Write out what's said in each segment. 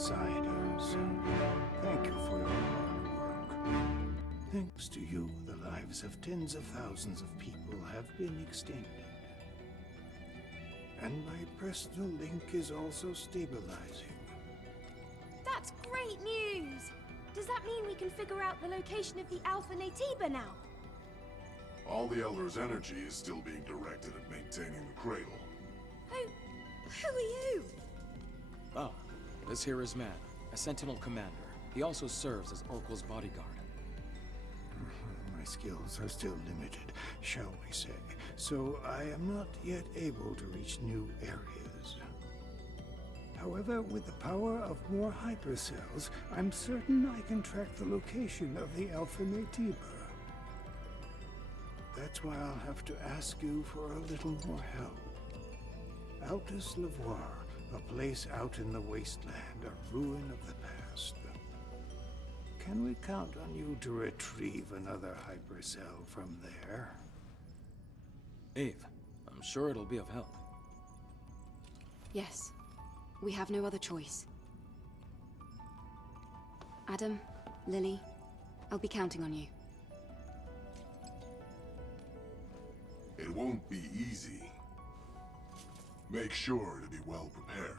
outsiders. Thank you for your hard work. Thanks to you, the lives of tens of thousands of people have been extended. And my personal link is also stabilizing. That's great news! Does that mean we can figure out the location of the Alpha Natiba now? All the Elder's energy is still being directed at maintaining the cradle. Who are you? Ah, this here is Man, a Sentinel commander. He also serves as Oracle's bodyguard. My skills are still limited, shall we say, so I am not yet able to reach new areas. However, with the power of more hypercells, I'm certain I can track the location of the Alpha Natiba. That's why I'll have to ask you for a little more help. Altus Lavoir, a place out in the wasteland, a ruin of the past. Can we count on you to retrieve another hypercell from there? Eve, I'm sure it'll be of help. Yes. We have no other choice. Adam, Lily, I'll be counting on you. It won't be easy. Make sure to be well prepared.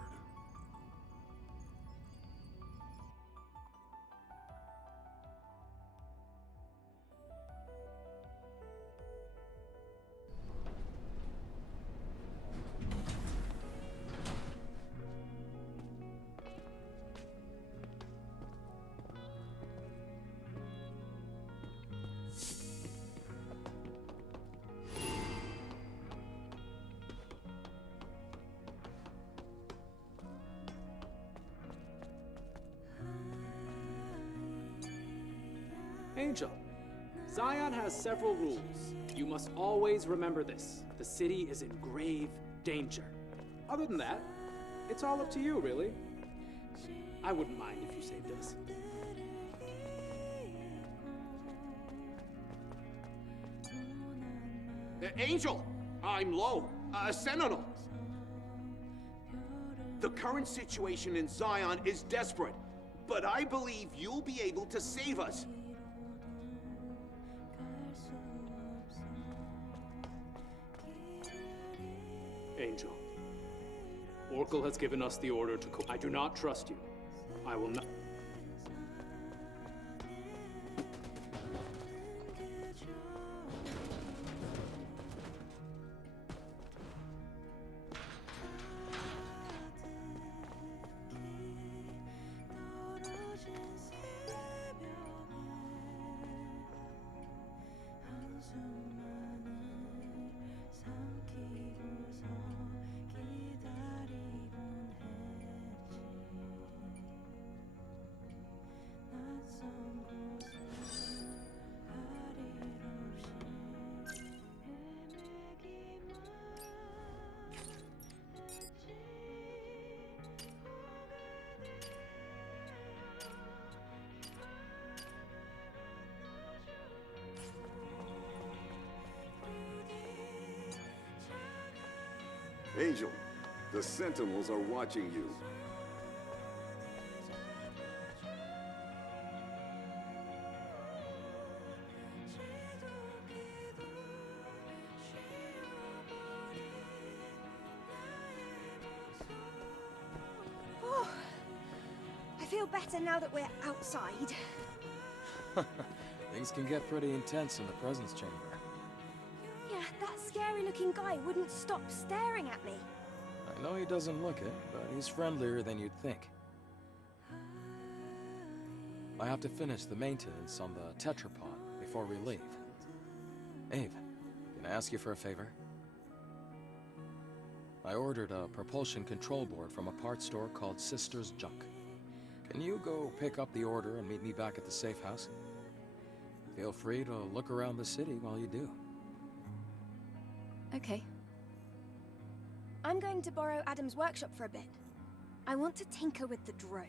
Angel, Zion has several rules. You must always remember this. The city is in grave danger. Other than that, it's all up to you, really. I wouldn't mind if you saved us. Angel! I'm low. Sentinel! The current situation in Zion is desperate, but I believe you'll be able to save us. Angel, Oracle has given us the order to I do not trust you. I will not. Angel, the Sentinels are watching you. Oh, I feel better now that we're outside. Things can get pretty intense in the presence chamber. Yeah, that scary-looking guy wouldn't stop staring at me. I know he doesn't look it, but he's friendlier than you'd think. I have to finish the maintenance on the tetrapod before we leave. Ave, can I ask you for a favor? I ordered a propulsion control board from a parts store called Sister's Junk. Can you go pick up the order and meet me back at the safe house? Feel free to look around the city while you do. Okay. I'm going to borrow Adam's workshop for a bit. I want to tinker with the drone.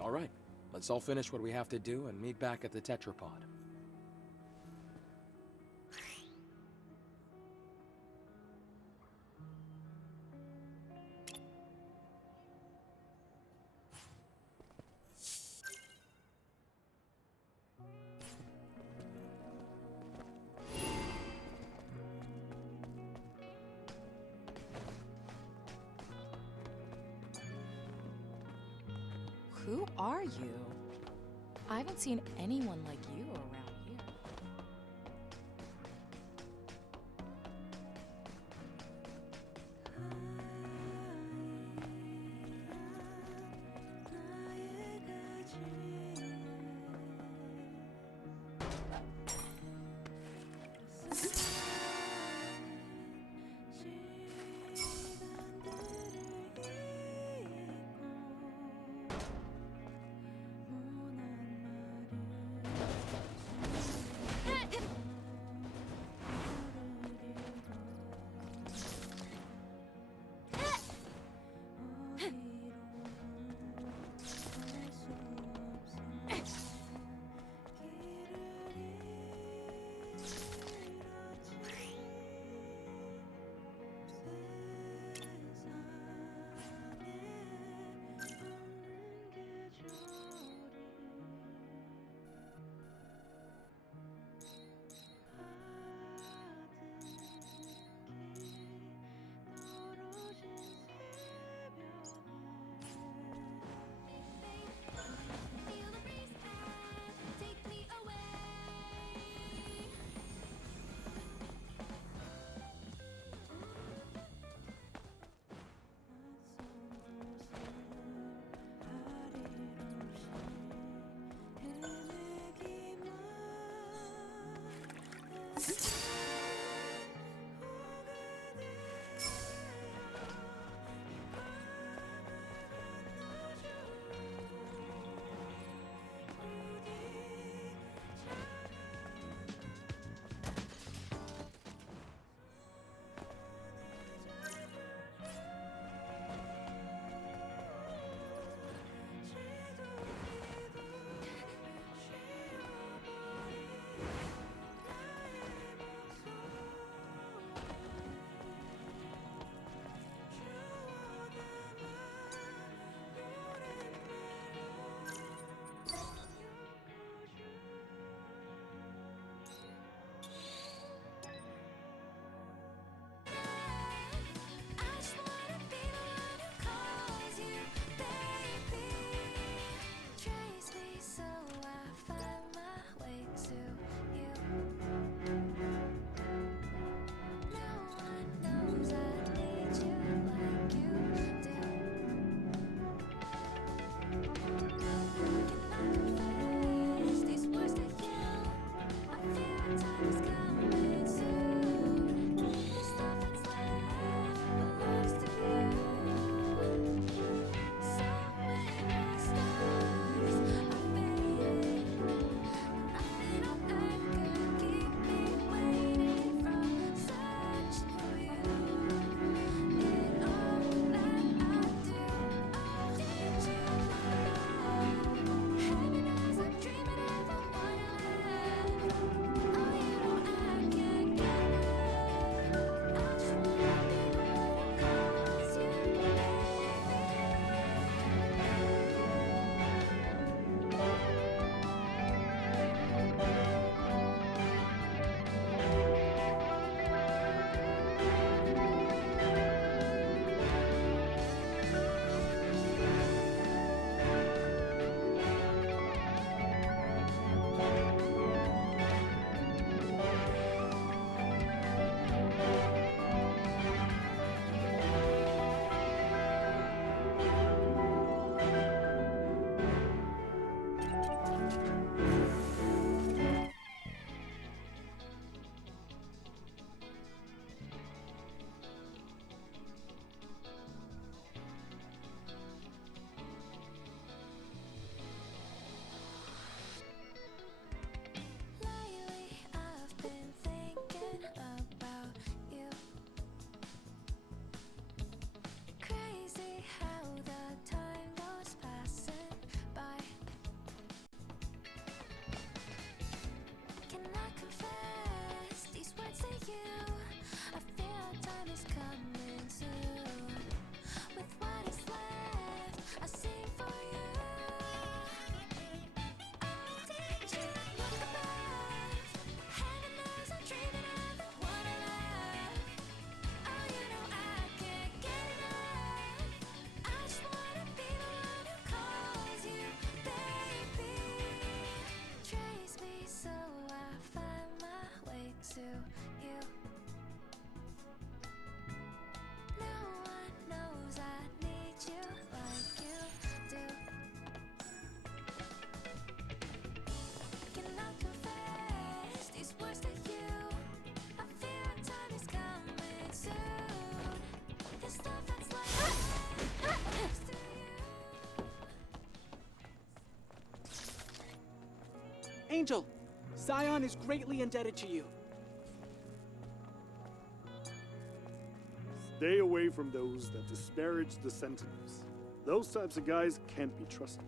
All right, let's all finish what we have to do and meet back at the tetrapod. Who are you? I haven't seen anyone like you around here. Angel, Zion is greatly indebted to you. Stay away from those that disparage the Sentinels. Those types of guys can't be trusted.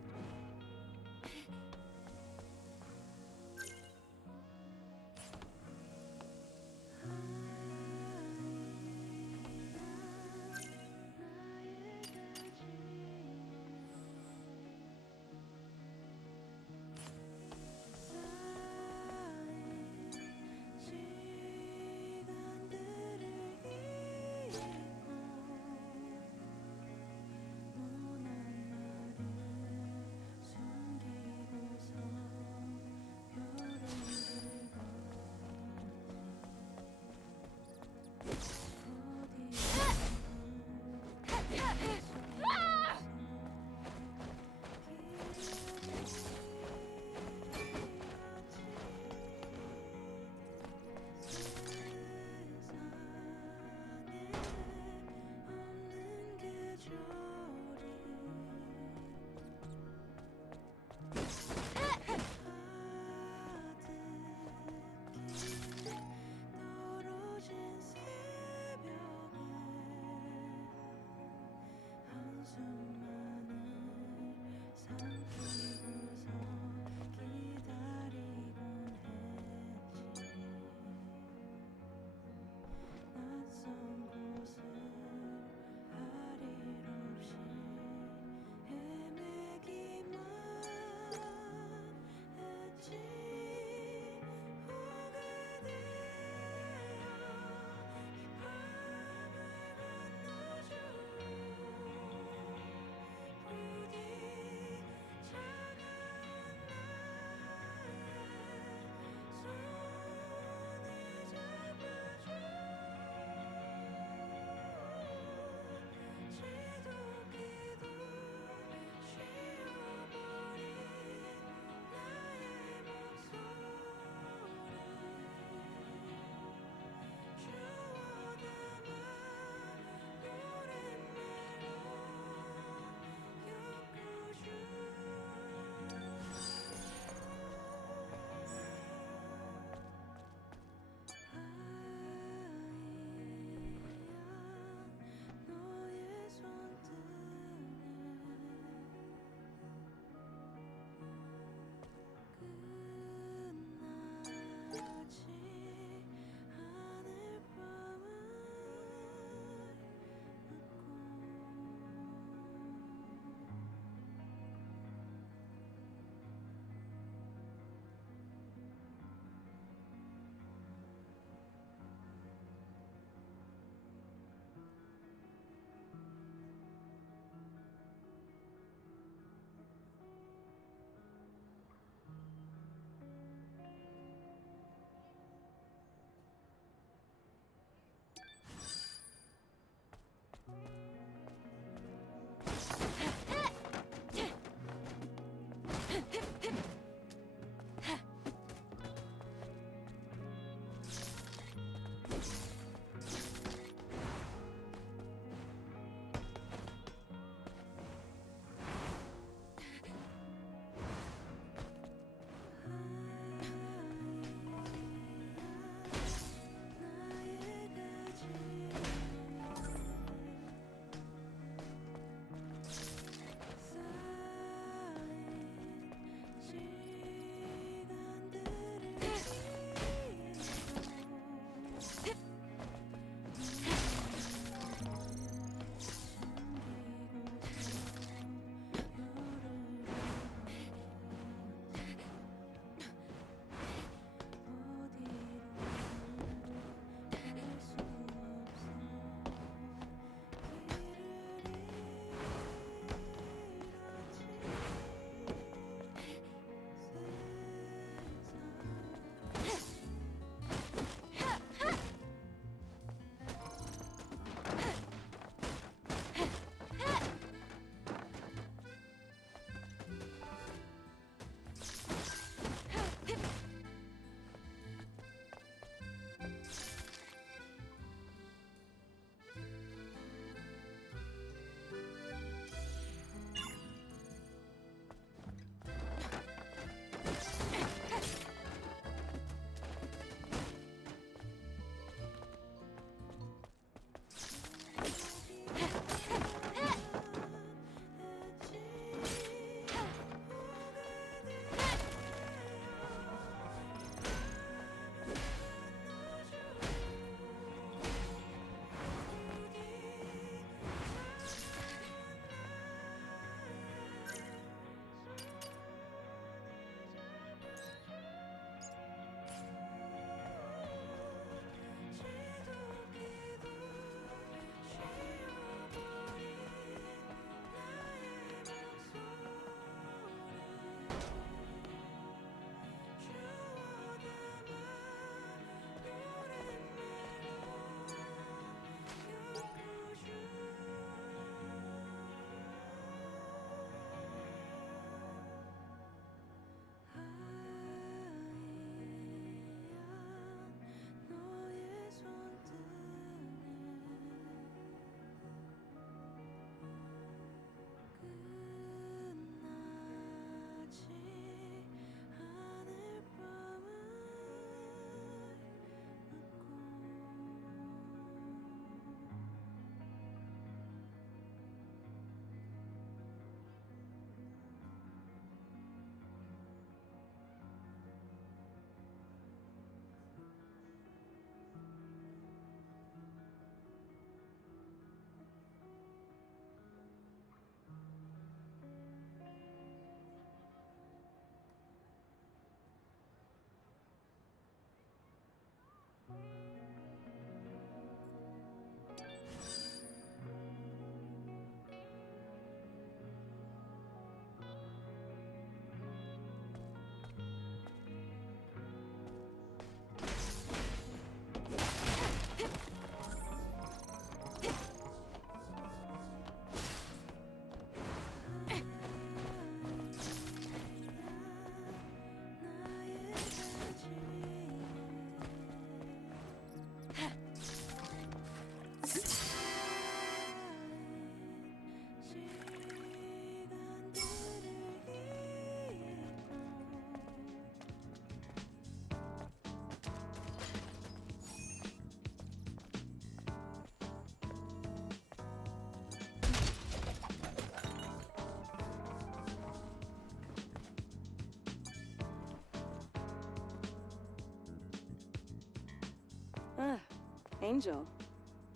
Angel.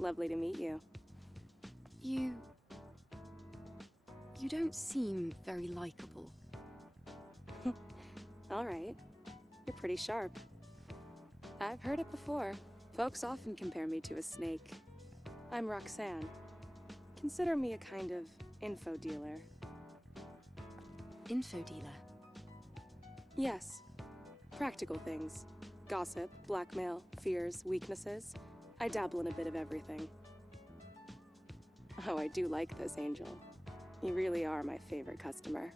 Lovely to meet you. You don't seem very likable. All right. You're pretty sharp. I've heard it before. Folks often compare me to a snake. I'm Roxanne. Consider me a kind of info dealer. Info dealer? Yes. Practical things. Gossip, blackmail, fears, weaknesses. I dabble in a bit of everything. Oh, I do like this, Angel. You really are my favorite customer.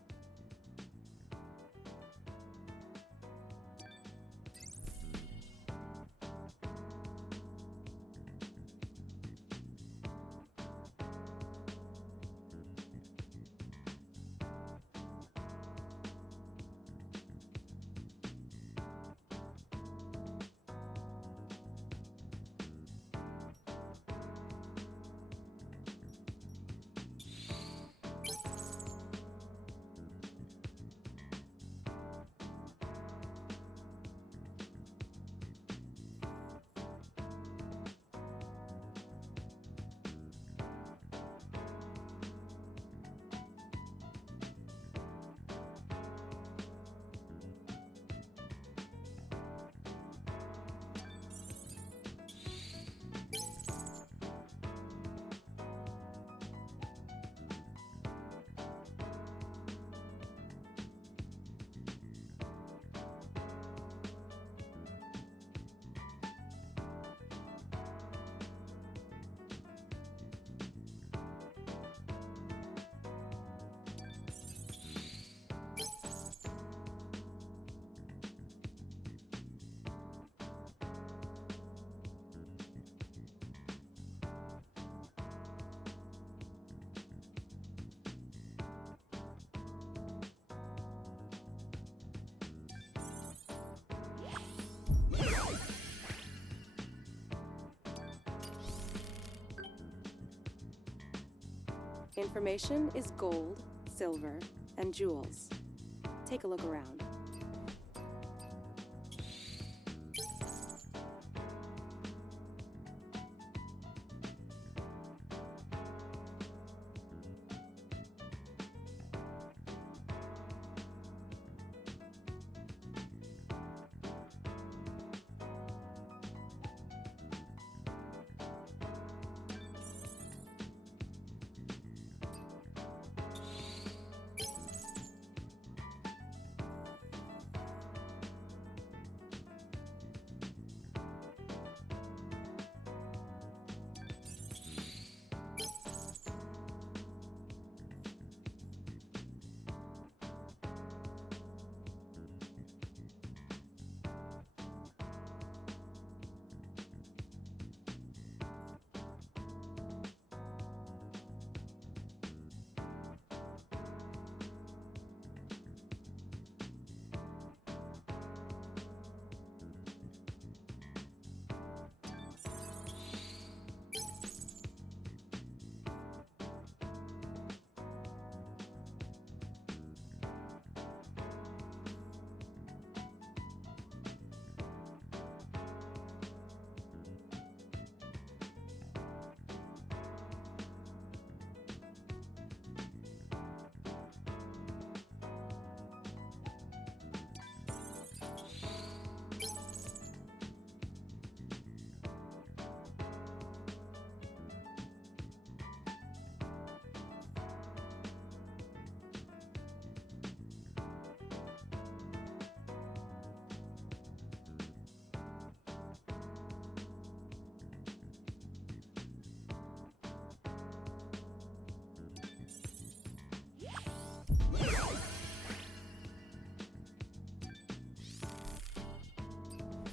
Information is gold, silver, and jewels. Take a look around.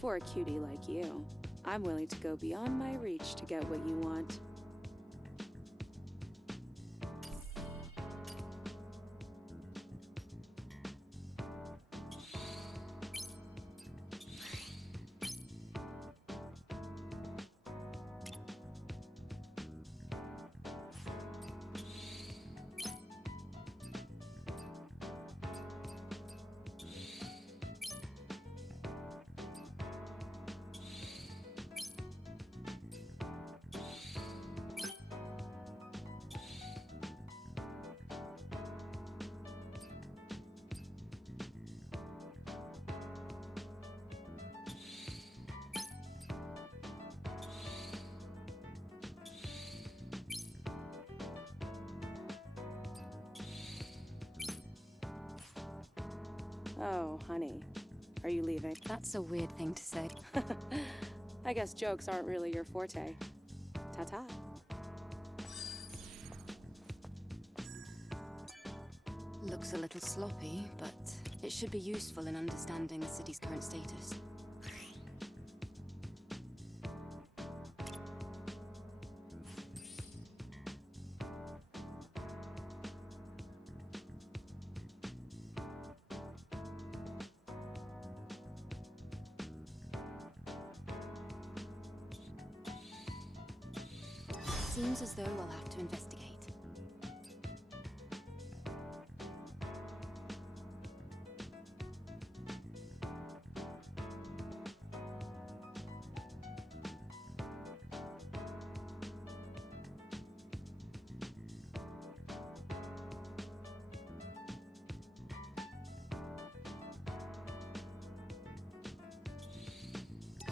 For a cutie like you, I'm willing to go beyond my reach to get what you want. Oh, honey. Are you leaving? That's a weird thing to say. I guess jokes aren't really your forte. Ta-ta. Looks a little sloppy, but it should be useful in understanding the city's current status. Seems as though I'll have to investigate.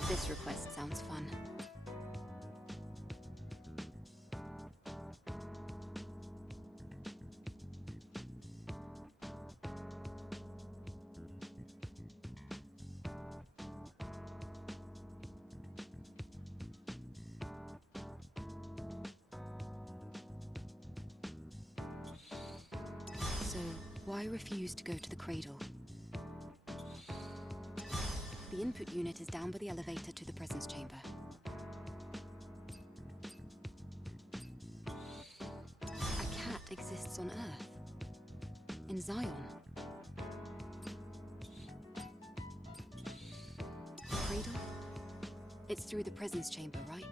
This request sounds fun. So, why refuse to go to the cradle? The input unit is down by the elevator to the presence chamber. A cat exists on Earth. In Zion. The cradle? It's through the presence chamber, right?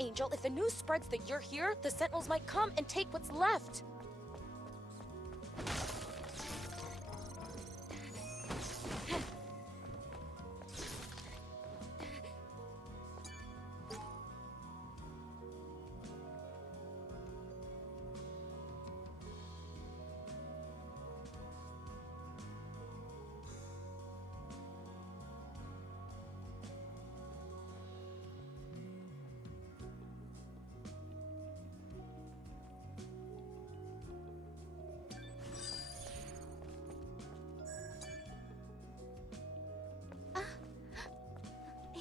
Angel. If the news spreads that you're here, the Sentinels might come and take what's left.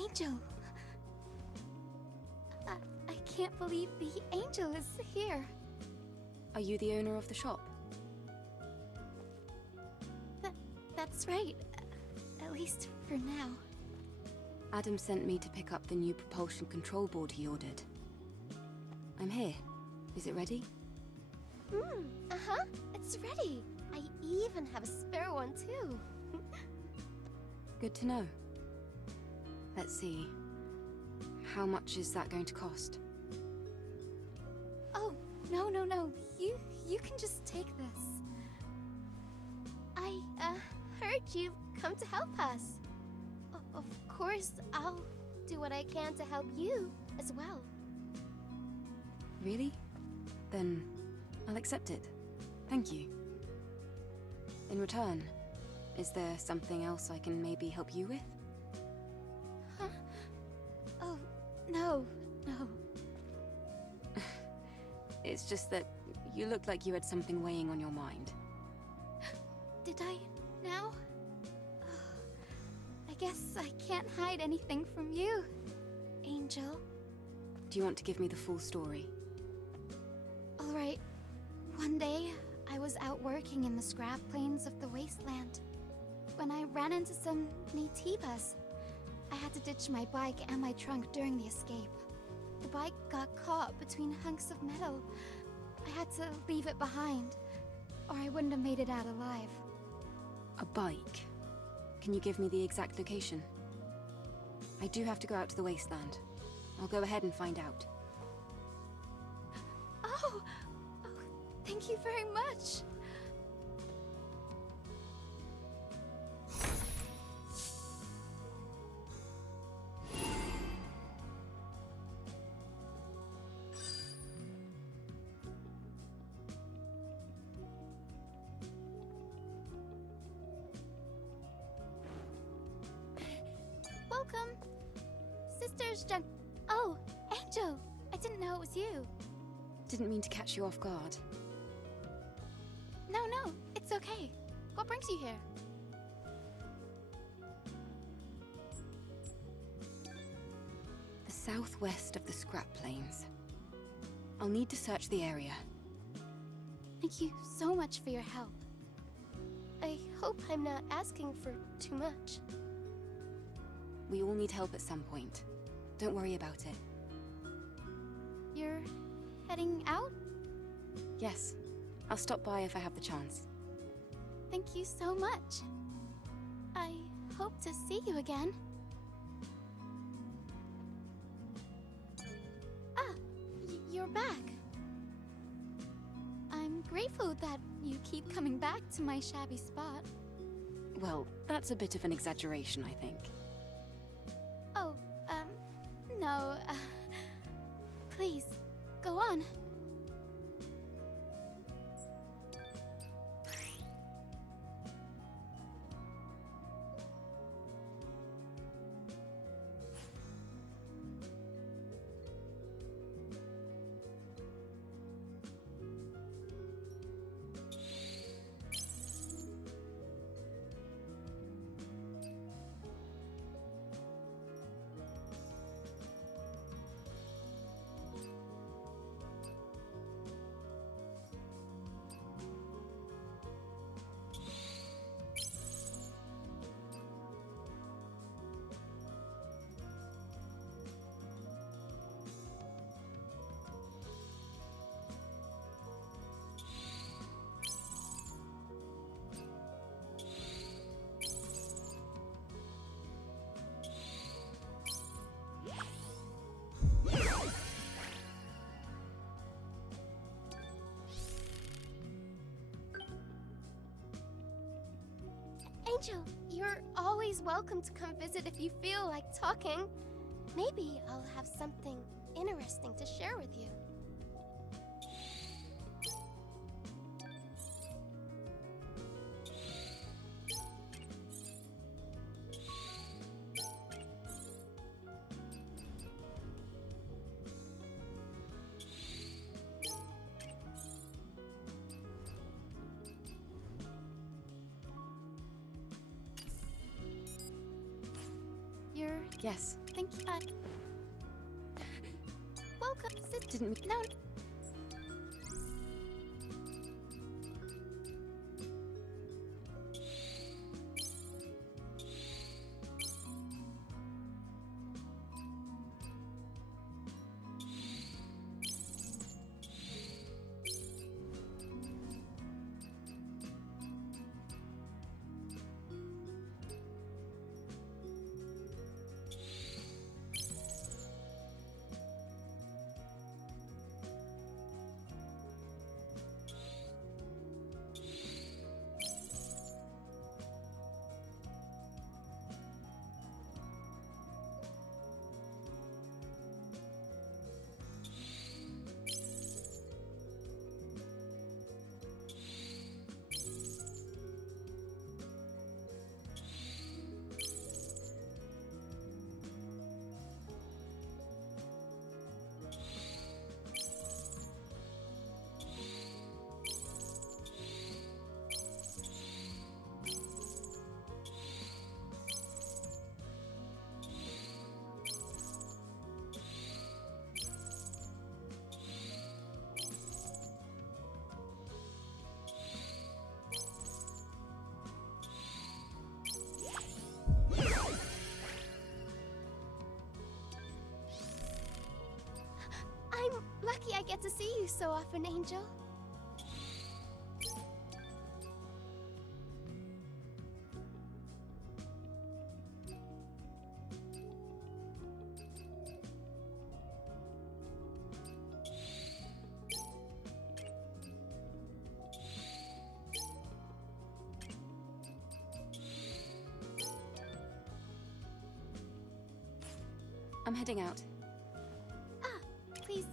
Angel. I can't believe the Angel is here. Are you the owner of the shop? That's right. At least for now. Adam sent me to pick up the new propulsion control board he ordered. I'm here. Is it ready? Uh-huh. It's ready. I even have a spare one, too. Good to know. Let's see. How much is that going to cost? Oh, no. You can just take this. I, heard you've come to help us. Of course, I'll do what I can to help you as well. Really? Then I'll accept it. Thank you. In return, is there something else I can maybe help you with? Huh? Oh, no. It's just that you looked like you had something weighing on your mind. Did I now? I guess I can't hide anything from you, Angel. Do you want to give me the full story? All right. One day, I was out working in the scrap plains of the wasteland when I ran into some Naytibas. I had to ditch my bike and my trunk during the escape. The bike got caught between hunks of metal. I had to leave it behind, or I wouldn't have made it out alive. A bike? Can you give me the exact location? I do have to go out to the wasteland. I'll go ahead and find out. Oh, thank you very much. Welcome. Sisters Junk. Oh, Angel. I didn't know it was you. Didn't mean to catch you off guard. No, it's okay. What brings you here? The southwest of the scrap plains. I'll need to search the area. Thank you so much for your help. I hope I'm not asking for too much. We all need help at some point. Don't worry about it. You're heading out? Yes. I'll stop by if I have the chance. Thank you so much. I hope to see you again. You're back. I'm grateful that you keep coming back to my shabby spot. Well, that's a bit of an exaggeration, I think. Oh, no, please, go on. Angel, you're always welcome to come visit if you feel like talking. Maybe I'll have something interesting to share with you. You're... Yes. Thank you. Welcome. Sit. Didn't... No. I'm lucky I get to see you so often, Angel. I'm heading out. Ah, please.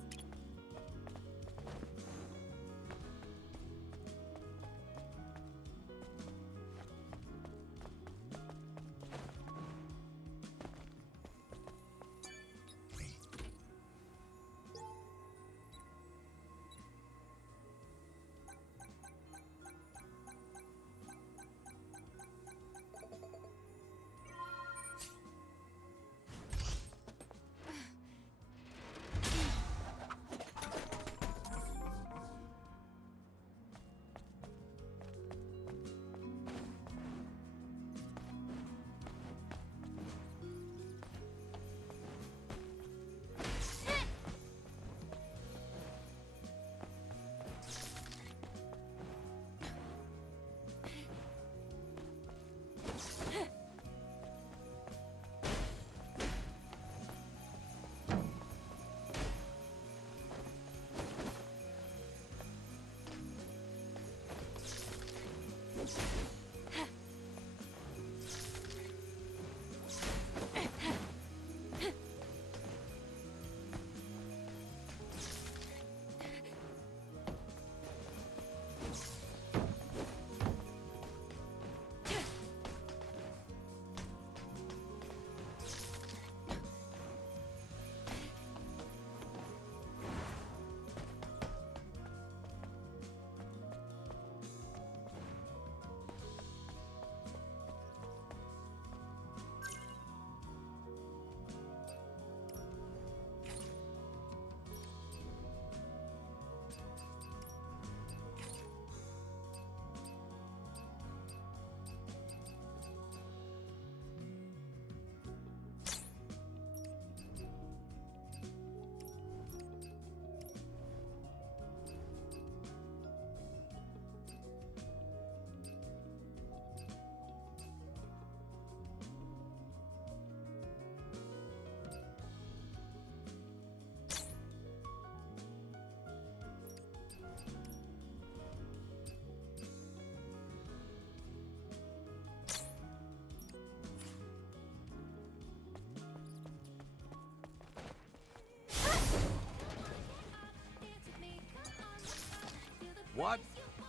What?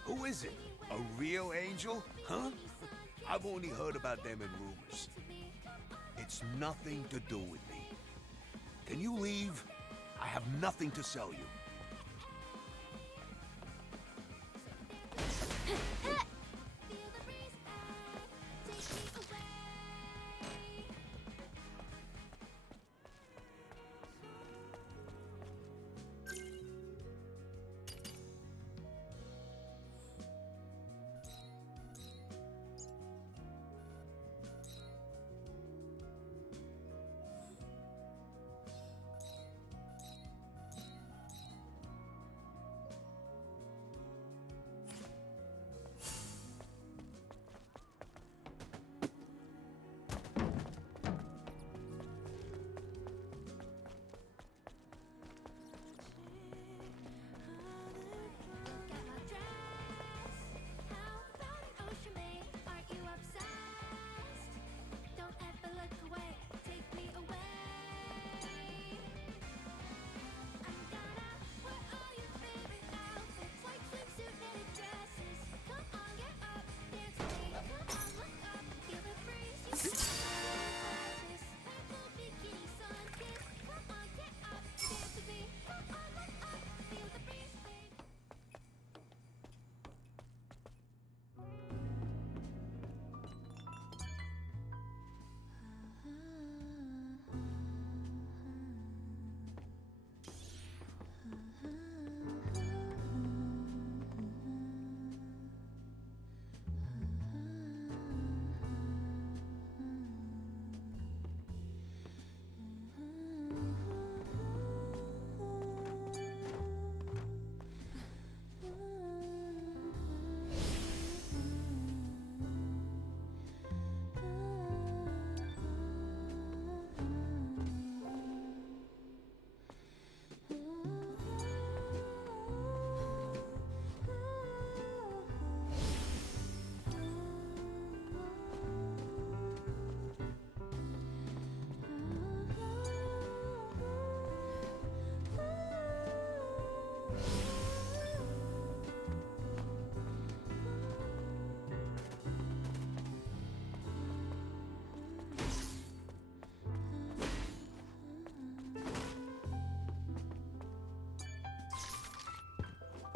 Who is it? A real angel? Huh? I've only heard about them in rumors. It's nothing to do with me. Can you leave? I have nothing to sell you.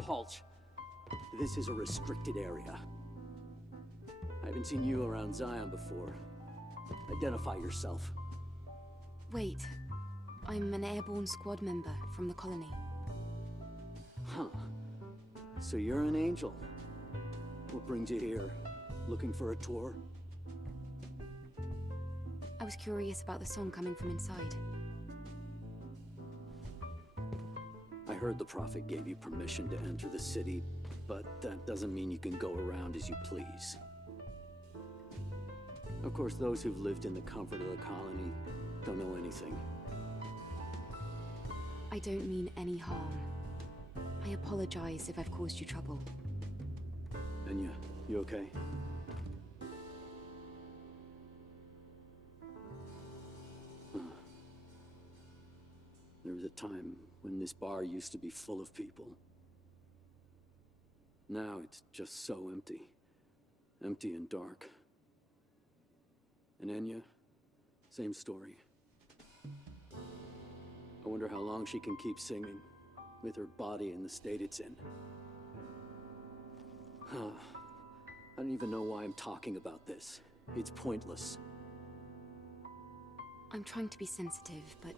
Halt. This is a restricted area. I haven't seen you around Zion before. Identify yourself. Wait. I'm an airborne squad member from the colony. Huh. So you're an angel. What brings you here? Looking for a tour? I was curious about the song coming from inside. I heard the Prophet gave you permission to enter the city, but that doesn't mean you can go around as you please. Of course, those who've lived in the comfort of the colony don't know anything. I don't mean any harm. I apologize if I've caused you trouble. Enya, you okay? There was a time when this bar used to be full of people. Now it's just so empty. Empty and dark. And Enya, same story. I wonder how long she can keep singing, with her body in the state it's in. I don't even know why I'm talking about this. It's pointless. I'm trying to be sensitive, but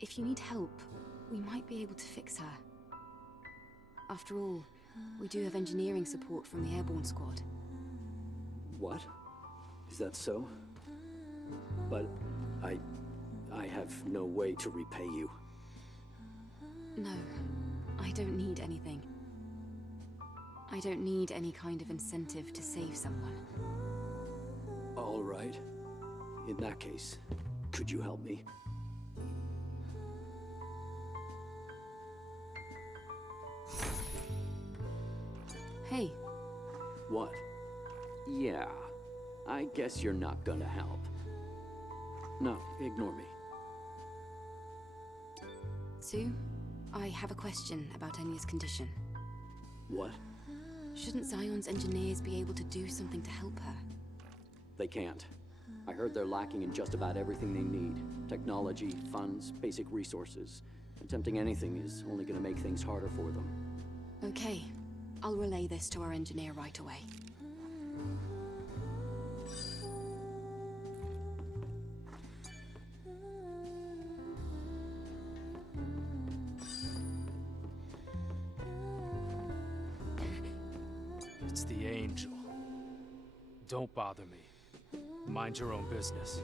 if you need help, we might be able to fix her. After all, we do have engineering support from the airborne squad. What? Is that so? But I have no way to repay you. No, I don't need anything. I don't need any kind of incentive to save someone. All right. In that case, could you help me? Hey. What? Yeah. I guess you're not gonna help. No, ignore me. Sue, I have a question about Enya's condition. What? Shouldn't Zion's engineers be able to do something to help her? They can't. I heard they're lacking in just about everything they need. Technology, funds, basic resources. Attempting anything is only gonna make things harder for them. Okay. I'll relay this to our engineer right away. It's the Angel. Don't bother me. Mind your own business.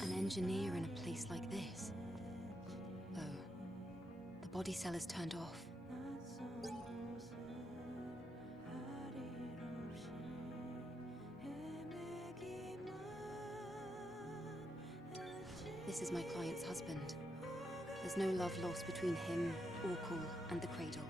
An engineer in a place like this? Oh. The body cell is turned off. This is my client's husband. There's no love lost between him, Orkul, and the Cradle.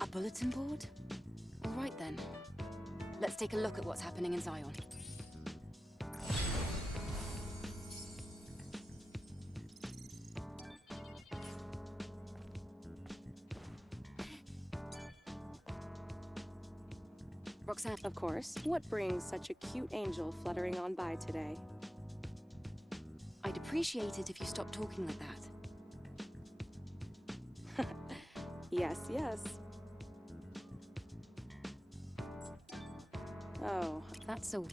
A bulletin board? All right then. Let's take a look at what's happening in Zion. Roxanne. Of course. What brings such a cute angel fluttering on by today? I'd appreciate it if you stopped talking like that. Yes, yes. Oh, that's so...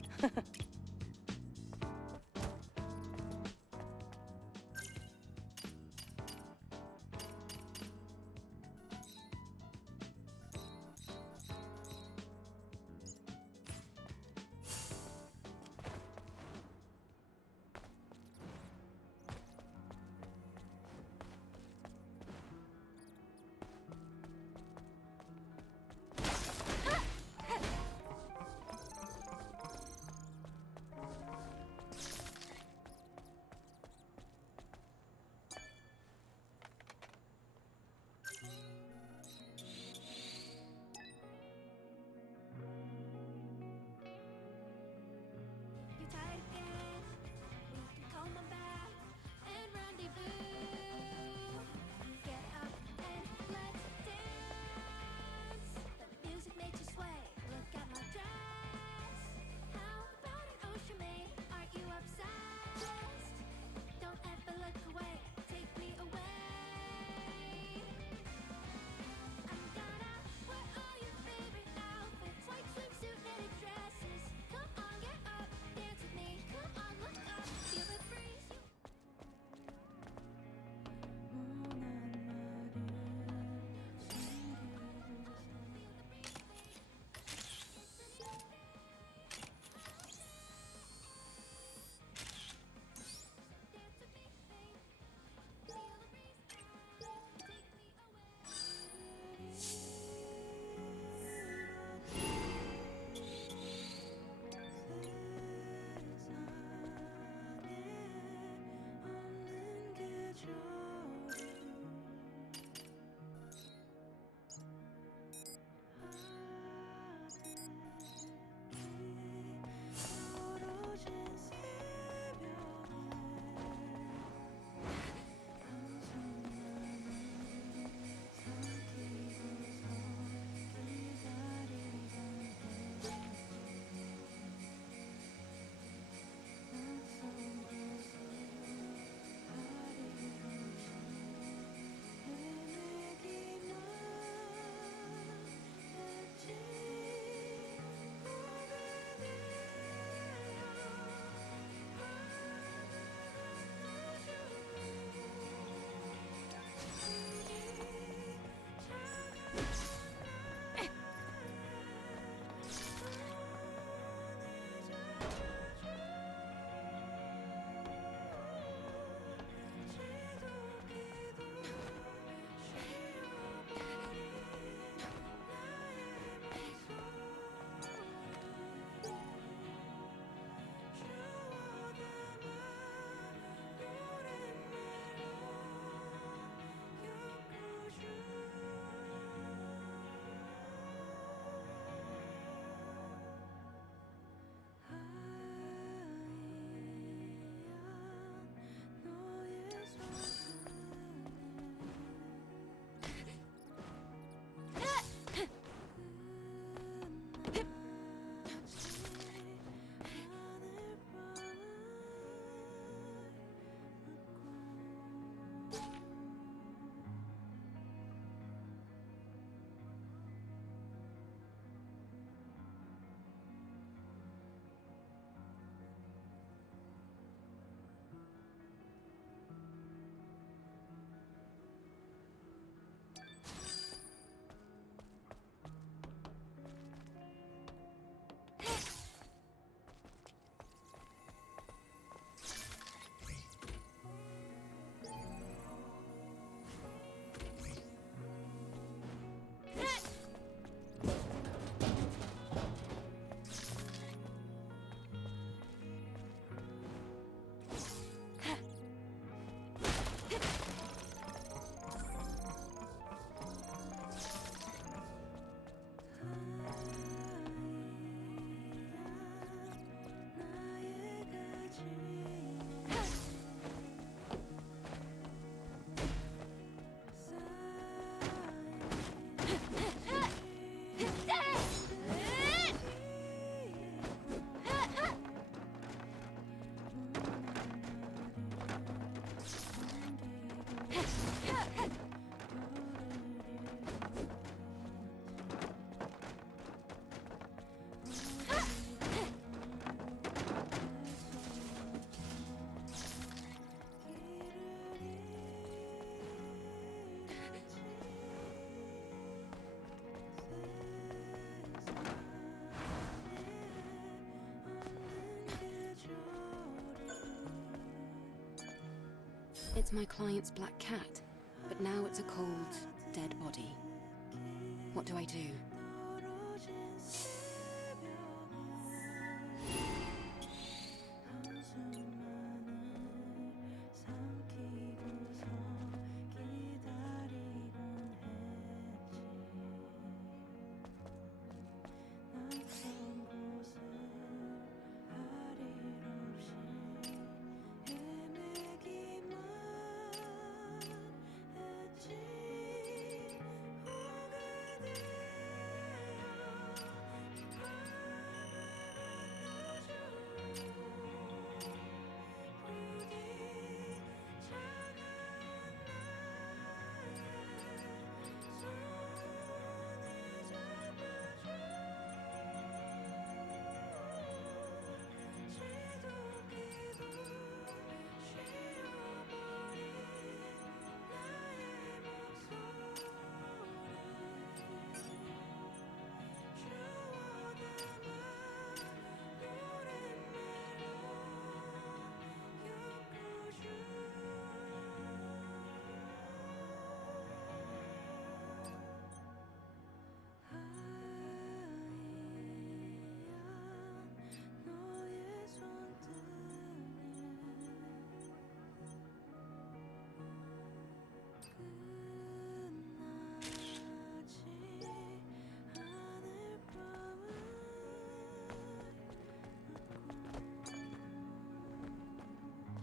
It's my client's black cat, but now it's a cold, dead body. What do I do?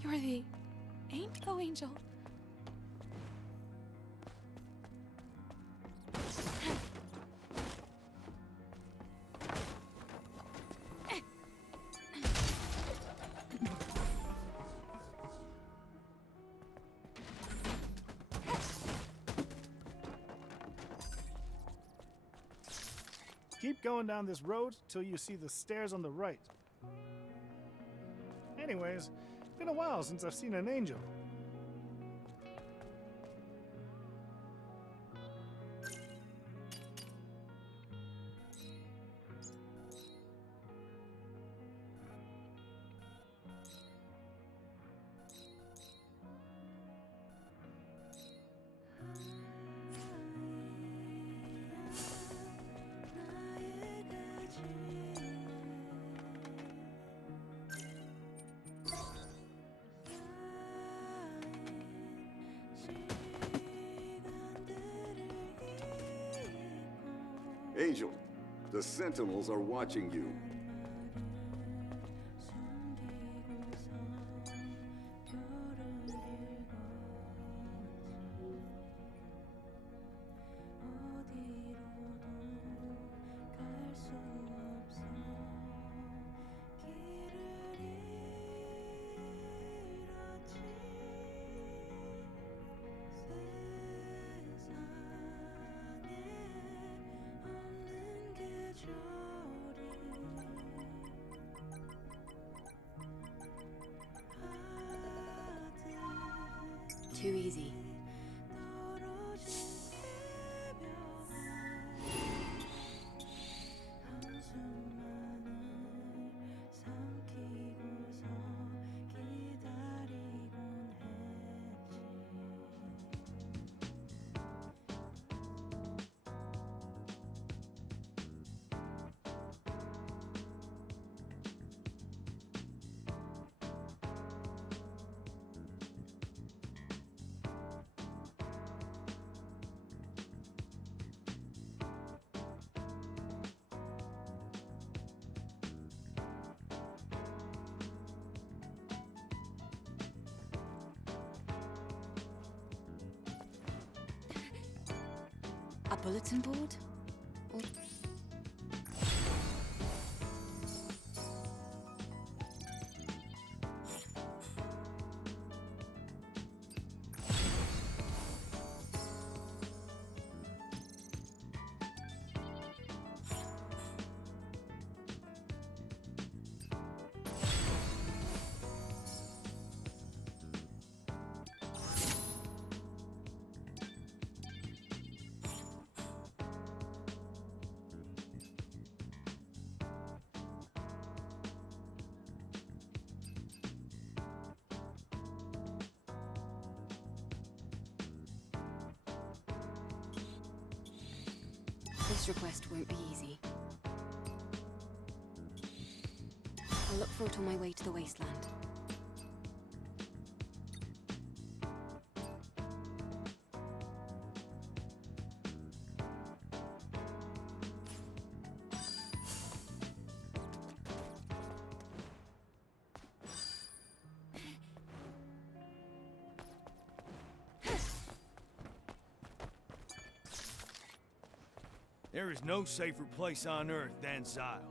You're the angel. Keep going down this road till you see the stairs on the right. Anyways, been a while since I've seen an angel. Angel, the Sentinels are watching you. Too easy. A bulletin board? Or... This request won't be easy. I'll look for it on my way to the wasteland. There is no safer place on Earth than Zion.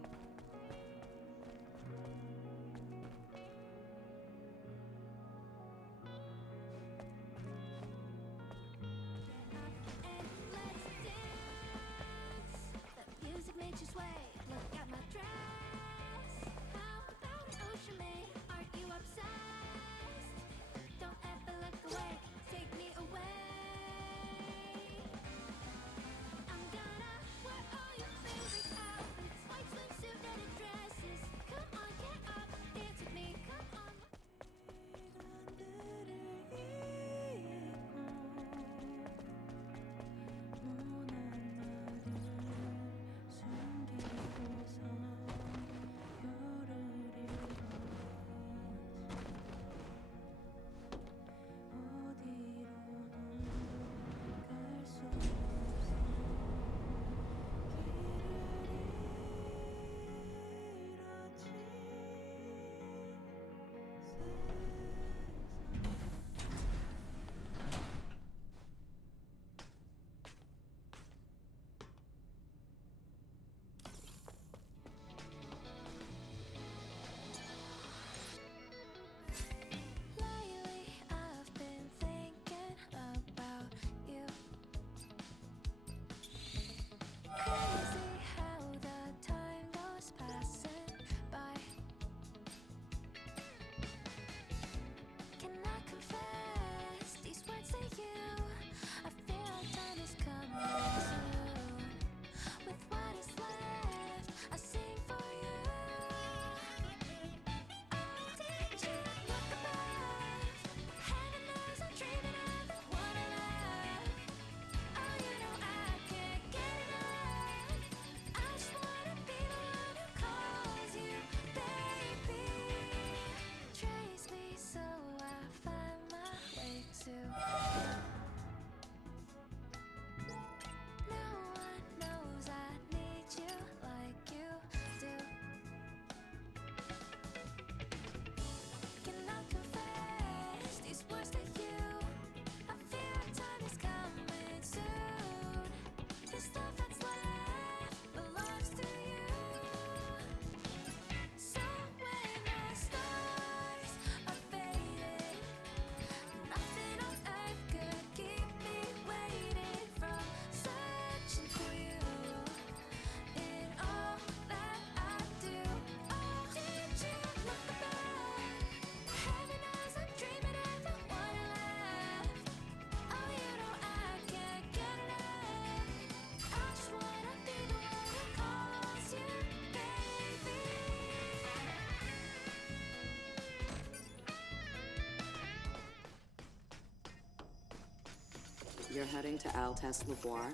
You're heading to Altest Lavoir?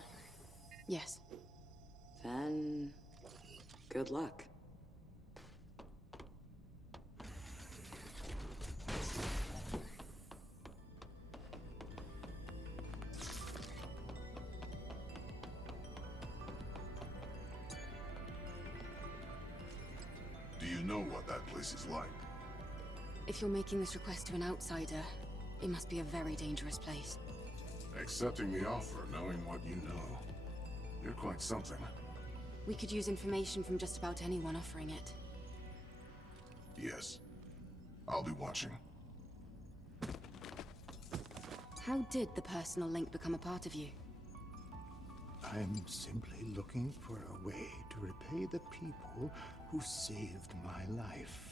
Yes. Then... good luck. Do you know what that place is like? If you're making this request to an outsider, it must be a very dangerous place. Accepting the offer, knowing what you know. You're quite something. We could use information from just about anyone offering it. Yes. I'll be watching. How did the personal link become a part of you? I'm simply looking for a way to repay the people who saved my life.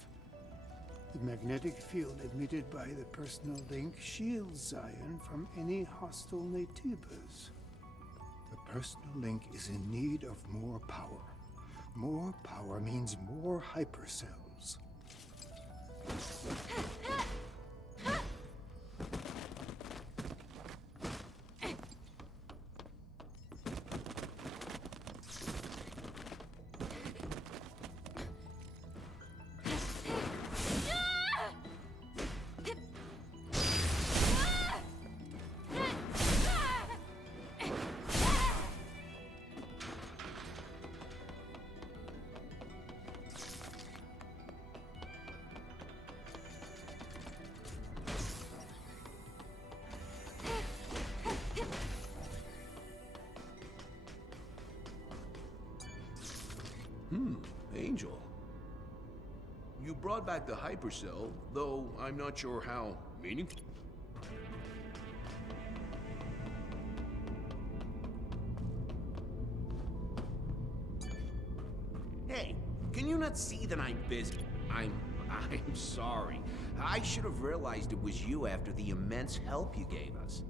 The magnetic field emitted by the personal link shields Zion from any hostile Natibas. The personal link is in need of more power. More power means more hypercells. Angel. You brought back the hypercell, though I'm not sure how meaningful. Hey, can you not see that I'm busy? I'm sorry. I should have realized it was you after the immense help you gave us.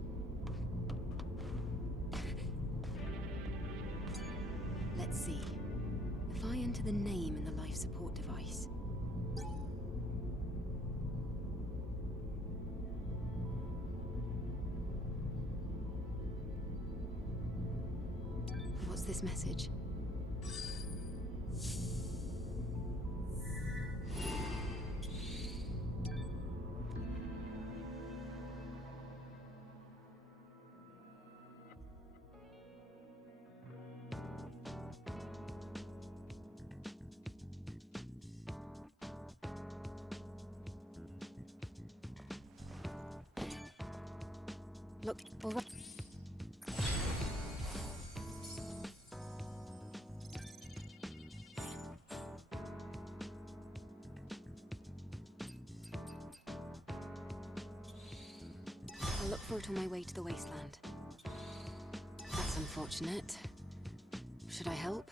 Let's see. If I enter the name in the life support device. What's this message? Look, all right. I'll look for it on my way to the wasteland. That's unfortunate. Should I help?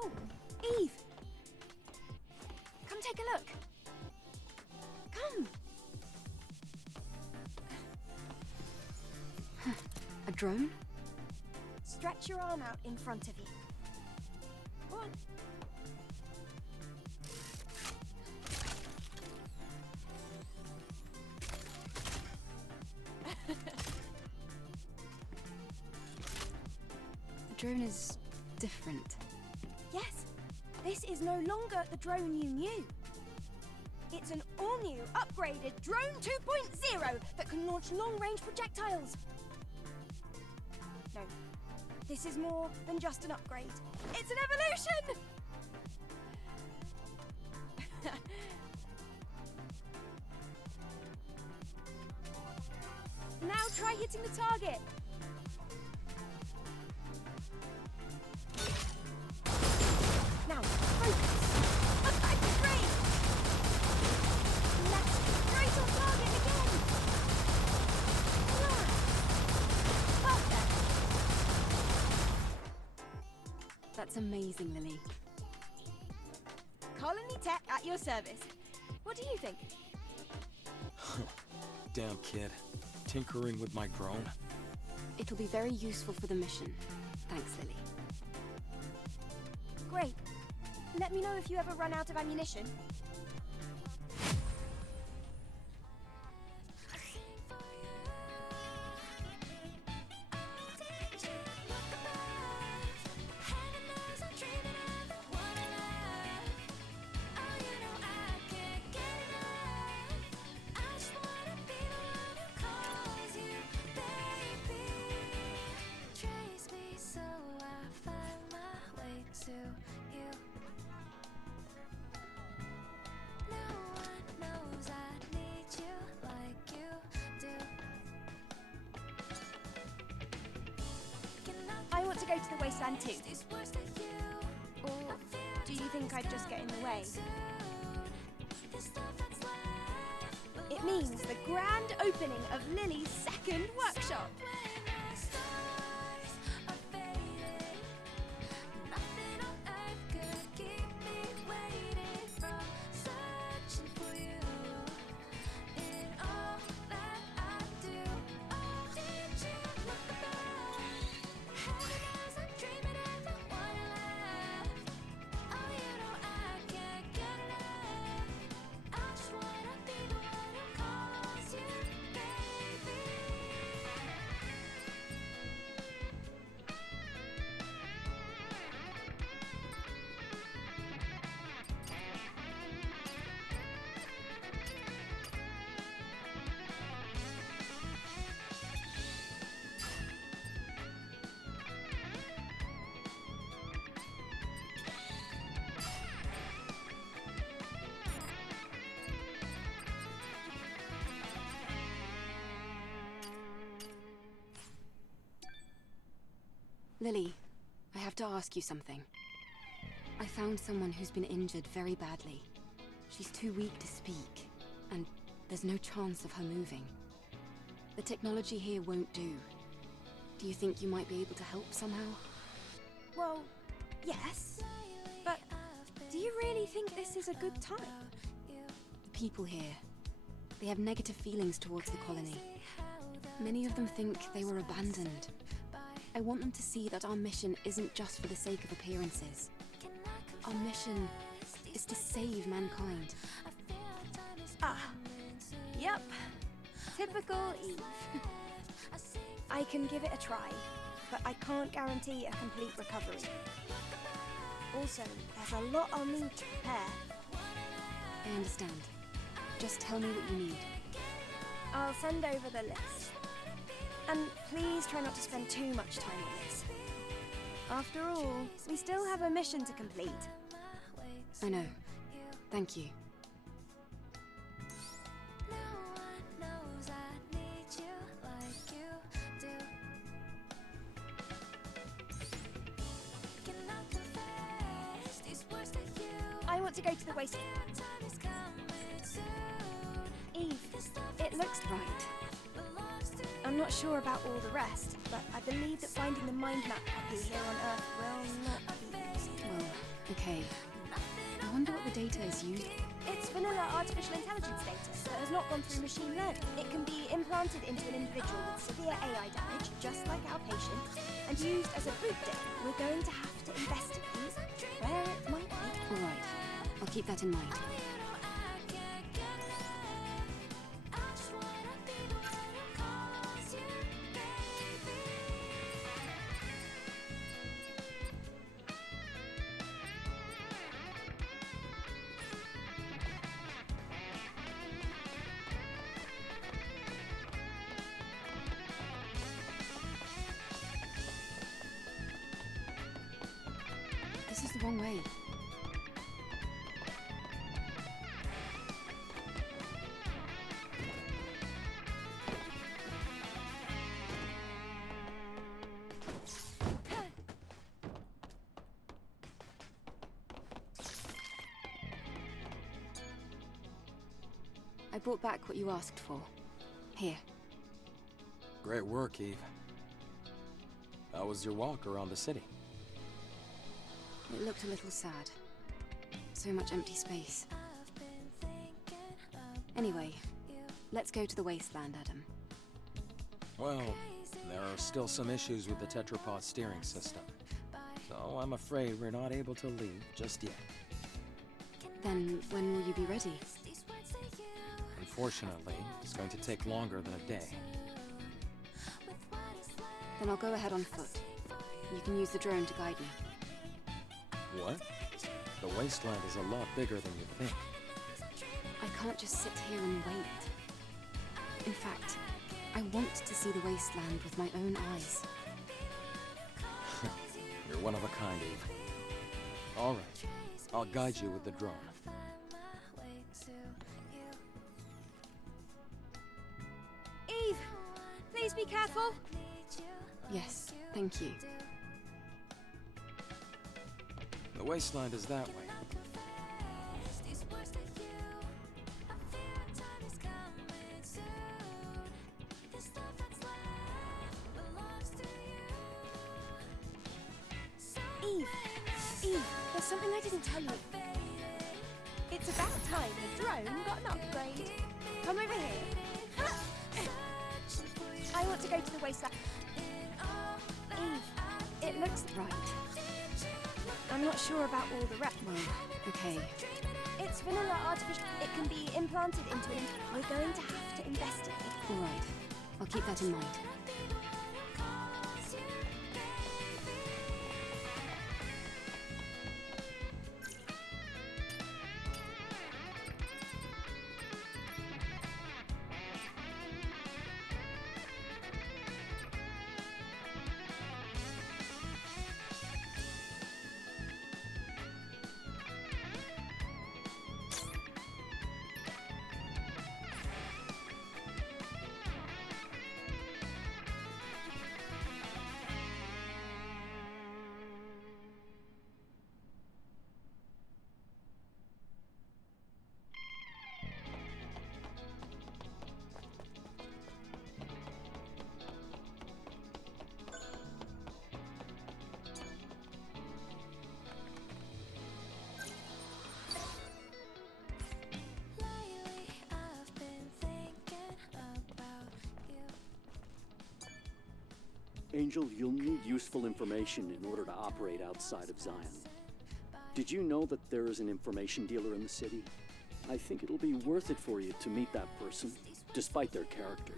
Oh, Eve! Come take a look. Come! A drone? Stretch your arm out in front of you. Go on. The drone is different. Yes, this is no longer the drone you knew. It's an all-new, upgraded Drone 2.0 that can launch long-range projectiles. No, this is more than just an upgrade. It's an evolution! Now try hitting the target. Now, focus. Attack the brain. Let's right on target again. Perfect. That's amazing, Lily. Colony Tech at your service. What do you think? Damn kid. Tinkering with my drone. It'll be very useful for the mission. Thanks, Lily. Great. Let me know if you ever run out of ammunition. I want to go to the wasteland too. Or do you think I'd just get in the way? It means the grand opening of Lily's second workshop. Lily, I have to ask you something. I found someone who's been injured very badly. She's too weak to speak, and there's no chance of her moving. The technology here won't do. Do you think you might be able to help somehow? Well, yes. But do you really think this is a good time? The people here, they have negative feelings towards the colony. Many of them think they were abandoned. I want them to see that our mission isn't just for the sake of appearances. Our mission is to save mankind. Ah, yep. Typical Eve. I can give it a try, but I can't guarantee a complete recovery. Also, there's a lot I'll need to prepare. I understand. Just tell me what you need. I'll send over the list. And please try not to spend too much time on this. After all, we still have a mission to complete. I know. Thank you. I want to go to the waste. Eve, it looks right. I'm not sure about all the rest, but I believe that finding the mind map copy here on Earth will not be easy. Well, okay. I wonder what the data is used. It's vanilla artificial intelligence data that has not gone through machine learning. It can be implanted into an individual with severe AI damage, just like our patient, and used as a boot data. We're going to have to investigate where it might be. All right. I'll keep that in mind. This is the wrong way. I brought back what you asked for. Here. Great work, Eve. How was your walk around the city? It looked a little sad. So much empty space. Anyway, let's go to the wasteland, Adam. Well, there are still some issues with the tetrapod steering system. So I'm afraid we're not able to leave just yet. Then when will you be ready? Unfortunately, it's going to take longer than a day. Then I'll go ahead on foot. You can use the drone to guide me. What? The wasteland is a lot bigger than you think. I can't just sit here and wait. In fact, I want to see the wasteland with my own eyes. You're one of a kind, Eve. All right, I'll guide you with the drone. Eve, please be careful. Yes, thank you. The wasteland is that way. Eve, there's something I didn't tell you. It's about time the drone got an upgrade. Come over here. I want to go to the wasteland. Eve, it looks right. I'm not sure about all the rest. Well, okay. It's vanilla artificial. It can be implanted into it. We're going to have to investigate. All right. I'll keep that in mind. Angel, you'll need useful information in order to operate outside of Zion. Did you know that there is an information dealer in the city? I think it'll be worth it for you to meet that person, despite their character.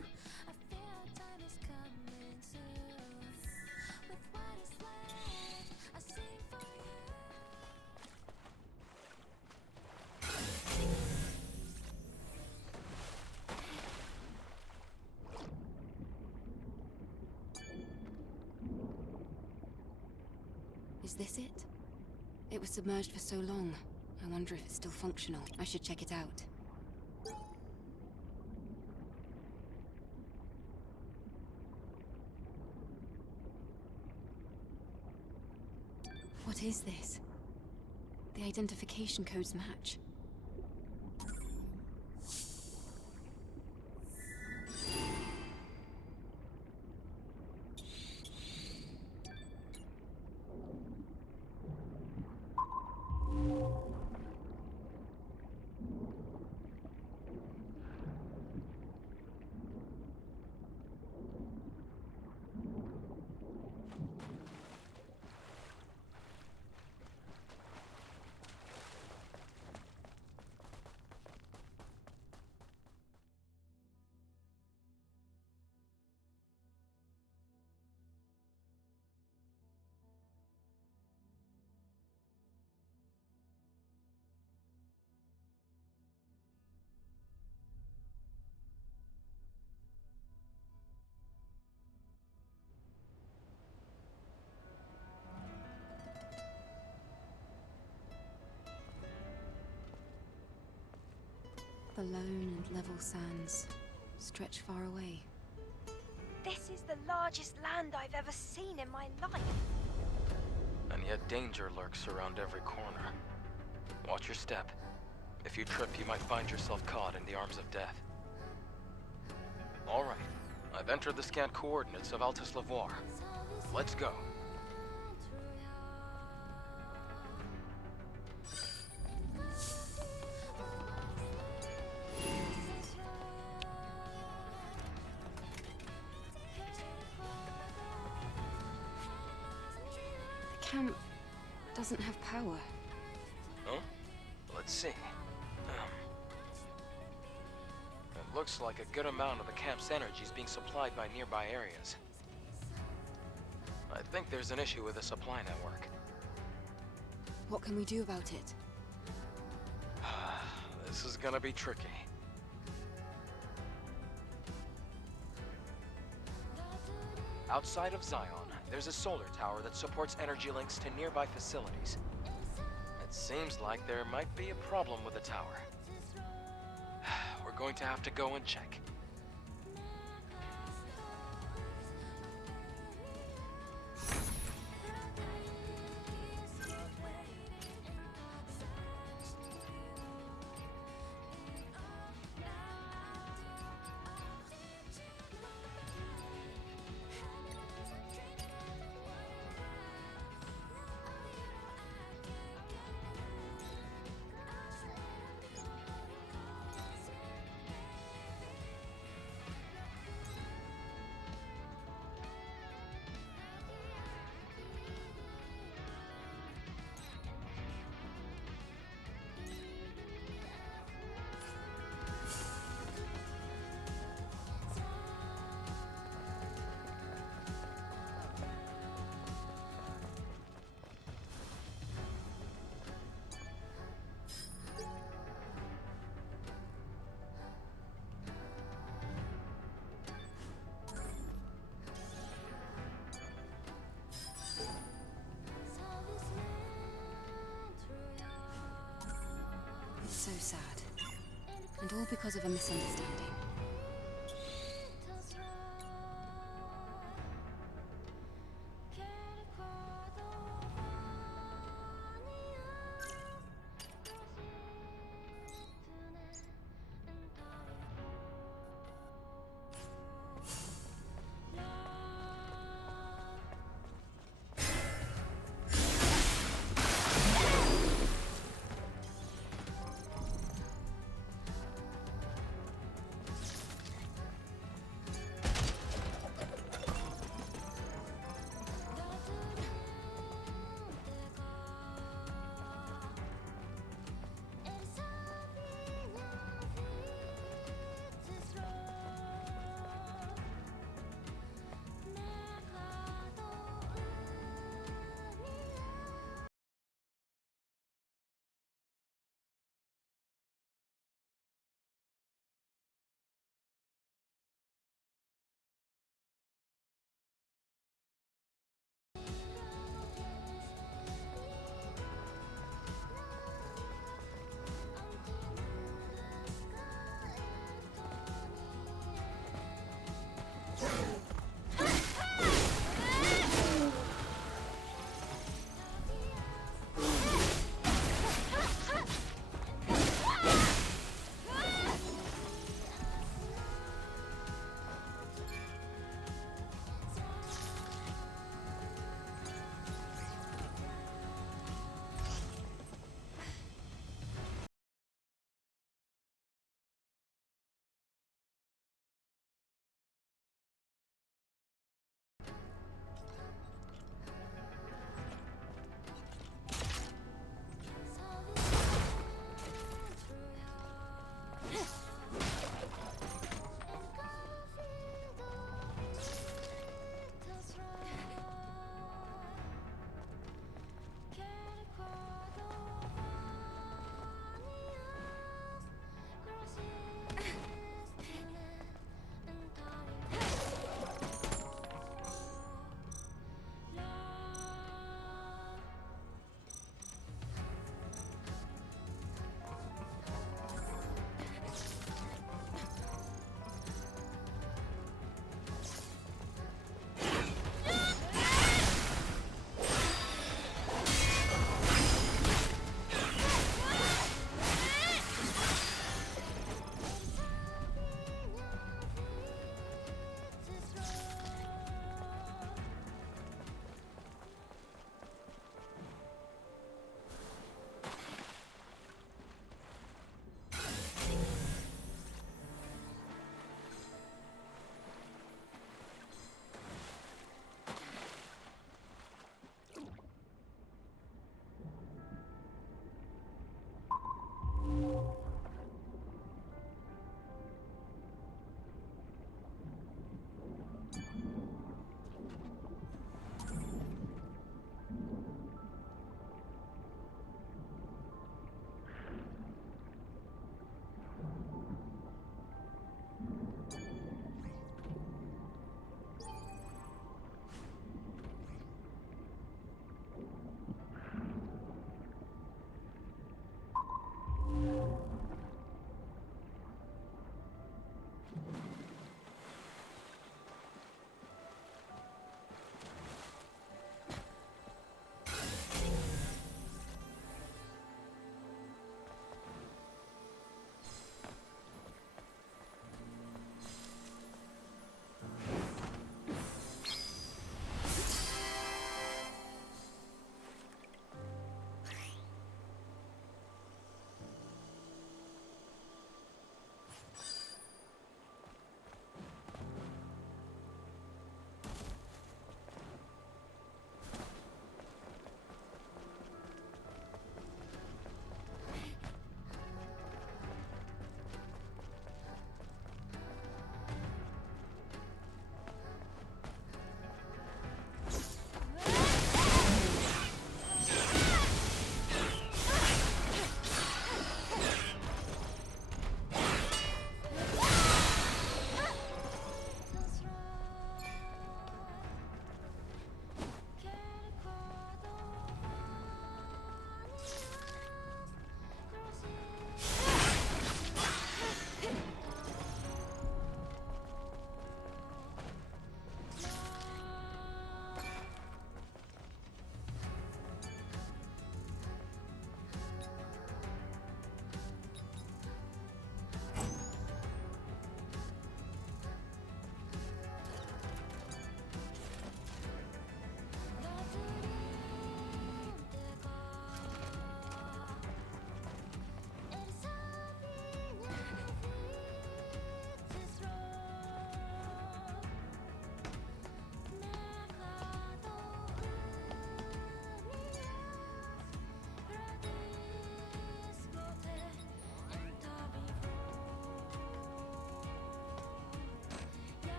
Is this it? It was submerged for so long. I wonder if it's still functional. I should check it out. What is this? The identification codes match. The lone and level sands stretch far away. This is the largest land I've ever seen in my life. And yet danger lurks around every corner. Watch your step. If you trip, you might find yourself caught in the arms of death. All right. I've entered the scanned coordinates of Altus Lavoir. Let's go. The camp doesn't have power. Huh? Let's see. It looks like a good amount of the camp's energy is being supplied by nearby areas. I think there's an issue with the supply network. What can we do about it? This is gonna be tricky. Outside of Zion, there's a solar tower that supports energy links to nearby facilities. It seems like there might be a problem with the tower. We're going to have to go and check. And all because of a misunderstanding.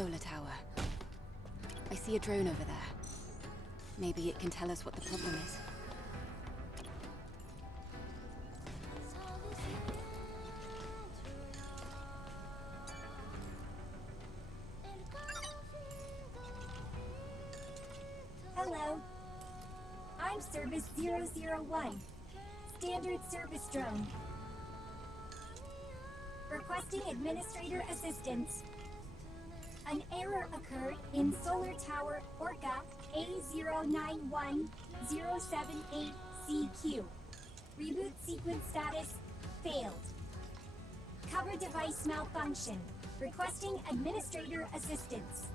solar tower. I see a drone over there. Maybe it can tell us what the problem is. Hello. I'm Service 001. Standard service drone. Requesting administrator assistance. An error occurred in Solar Tower Orca A091078CQ. Reboot sequence status failed. Cover device malfunction. Requesting administrator assistance.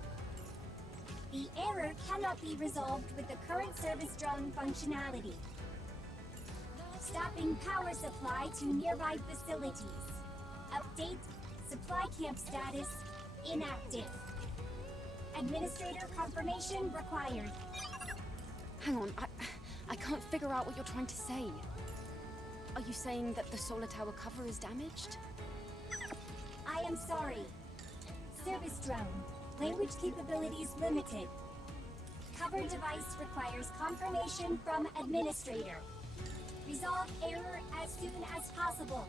The error cannot be resolved with the current service drone functionality. Stopping power supply to nearby facilities. Update, supply camp status, inactive. Administrator confirmation required. Hang on, I can't figure out what you're trying to say. Are you saying that the solar tower cover is damaged? I am sorry. Service drone. Language capabilities limited. Cover device requires confirmation from administrator. Resolve error as soon as possible.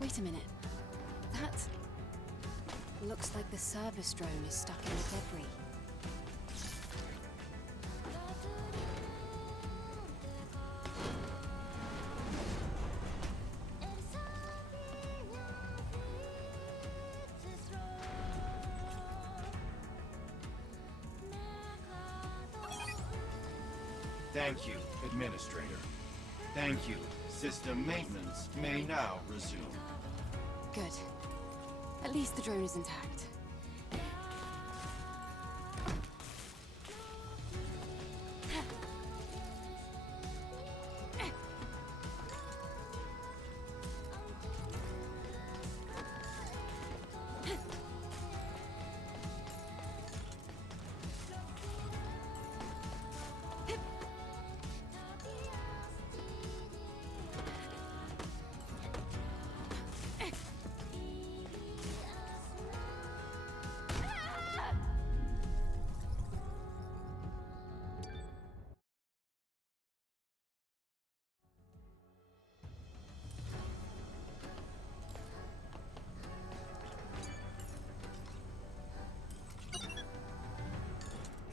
Wait a minute. That looks like the service drone is stuck in the debris. Thank you, Administrator. Thank you. System maintenance may now resume. Good. At least the drone is intact.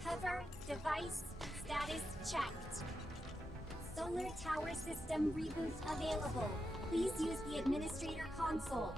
Cover device status checked. Solar tower system reboot available. Please use the administrator console.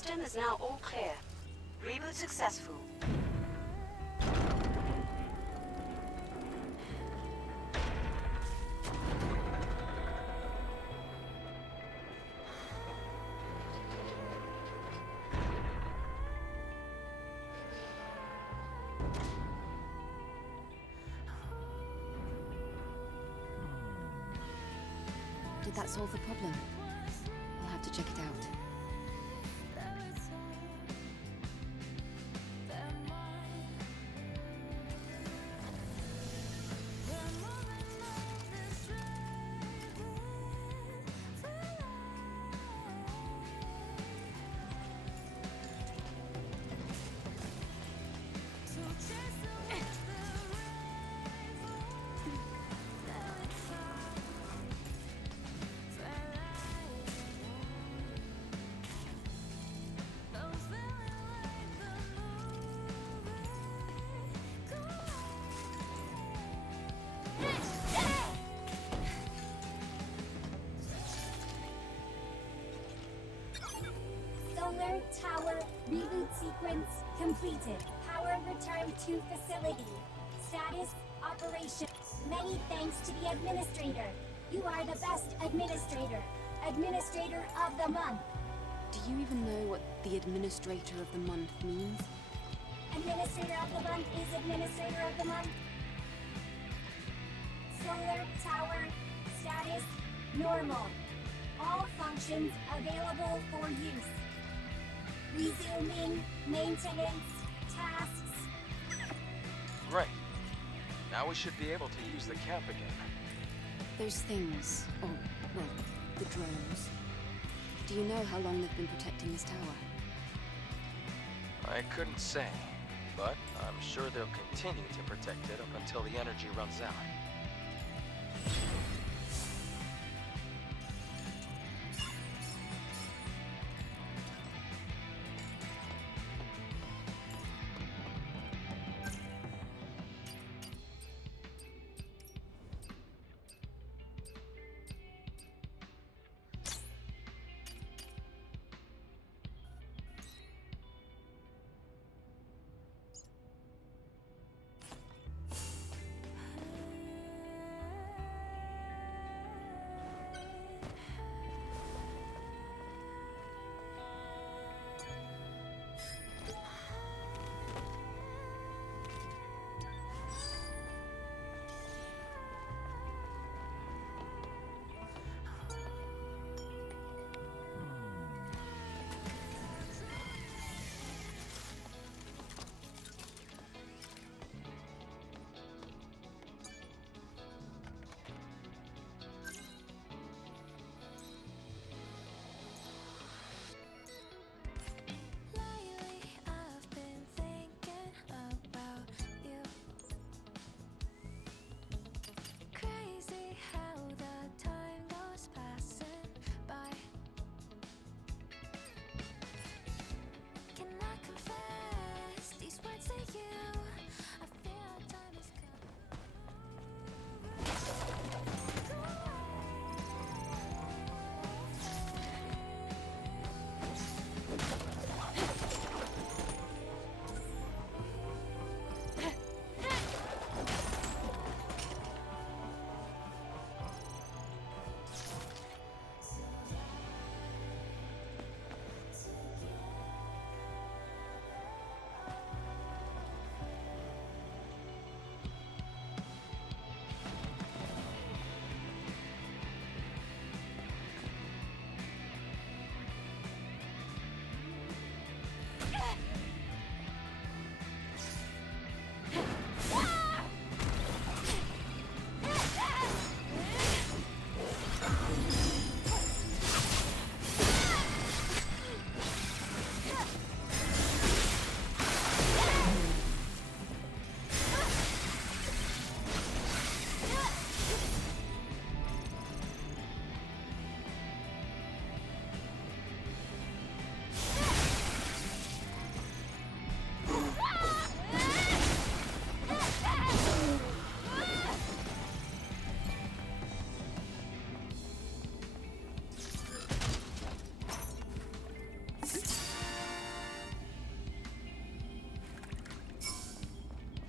system is now all clear. Reboot successful. Did that solve the problem? I'll have to check it out. Solar tower reboot sequence completed. Power returned to facility. Status operation. Many thanks to the administrator. You are the best administrator. Administrator of the month. Do you even know what the Administrator of the Month means? Administrator of the month is administrator of the month. Solar tower status normal. All functions available for use. Resuming maintenance tasks. Great. Now we should be able to use the camp again. Those things, or, well, the drones. Do you know how long they've been protecting this tower? I couldn't say, but I'm sure they'll continue to protect it up until the energy runs out.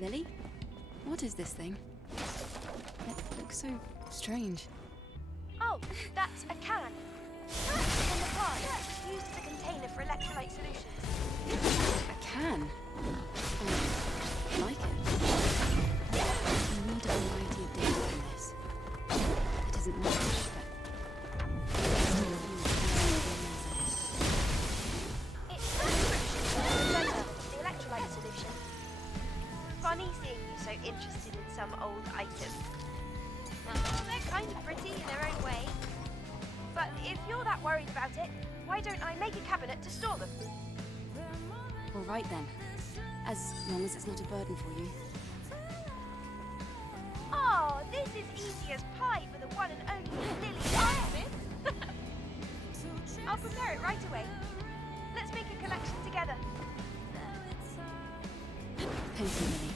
Lily? What is this thing? It looks so strange. Oh, that's a can. In the past, it was used as a container for electrolyte solutions. A can? I like it. I need a variety of data from this. It isn't much, but... It's a description of the center of the electrolyte solution. Funny seeing you so interested in some old items. They're kind of pretty in their own way. But if you're that worried about it, why don't I make a cabinet to store them? All right then. As long as it's not a burden for you. Oh, this is easy as pie for the one and only Lily Smith. I'll prepare it right away. Let's make a collection together. Thank you, Lily.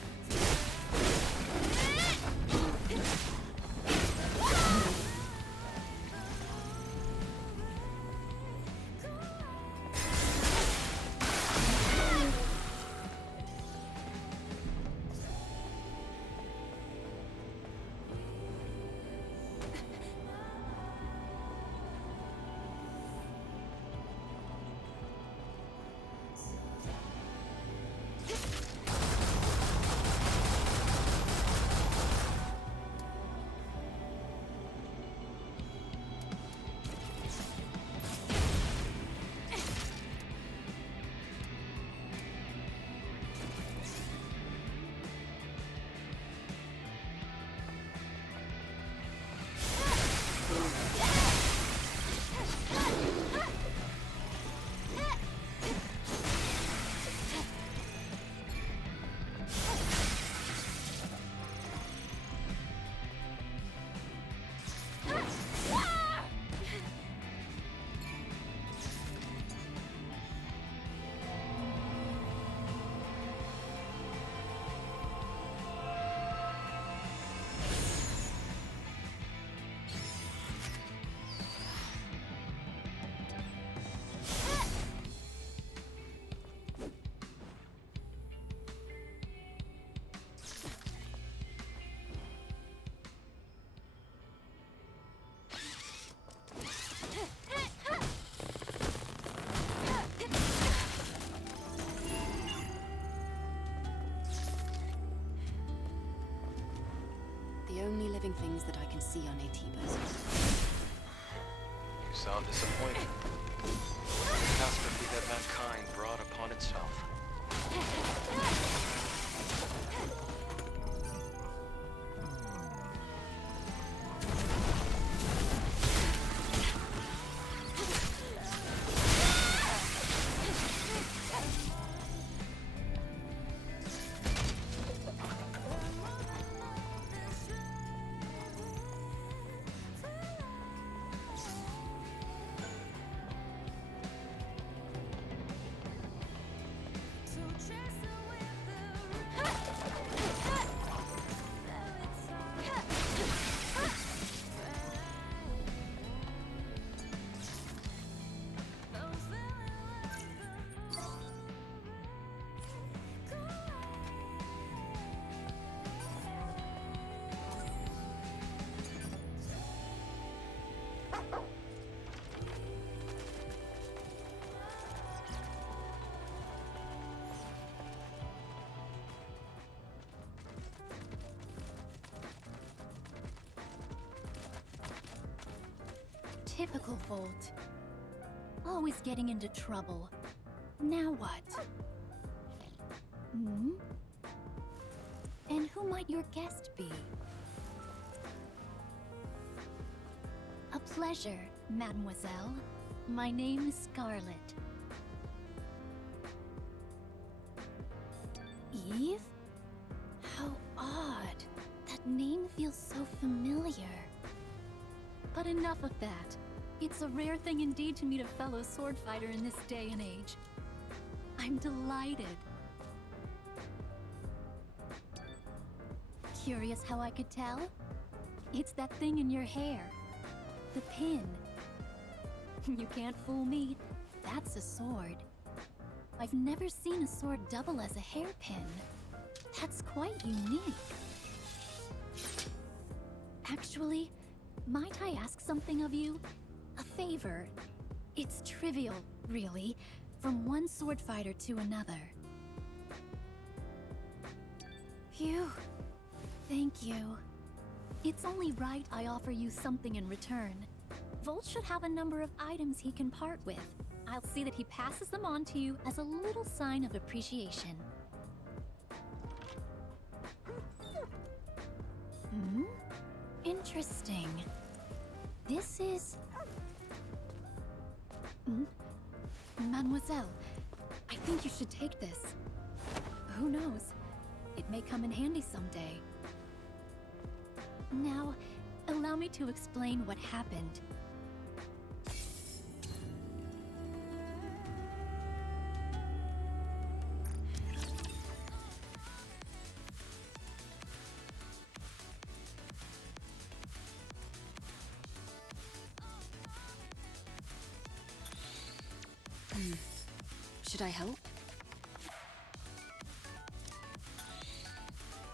The only living things that I can see are Naytibas. You sound disappointed. The catastrophe that mankind brought upon itself. Typical Volt. Always getting into trouble. Now what? Hmm? And who might your guest be? A pleasure, mademoiselle. My name is Scarlet. Eve? How odd. That name feels so familiar. But enough of that. It's a rare thing indeed to meet a fellow sword fighter in this day and age. I'm delighted. Curious how I could tell? It's that thing in your hair. The pin. You can't fool me. That's a sword. I've never seen a sword double as a hairpin. That's quite unique. Actually, might I ask something of you? A favor. It's trivial, really, from one sword fighter to another. Phew. Thank you. It's only right I offer you something in return. Volt should have a number of items he can part with. I'll see that he passes them on to you as a little sign of appreciation. Hmm? Interesting. This is... Mademoiselle, I think you should take this. Who knows? It may come in handy someday. Now, allow me to explain what happened. Should I help?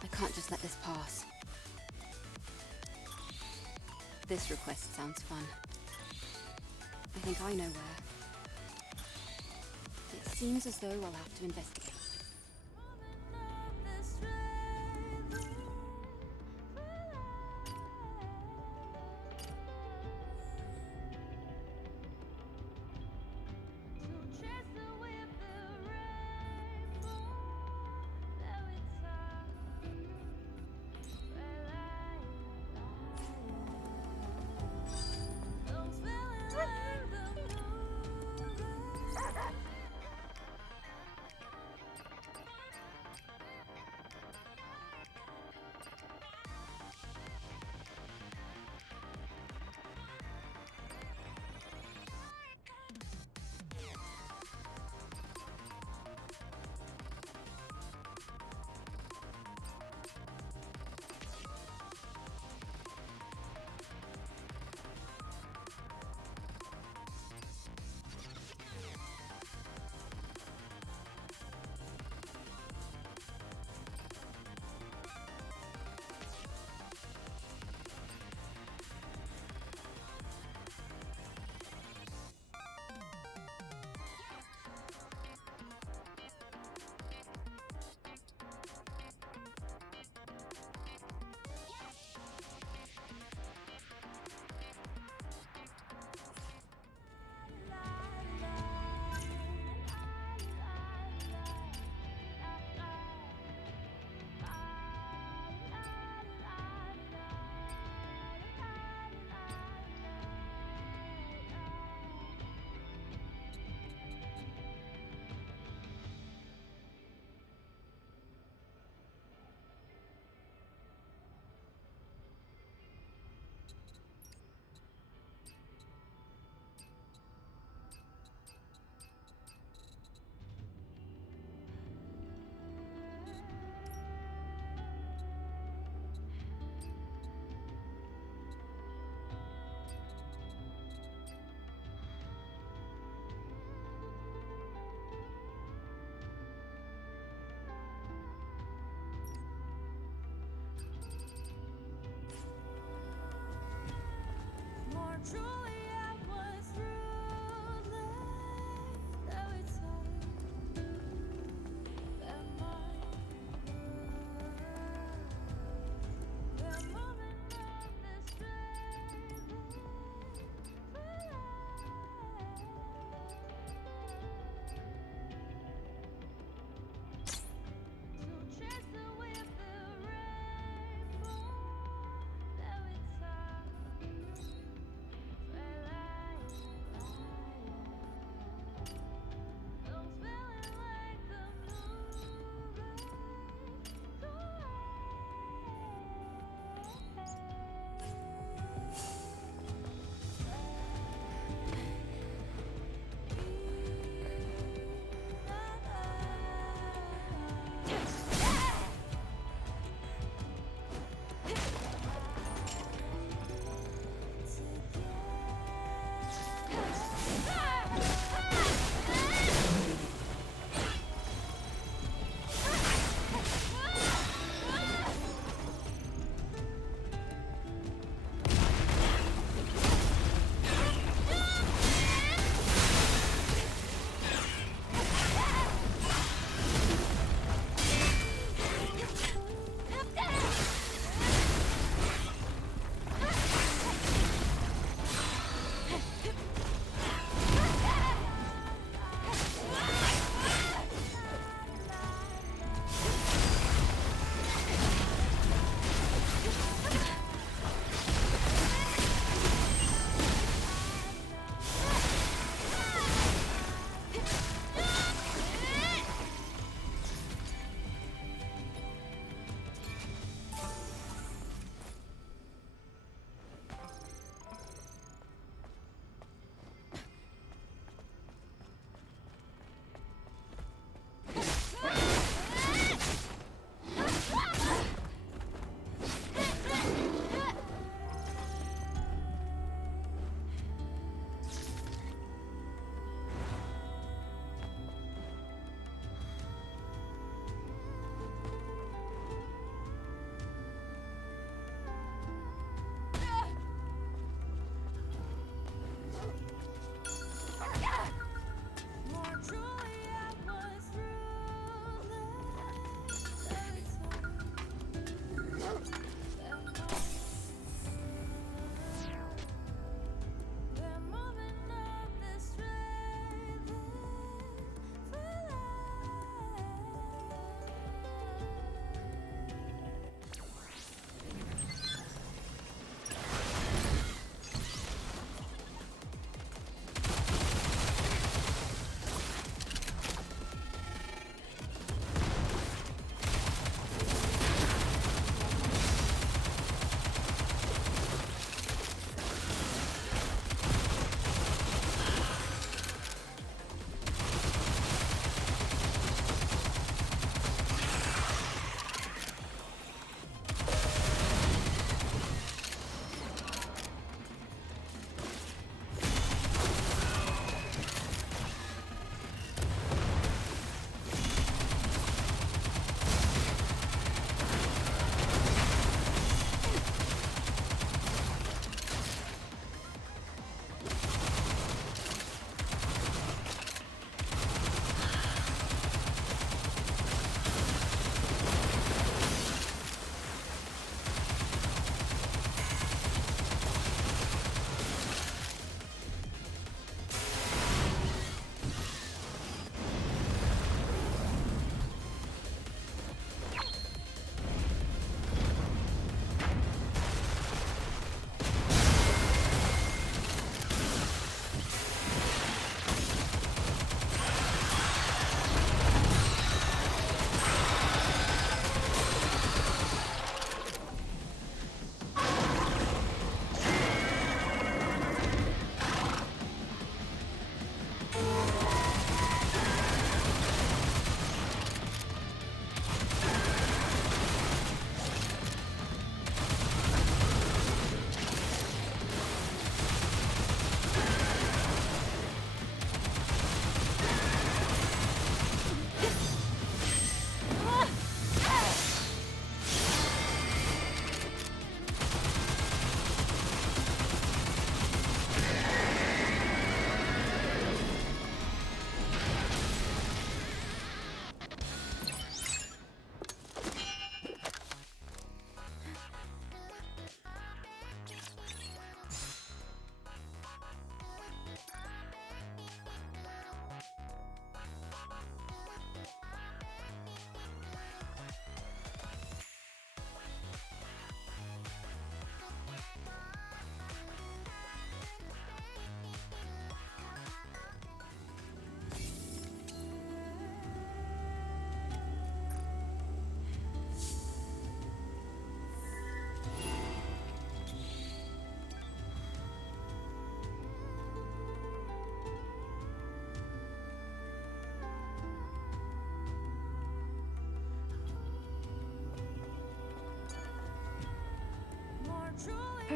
I can't just let this pass. This request sounds fun. I think I know where. It seems as though I'll have to investigate.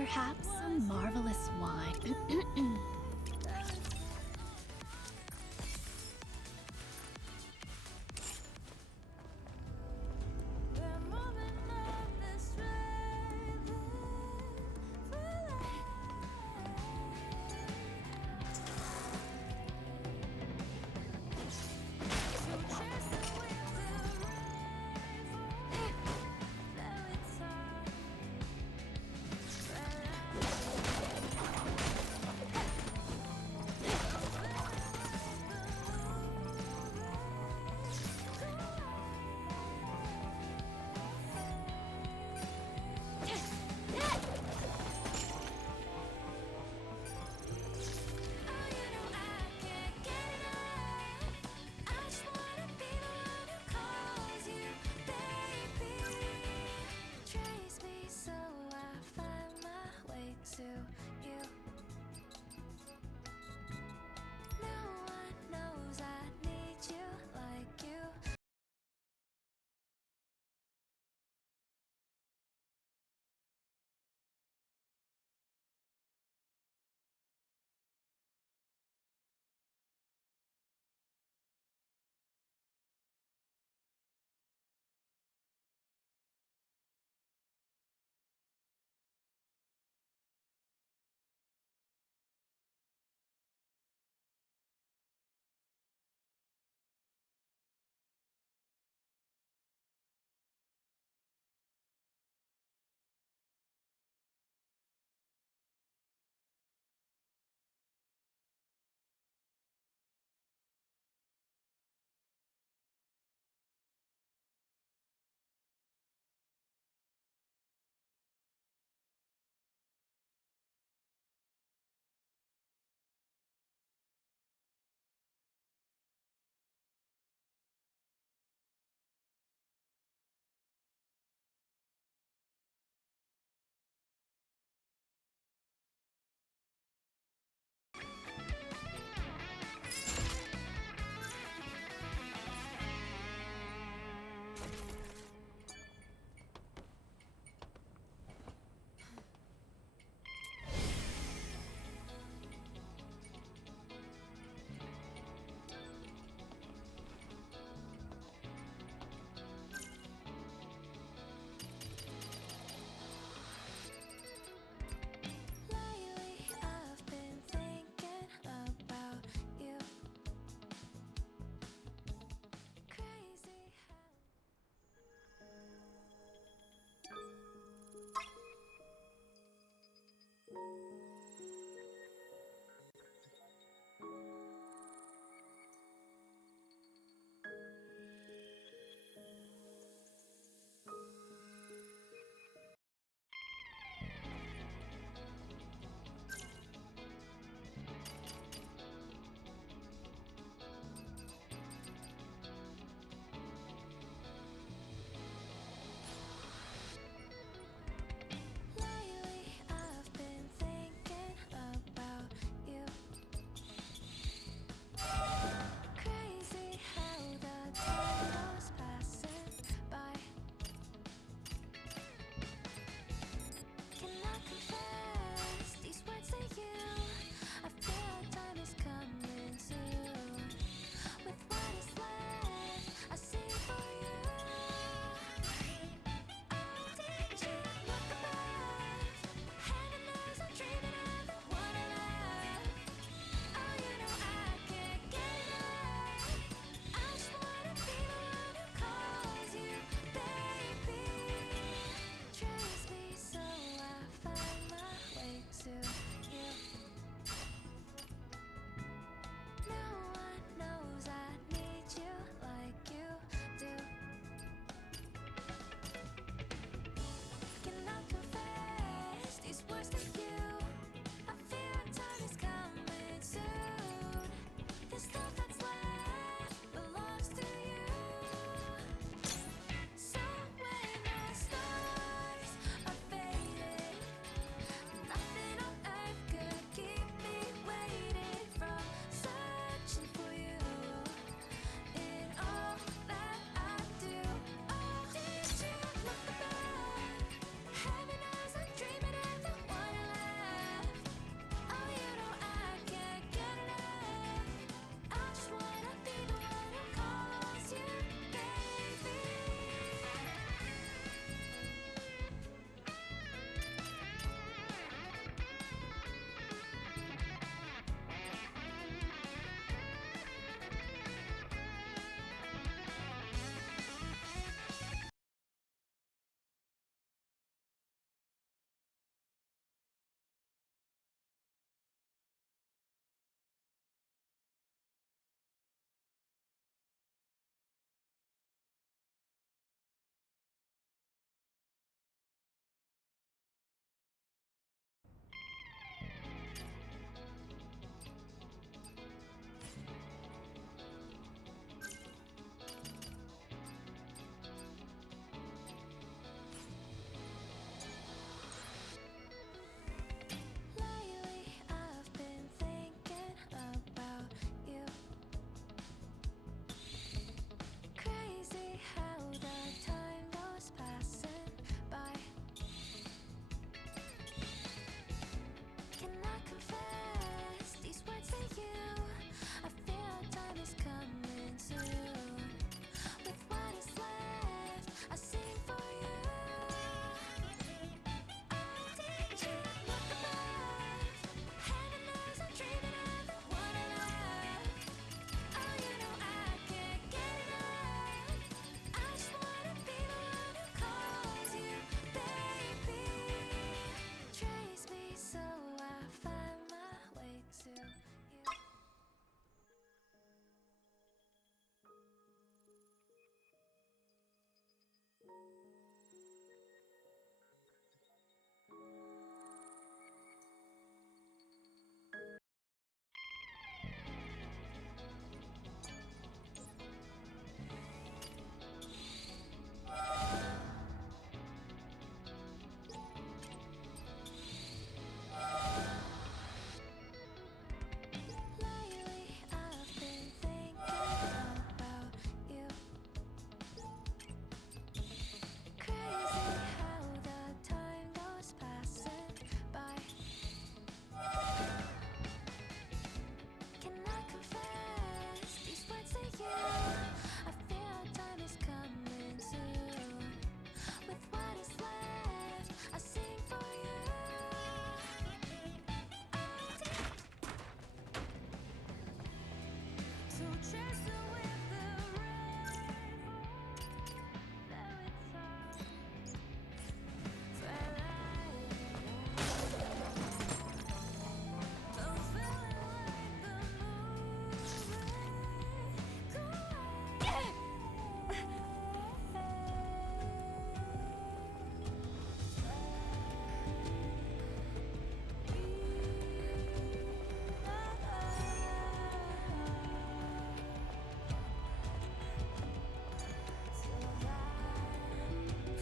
Perhaps some marvelous wine.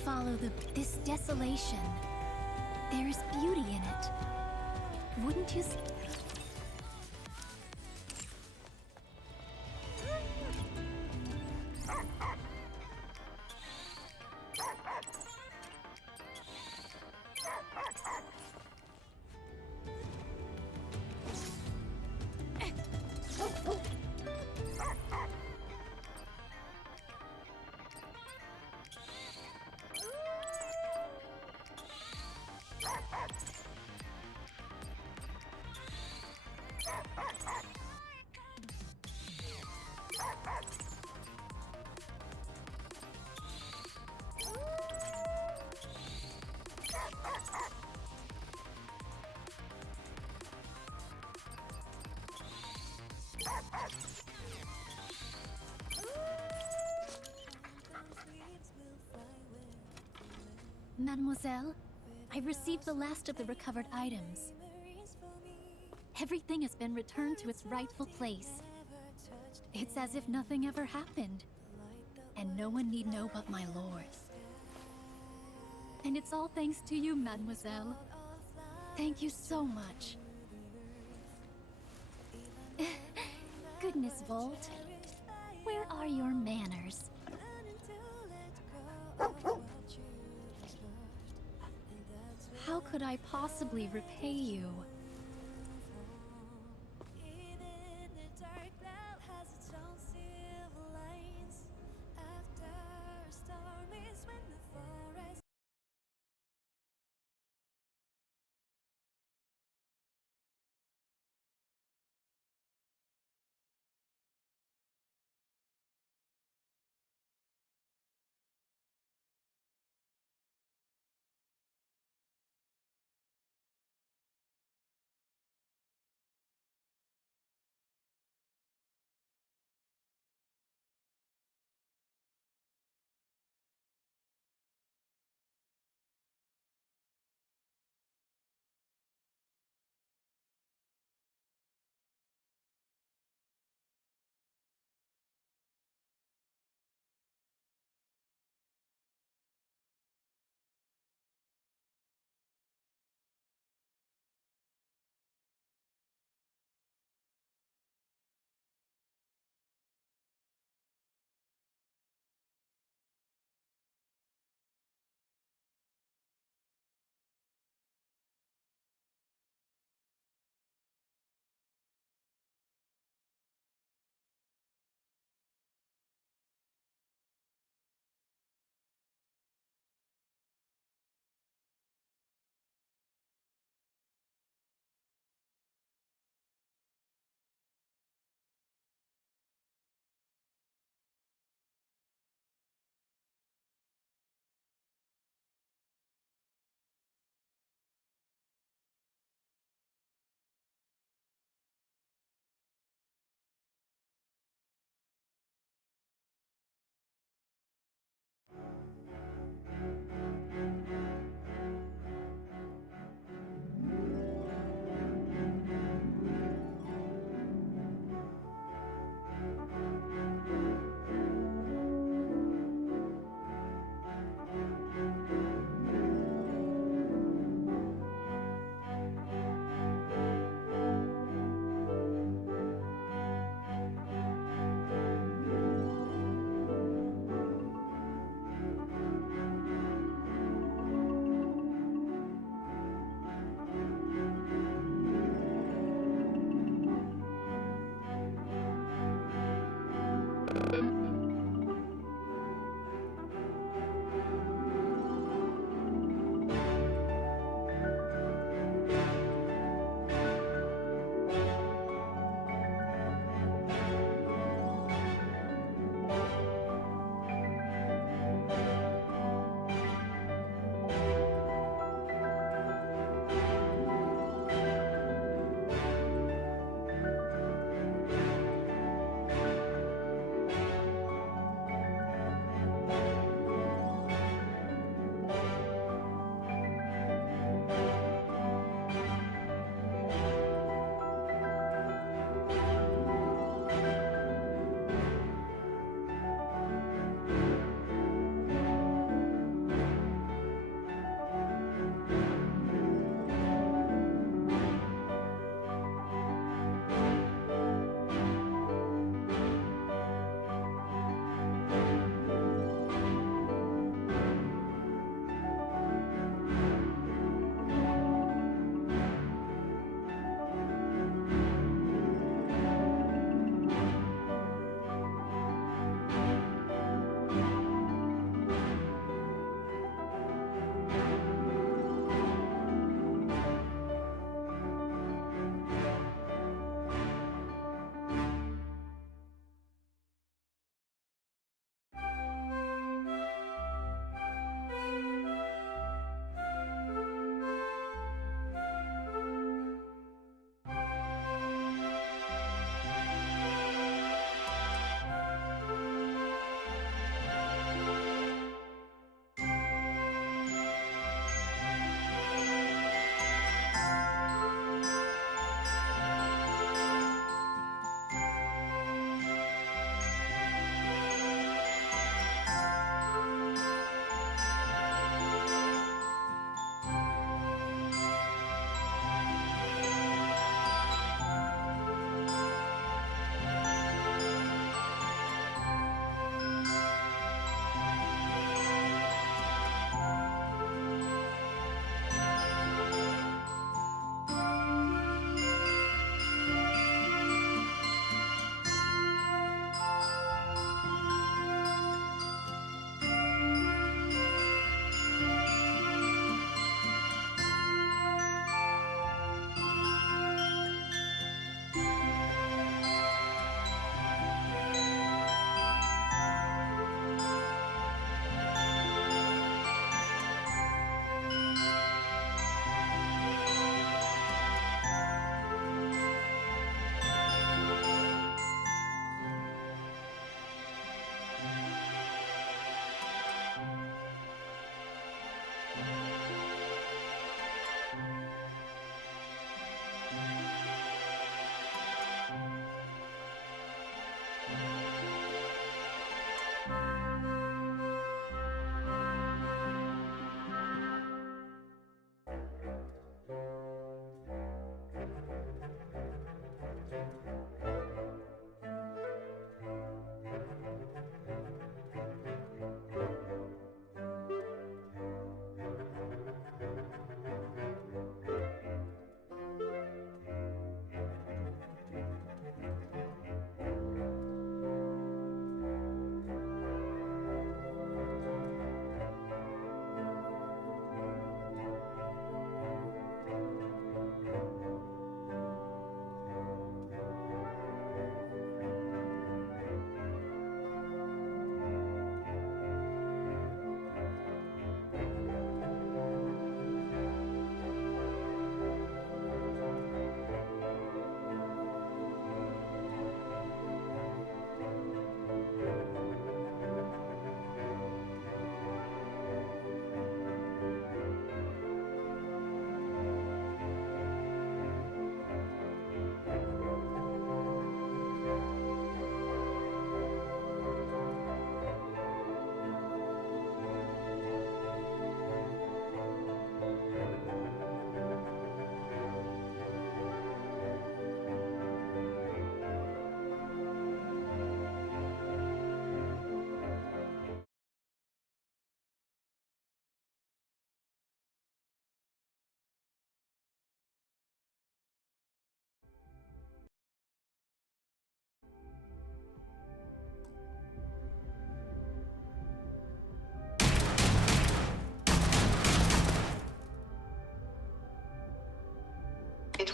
follow this desolation. There's beauty in it. Wouldn't you Mademoiselle, I received the last of the recovered items. Everything has been returned to its rightful place. It's as if nothing ever happened. And no one need know but my lord. And it's all thanks to you, Mademoiselle. Thank you so much. Goodness, Volt. Where are your manners? How could I possibly repay you?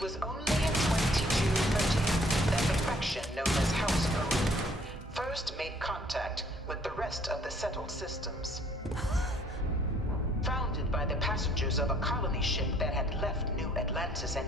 It was only in 2230 that the faction known as House Farouk first made contact with the rest of the settled systems. Founded by the passengers of a colony ship that had left New Atlantis and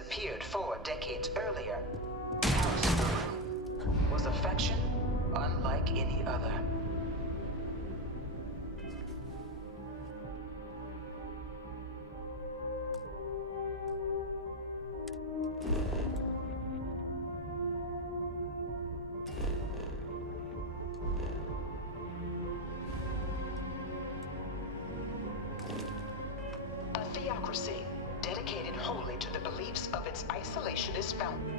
appeared 4 decades earlier, House Farouk was a faction unlike any other. A theocracy dedicated wholly to the beliefs of its isolationist founder.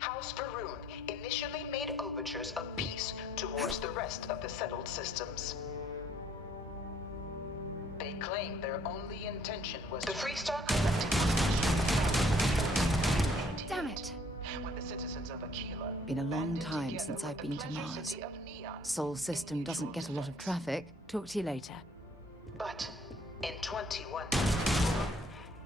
House Farouk initially made overtures of peace towards the rest of the settled systems. They claimed their only intention was the Freestar Collective. Damn it! When the citizens of Aquila Been a long time since I've been to Mars. Sol system doesn't get a lot of traffic. Talk to you later. But in 21,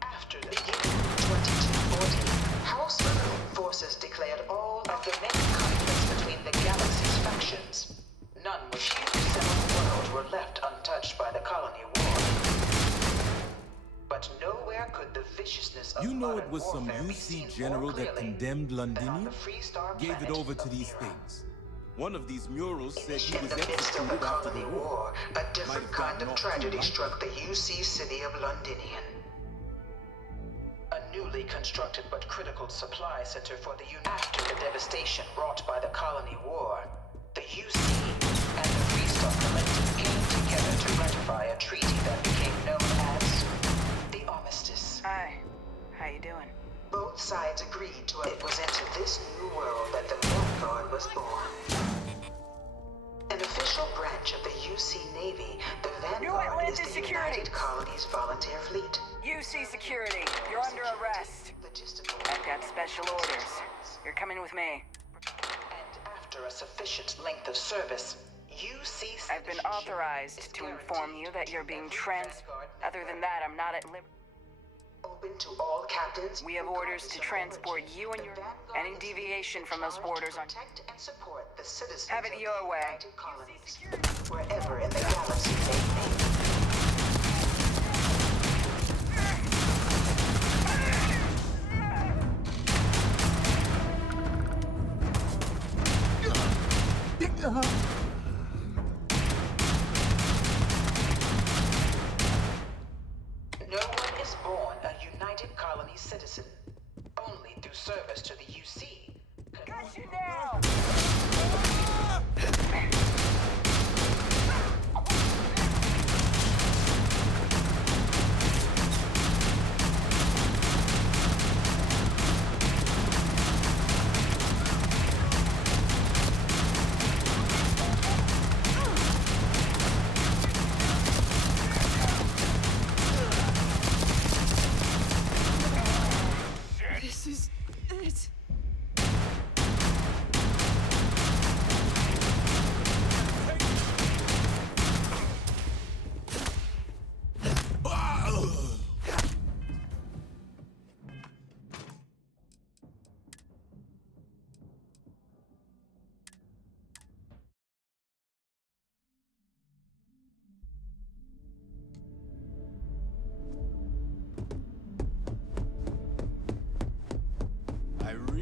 after the year 2240, House Farouk forces declared all of the many conflicts between the galaxy's factions. None with few settled worlds were left untouched by the colony war. But nowhere could the viciousness of You know it modern was some warfare be UC seen general more that clearly condemned than on Londinium? the Freestar Gave it planet over to of these Mira. things. One of these murals said he In was the midst of the executed after the colony war. war, a different kind of tragedy struck the UC city of Londinium. A newly constructed but critical supply center for the Union. After the devastation wrought by the colony war, the UC and the Freestar Collective came together to ratify a treaty that became known as the Armistice. Hi. How you doing? Both sides agreed to it. Was into this new world that the Vanguard was born. An official branch of the UC Navy, the Vanguard is the United Colonies Volunteer Fleet. UC Security, you're under arrest. I've got special orders. You're coming with me. And after a sufficient length of service, UC... I've been authorized to inform you that you're being Other than that, I'm not at liberty. Open to all captains. We have orders to transport you and your... Any deviation from those orders on... Protect and support the citizens Have it your way. United Colonies, wherever in the galaxy they may. No one is born a United Colony citizen, only through service to the UC. Got you now! This is it.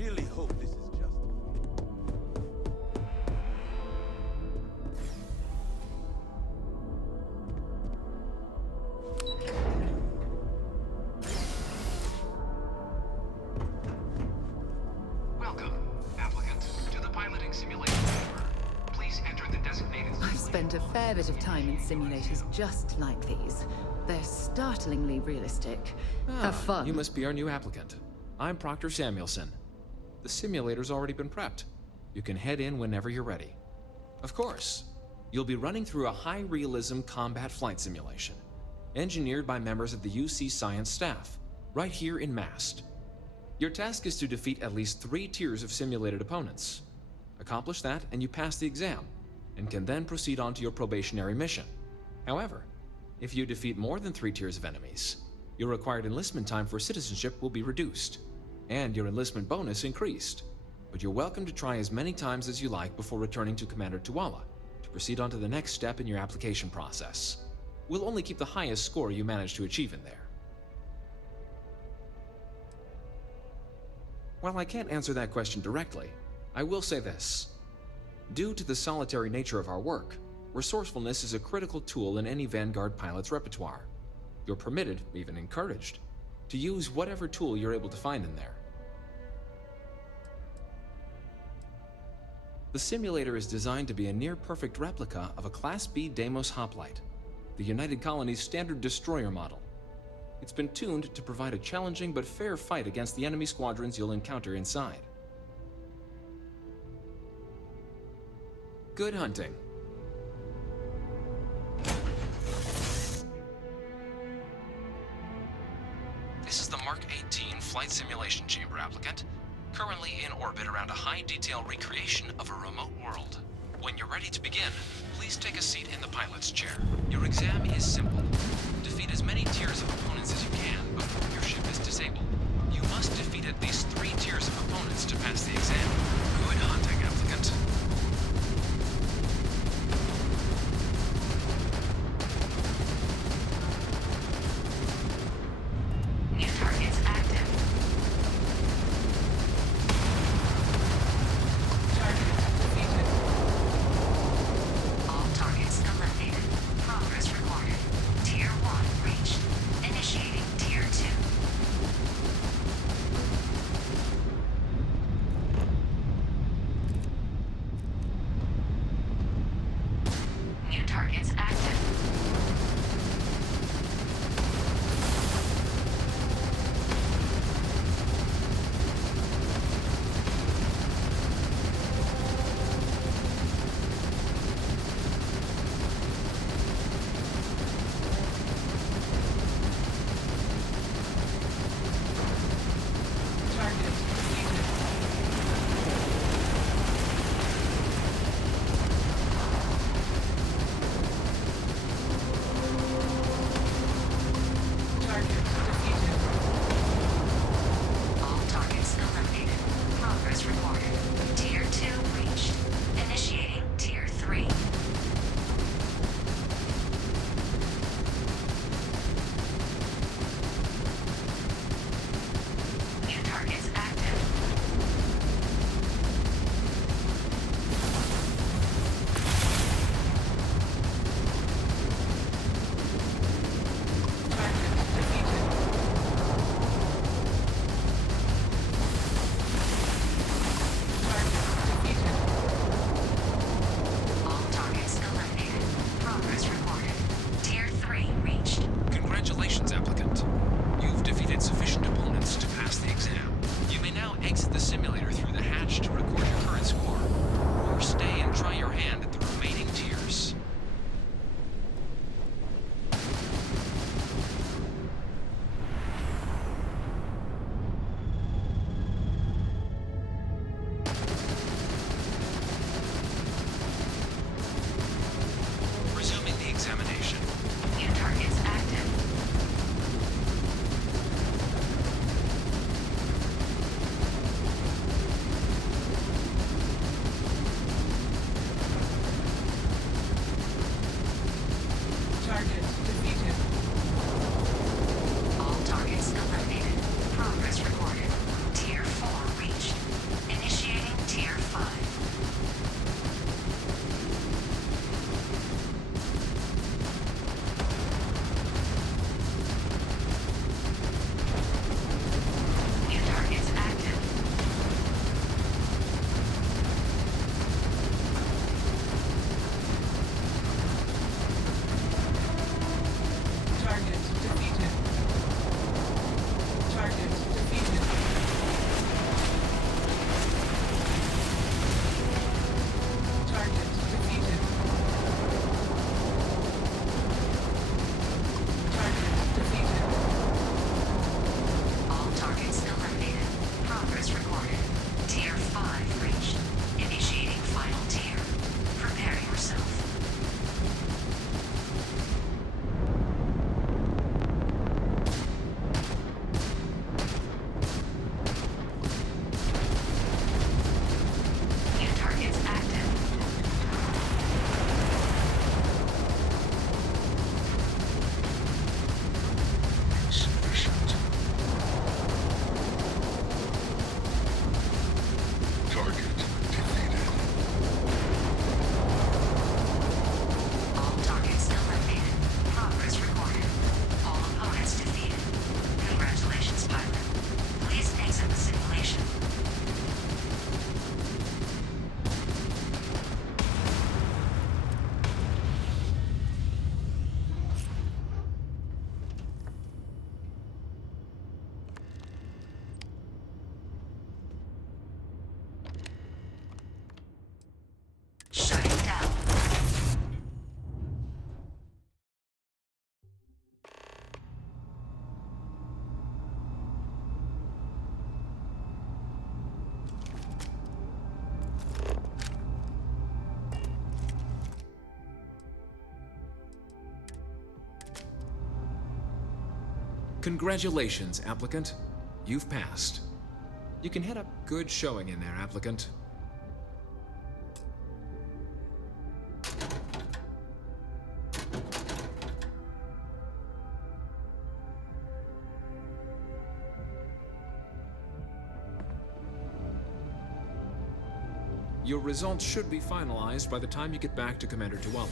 really hope this is just... Welcome, applicant, to the piloting simulation chamber. Please enter the designated... I've spent a fair bit of time in simulators just like these. They're startlingly realistic. Have fun. You must be our new applicant. I'm Proctor Samuelson. The simulator's already been prepped. You can head in whenever you're ready. Of course, you'll be running through a high-realism combat flight simulation, engineered by members of the UC Science staff, right here in Mast. Your task is to defeat at least 3 tiers of simulated opponents. Accomplish that, and you pass the exam, and can then proceed on to your probationary mission. However, if you defeat more than 3 tiers of enemies, your required enlistment time for citizenship will be reduced, and your enlistment bonus increased. But you're welcome to try as many times as you like before returning to Commander Tuala to proceed on to the next step in your application process. We'll only keep the highest score you manage to achieve in there. While I can't answer that question directly, I will say this. Due to the solitary nature of our work, resourcefulness is a critical tool in any Vanguard pilot's repertoire. You're permitted, even encouraged, to use whatever tool you're able to find in there. The simulator is designed to be a near-perfect replica of a Class B Deimos hoplite, the United Colony's standard destroyer model. It's been tuned to provide a challenging but fair fight against the enemy squadrons you'll encounter inside. Good hunting. This is the Mark 18 Flight Simulation Chamber applicant, currently in orbit around a high-detail recreation of a remote world. When you're ready to begin, please take a seat in the pilot's chair. Your exam is simple. Defeat as many tiers of opponents as you can before your ship is disabled. You must defeat at least 3 tiers of opponents to pass the exam. Good hunting, applicant. New targets active. Target defeated. All targets eliminated. Progress recorded. Tier 1 reached. Initiate Congratulations, applicant. You've passed. You can head up. Good showing in there, applicant. Your results should be finalized by the time you get back to Commander Tuala.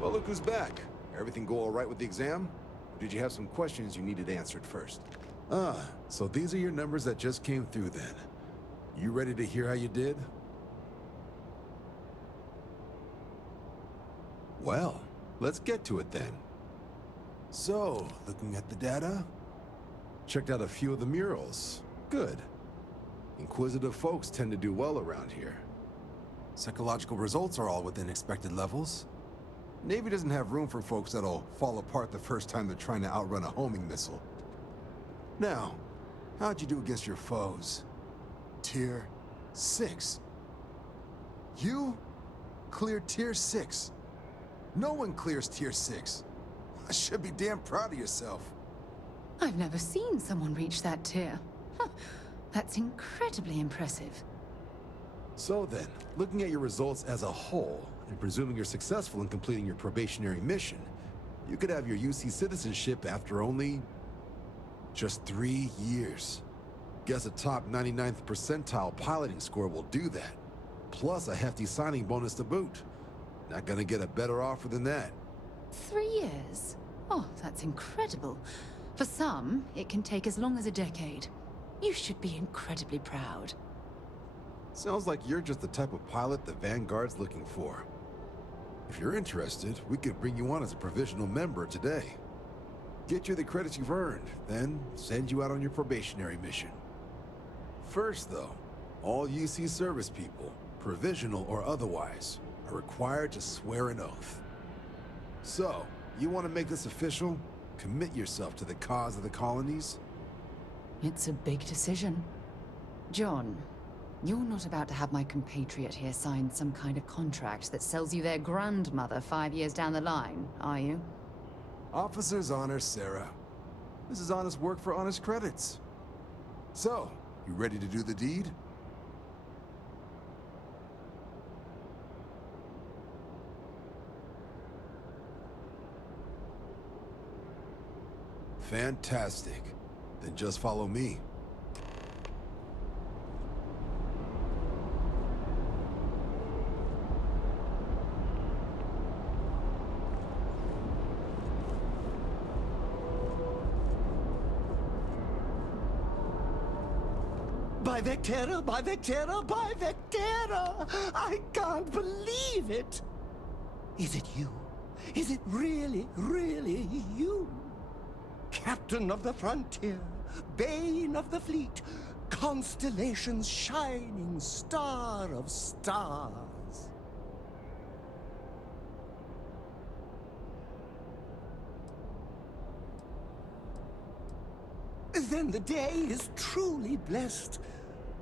Well, look who's back. Everything go all right with the exam? Or did you have some questions you needed answered first? Ah, so these are your numbers that just came through then. You ready to hear how you did? Well, let's get to it then. So, looking at the data, checked out a few of the murals. Good. Inquisitive folks tend to do well around here. Psychological results are all within expected levels. Navy doesn't have room for folks that'll fall apart the first time they're trying to outrun a homing missile. Now, how'd you do against your foes? Tier 6. You cleared Tier 6. No one clears Tier 6. I should be damn proud of yourself. I've never seen someone reach that tier. Huh, that's incredibly impressive. So then, looking at your results as a whole, and presuming you're successful in completing your probationary mission, you could have your UC citizenship after only just 3 years. Guess a top 99th percentile piloting score will do that. Plus a hefty signing bonus to boot. Not gonna get a better offer than that. 3 years? Oh, that's incredible. For some, it can take as long as a decade. You should be incredibly proud. Sounds like you're just the type of pilot the Vanguard's looking for. If you're interested, we could bring you on as a provisional member today. Get you the credits you've earned, then send you out on your probationary mission. First, though, all UC service people, provisional or otherwise, are required to swear an oath. So, you want to make this official? Commit yourself to the cause of the colonies? It's a big decision. John, you're not about to have my compatriot here sign some kind of contract that sells you their grandmother 5 years down the line, are you? Officer's honor, Sarah. This is honest work for honest credits. So, you ready to do the deed? Fantastic. Then just follow me. By Vectera, by Vectera, by Vectera! I can't believe it! Is it you? Is it really, really you? Captain of the frontier, bane of the fleet, constellation's shining star of stars. Then the day is truly blessed.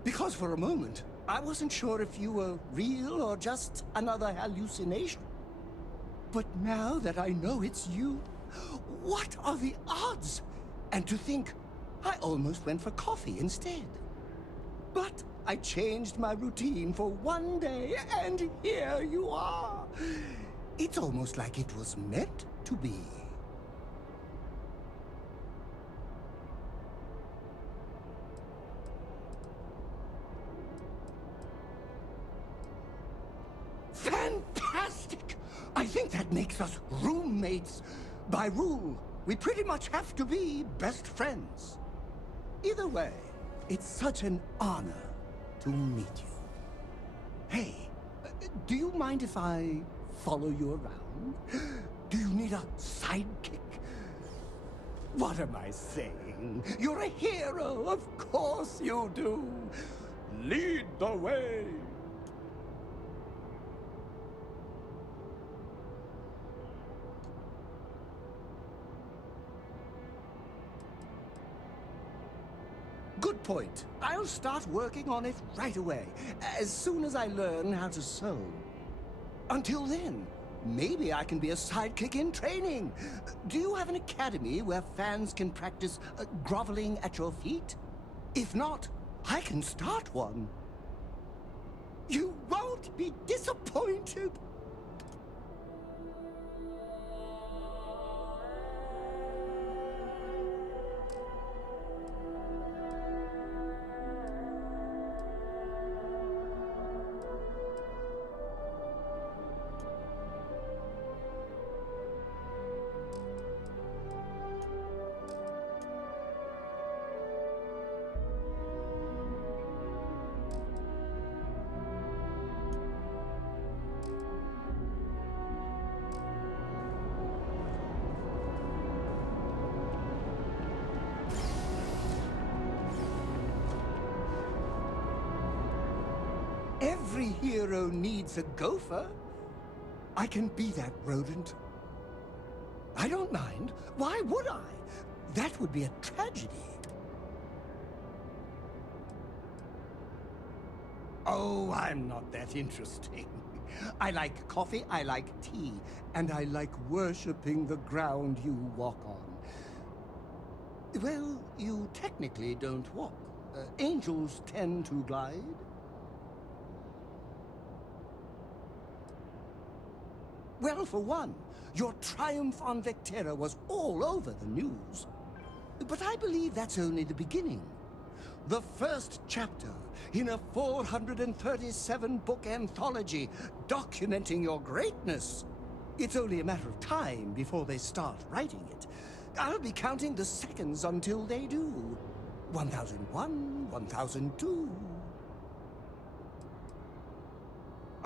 Because for a moment, I wasn't sure if you were real or just another hallucination. But now that I know it's you, what are the odds? And to think, I almost went for coffee instead. But I changed my routine for one day, and here you are. It's almost like it was meant to be. Fantastic! I think that makes us roommates. By rule, we pretty much have to be best friends. Either way, it's such an honor to meet you. Hey, do you mind if I follow you around? Do you need a sidekick? What am I saying? You're a hero, of course you do. Lead the way. Good point. I'll start working on it right away, as soon as I learn how to sew. Until then, maybe I can be a sidekick in training. Do you have an academy where fans can practice groveling at your feet? If not, I can start one. You won't be disappointed. Every hero needs a gopher. I can be that rodent. I don't mind. Why would I? That would be a tragedy. Oh, I'm not that interesting. I like coffee, I like tea, and I like worshipping the ground you walk on. Well, you technically don't walk. Angels tend to glide. Well, for one, your triumph on Vectera was all over the news. But I believe that's only the beginning. The first chapter in a 437-book anthology documenting your greatness. It's only a matter of time before they start writing it. I'll be counting the seconds until they do. 1001, 1002.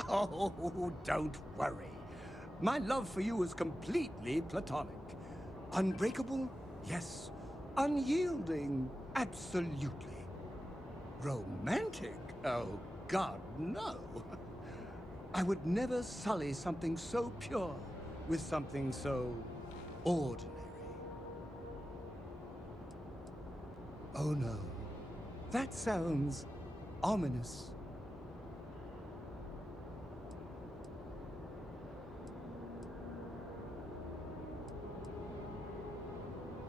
Oh, don't worry. My love for you is completely platonic. Unbreakable? Yes. Unyielding? Absolutely. Romantic? Oh, God, no. I would never sully something so pure with something so ordinary. Oh, no. That sounds ominous.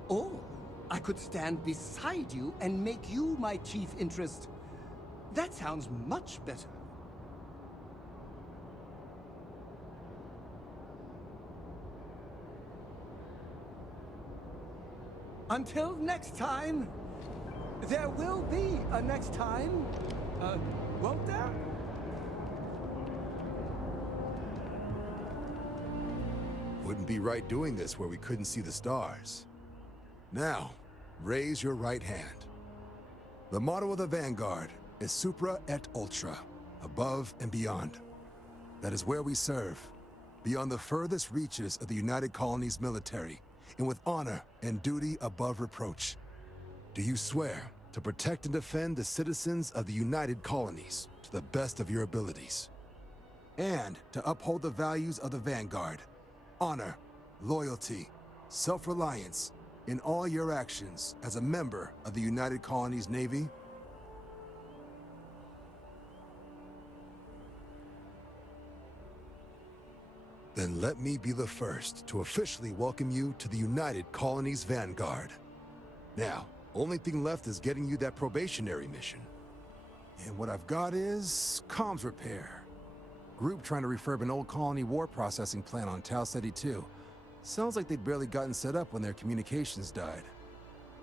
Or I could stand beside you and make you my chief interest. That sounds much better. Until next time, there will be a next time, won't there? Wouldn't be right doing this where we couldn't see the stars. Now, raise your right hand. The motto of the Vanguard is Supra et Ultra, above and beyond. That is where we serve, beyond the furthest reaches of the United Colonies military, and with honor and duty above reproach. Do you swear to protect and defend the citizens of the United Colonies to the best of your abilities? And to uphold the values of the Vanguard, honor, loyalty, self-reliance, in all your actions as a member of the United Colonies Navy? Then let me be the first to officially welcome you to the United Colonies Vanguard. Now, only thing left is getting you that probationary mission. And what I've got is comms repair. Group trying to refurb an old colony war processing plant on Tau Ceti 2. Sounds like they'd barely gotten set up when their communications died.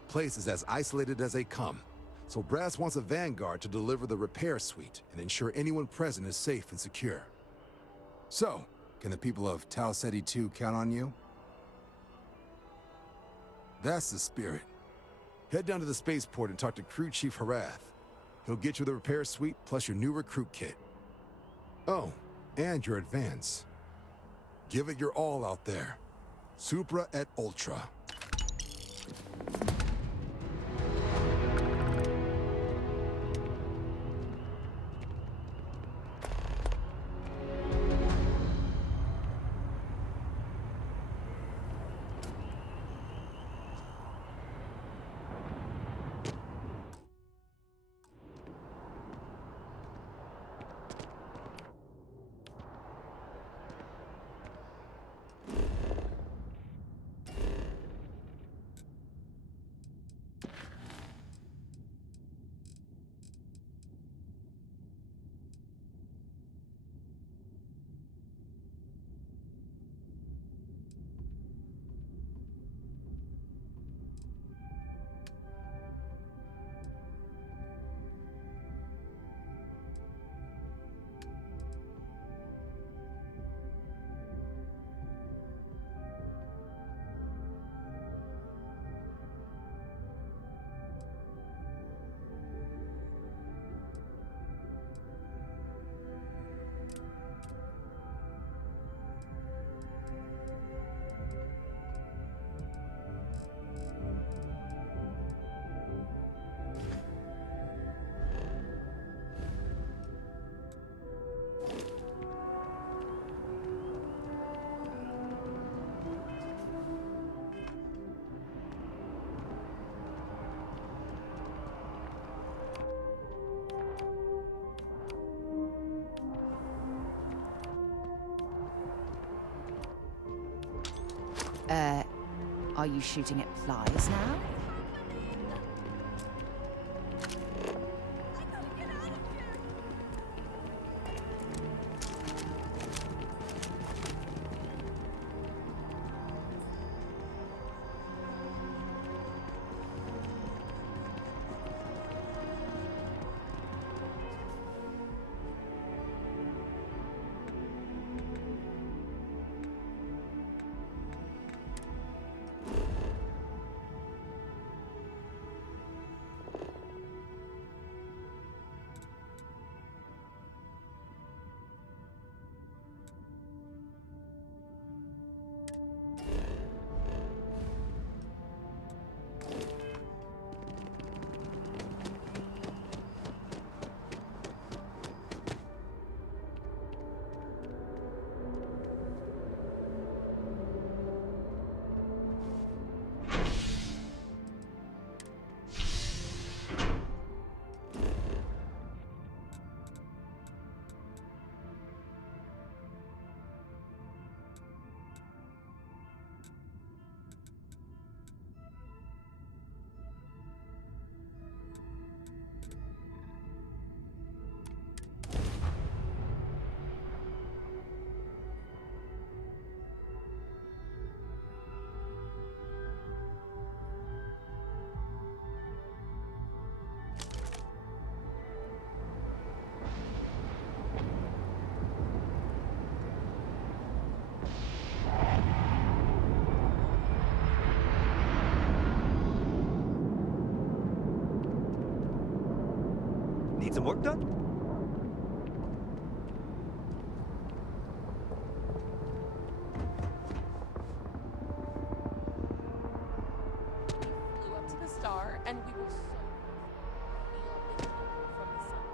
Place is as isolated as they come, so Brass wants a Vanguard to deliver the repair suite and ensure anyone present is safe and secure. So, can the people of Tau Ceti 2 count on you? That's the spirit. Head down to the spaceport and talk to Crew Chief Harath. He'll get you the repair suite plus your new recruit kit. Oh, and your advance. Give it your all out there. Supra et Ultra. Are you shooting at flies now? Need some work done? Flew up to the star, and we were so feel a big pull from the sun.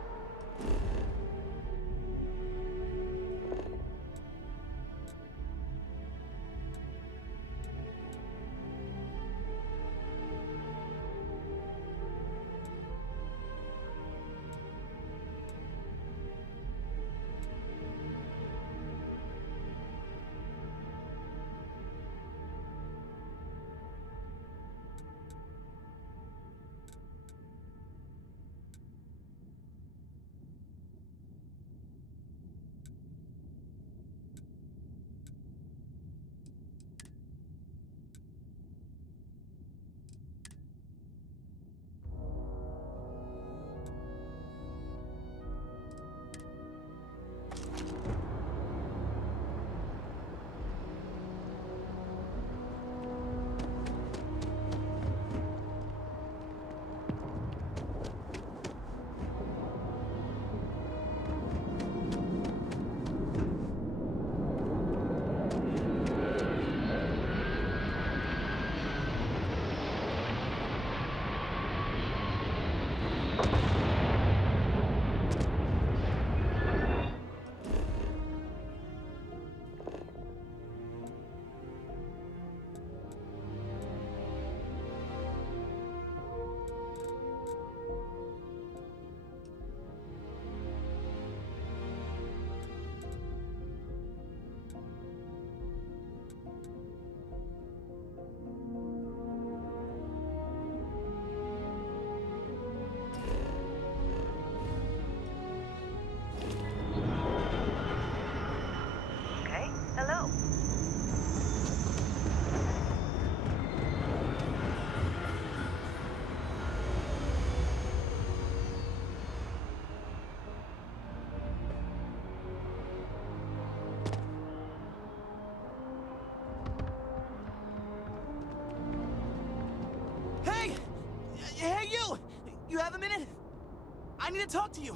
I need to talk to you.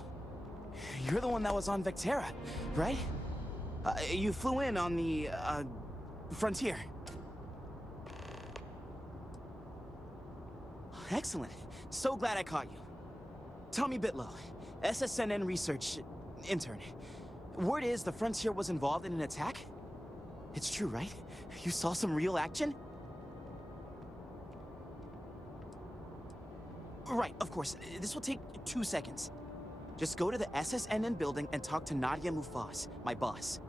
You're the one that was on Vectera, right? You flew in on the, Frontier. Excellent. So glad I caught you. Tommy Bitlow, SSNN research intern. Word is the Frontier was involved in an attack? It's true, right? You saw some real action? Right, of course. This will take 2 seconds. Just go to the SSNN building and talk to Nadia Mufaz, my boss.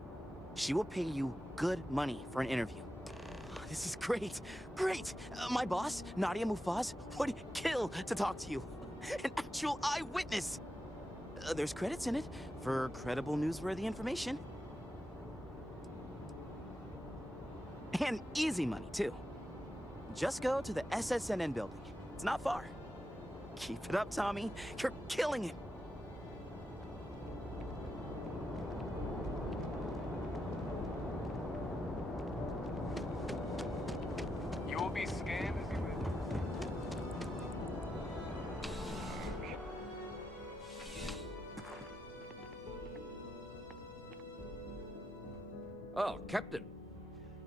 She will pay you good money for an interview. This is great. Great! My boss, Nadia Mufaz, would kill to talk to you. An actual eyewitness! There's credits in it for credible, newsworthy information. And easy money, too. Just go to the SSNN building. It's not far. Keep it up, Tommy. You're killing it. You will be scanned as you enter. Oh, Captain.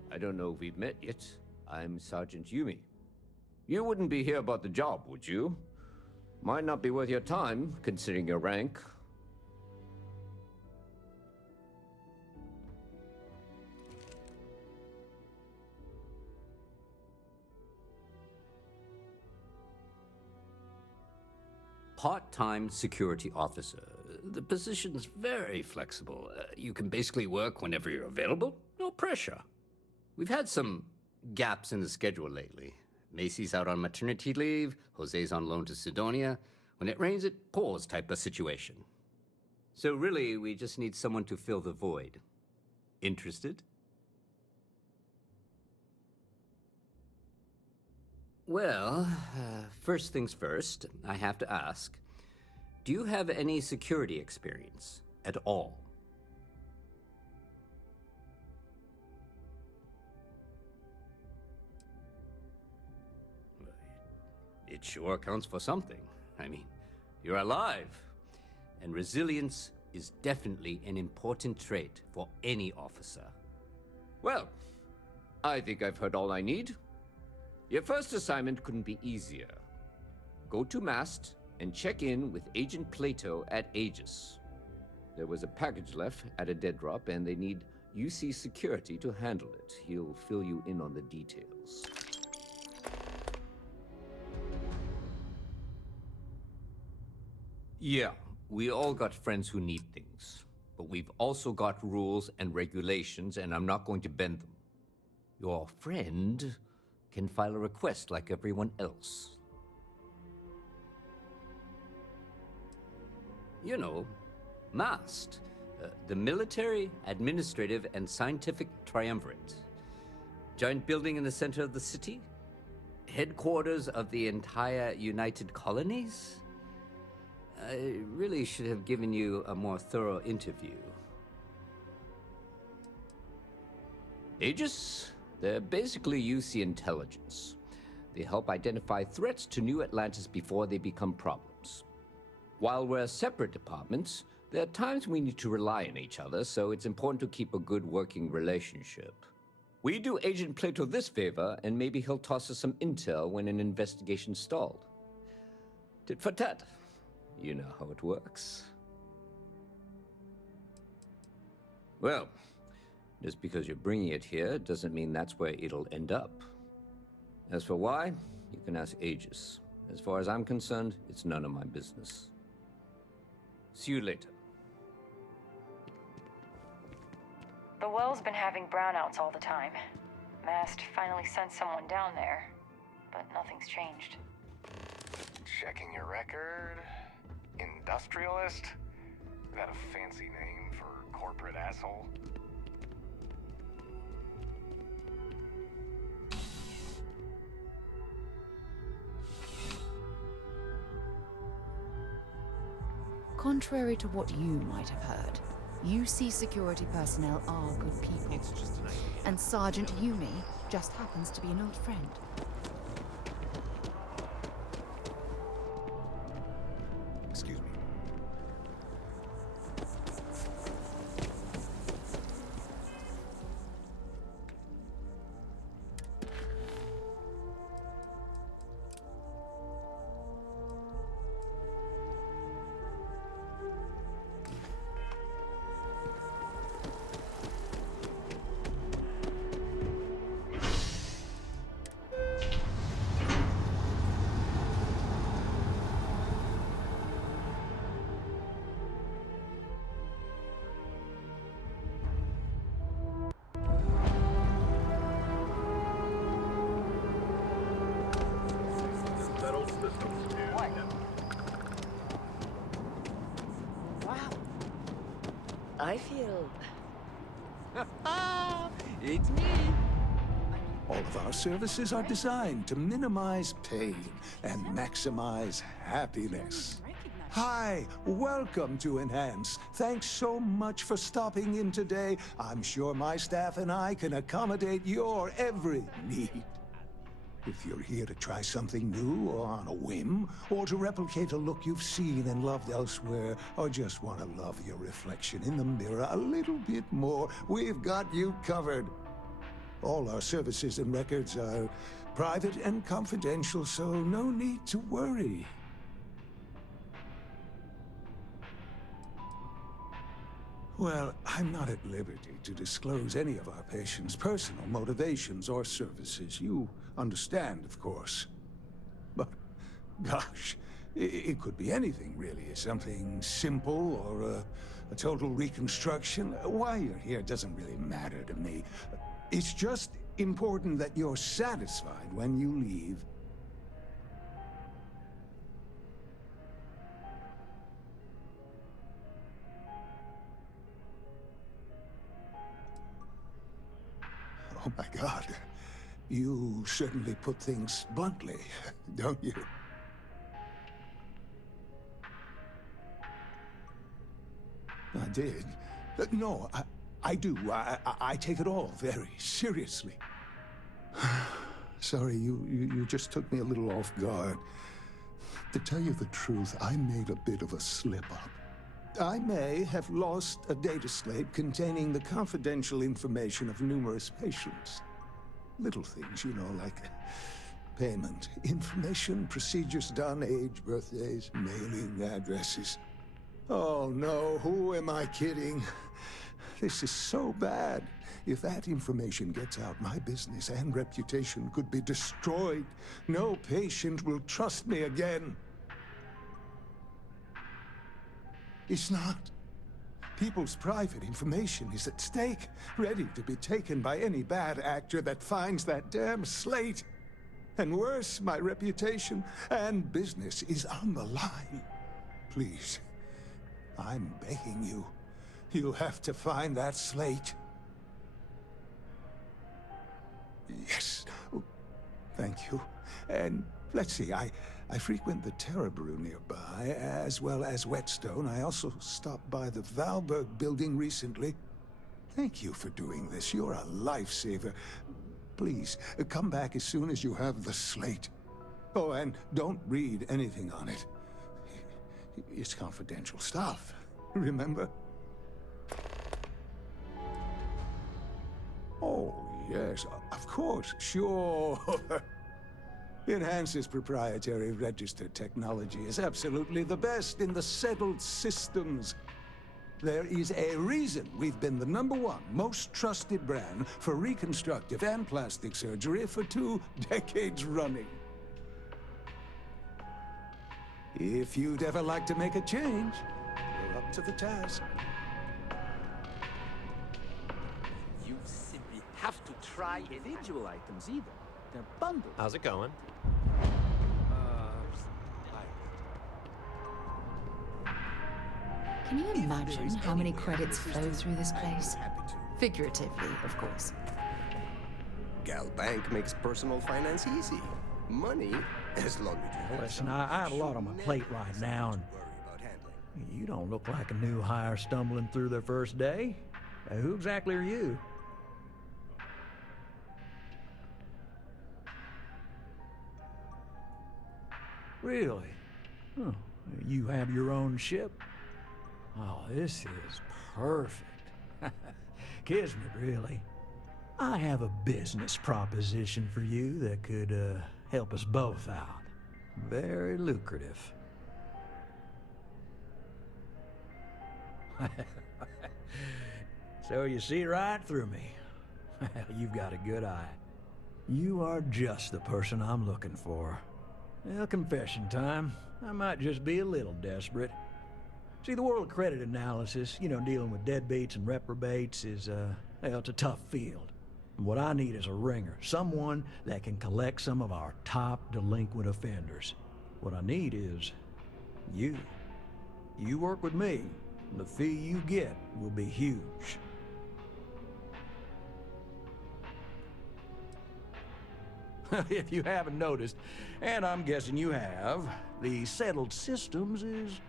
I don't know if we've met yet. I'm Sergeant Yumi. You wouldn't be here about the job, would you? Might not be worth your time, considering your rank. Part-time security officer. The position's very flexible. You can basically work whenever you're available. No pressure. We've had some gaps in the schedule lately. Macy's out on maternity leave, Jose's on loan to Sidonia. When it rains, it pours type of situation. So really, we just need someone to fill the void. Interested? Well, first things first, I have to ask, do you have any security experience at all? It sure counts for something. I mean, you're alive. And resilience is definitely an important trait for any officer. Well, I think I've heard all I need. Your first assignment couldn't be easier. Go to Mast and check in with Agent Plato at Aegis. There was a package left at a dead drop, and they need UC security to handle it. He'll fill you in on the details. Yeah, we all got friends who need things. But we've also got rules and regulations, and I'm not going to bend them. Your friend can file a request like everyone else. You know, MAST, the Military, Administrative, and Scientific Triumvirate. Giant building in the center of the city? Headquarters of the entire United Colonies? I really should have given you a more thorough interview. Aegis? They're basically UC intelligence. They help identify threats to New Atlantis before they become problems. While we're separate departments, there are times we need to rely on each other, so it's important to keep a good working relationship. We do Agent Plato this favor, and maybe he'll toss us some intel when an investigation stalled. Tit for tat. You know how it works. Well, just because you're bringing it here doesn't mean that's where it'll end up. As for why, you can ask Aegis. As far as I'm concerned, it's none of my business. See you later. The well's been having brownouts all the time. Mast finally sent someone down there, but nothing's changed. Checking your record. Industrialist? Is that a fancy name for corporate asshole? Contrary to what you might have heard, UC security personnel are good people. And Sergeant Yumi just happens to be an old friend. Excuse me. I feel... It's me. All of our services are designed to minimize pain and maximize happiness. Hi, welcome to Enhance. Thanks so much for stopping in today. I'm sure my staff and I can accommodate your every need. If you're here to try something new or on a whim, or to replicate a look you've seen and loved elsewhere, or just want to love your reflection in the mirror a little bit more, we've got you covered. All our services and records are private and confidential, so no need to worry. Well, I'm not at liberty to disclose any of our patients' personal motivations or services. You understand, of course. But, gosh, it could be anything, really. Something simple or a total reconstruction. Why you're here doesn't really matter to me. It's just important that you're satisfied when you leave. Oh my God. You certainly put things bluntly, don't you? I did. No, I do. I take it all very seriously. Sorry, you just took me a little off guard. To tell you the truth, I made a bit of a slip-up. I may have lost a data slate containing the confidential information of numerous patients. Little things, you know, like payment, information, procedures done, age, birthdays, mailing addresses. Oh no, who am I kidding? This is so bad. If that information gets out, my business and reputation could be destroyed. No patient will trust me again. It's not. People's private information is at stake, ready to be taken by any bad actor that finds that damn slate. And worse, my reputation and business is on the line. Please, I'm begging you. You have to find that slate. Yes. Thank you. And let's see, I frequent the Terror Brew nearby, as well as Whetstone. I also stopped by the Valberg building recently. Thank you for doing this. You're a lifesaver. Please, come back as soon as you have the slate. Oh, and don't read anything on it. It's confidential stuff, remember? Oh, yes, of course, sure. Enhance's proprietary registered technology is absolutely the best in the settled systems. There is a reason we've been the #1 most trusted brand for reconstructive and plastic surgery for 2 decades running. If you'd ever like to make a change, we're up to the task. You simply have to try individual items either. They're bundled. How's it going? Can you imagine how many credits flow through this place? Figuratively, of course. Gal Bank makes personal finance easy. Money, as long as you have Listen, I have a lot on my plate right now, and you don't look like a new hire stumbling through their first day. Who exactly are you? Really? Huh. You have your own ship? Oh, this is perfect. Kismet, really. I have a business proposition for you that could help us both out. Very lucrative. So you see right through me. You've got a good eye. You are just the person I'm looking for. Well, confession time. I might just be a little desperate. See, the world of credit analysis, you know, dealing with deadbeats and reprobates is, well, it's a tough field. And what I need is a ringer, someone that can collect some of our top delinquent offenders. What I need is you. You work with me, The fee you get will be huge. If you haven't noticed, and I'm guessing you have, the settled systems is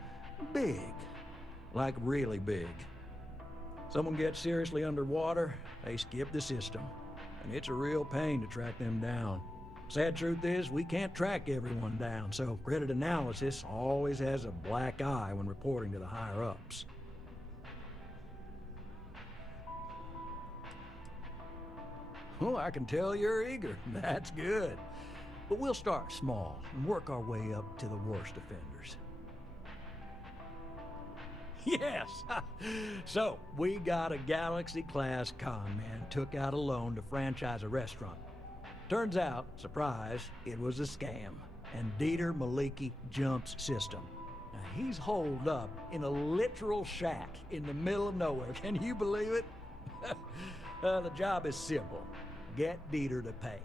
big. Like really big. Someone gets seriously underwater, they skip the system. And it's a real pain to track them down. Sad truth is, we can't track everyone down, so credit analysis always has a black eye when reporting to the higher-ups. Oh, I can tell you're eager. That's good. But we'll start small and work our way up to the worst offenders. Yes! So, we got a Galaxy-class con man took out a loan to franchise a restaurant. Turns out, surprise, it was a scam, and Dieter Maliki jumps system. Now, he's holed up in a literal shack in the middle of nowhere. Can you believe it? The job is simple. Get Dieter to pay.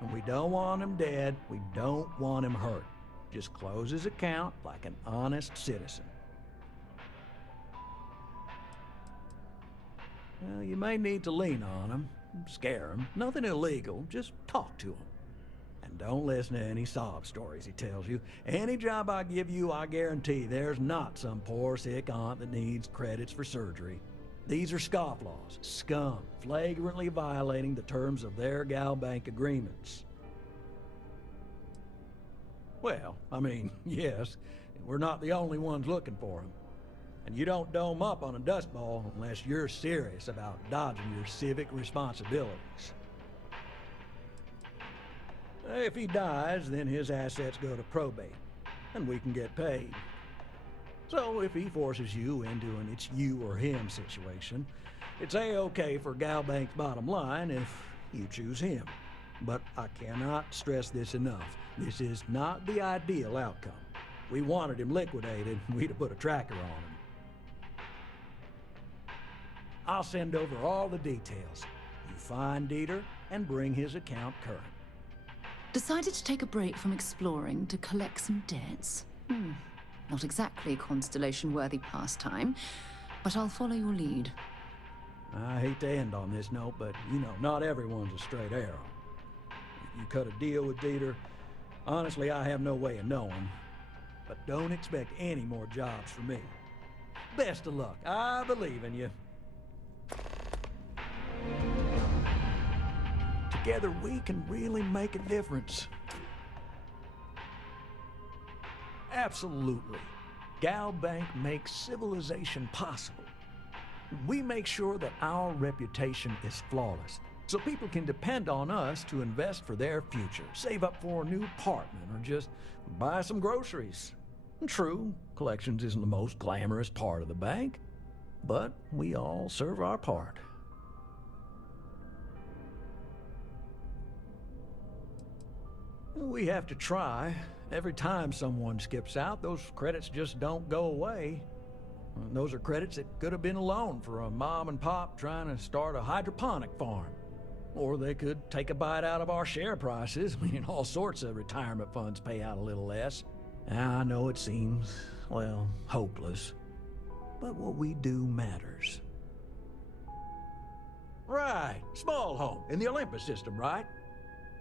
And we don't want him dead, we don't want him hurt. Just close his account like an honest citizen. Well, you may need to lean on him, scare him. Nothing illegal, just talk to him. And don't listen to any sob stories he tells you. Any job I give you, I guarantee there's not some poor sick aunt that needs credits for surgery. These are scofflaws, scum, flagrantly violating the terms of their Gal Bank agreements. Well, I mean, yes, we're not the only ones looking for him. And you don't dome up on a dust ball unless you're serious about dodging your civic responsibilities. If he dies, then his assets go to probate, and we can get paid. So if he forces you into an it's you or him situation, it's A-okay for Gal Bank's bottom line if you choose him. But I cannot stress this enough. This is not the ideal outcome. We wanted him liquidated, we'd have put a tracker on him. I'll send over all the details. You find Dieter and bring his account current. Decided to take a break from exploring to collect some debts? Not exactly Constellation-worthy pastime, but I'll follow your lead. I hate to end on this note, but you know, not everyone's a straight arrow. If you cut a deal with Dieter, honestly, I have no way of knowing. But don't expect any more jobs from me. Best of luck. I believe in you. Together we can really make a difference. Absolutely. Gal Bank makes civilization possible. We make sure that our reputation is flawless, so people can depend on us to invest for their future, save up for a new apartment, or just buy some groceries. True, collections isn't the most glamorous part of the bank, but we all serve our part. We have to try. Every time someone skips out, those credits just don't go away. Those are credits that could have been a loan for a mom and pop trying to start a hydroponic farm. Or they could take a bite out of our share prices. I mean, all sorts of retirement funds pay out a little less. I know it seems, well, hopeless. But what we do matters. Right, small home in the Olympus system, right?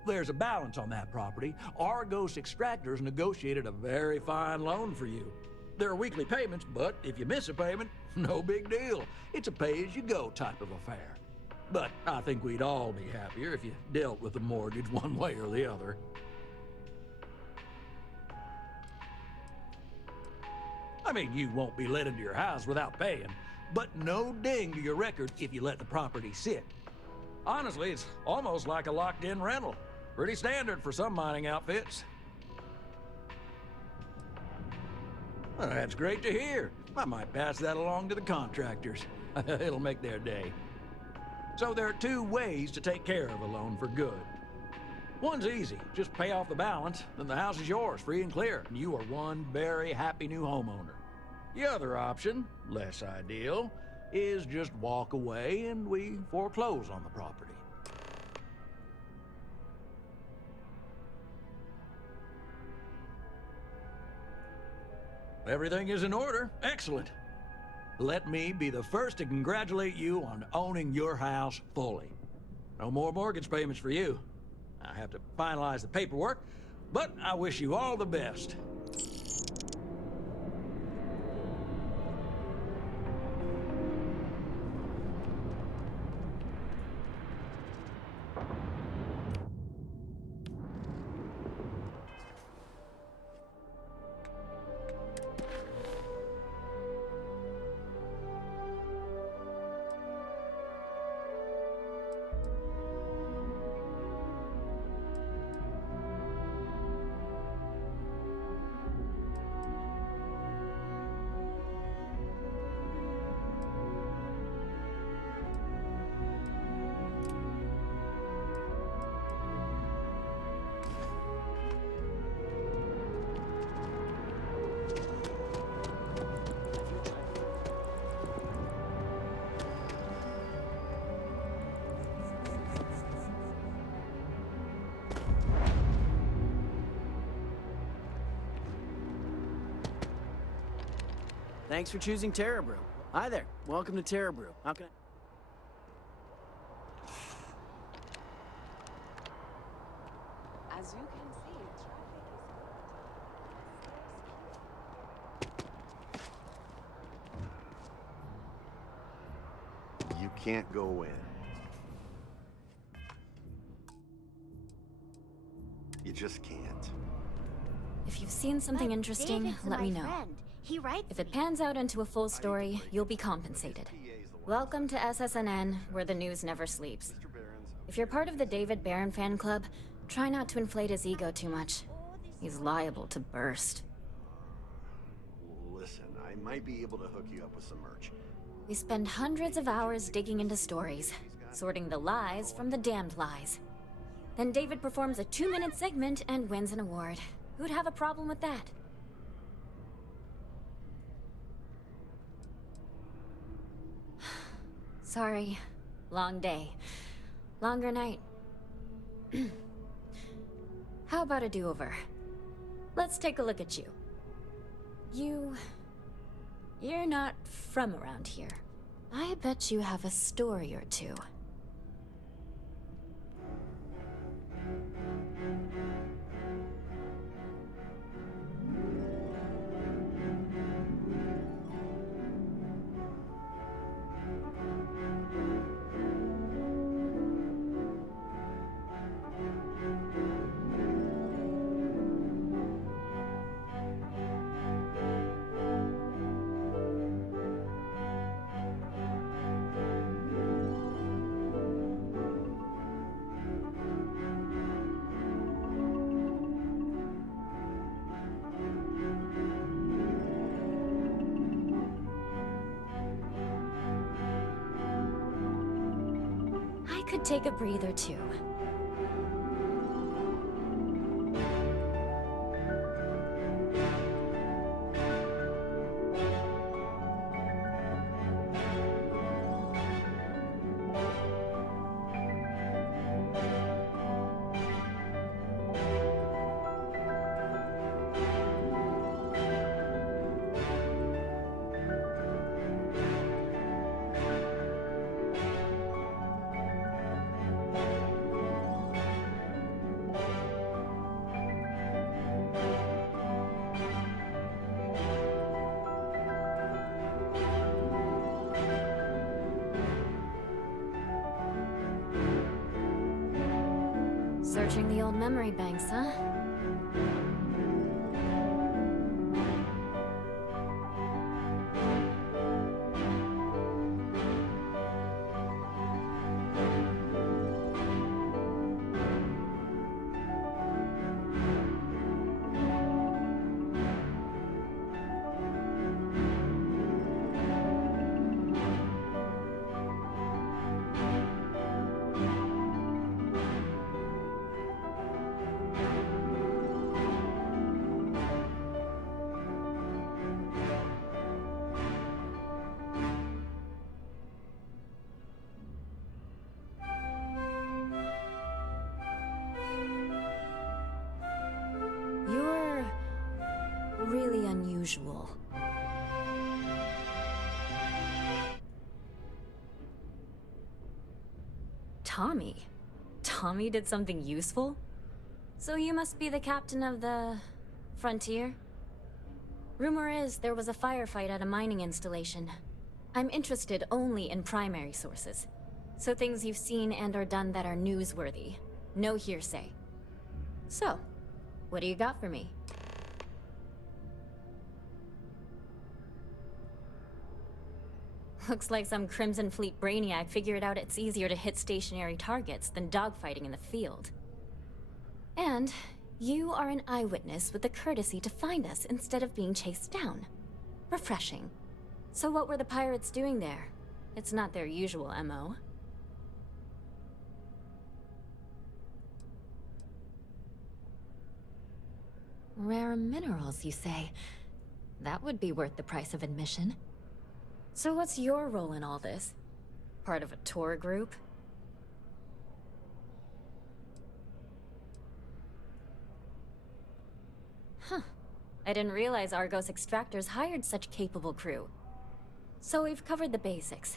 There's a balance on that property. Argos Extractors negotiated a very fine loan for you. There are weekly payments, but if you miss a payment, no big deal. It's a pay-as-you-go type of affair. But I think we'd all be happier if you dealt with the mortgage one way or the other. I mean, you won't be let into your house without paying, but no ding to your record if you let the property sit. Honestly, it's almost like a locked-in rental. Pretty standard for some mining outfits. Well, that's great to hear. I might pass that along to the contractors. It'll make their day. So there are two ways to take care of a loan for good. One's easy. Just pay off the balance, then the house is yours, free and clear, and you are one very happy new homeowner. The other option, less ideal, is just walk away and we foreclose on the property. Everything is in order. Excellent. let me be the first to congratulate you on owning your house fully. No more mortgage payments for you. I have to finalize the paperwork, but I wish you all the best. Thanks for choosing Terra Brew. Hi there. Welcome to Terra Brew. How can I... As you can see, traffic is... You can't go in. You just can't. If you've seen something interesting, David's let me my know. friend. He writes If it pans out into a full story, you'll be compensated. Welcome to SSNN, where the news never sleeps. If you're part of the David Barron fan club, try not to inflate his ego too much. He's liable to burst. Listen, I might be able to hook you up with some merch. We spend hundreds of hours digging into stories, sorting the lies from the damned lies. Then David performs a 2-minute segment and wins an award. Who'd have a problem with that? Sorry. Long day. Longer night. How about a do-over? Let's take a look at you. You're not from around here. I bet you have a story or two. I could take a breather too. Searching the old memory banks, huh? You're really unusual. Tommy. Tommy did something useful? So you must be the captain of the... Frontier? Rumor is there was a firefight at a mining installation. I'm interested only in primary sources. So things you've seen and or done that are newsworthy. No hearsay. So, what do you got for me? Looks like some Crimson Fleet brainiac figured out it's easier to hit stationary targets than dogfighting in the field. And you are an eyewitness with the courtesy to find us instead of being chased down. Refreshing. So what were the pirates doing there? It's not their usual MO. Rare minerals, you say? That would be worth the price of admission. So what's your role in all this? Part of a tour group? Huh. I didn't realize Argos Extractors hired such capable crew. So we've covered the basics.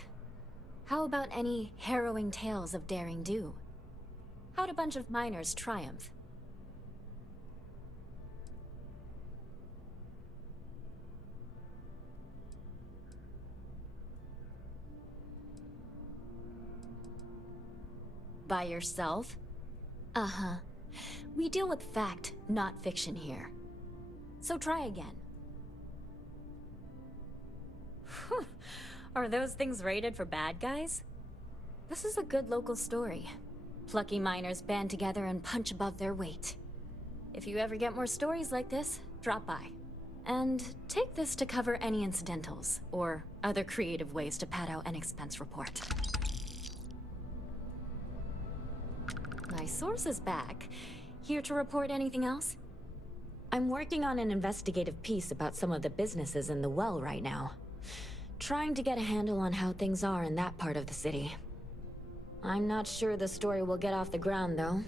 How about any harrowing tales of daring do? How'd a bunch of miners triumph? By yourself? Uh-huh. We deal with fact, not fiction here. So try again. Are those things rated for bad guys? This is a good local story. Plucky miners band together and punch above their weight. If you ever get more stories like this, drop by. And take this to cover any incidentals, or other creative ways to pad out an expense report. My source is back. Here to report anything else? I'm working on an investigative piece about some of the businesses in the well right now. Trying to get a handle on how things are in that part of the city. I'm not sure the story will get off the ground, though.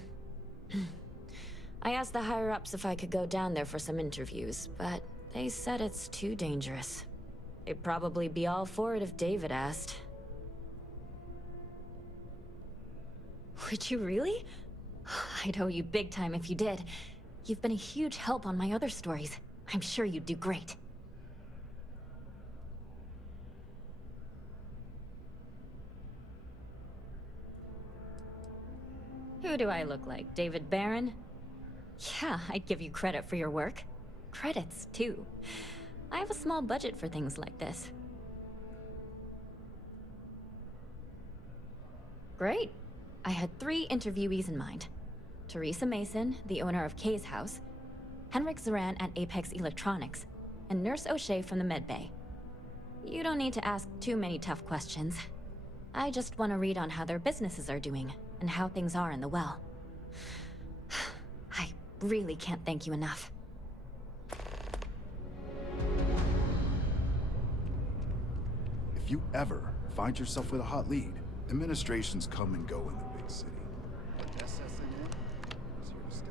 I asked the higher-ups if I could go down there for some interviews, but they said it's too dangerous. They'd probably be all for it if David asked. Would you really? I'd owe you big time if you did. You've been a huge help on my other stories. I'm sure you'd do great. Who do I look like, David Barron? Yeah, I'd give you credit for your work. Credits, too. I have a small budget for things like this. Great. I had 3 interviewees in mind. Teresa Mason, the owner of Kay's House, Henrik Zoran at Apex Electronics, and Nurse O'Shea from the Medbay. You don't need to ask too many tough questions. I just want to read on how their businesses are doing, and how things are in the well. I really can't thank you enough. If you ever find yourself with a hot lead, administrations come and go in the big city. But SSNN is here to stay.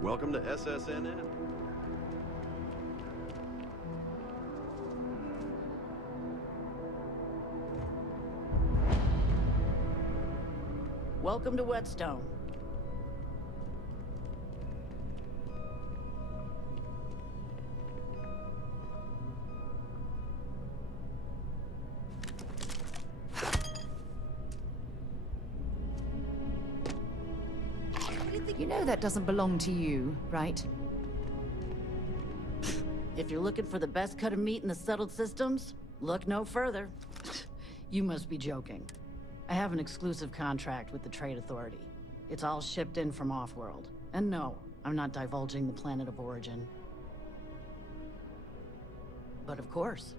Welcome to SSNN. Welcome to Whetstone. You know that doesn't belong to you, right? If you're looking for the best cut of meat in the settled systems, look no further. You must be joking. I have an exclusive contract with the Trade Authority. It's all shipped in from off-world. And no, I'm not divulging the planet of origin. But of course.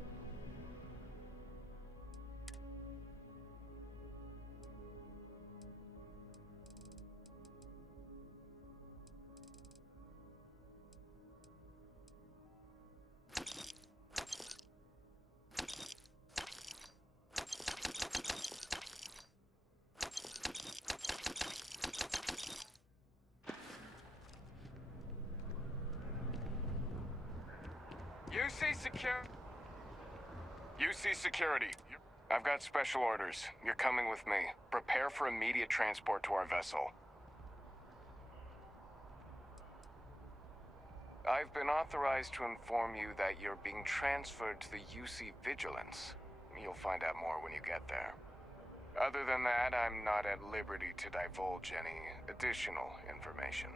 UC security. I've got special orders. You're coming with me. Prepare for immediate transport to our vessel. I've been authorized to inform you that you're being transferred to the UC Vigilance. You'll find out more when you get there. Other than that, I'm not at liberty to divulge any additional information.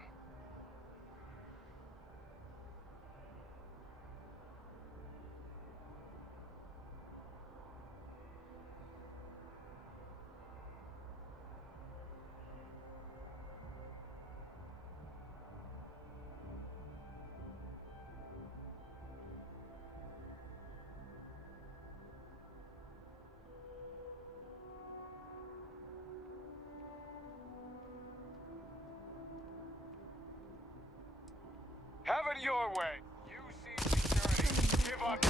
Have it your way. UC security. Give up now.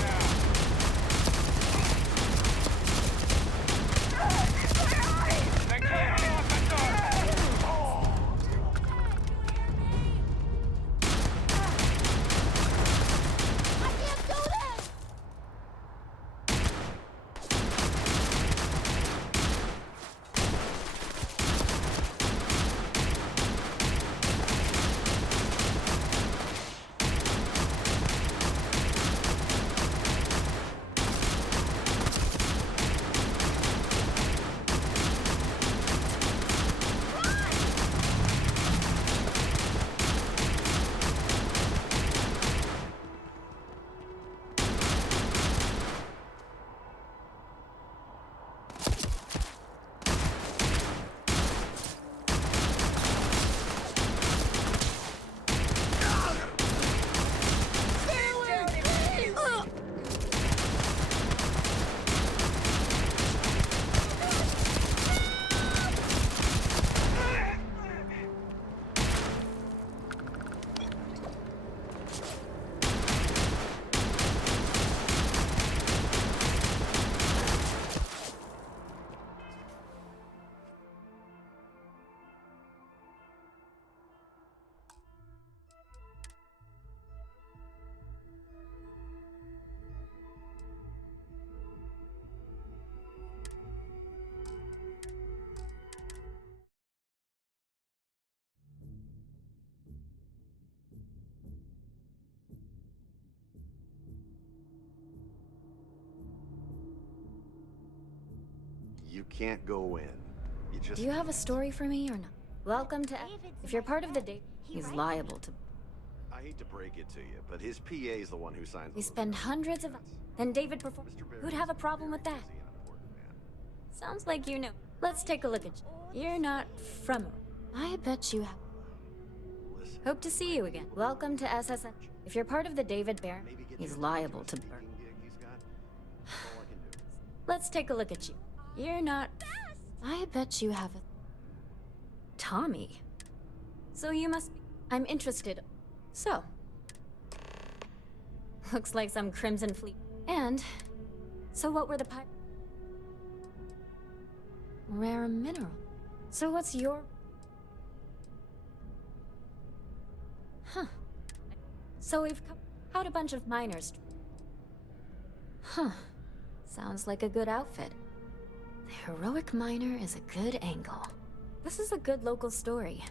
Then clear me off the door. You can't go in. You just... Do you have a story for me or not? Welcome to... If you're part of the day, he's liable to... I hate to break it to you, but his PA is the one who signs. We spend hundreds of... Then David performs. Who'd have a problem with that? Sounds like you know. Let's take a look at you. You're not from... I bet you have... Hope to see you again. Welcome to SSN. If you're part of the David Baron, he's liable to burn. Let's take a look at you. You're not... I bet you have a... Tommy. So you must be... I'm interested. So. Looks like some Crimson Fleet. And... So what were the Rare mineral. So what's your... Huh. So we've caught a bunch of miners. Huh. Sounds like a good outfit. The heroic miner is a good angle. This is a good local story.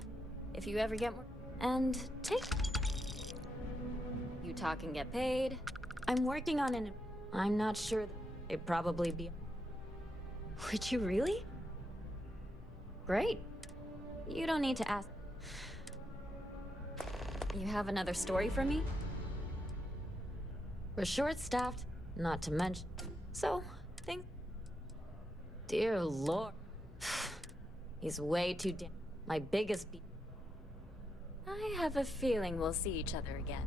If you ever get more... And take... You talk and get paid. I'm working on an... I'm not sure it'd probably be... Would you really? Great. You don't need to ask. You have another story for me? We're short-staffed, not to mention... So, things... Dear Lord. He's way too damn... My biggest beat. I have a feeling we'll see each other again.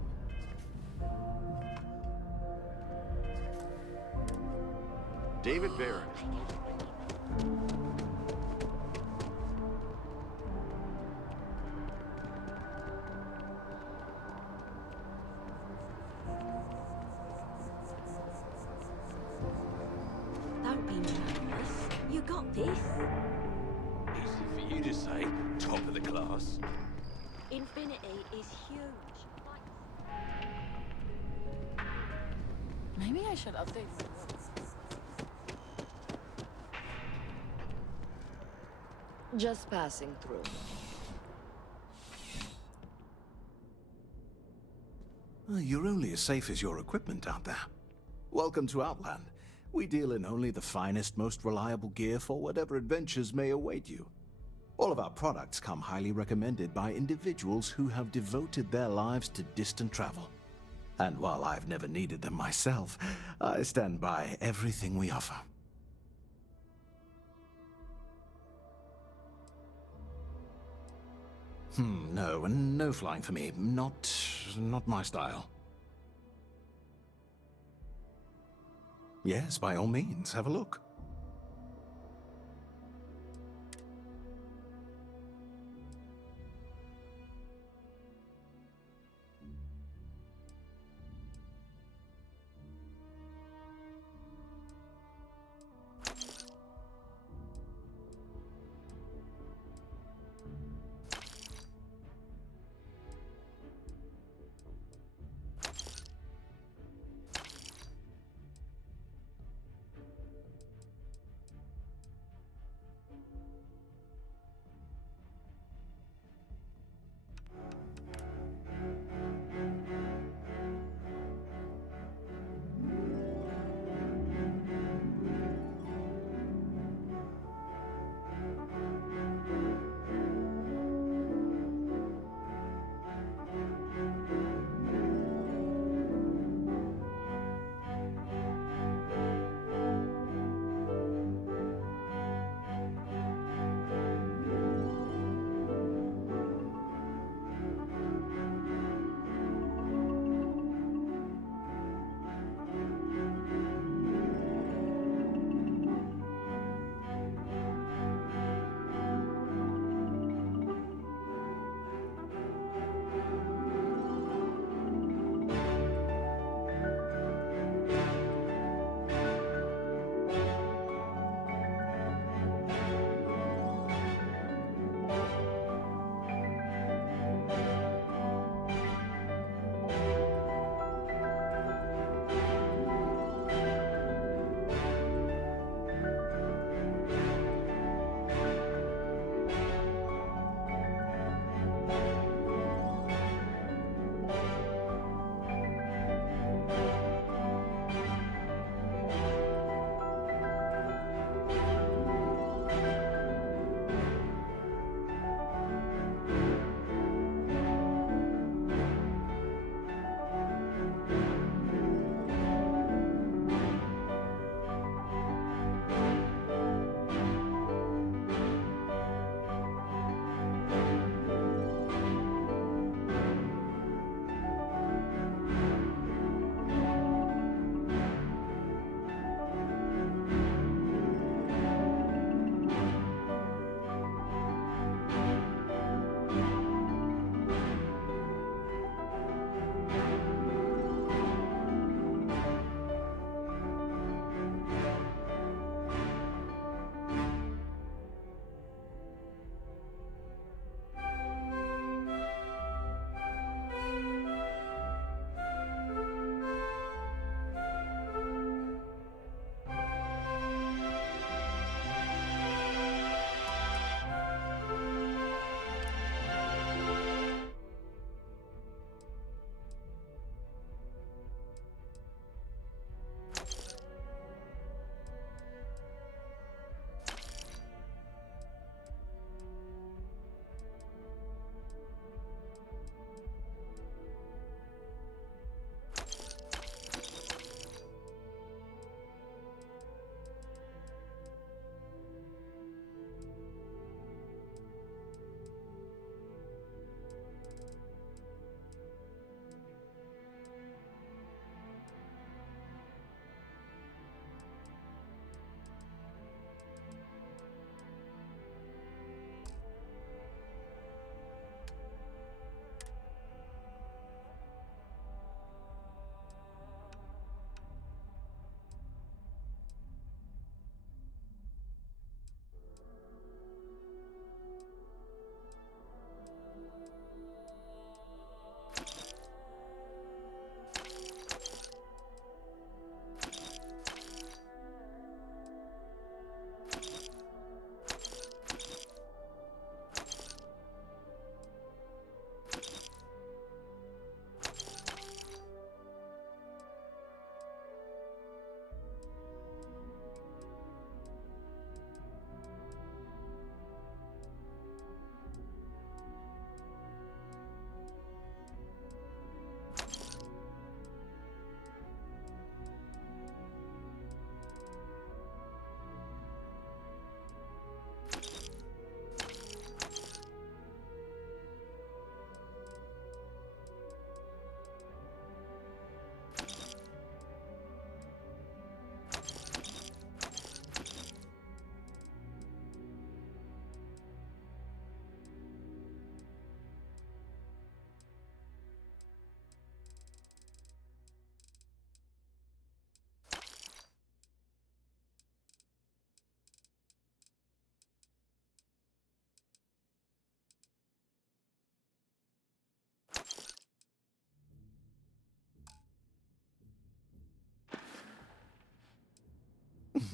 David Barron. Don't be nervous. You got this. Easy for you to say, top of the class. Infinity is huge. Maybe I should update. Just passing through. You're only as safe as your equipment out there. Welcome to Outland. We deal in only the finest, most reliable gear for whatever adventures may await you. All of our products come highly recommended by individuals who have devoted their lives to distant travel. And while I've never needed them myself, I stand by everything we offer. No flying for me. Not my style. Yes, by all means, have a look.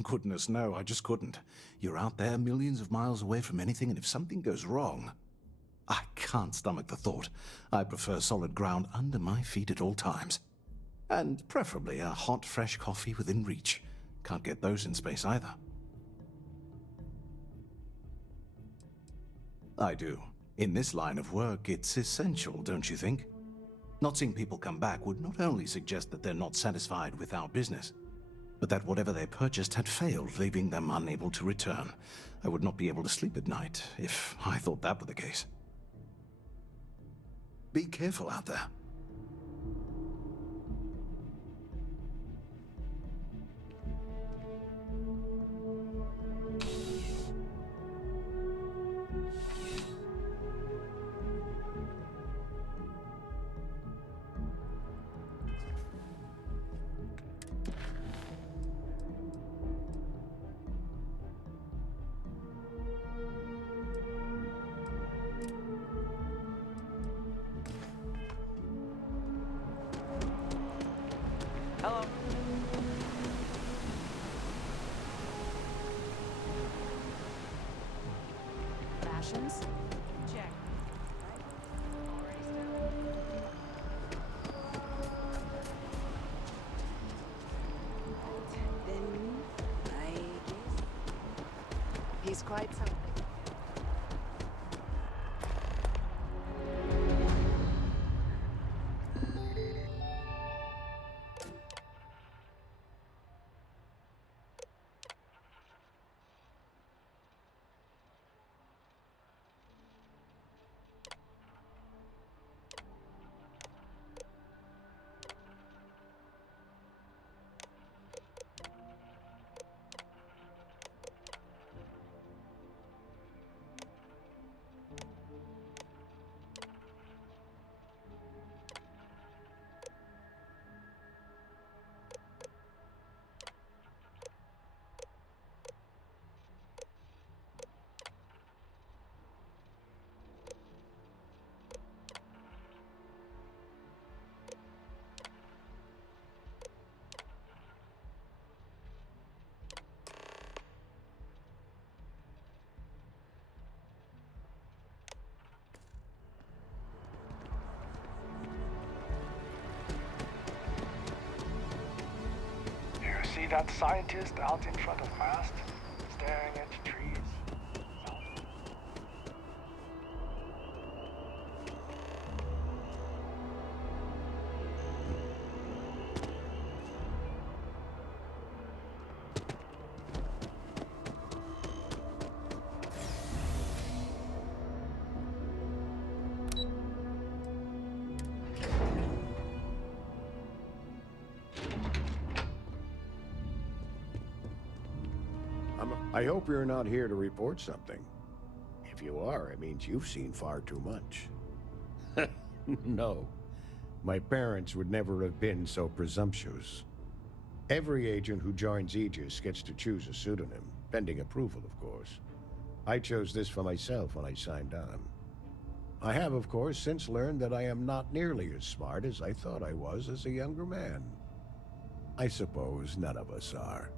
Goodness, no, I just couldn't. You're out there millions of miles away from anything, and if something goes wrong... I can't stomach the thought. I prefer solid ground under my feet at all times. And preferably a hot, fresh coffee within reach. Can't get those in space either. I do. In this line of work, it's essential, don't you think? Not seeing people come back would not only suggest that they're not satisfied with our business, but that whatever they purchased had failed, leaving them unable to return. I would not be able to sleep at night if I thought that were the case. Be careful out there. Hello. Rations? Check. Then I guess he's quite something. See that scientist out in front of mast, staring at the trees? I hope you're not here to report something. If you are, it means you've seen far too much. No. My parents would never have been so presumptuous. Every agent who joins Aegis gets to choose a pseudonym, pending approval, of course. I chose this for myself when I signed on. I have, of course, since learned that I am not nearly as smart as I thought I was as a younger man. I suppose none of us are.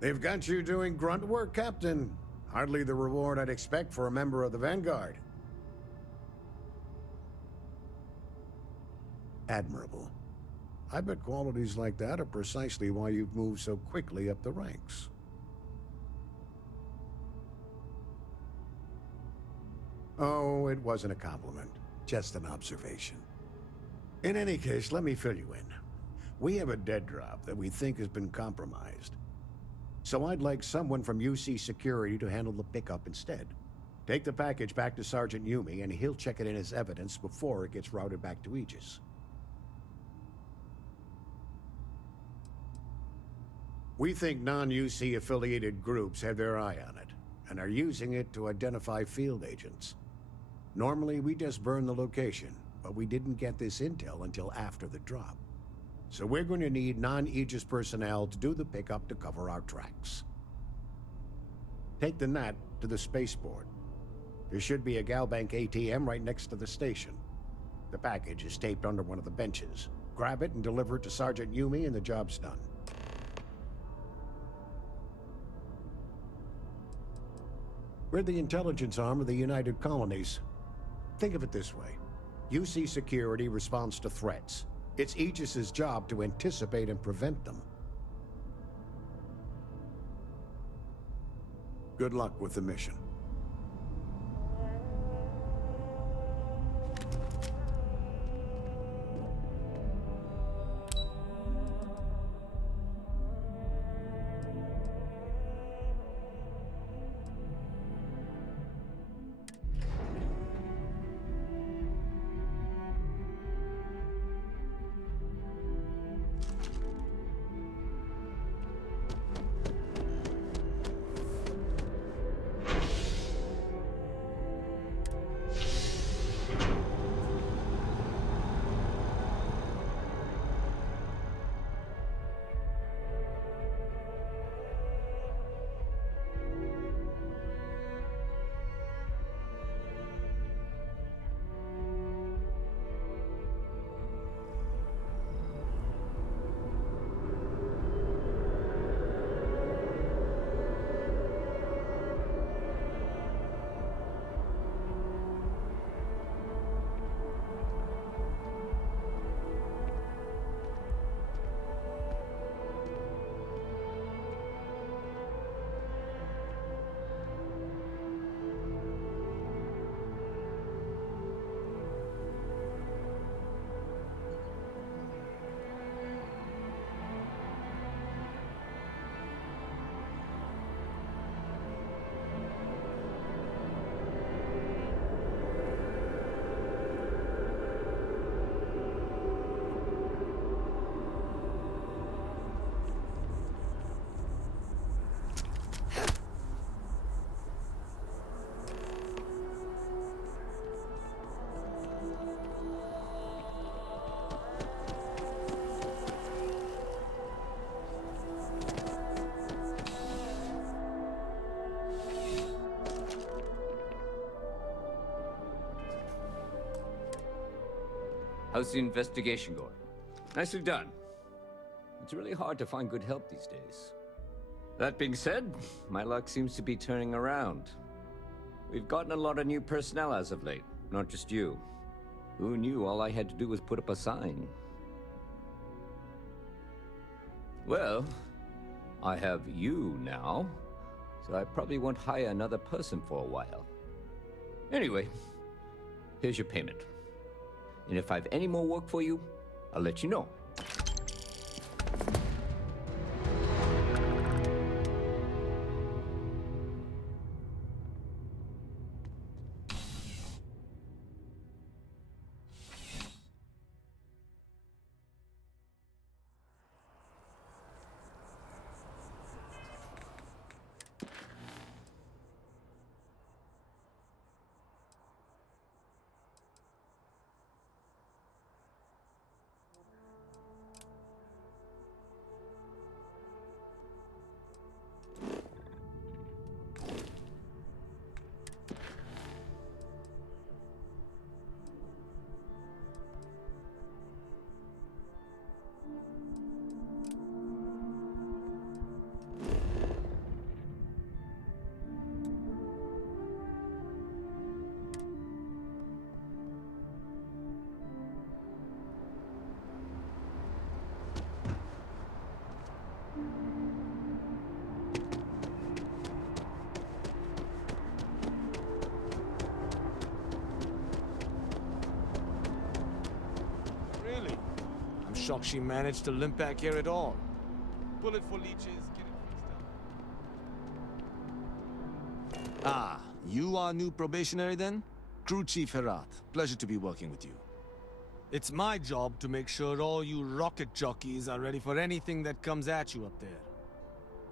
They've got you doing grunt work, Captain. Hardly the reward I'd expect for a member of the Vanguard. Admirable. I bet qualities like that are precisely why you've moved so quickly up the ranks. Oh, it wasn't a compliment. Just an observation. In any case, let me fill you in. We have a dead drop that we think has been compromised. So I'd like someone from UC Security to handle the pickup instead. Take the package back to Sergeant Yumi, and he'll check it in as evidence before it gets routed back to Aegis. We think non-UC affiliated groups have their eye on it, and are using it to identify field agents. Normally, we just burn the location, but we didn't get this intel until after the drop. So we're going to need non-Aegis personnel to do the pickup to cover our tracks. Take the NAT to the spaceport. There should be a Galbank ATM right next to the station. The package is taped under one of the benches. Grab it and deliver it to Sergeant Yumi and the job's done. We're the intelligence arm of the United Colonies. Think of it this way. UC Security responds to threats. It's Aegis's job to anticipate and prevent them. Good luck with the mission. How's the investigation going? Nicely done. It's really hard to find good help these days. That being said, my luck seems to be turning around. We've gotten a lot of new personnel as of late, not just you. Who knew all I had to do was put up a sign? Well, I have you now, so I probably won't hire another person for a while. Anyway, here's your payment. And if I have any more work for you, I'll let you know. Shocked she managed to limp back here at all. Bullet for leeches, get it fixed up. Ah, you are new probationary then? Crew Chief Herat, pleasure to be working with you. It's my job to make sure all you rocket jockeys are ready for anything that comes at you up there.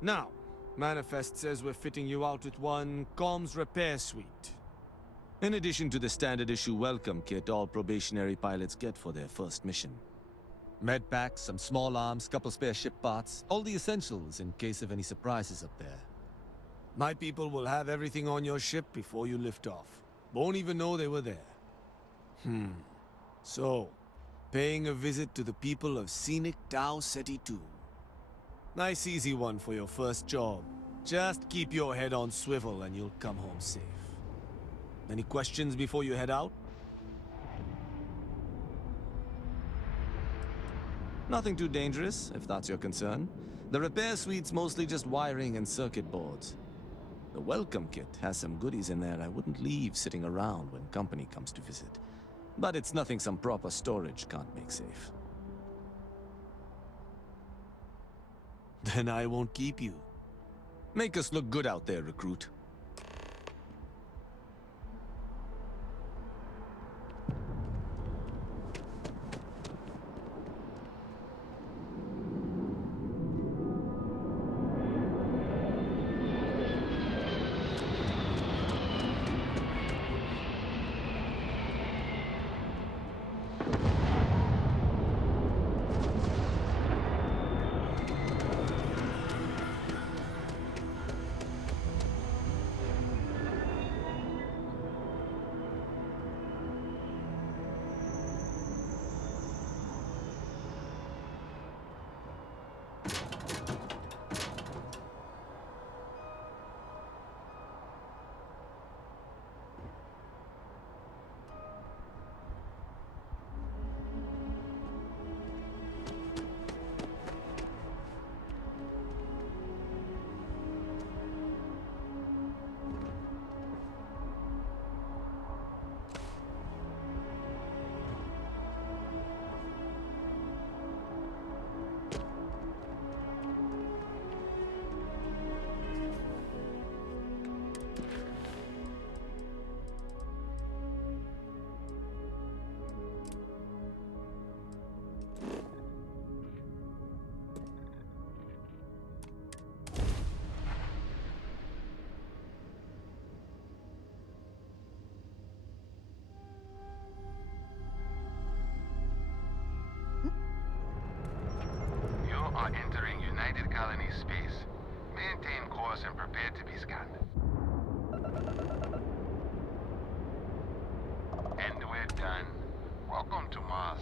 Now, Manifest says we're fitting you out with one comms repair suite. In addition to the standard issue welcome kit all probationary pilots get for their first mission. Med packs, some small arms, couple spare ship parts, all the essentials in case of any surprises up there. My people will have everything on your ship before you lift off. Won't even know they were there. So, paying a visit to the people of scenic Tau Ceti 2. Nice easy one for your first job. Just keep your head on swivel and you'll come home safe. Any questions before you head out? Nothing too dangerous, if that's your concern. The repair suite's mostly just wiring and circuit boards. The welcome kit has some goodies in there I wouldn't leave sitting around when company comes to visit. But it's nothing some proper storage can't make safe. Then I won't keep you. Make us look good out there, recruit. You are entering United Colony space. Maintain course and prepare to be scanned. And we're done. Welcome to Mars.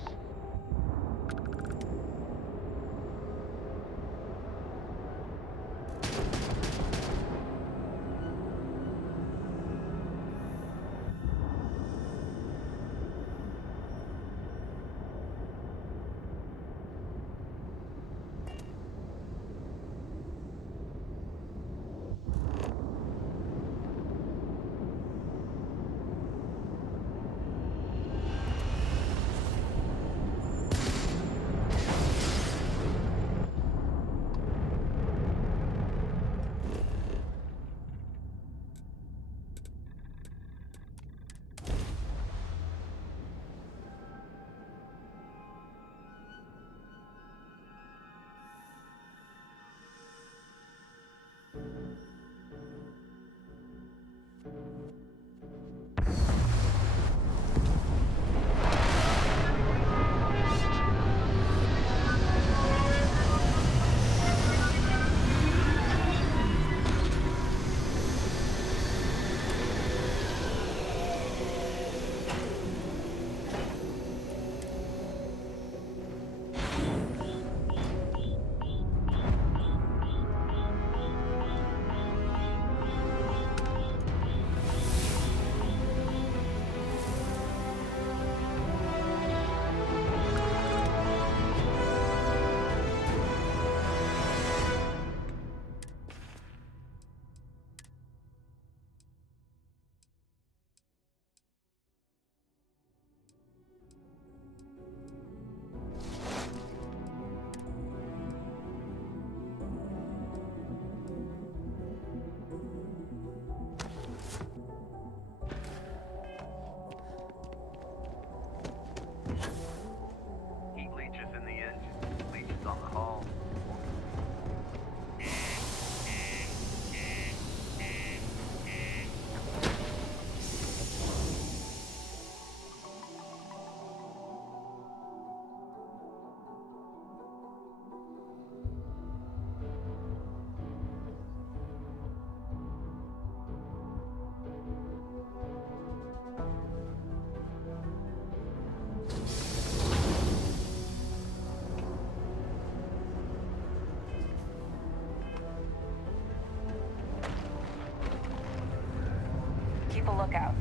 a lookout.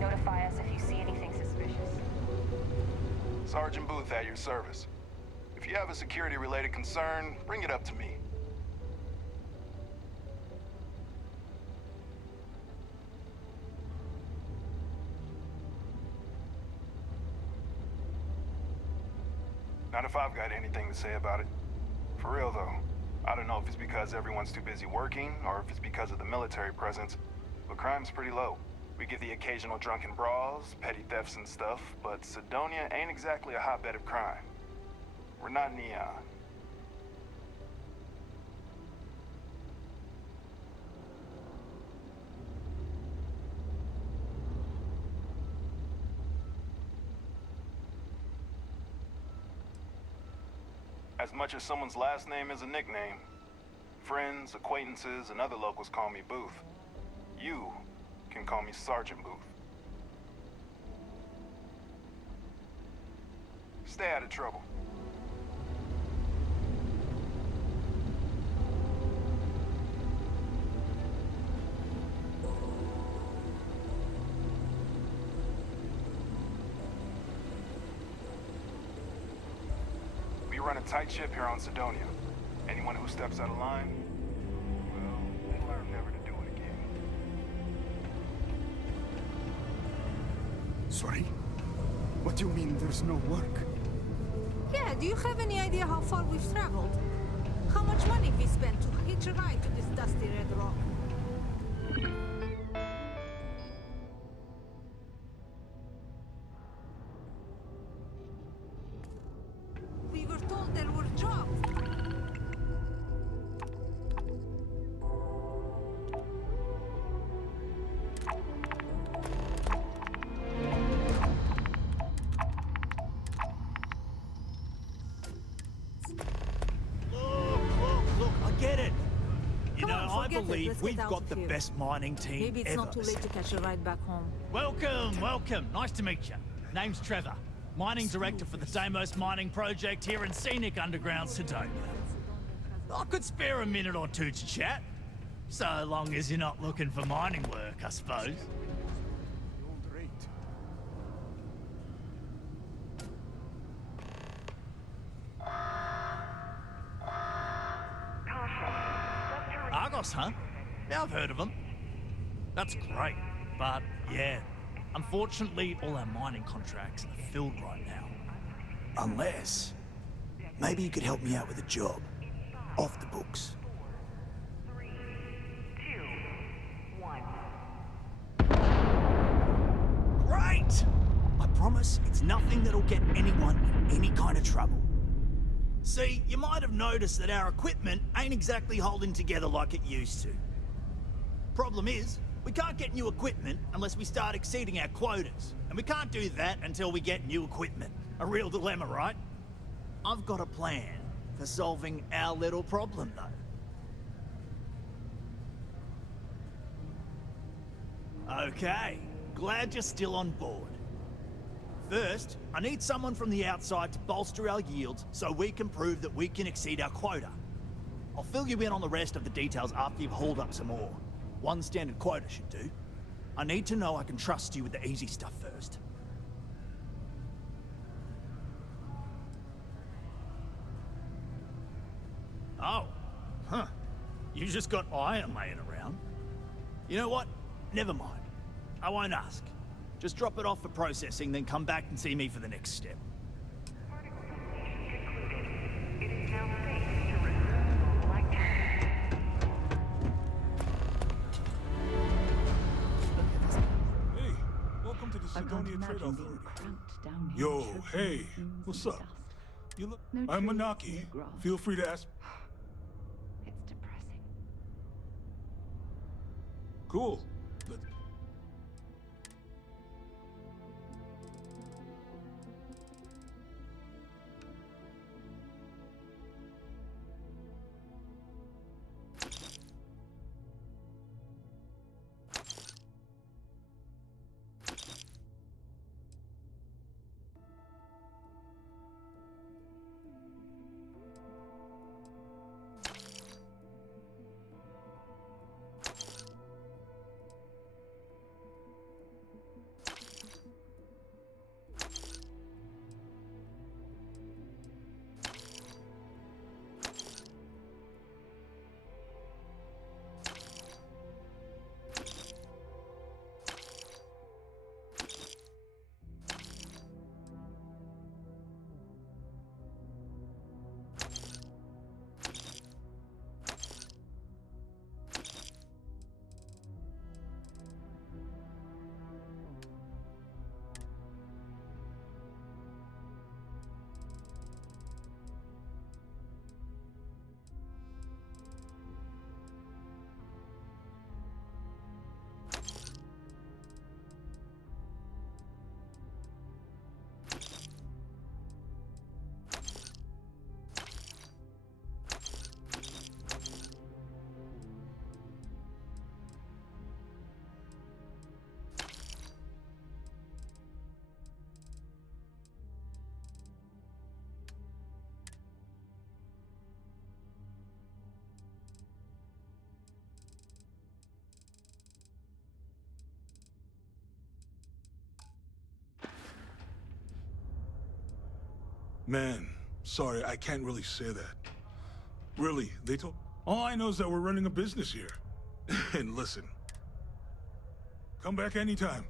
Notify us if you see anything suspicious. Sergeant Booth at your service. If you have a security-related concern, bring it up to me. Not if I've got anything to say about it. For real, though. I don't know if it's because everyone's too busy working, or if it's because of the military presence, but crime's pretty low. We get the occasional drunken brawls, petty thefts and stuff, but Sidonia ain't exactly a hotbed of crime. We're not Neon. As much as someone's last name is a nickname, friends, acquaintances, and other locals call me Booth. You can call me Sergeant Booth. Stay out of trouble. We run a tight ship here on Sidonia. Anyone who steps out of line, well, they learn never to do it again. Sorry? What do you mean there's no work? Yeah, do you have any idea how far we've traveled? How much money we spent to hitch a ride to this dusty red rock? We were told there were jobs. Look, I get it. You Come know, on, I forget it. believe Let's we've get out got of the here. best mining team Maybe it's ever. not too late to catch a ride back home. Welcome, welcome. Nice to meet you. Name's Trevor. Mining director for the Deimos mining project here in scenic underground Sidonia. I could spare a minute or two to chat. So long as you're not looking for mining work, I suppose. Argos, huh? Yeah, I've heard of them. That's great, but yeah, unfortunately all our mining contracts are filled right now. Unless, maybe you could help me out with a job. Off the books. Great! I promise it's nothing that'll get anyone in any kind of trouble. See, you might have noticed that our equipment ain't exactly holding together like it used to. Problem is, we can't get new equipment unless we start exceeding our quotas. And we can't do that until we get new equipment. A real dilemma, right? I've got a plan for solving our little problem, though. Okay, glad you're still on board. First, I need someone from the outside to bolster our yields so we can prove that we can exceed our quota. I'll fill you in on the rest of the details after you've hauled up some more. One standard quota should do. I need to know I can trust you with the easy stuff first. Oh, huh. You just got iron laying around. You know what? Never mind. I won't ask. Just drop it off for processing, then come back and see me for the next step. Hey, welcome to the Sidonia Trade Authority. Yo, hey, what's up? You look. I'm Manaki. Feel free to ask. It's depressing. Cool. Man, sorry, I can't really say that. Really, they told... All I know is that we're running a business here. And listen, come back anytime.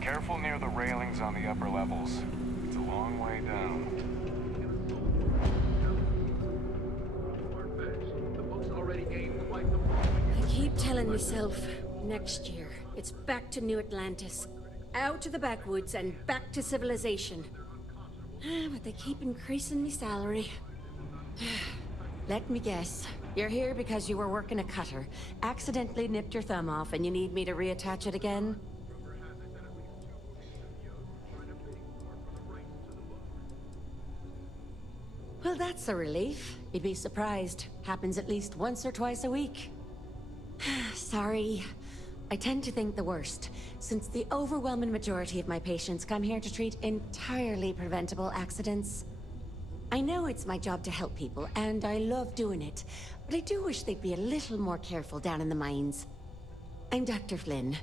Careful near the railings on the upper levels. It's a long way down. I keep telling myself, next year, it's back to New Atlantis. Out of the backwoods and back to civilization. But they keep increasing my salary. Let me guess. You're here because you were working a cutter, accidentally nipped your thumb off, and you need me to reattach it again? Well, that's a relief. You'd be surprised. Happens at least once or twice a week. Sorry. I tend to think the worst, since the overwhelming majority of my patients come here to treat entirely preventable accidents. I know it's my job to help people, and I love doing it, but I do wish they'd be a little more careful down in the mines. I'm Dr. Flynn.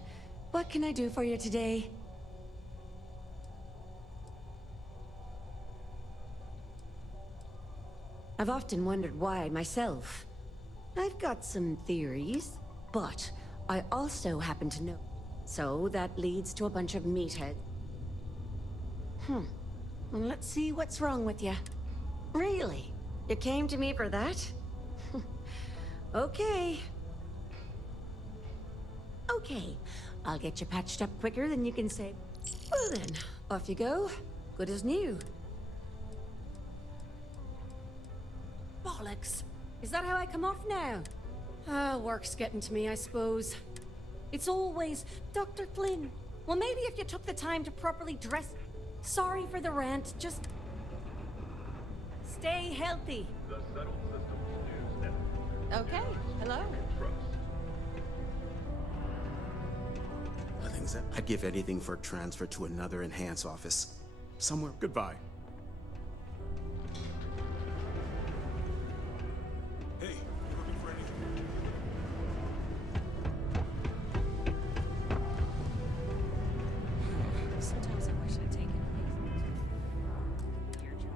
What can I do for you today? I've often wondered why myself. I've got some theories, but I also happen to know. So that leads to a bunch of meatheads. Well, let's see what's wrong with you. Really? You came to me for that? Okay. Okay, I'll get you patched up quicker than you can say. Well then, off you go. Good as new. Bollocks. Is that how I come off now? Work's getting to me, I suppose. It's always, Dr. Flynn. Well, maybe if you took the time to properly dress... Sorry for the rant, just... Stay healthy. The Settled Systems News Network. Okay, hello. I'd give anything for a transfer to another enhanced office. Somewhere. Goodbye. Hey, you looking for anything? Sometimes I wish I'd taken your job.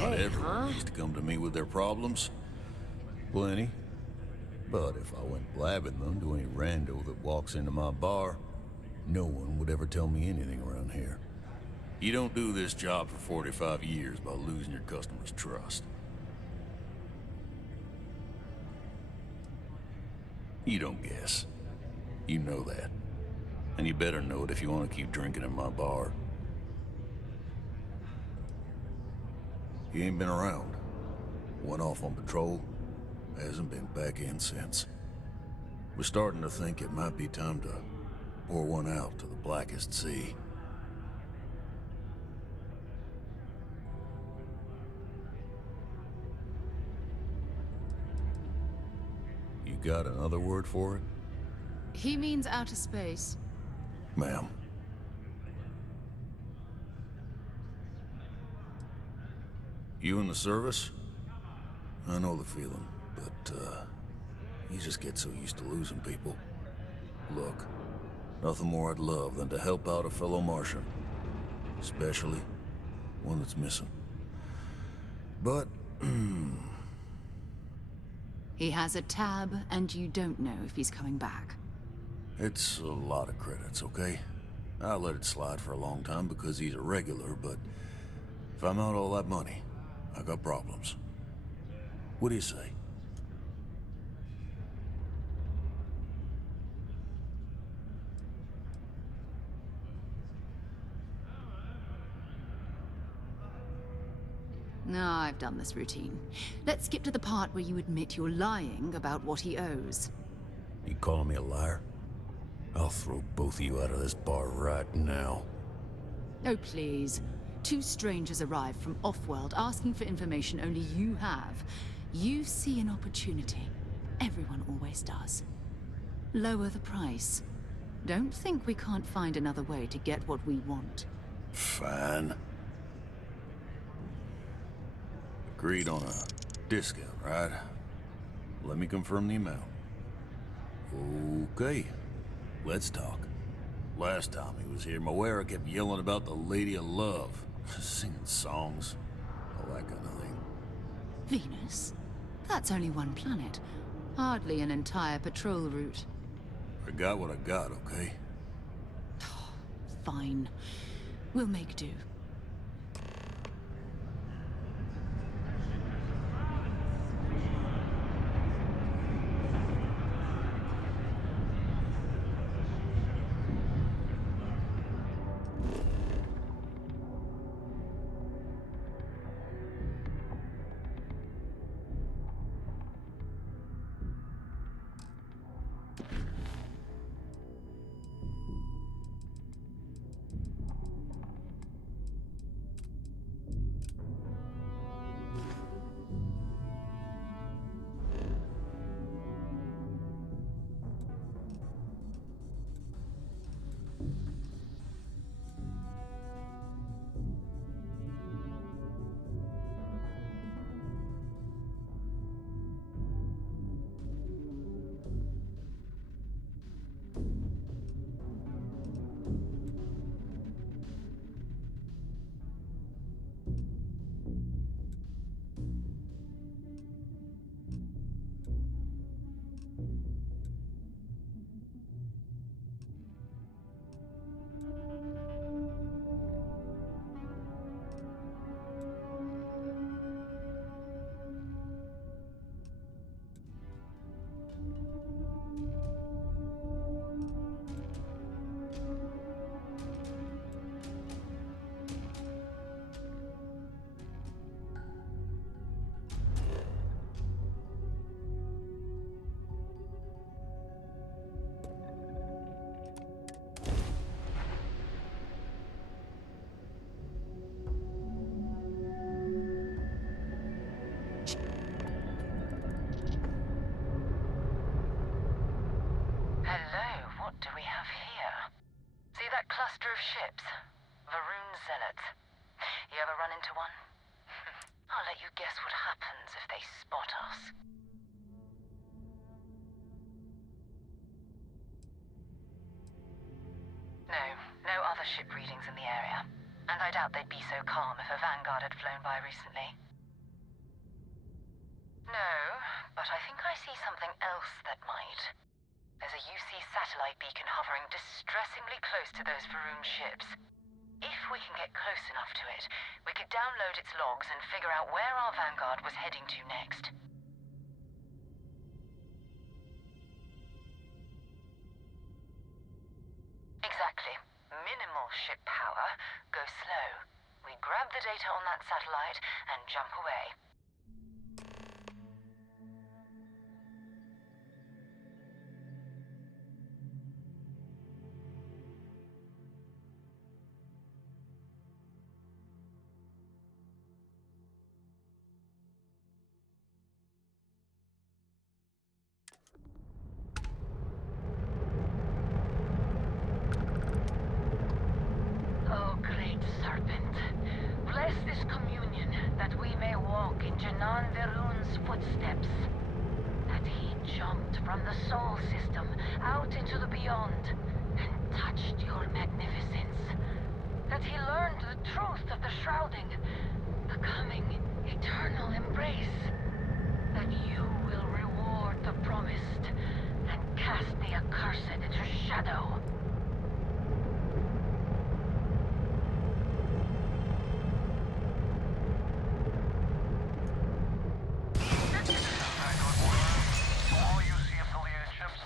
Not everyone needs to come to me with their problems. Plenty. But if I went blabbing them to any rando that walks into my bar, no one would ever tell me anything around here. You don't do this job for 45 years by losing your customers' trust. You don't guess. You know that. And you better know it if you want to keep drinking in my bar. He ain't been around. Went off on patrol. Hasn't been back in since. We're starting to think it might be time to pour one out to the blackest sea. You got another word for it? He means outer space. Ma'am. You in the service? I know the feeling, but, you just get so used to losing people. Look, nothing more I'd love than to help out a fellow Martian. Especially one that's missing. But, He has a tab, and you don't know if he's coming back. it's a lot of credits, okay? I let it slide for a long time because he's a regular, but if I'm out all that money, I got problems. What do you say? No, I've done this routine. Let's skip to the part where you admit you're lying about what he owes. You calling me a liar? I'll throw both of you out of this bar right now. Oh, please. Two strangers arrive from off-world asking for information only you have. You see an opportunity. Everyone always does. Lower the price. Don't think we can't find another way to get what we want. Fine. Agreed on a discount, right? Let me confirm the amount. Okay, let's talk. Last time he was here, Moera kept yelling about the Lady of Love, singing songs, all that kind of thing. Venus? That's only one planet. Hardly an entire patrol route. I got what I got, okay? Fine. We'll make do. cluster of ships. Varun Zealots. You ever run into one? I'll let you guess what happens if they spot us. No other ship readings in the area. And I doubt they'd be so calm if a Vanguard had flown by recently. No, but I think I see something else that might. There's a UC satellite beacon hovering distressingly close to those Varun ships. If we can get close enough to it, we could download its logs and figure out where our Vanguard was heading to next. Exactly. Minimal ship power. Go slow. We grab the data on that satellite and jump away. Oh, great serpent, bless this communion that we may walk in Janan Verun's footsteps. That he jumped from the soul system out into the beyond and touched your magnificence. That he learned the truth of the shrouding, the coming eternal embrace. That you will reward the promised and cast the accursed into shadow. All UC affiliated ships,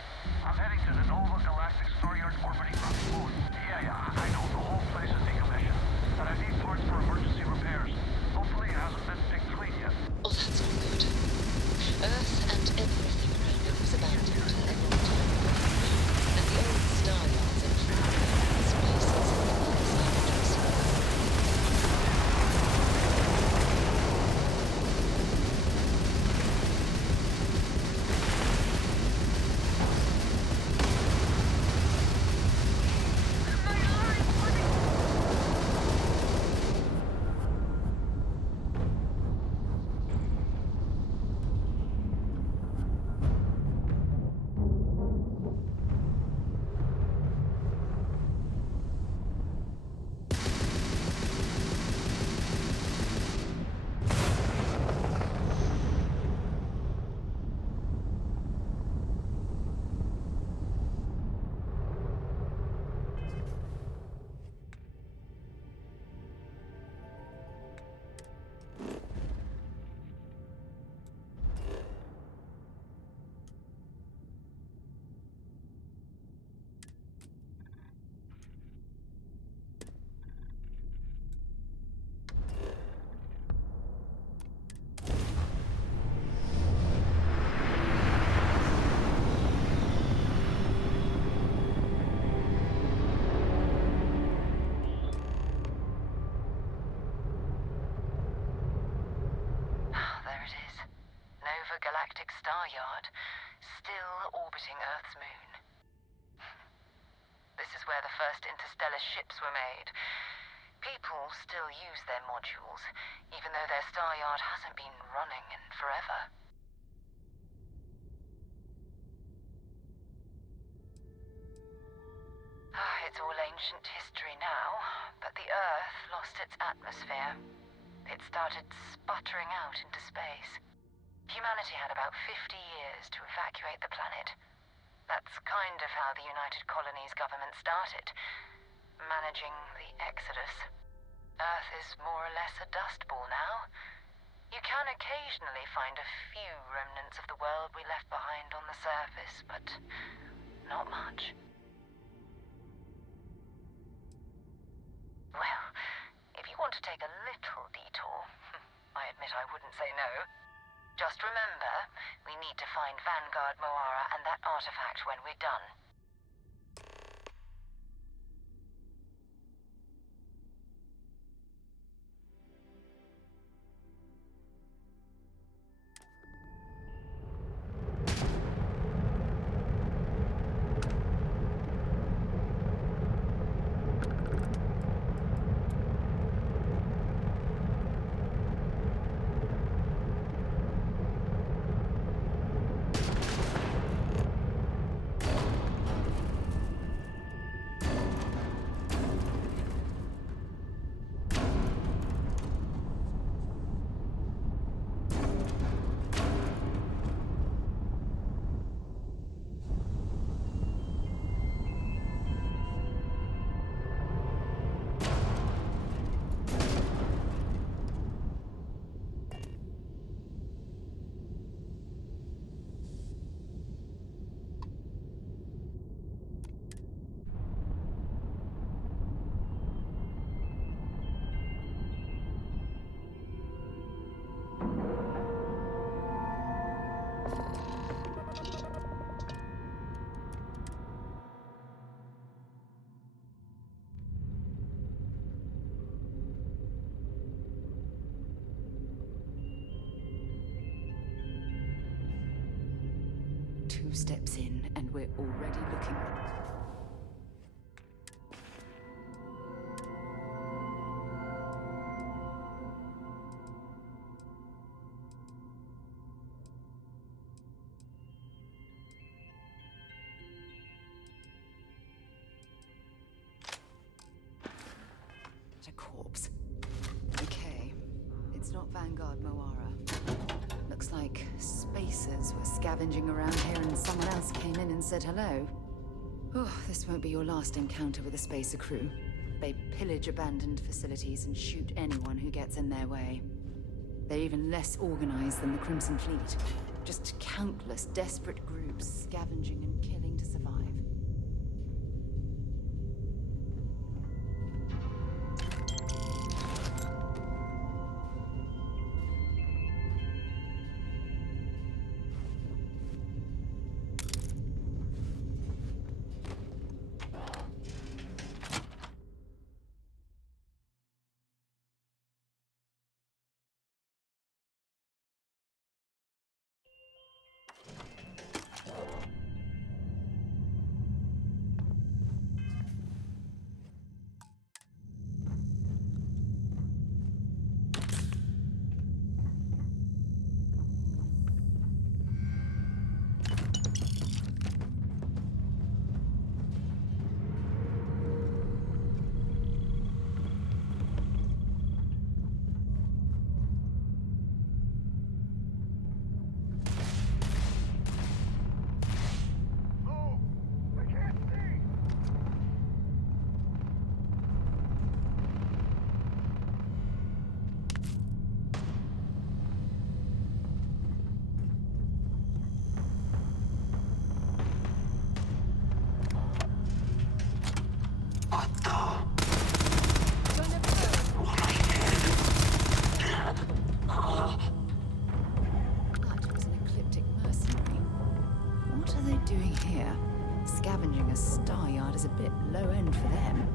I'm heading to the Nova Galactic Storeyard orbiting from the moon. Yeah, I know the whole place is decommissioned, but I need parts for emergency repairs. Hopefully it hasn't been picked clean yet. Oh, that's not good. Earth and everything around it was abandoned a long time ago. And the old star galactic star yard, still orbiting Earth's moon. This is where the first interstellar ships were made. People still use their modules, even though their star yard hasn't been running in forever. It's all ancient history now, but the Earth lost its atmosphere. It started sputtering out into space. Humanity had about 50 years to evacuate the planet. That's kind of how the United Colonies government started, managing the exodus. Earth is more or less a dust ball now. You can occasionally find a few remnants of the world we left behind on the surface, but not much. Well, if you want to take a little detour, I admit I wouldn't say no. Just remember, we need to find Vanguard Moara and that artifact when we're done. Two steps in, and we're already looking at... a corpse. Okay, it's not Vanguard Moara. Looks like spacers were scavenging around here and someone else came in and said hello. Oh, this won't be your last encounter with a spacer crew. They pillage abandoned facilities and shoot anyone who gets in their way. They're even less organized than the Crimson Fleet. Just countless desperate groups scavenging and killing to survive. Doing here? Scavenging a star yard is a bit low end for them.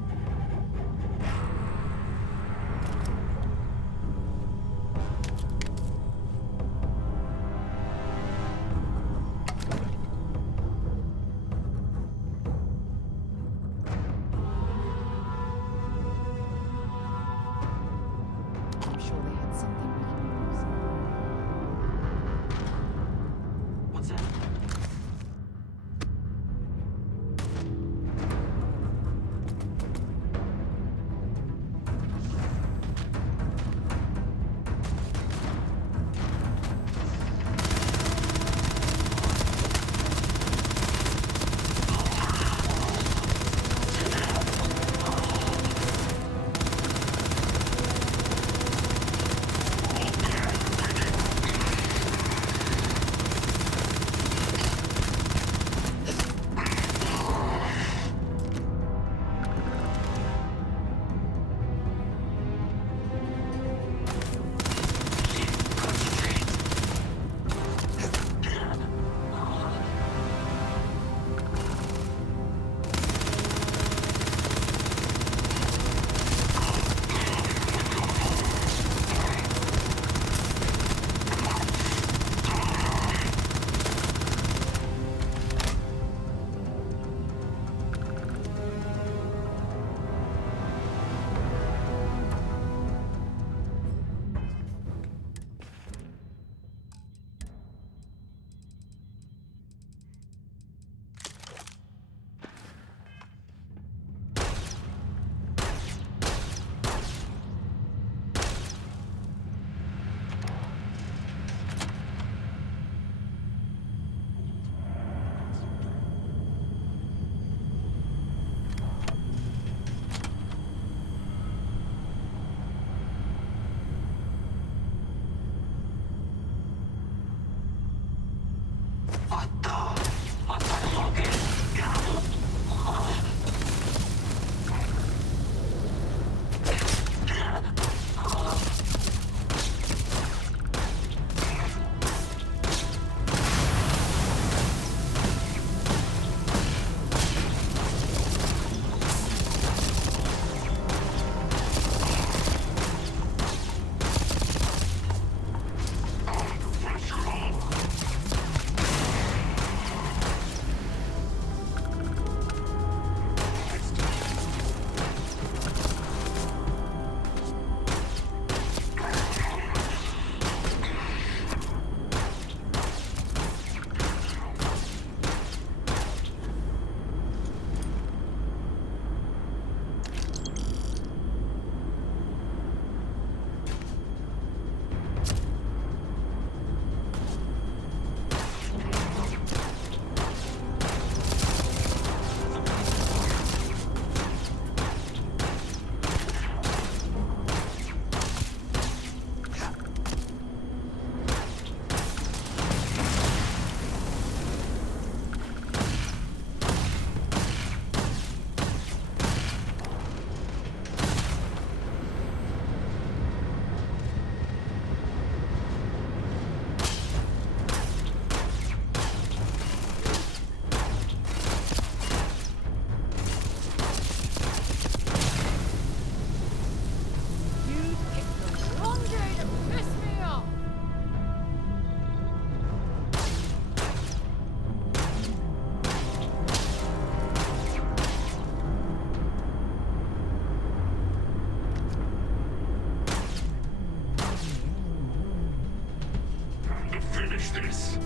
this?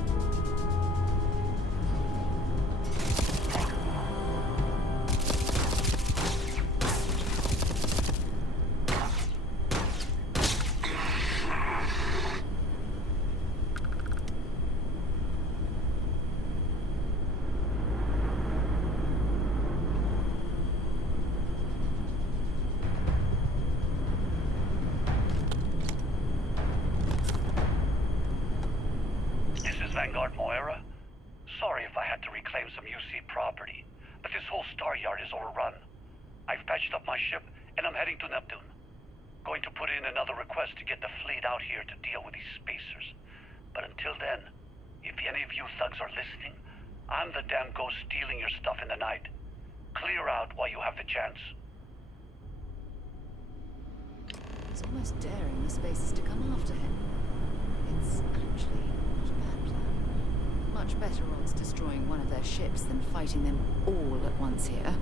This is Vanguard Moira. Sorry if I had to reclaim some UC property, but this whole star yard is overrun. I've patched up my ship, and I'm heading to Neptune. Going to put in another request to get the fleet out here to deal with these spacers. But until then, if any of you thugs are listening, I'm the damn ghost stealing your stuff in the night. Clear out while you have the chance. He's almost daring the spacers to come after him. It's actually not a bad plan. Much better odds destroying one of their ships than fighting them all at once here.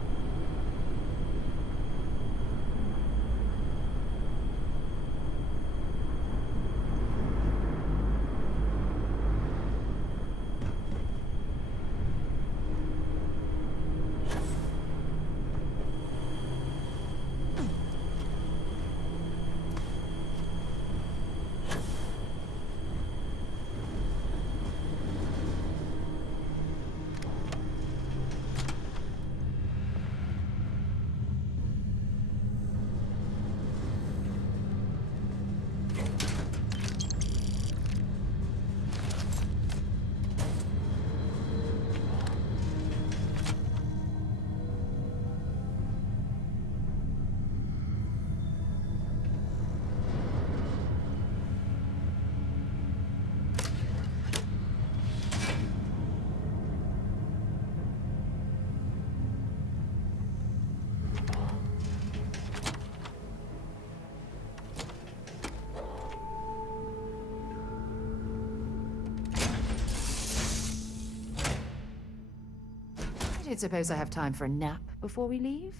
I did suppose I have time for a nap before we leave?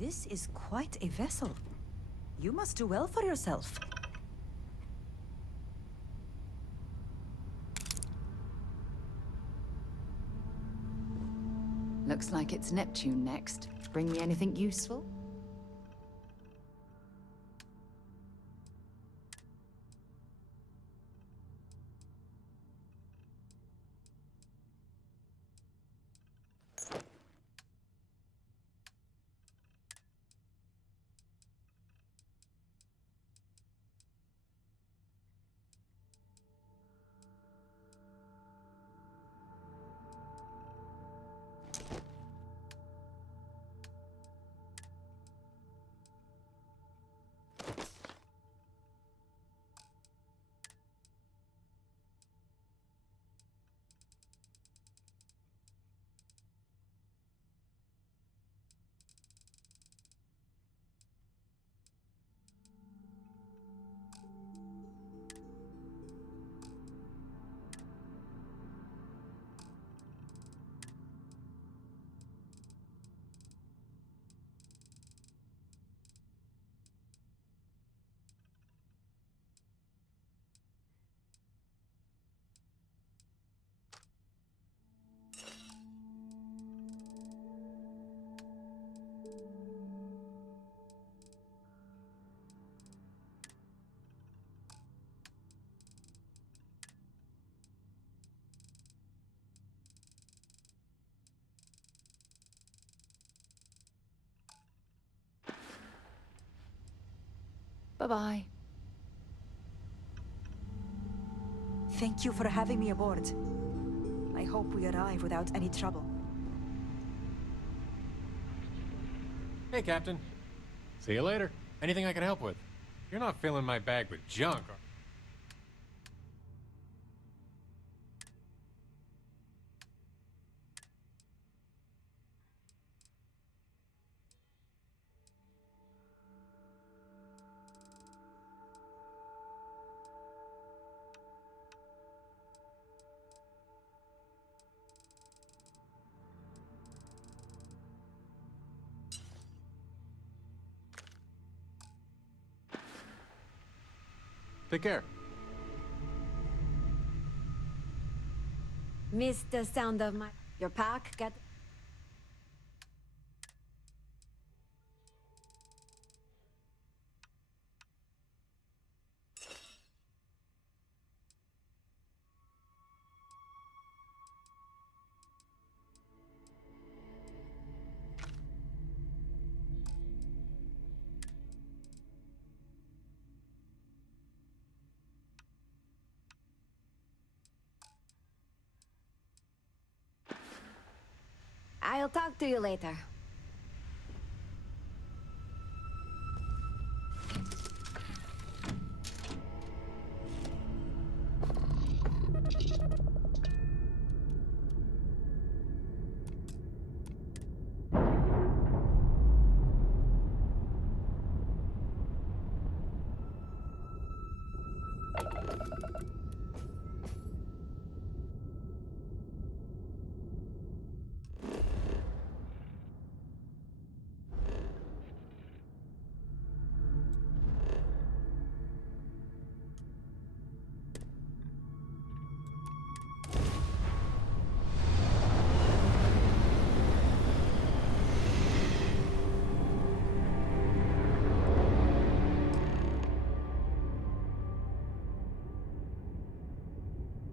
This is quite a vessel. You must do well for yourself. Looks like it's Neptune next. Bring me anything useful? Bye-bye. Thank you for having me aboard. I hope we arrive without any trouble. Hey, Captain. See you later. Anything I can help with? You're not filling my bag with junk, are Take care. Missed the sound of my... Your pack got... I'll talk to you later.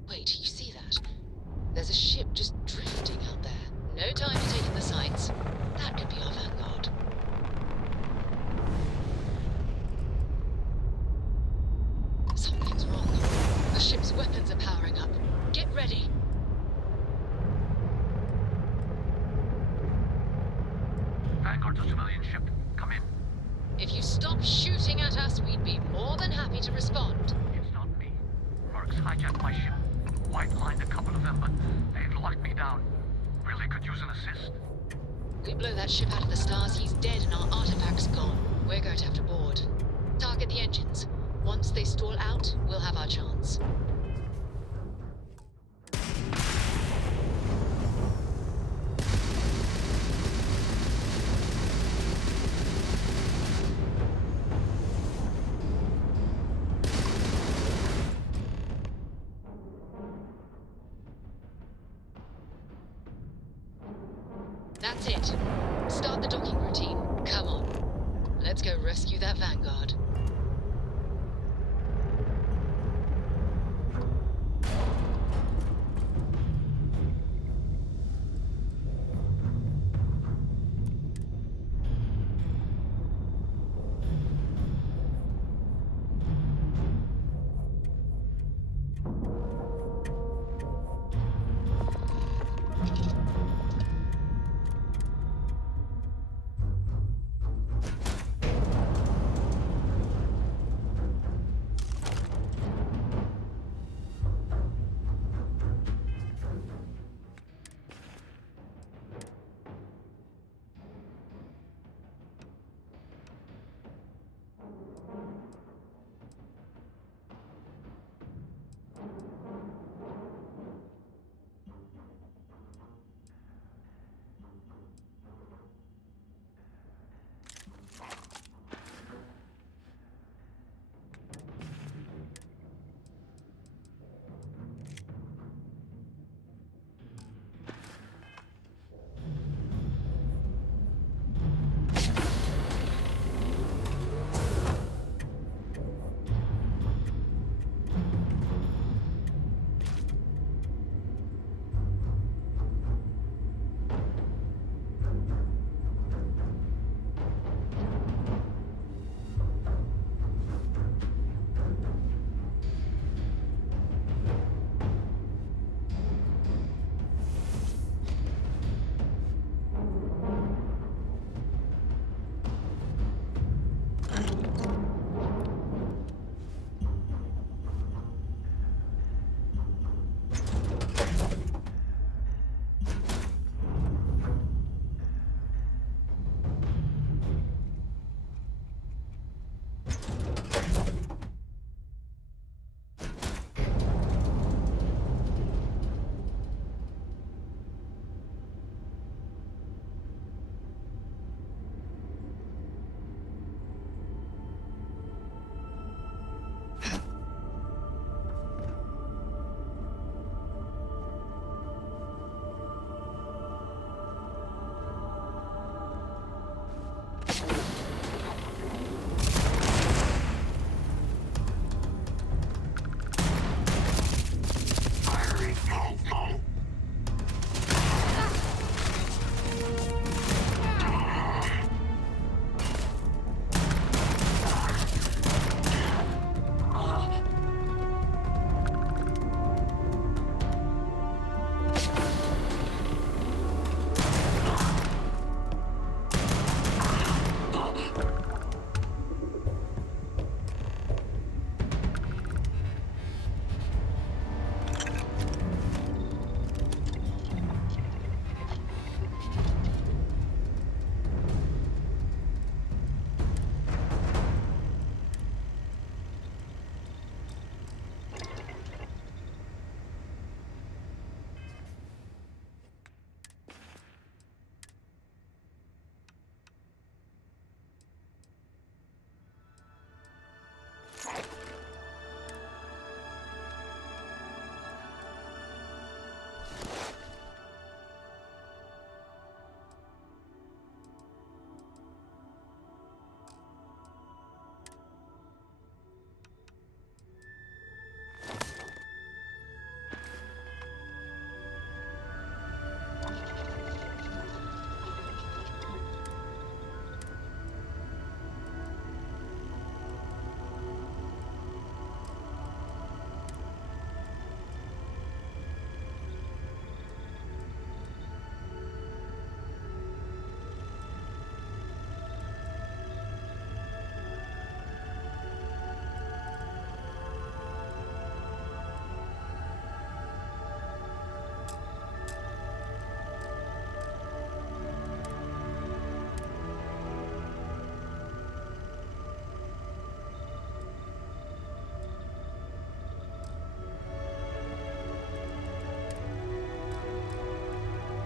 Wait, you see that? There's a ship just drifting out there. No time to take in the sights. That could be our vanguard. Something's wrong. The ship's weapons are powering up. Get ready. Vanguard's a civilian ship. Come in. If you stop shooting at us, we'd be more than happy to respond. It's not me. Mercs hijacked my ship. White-lined a couple of them, but they've locked me down. Really could use an assist. We blow that ship out of the stars, he's dead and our artifact's gone. We're going to have to board. Target the engines. Once they stall out, we'll have our chance. That's it. Start the docking routine. Come on. Let's go rescue that Vanguard.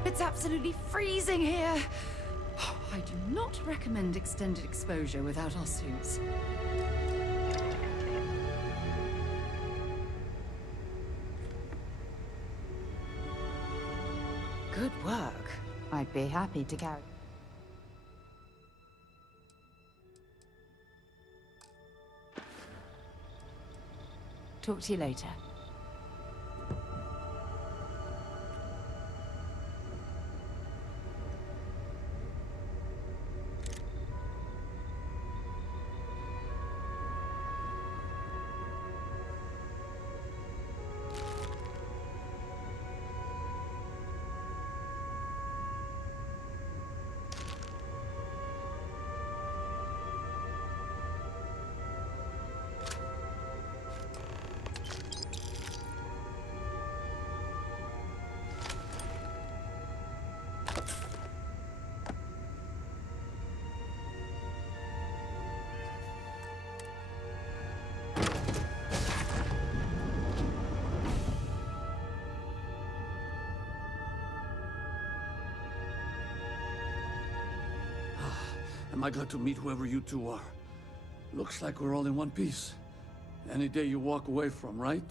It's absolutely freezing here. I do not recommend extended exposure without our suits. Good work. I'd be happy to carry. Talk to you later. Am I glad to meet whoever you two are? Looks like we're all in one piece. Any day you walk away from, right?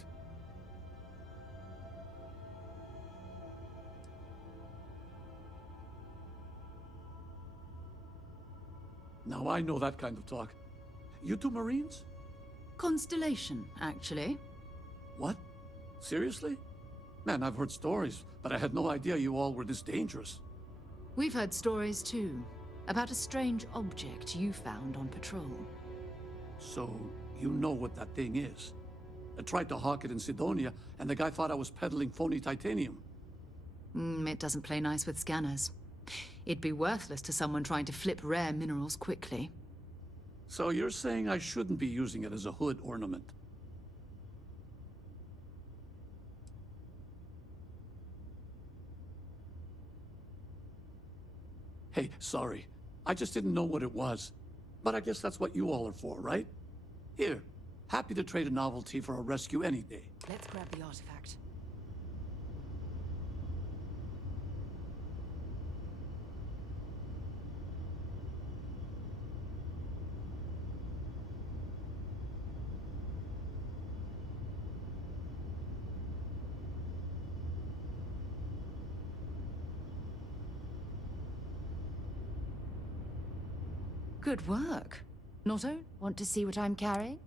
Now I know that kind of talk. You two Marines? Constellation, actually. What? Seriously? Man, I've heard stories, but I had no idea you all were this dangerous. We've heard stories too, about a strange object you found on patrol. So, you know what that thing is? I tried to hawk it in Sidonia, and the guy thought I was peddling phony titanium. It doesn't play nice with scanners. It'd be worthless to someone trying to flip rare minerals quickly. So you're saying I shouldn't be using it as a hood ornament? Hey, sorry. I just didn't know what it was. But I guess that's what you all are for, right? Here, happy to trade a novelty for a rescue any day. Let's grab the artifact. Good work. Not only want to see what I'm carrying?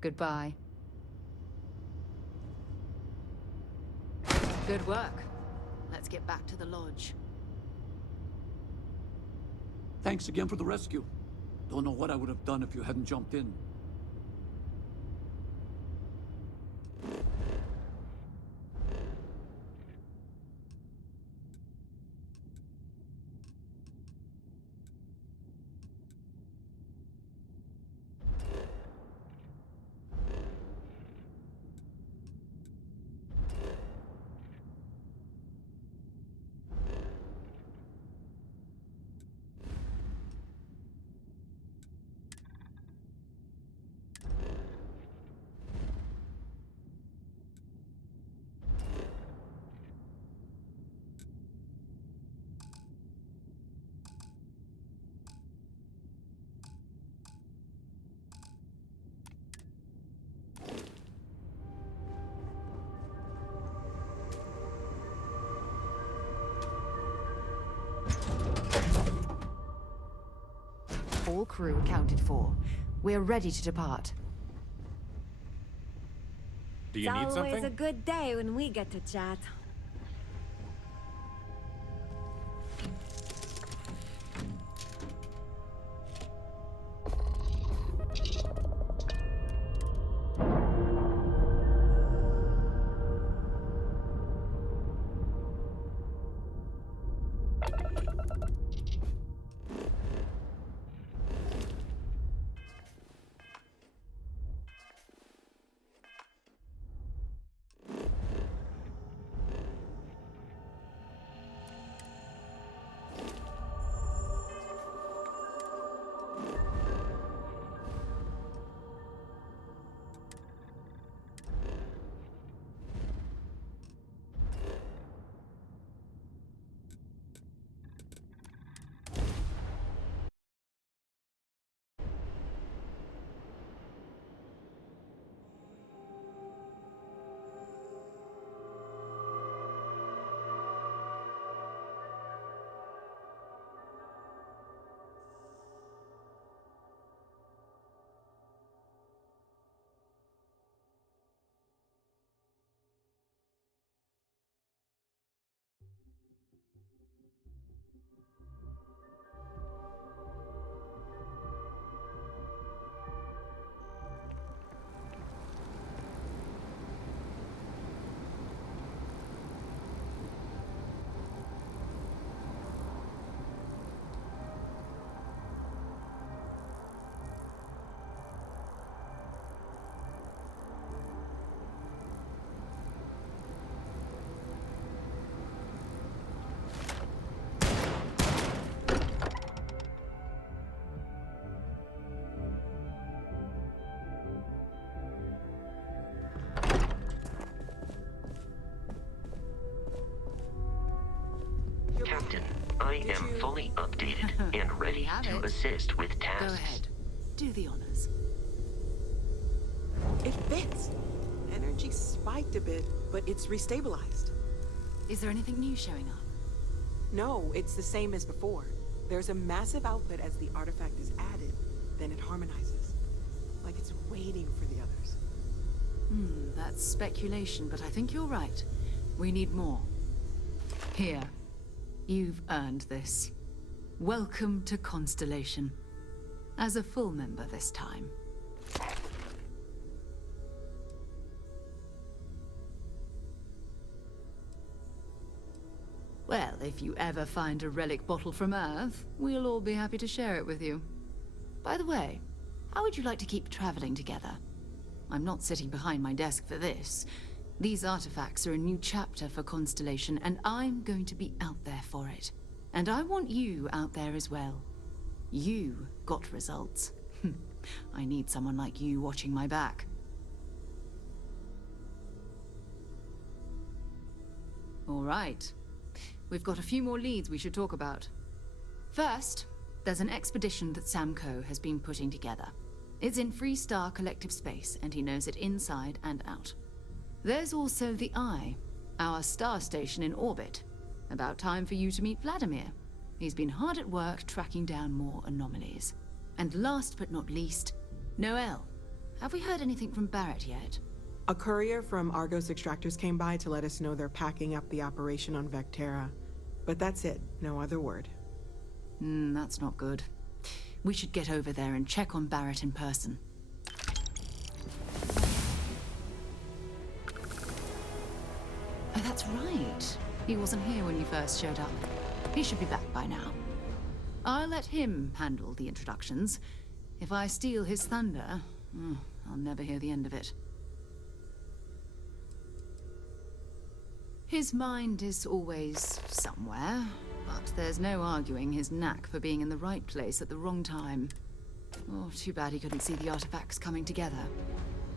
Goodbye. Good work. Let's get back to the lodge. Thanks again for the rescue. Don't know what I would have done if you hadn't jumped in. all crew accounted for. We're ready to depart. Do you need It's always something? a good day when we get to chat. Captain, I am fully updated and ready to assist with tasks. Go ahead. Do the honors. It fits. Energy spiked a bit, but it's restabilized. Is there anything new showing up? No, it's the same as before. There's a massive output as the artifact is added, then it harmonizes. Like it's waiting for the others. That's speculation, but I think you're right. We need more. Here. You've earned this. Welcome to Constellation. As a full member this time. Well, if you ever find a relic bottle from Earth, we'll all be happy to share it with you. By the way, how would you like to keep traveling together? I'm not sitting behind my desk for this. These artifacts are a new chapter for Constellation, and I'm going to be out there for it. And I want you out there as well. You got results. I need someone like you watching my back. All right. We've got a few more leads we should talk about. First, there's an expedition that Samco has been putting together. It's in Freestar Collective Space, and he knows it inside and out. There's also the Eye, our star station in orbit. About time for you to meet Vladimir. He's been hard at work tracking down more anomalies. And last but not least, Noel. Have we heard anything from Barrett yet? A courier from Argos Extractors came by to let us know they're packing up the operation on Vectera. But that's it, no other word. That's not good. We should get over there and check on Barrett in person. Oh, that's right. He wasn't here when you first showed up. He should be back by now. I'll let him handle the introductions. If I steal his thunder, I'll never hear the end of it. His mind is always somewhere, but there's no arguing his knack for being in the right place at the wrong time. Oh, too bad he couldn't see the artifacts coming together.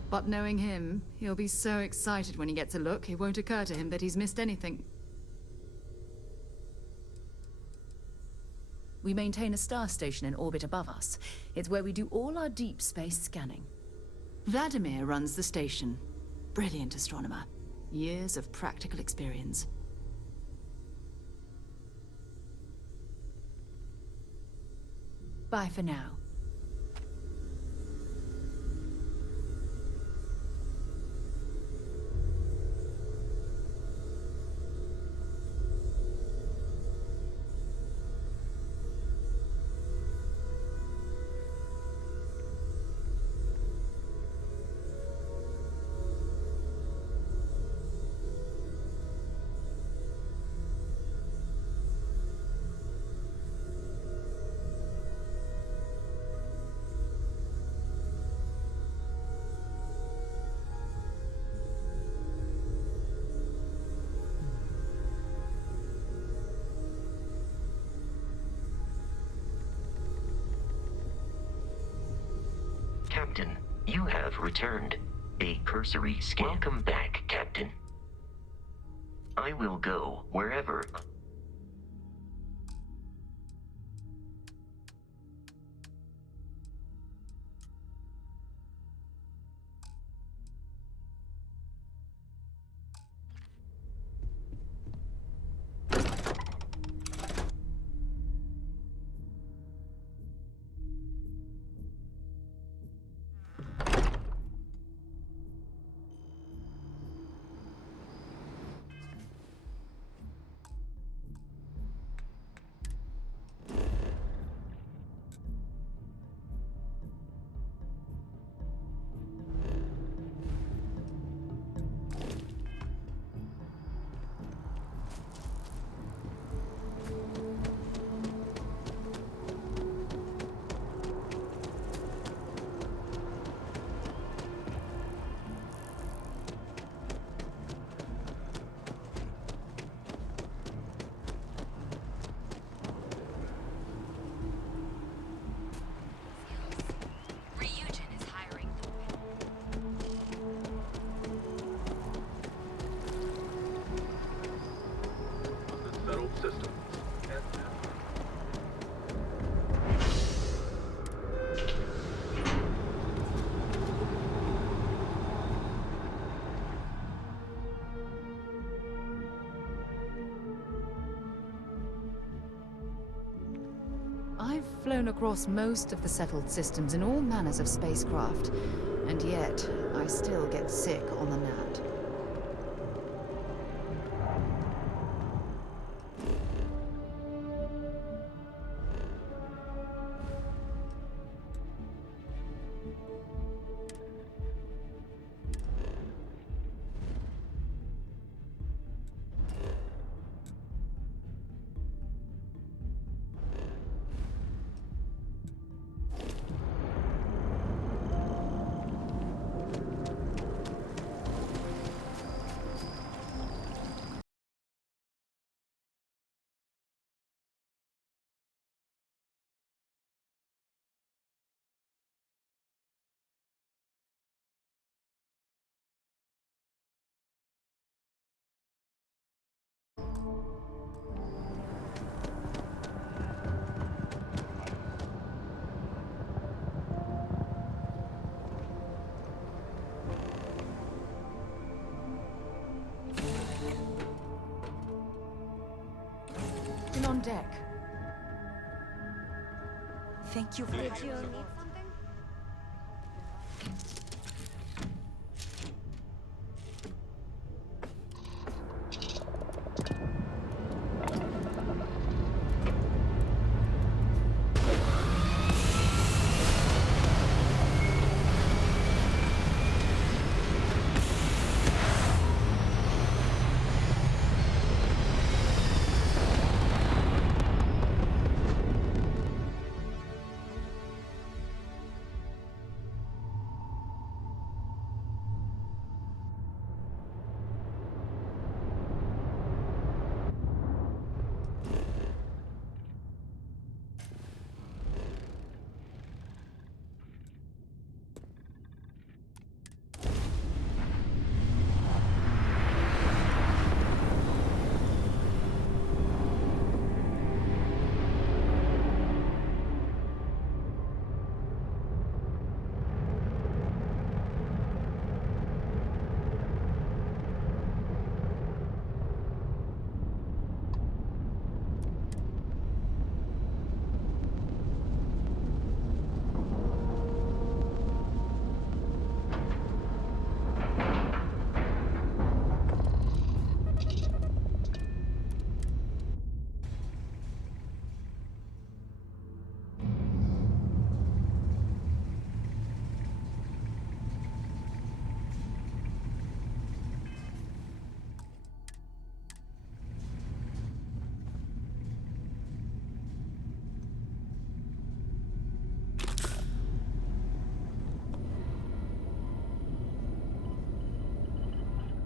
But knowing him, he'll be so excited when he gets a look, it won't occur to him that he's missed anything. We maintain a star station in orbit above us. It's where we do all our deep space scanning. Vladimir runs the station. Brilliant astronomer. Years of practical experience. Bye for now. Captain. You have returned. A cursory scan. Welcome back, Captain. I will go wherever. Settled system. I've flown across most of the settled systems in all manners of spacecraft, and yet I still get sick on the gnat. Still on deck. Thank you for Did you need something?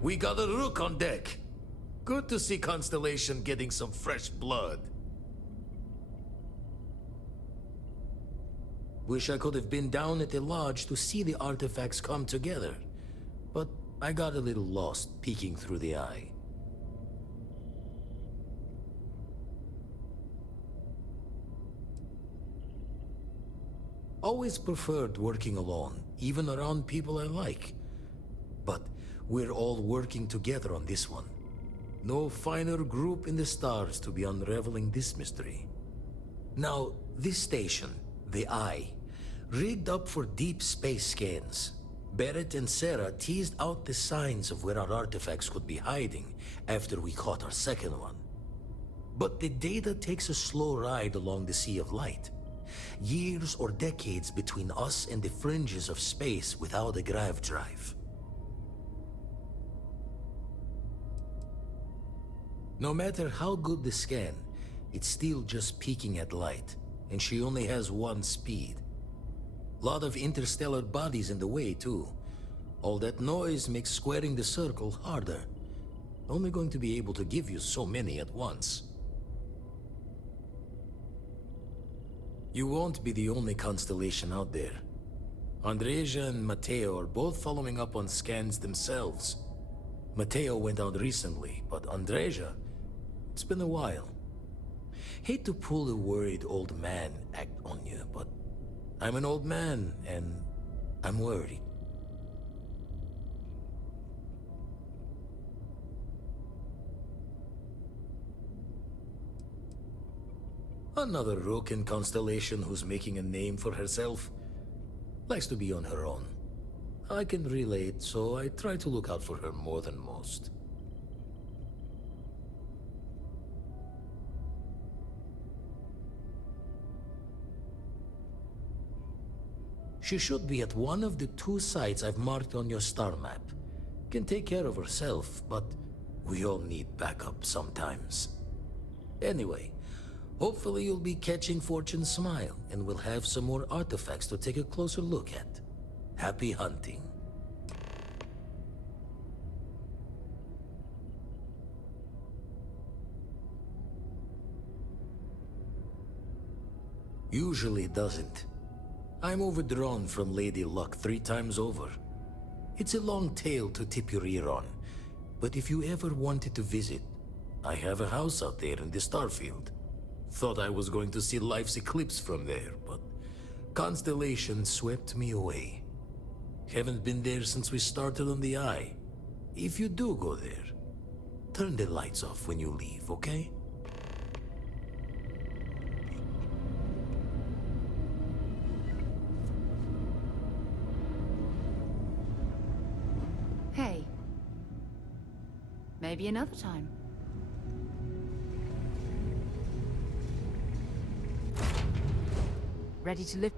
We got a rook on deck. Good to see Constellation getting some fresh blood. Wish I could have been down at the lodge to see the artifacts come together. But I got a little lost peeking through the eye. Always preferred working alone, even around people I like. But we're all working together on this one. No finer group in the stars to be unraveling this mystery. Now, this station, the Eye, rigged up for deep space scans. Barrett and Sarah teased out the signs of where our artifacts could be hiding after we caught our second one. But the data takes a slow ride along the Sea of Light. Years or decades between us and the fringes of space without a grav drive. No matter how good the scan, it's still just peeking at light, and she only has one speed. Lot of interstellar bodies in the way, too. All that noise makes squaring the circle harder. Only going to be able to give you so many at once. You won't be the only constellation out there. Andreja and Matteo are both following up on scans themselves. Matteo went out recently, but Andreja, it's been a while. Hate to pull a worried old man act on you, but I'm an old man, and I'm worried. Another Roken constellation who's making a name for herself. Likes to be on her own. I can relate, so I try to look out for her more than most. She should be at one of the 2 sites I've marked on your star map. Can take care of herself, but we all need backup sometimes. Anyway, hopefully you'll be catching Fortune's smile, and we'll have some more artifacts to take a closer look at. Happy hunting. Usually doesn't. I'm overdrawn from Lady Luck 3 times over. It's a long tale to tip your ear on, but if you ever wanted to visit, I have a house out there in the Starfield. Thought I was going to see life's eclipse from there, but Constellation swept me away. Haven't been there since we started on the Eye. If you do go there, turn the lights off when you leave, okay? Hey. Maybe another time. Ready to lift?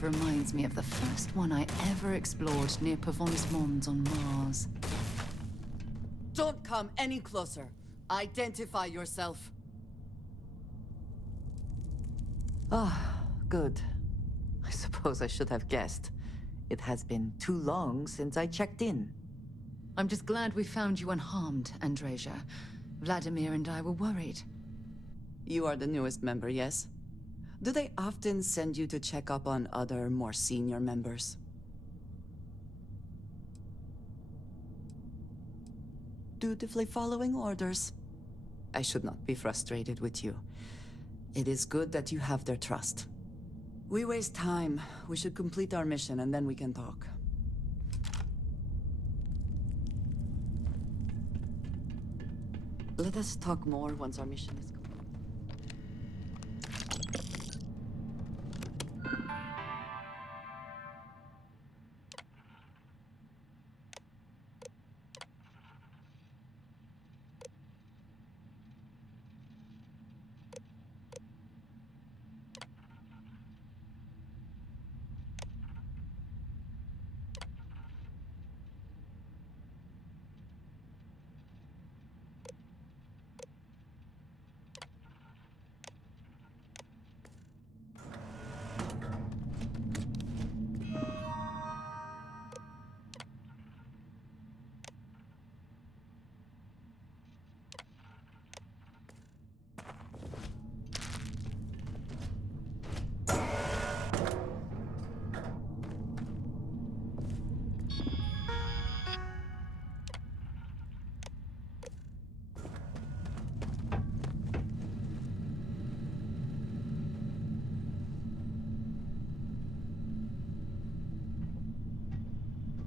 cave reminds me of the first one I ever explored near Pavon's Mons on Mars. Don't come any closer. Identify yourself. Ah, good. I suppose I should have guessed. It has been too long since I checked in. I'm just glad we found you unharmed, Andreja. Vladimir and I were worried. You are the newest member, yes? Do they often send you to check up on other, more senior members? Dutifully following orders. I should not be frustrated with you. It is good that you have their trust. We waste time. We should complete our mission and then we can talk. Let us talk more once our mission is complete.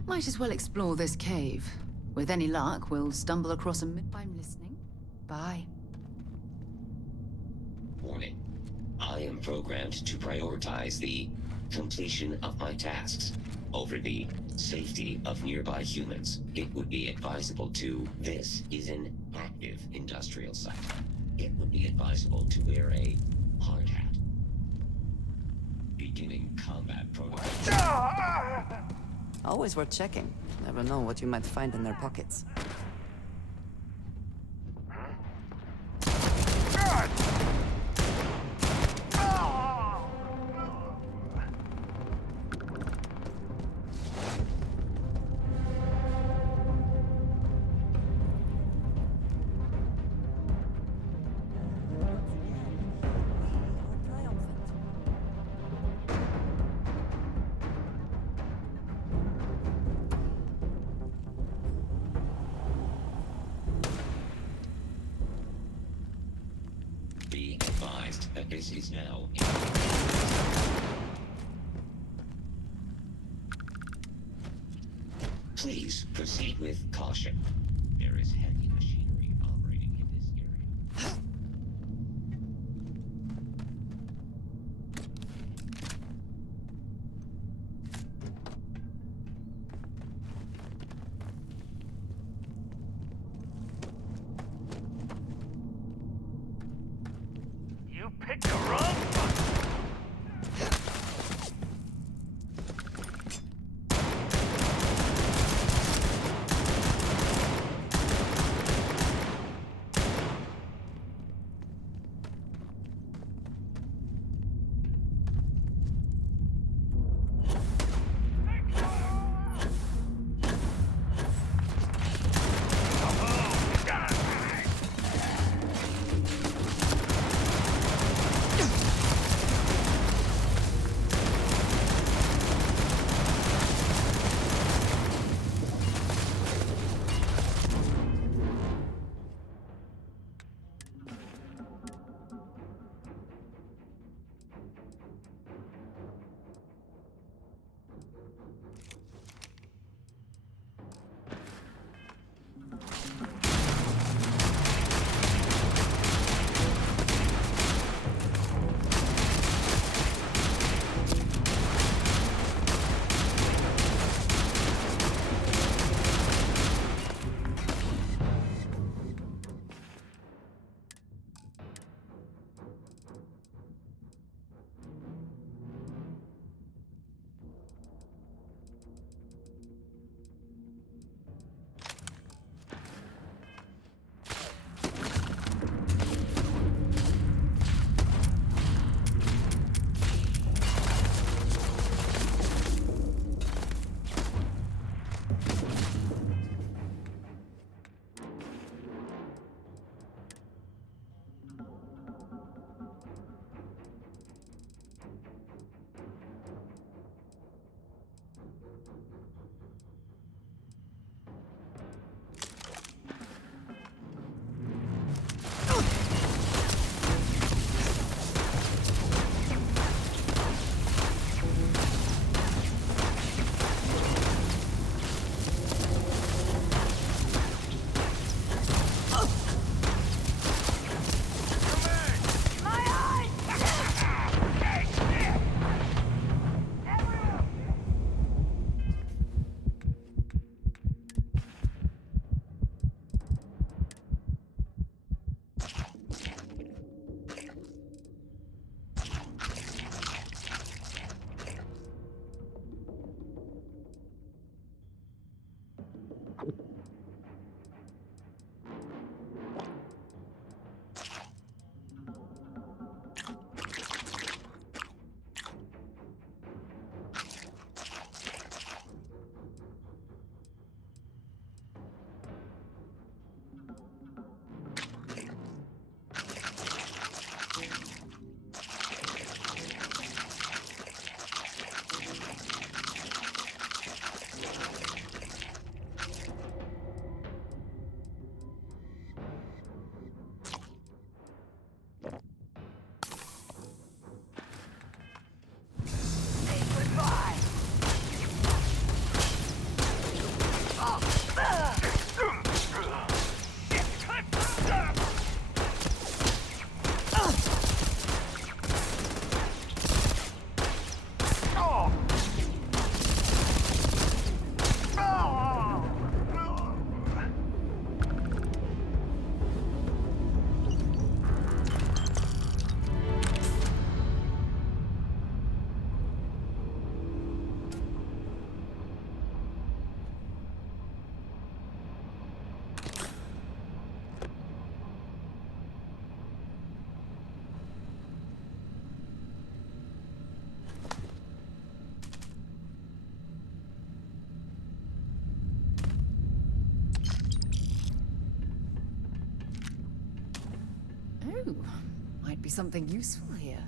Might as well explore this cave. With any luck, we'll stumble across a I'm listening. Bye. Warning. I am programmed to prioritize the completion of my tasks over the safety of nearby humans. It would be advisable to... This is an active industrial site. It would be advisable to wear a hard hat. Beginning combat protocol. Always worth checking. Never know what you might find in their pockets. Be advised that this is now... Please proceed with caution. There is heavy machinery operating in this area. You picked the wrong one! Ooh, might be something useful here.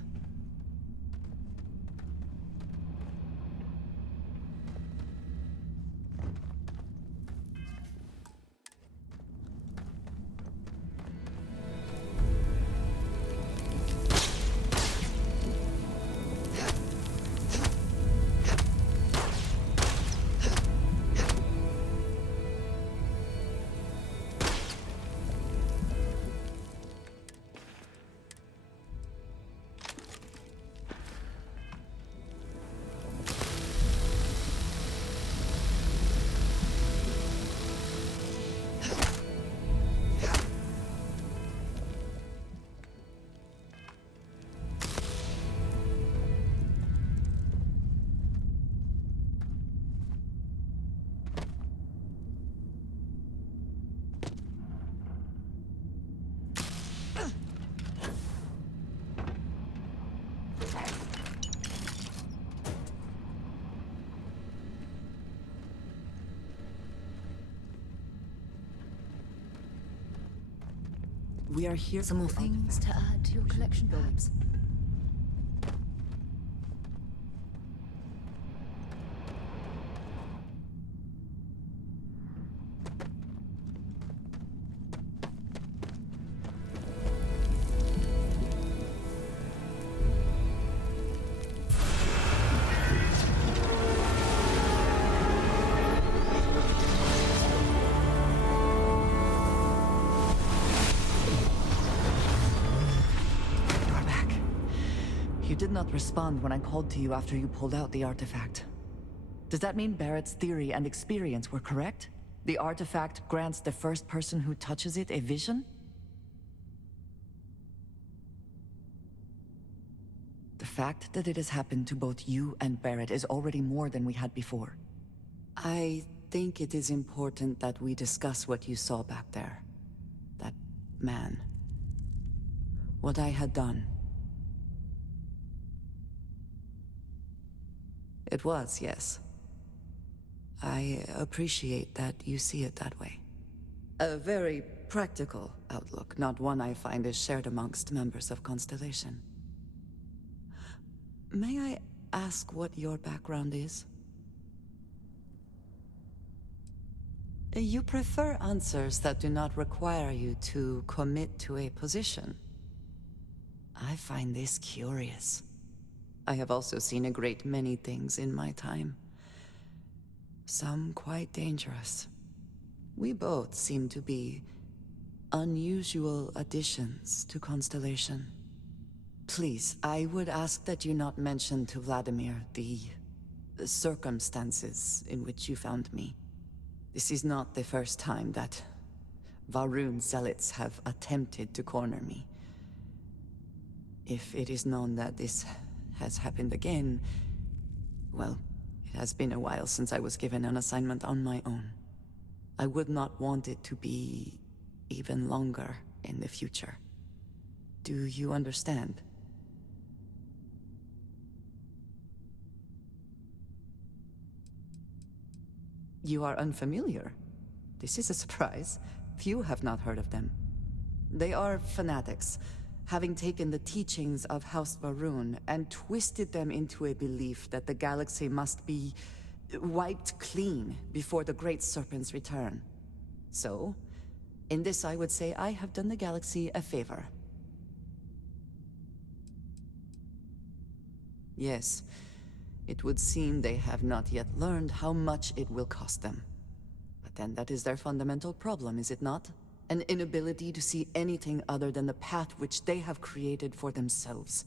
We are here. Some more things to add to your collection, perhaps? You did not respond when I called to you after you pulled out the artifact. Does that mean Barrett's theory and experience were correct? The artifact grants the first person who touches it a vision? The fact that it has happened to both you and Barrett is already more than we had before. I think it is important that we discuss what you saw back there. That man. What I had done. It was, yes. I appreciate that you see it that way. A very practical outlook, not one I find is shared amongst members of Constellation. May I ask what your background is? You prefer answers that do not require you to commit to a position. I find this curious. I have also seen a great many things in my time. Some quite dangerous. We both seem to be unusual additions to Constellation. Please, I would ask that you not mention to Vladimir the circumstances in which you found me. This is not the first time that Va'ruun zealots have attempted to corner me. If it is known that this has happened again, well, it has been a while since I was given an assignment on my own. I would not want it to be even longer in the future. Do you understand? You are unfamiliar. This is a surprise. Few have not heard of them. They are fanatics, having taken the teachings of House Va'ruun and twisted them into a belief that the galaxy must be wiped clean before the Great Serpent's return. So, in this I would say I have done the galaxy a favor. Yes, it would seem they have not yet learned how much it will cost them. But then that is their fundamental problem, is it not? An inability to see anything other than the path which they have created for themselves.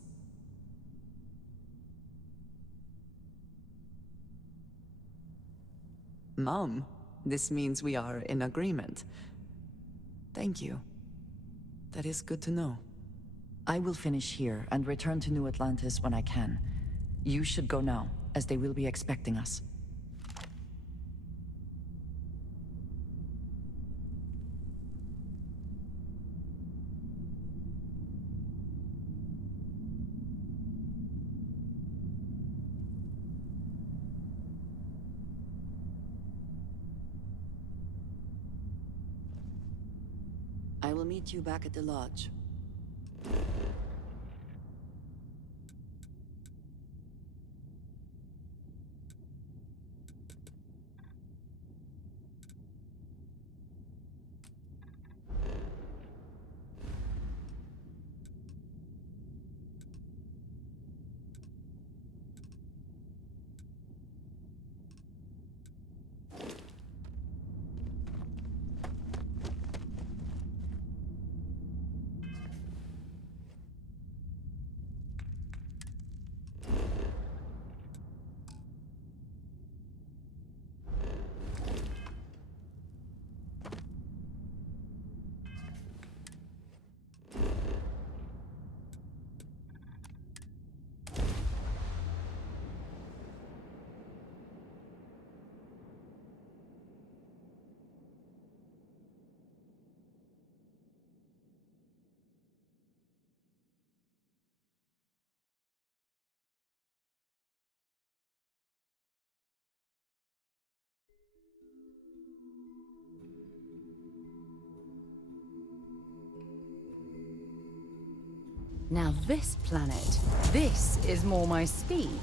Mom, this means we are in agreement. Thank you. That is good to know. I will finish here and return to New Atlantis when I can. You should go now, as they will be expecting us. I will meet you back at the lodge. Now this planet, this is more my speed.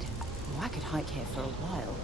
Oh, I could hike here for a while.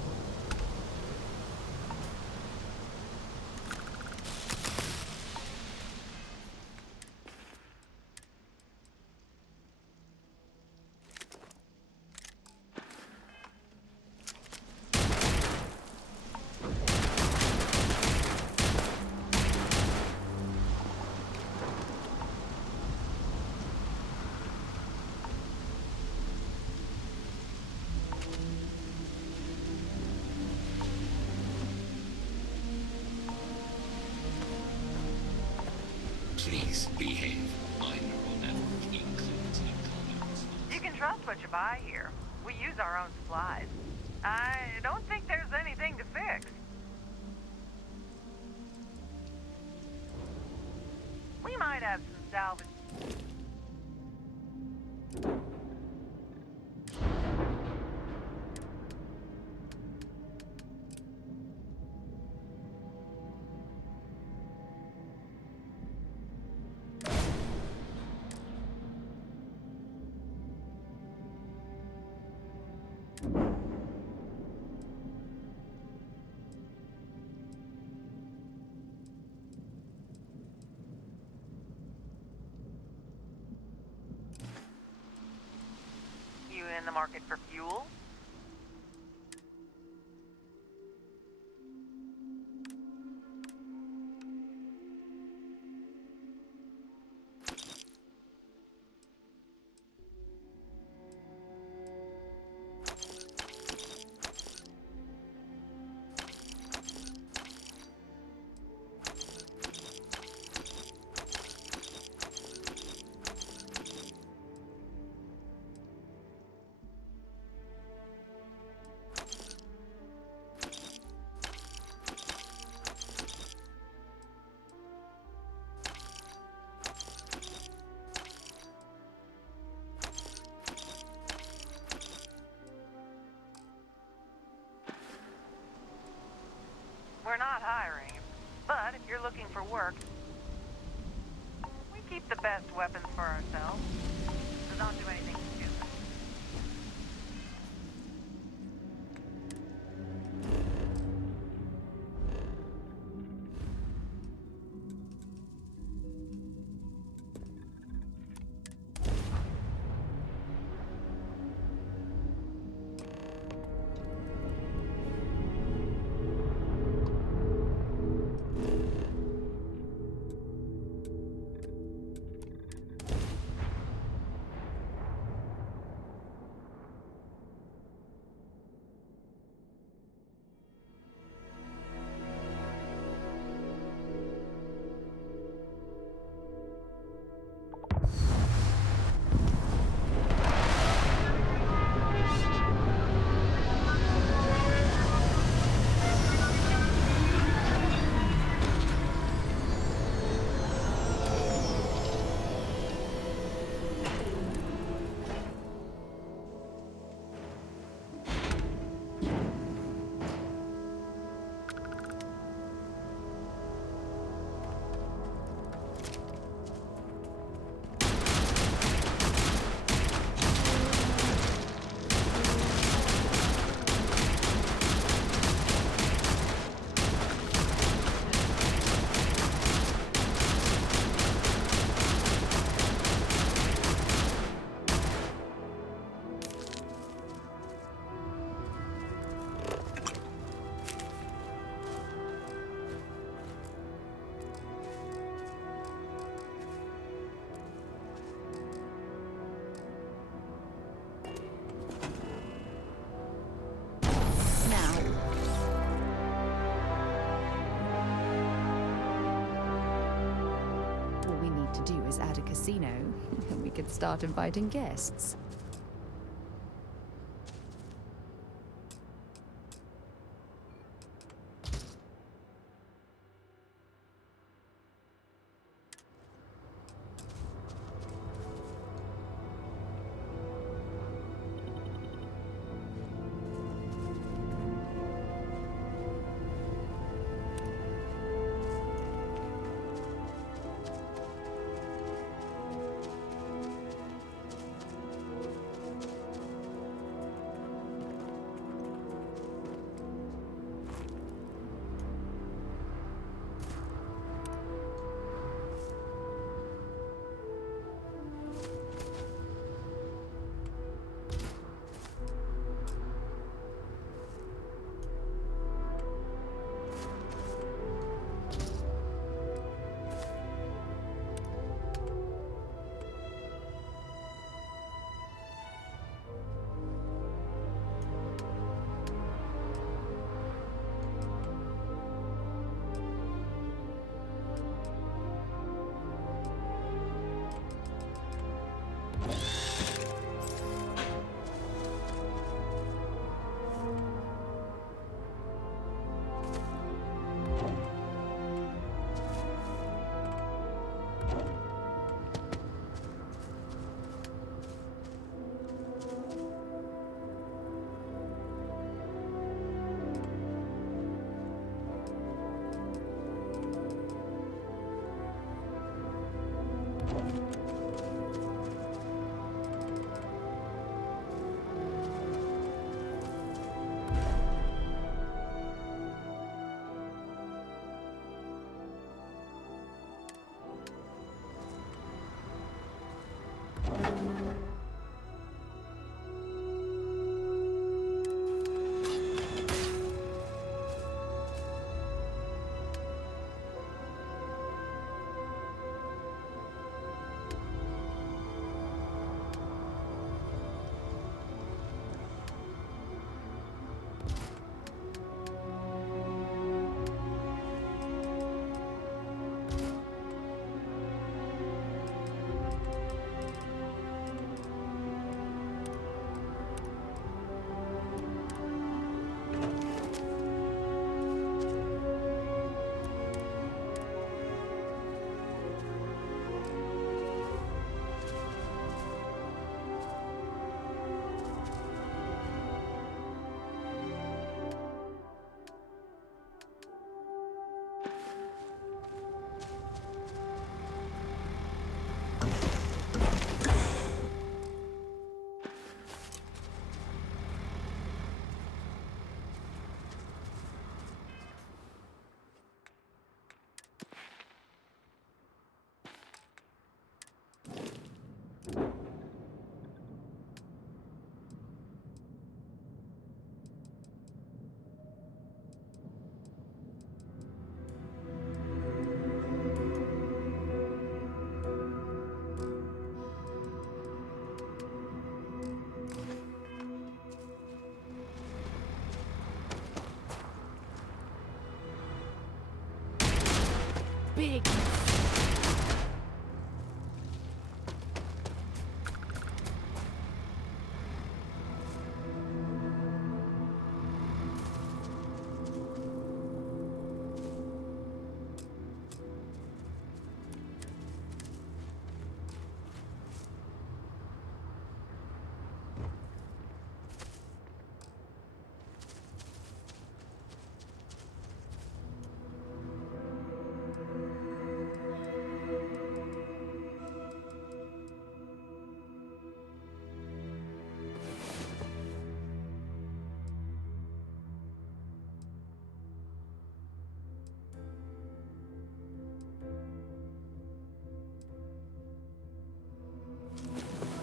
Please behave. My neural network includes incompetence. You can trust what you buy here. We use our own supplies. I don't think there's anything to fix. We might have some salvage. You in the market for fuel? We're not hiring, but if you're looking for work, we keep the best weapons for ourselves. So don't do anything stupid. All we need to do is add a casino, and we could start inviting guests. Big.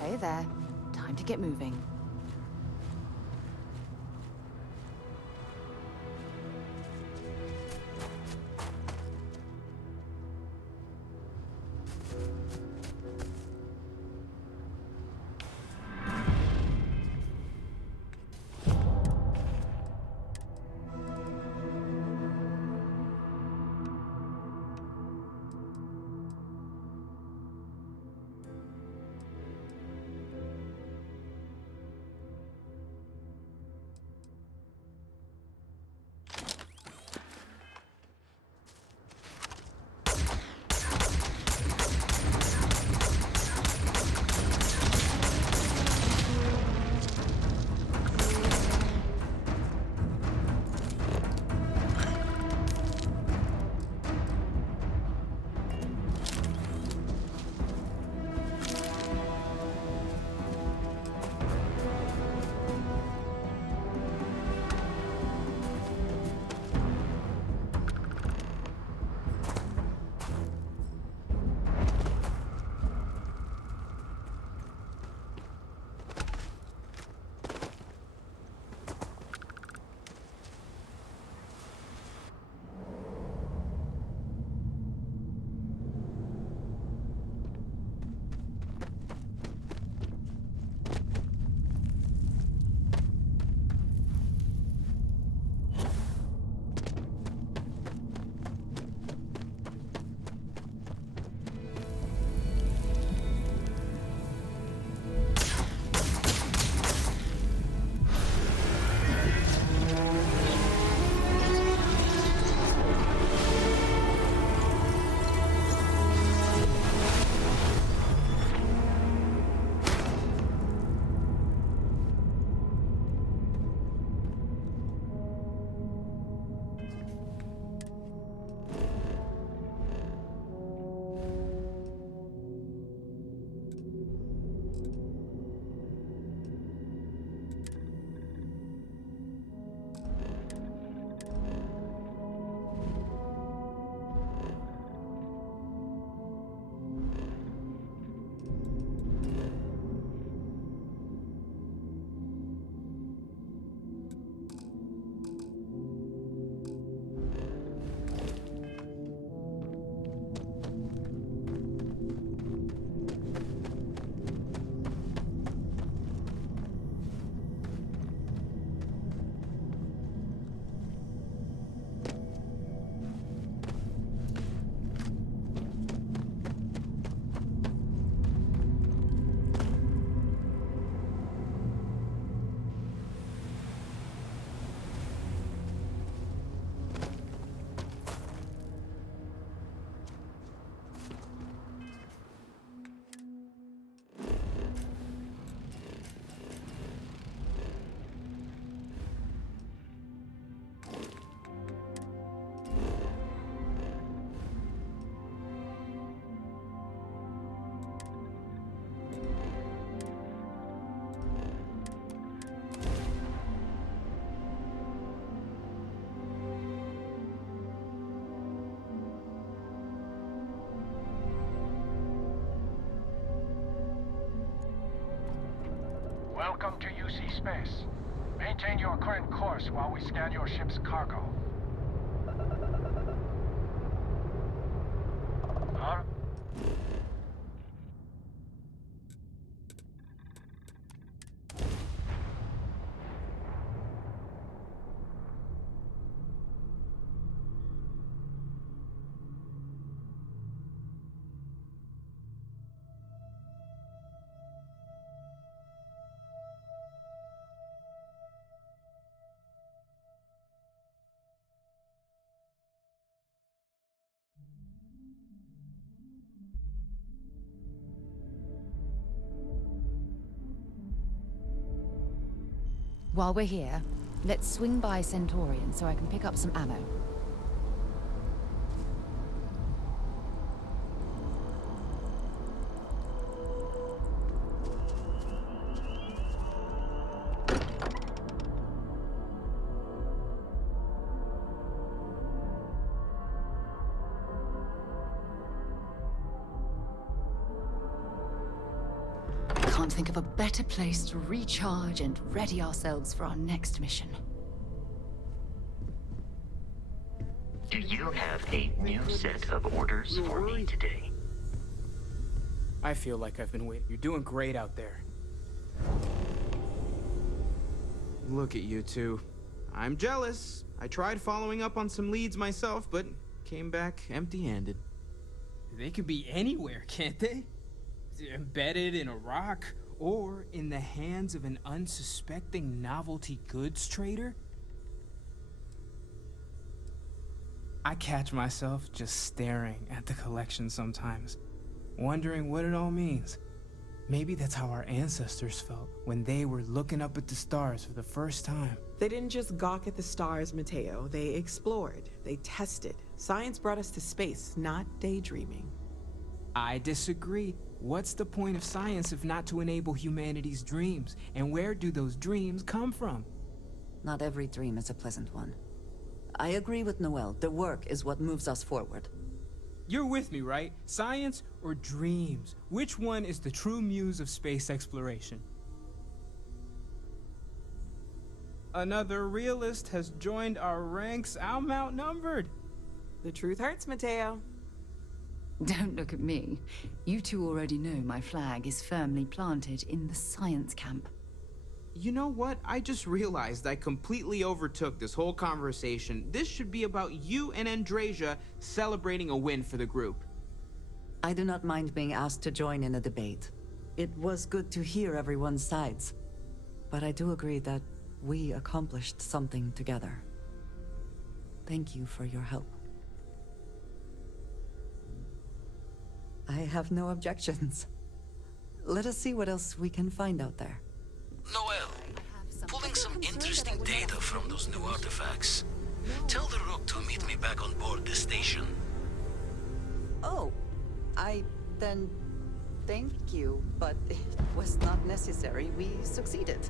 Hey there. Time to get moving. Welcome to UC Space. Maintain your current course while we scan your ship's cargo. Huh? While we're here, let's swing by Centaurian so I can pick up some ammo. Can't think of a better place to recharge and ready ourselves for our next mission. Do you have a new set of orders for me today? I feel like I've been waiting. You're doing great out there. Look at you two. I'm jealous. I tried following up on some leads myself, but came back empty-handed. They could be anywhere, can't they? Embedded in a rock, or in the hands of an unsuspecting novelty goods trader? I catch myself just staring at the collection sometimes, wondering what it all means. Maybe that's how our ancestors felt when they were looking up at the stars for the first time. They didn't just gawk at the stars, Mateo. They explored. They tested. Science brought us to space, not daydreaming. I disagree. What's the point of science if not to enable humanity's dreams? And where do those dreams come from? Not every dream is a pleasant one. I agree with Noel. The work is what moves us forward. You're with me, right? Science or dreams? Which one is the true muse of space exploration? Another realist has joined our ranks. I'm outnumbered. The truth hurts, Mateo. Don't look at me. You two already know my flag is firmly planted in the science camp. You know what? I just realized I completely overtook this whole conversation. This should be about you and Andrasia celebrating a win for the group. I do not mind being asked to join in a debate. It was good to hear everyone's sides. But I do agree that we accomplished something together. Thank you for your help. I have no objections. Let us see what else we can find out there. Noel, pulling some interesting data from those new artifacts. Tell the Rook to meet me back on board the station. Oh, then thank you, but it was not necessary. We succeeded.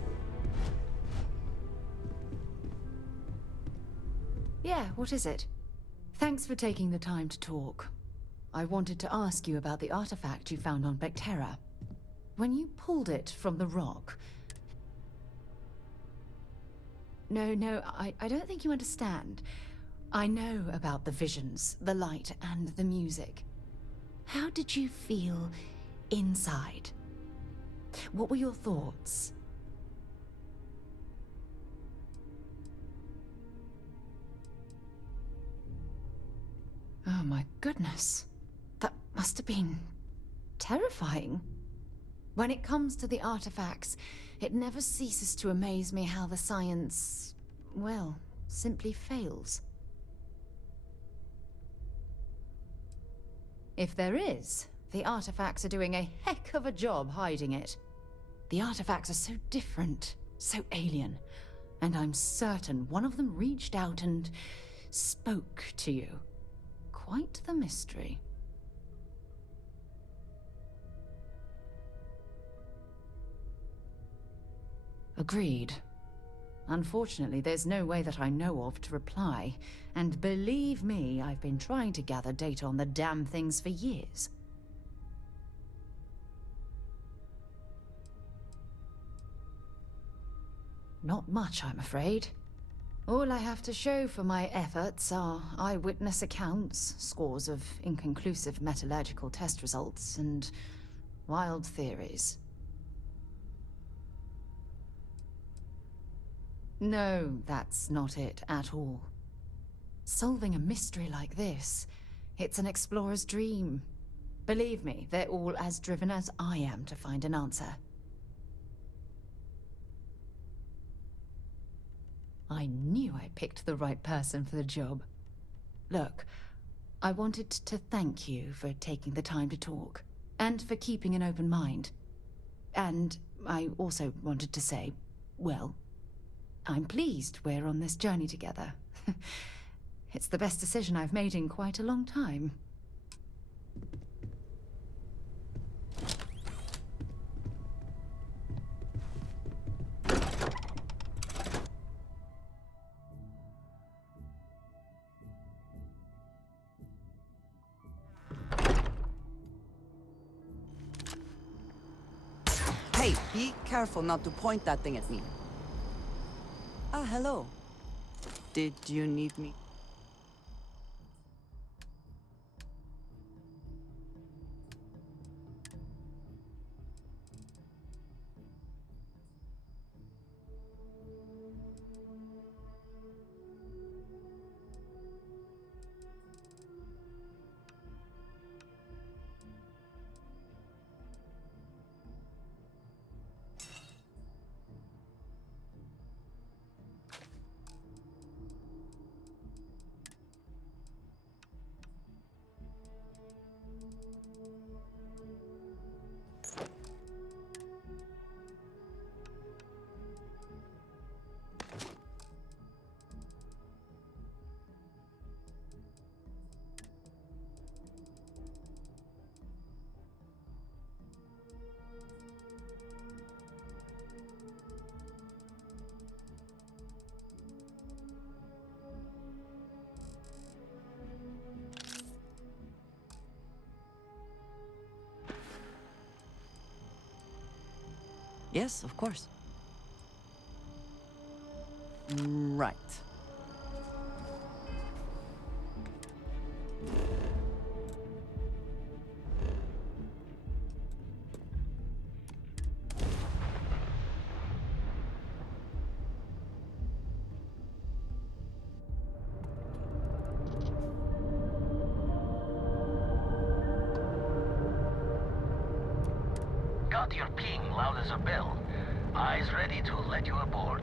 Yeah, what is it? Thanks for taking the time to talk. I wanted to ask you about the artifact you found on Bactera. When you pulled it from the rock... No, I don't think you understand. I know about the visions, the light, and the music. How did you feel inside? What were your thoughts? Oh my goodness. That must have been terrifying. When it comes to the artifacts, it never ceases to amaze me how the science, well, simply fails. If there is, the artifacts are doing a heck of a job hiding it. The artifacts are so different, so alien, and I'm certain one of them reached out and spoke to you. Quite the mystery. Agreed. Unfortunately, there's no way that I know of to reply, and believe me, I've been trying to gather data on the damn things for years. Not much, I'm afraid. All I have to show for my efforts are eyewitness accounts, scores of inconclusive metallurgical test results, and wild theories. No, that's not it at all. Solving a mystery like this, it's an explorer's dream. Believe me, they're all as driven as I am to find an answer. I knew I picked the right person for the job. Look, I wanted to thank you for taking the time to talk, and for keeping an open mind. And I also wanted to say, well, I'm pleased we're on this journey together. It's the best decision I've made in quite a long time. Hey, be careful not to point that thing at me. Ah, hello. Did you need me? Yes, of course. Right. Got your ping loud as a bell. Eyes ready to let you aboard.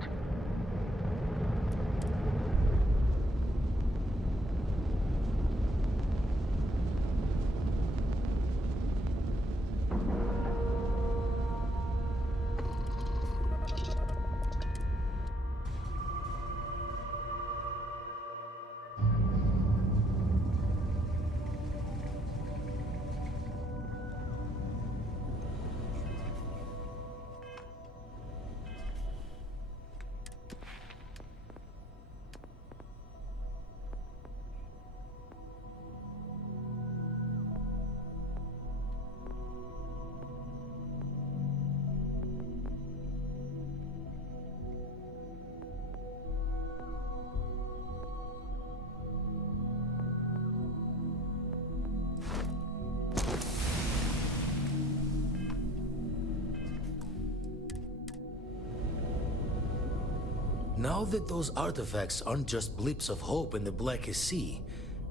Now that those artifacts aren't just blips of hope in the blackest sea,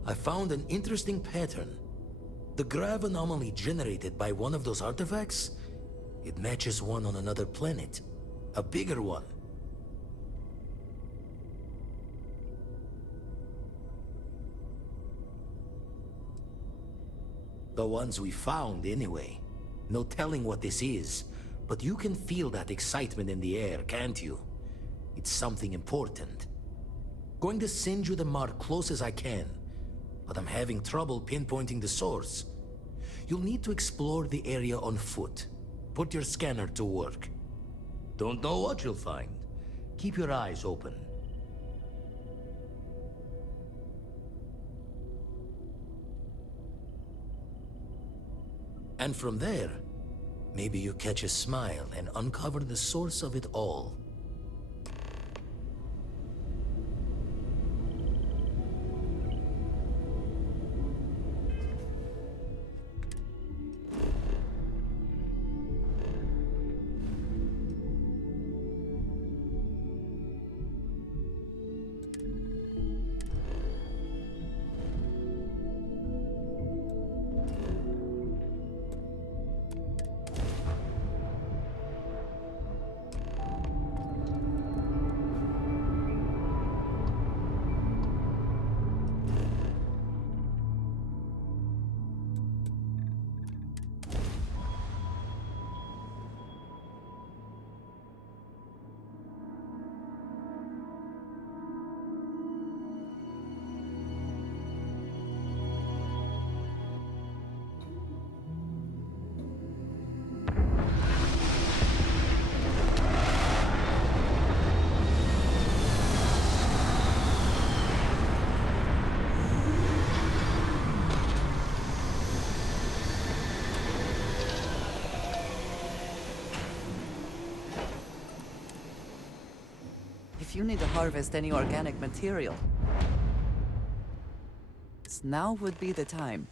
I found an interesting pattern. The grav anomaly generated by one of those artifacts, it matches one on another planet. A bigger one. The ones we found, anyway. No telling what this is, but you can feel that excitement in the air, can't you? It's something important. Going to send you the mark close as I can, but I'm having trouble pinpointing the source. You'll need to explore the area on foot. Put your scanner to work. Don't know what you'll find. Keep your eyes open. And from there, maybe you catch a smile and uncover the source of it all. if you need to harvest any organic material, now would be the time.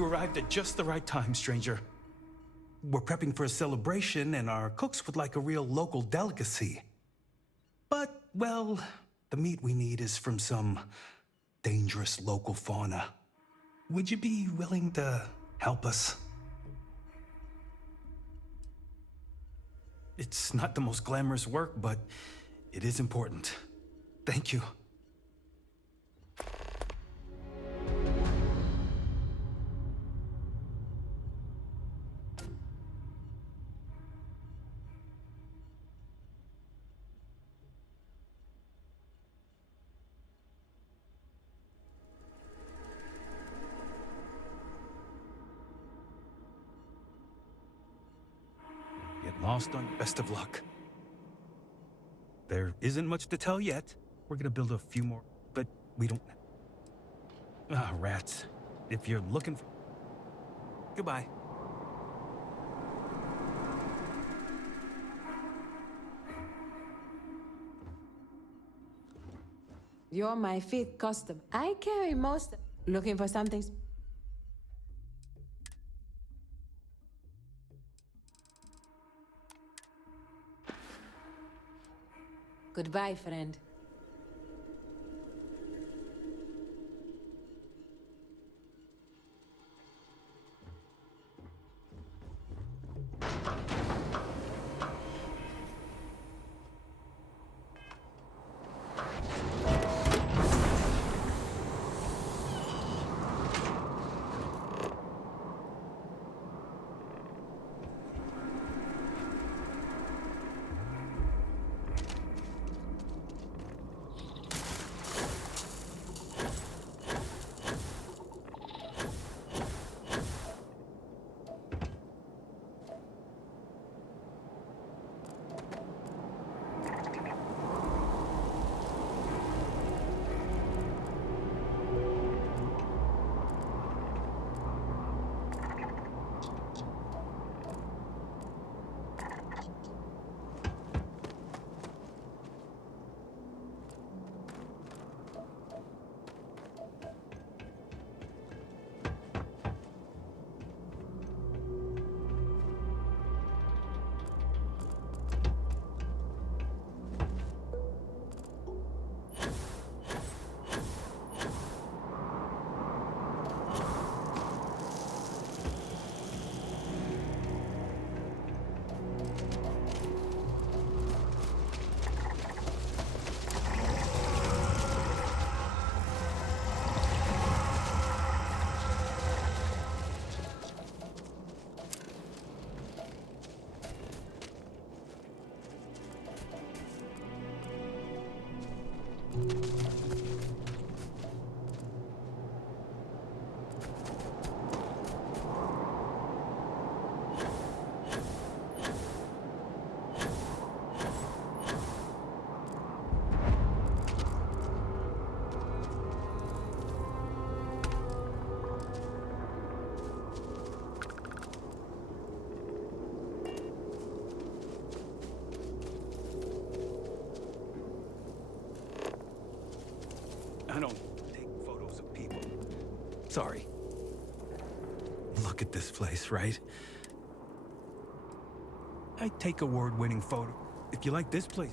You arrived at just the right time, stranger. We're prepping for a celebration, and our cooks would like a real local delicacy. But, well, the meat we need is from some dangerous local fauna. Would you be willing to help us? It's not the most glamorous work, but it is important. Thank you. Get lost on best of luck. There isn't much to tell yet. We're gonna build a few more, but we don't... Ah, rats. If you're looking for... Goodbye. You're my fifth customer. I carry most. Looking for something. Goodbye, friend. I don't take photos of people. Sorry. Look at this place, right? I take award-winning photo. If you like this place...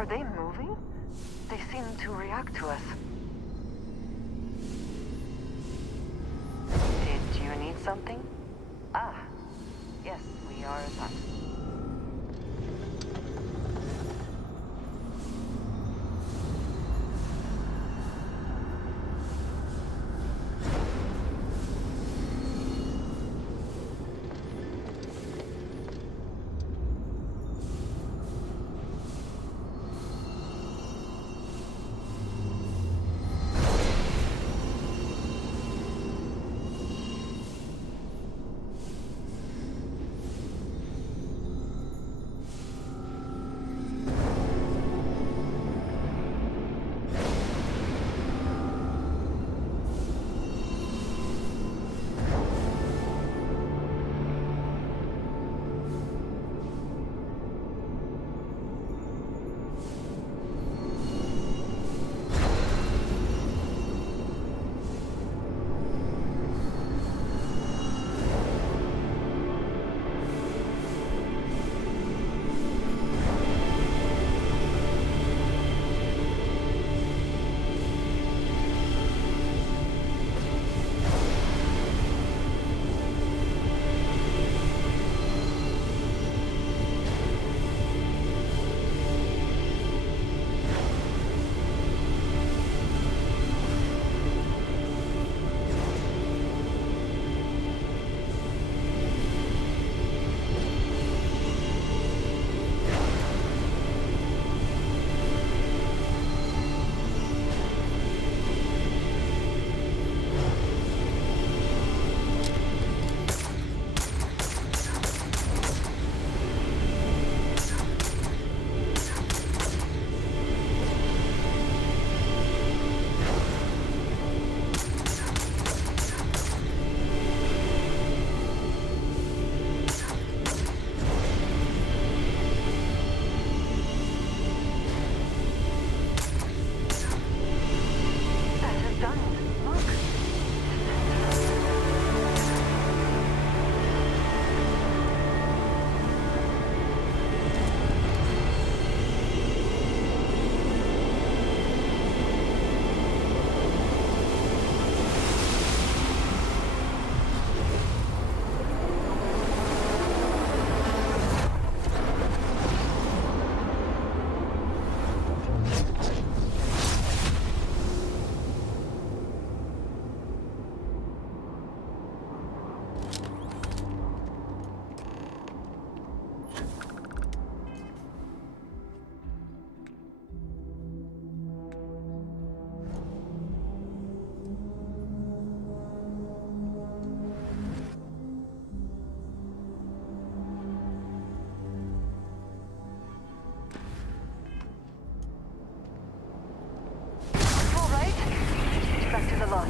Are they moving? They seem to react to us. Did you need something? Ah, yes, we are that. Back to the lodge.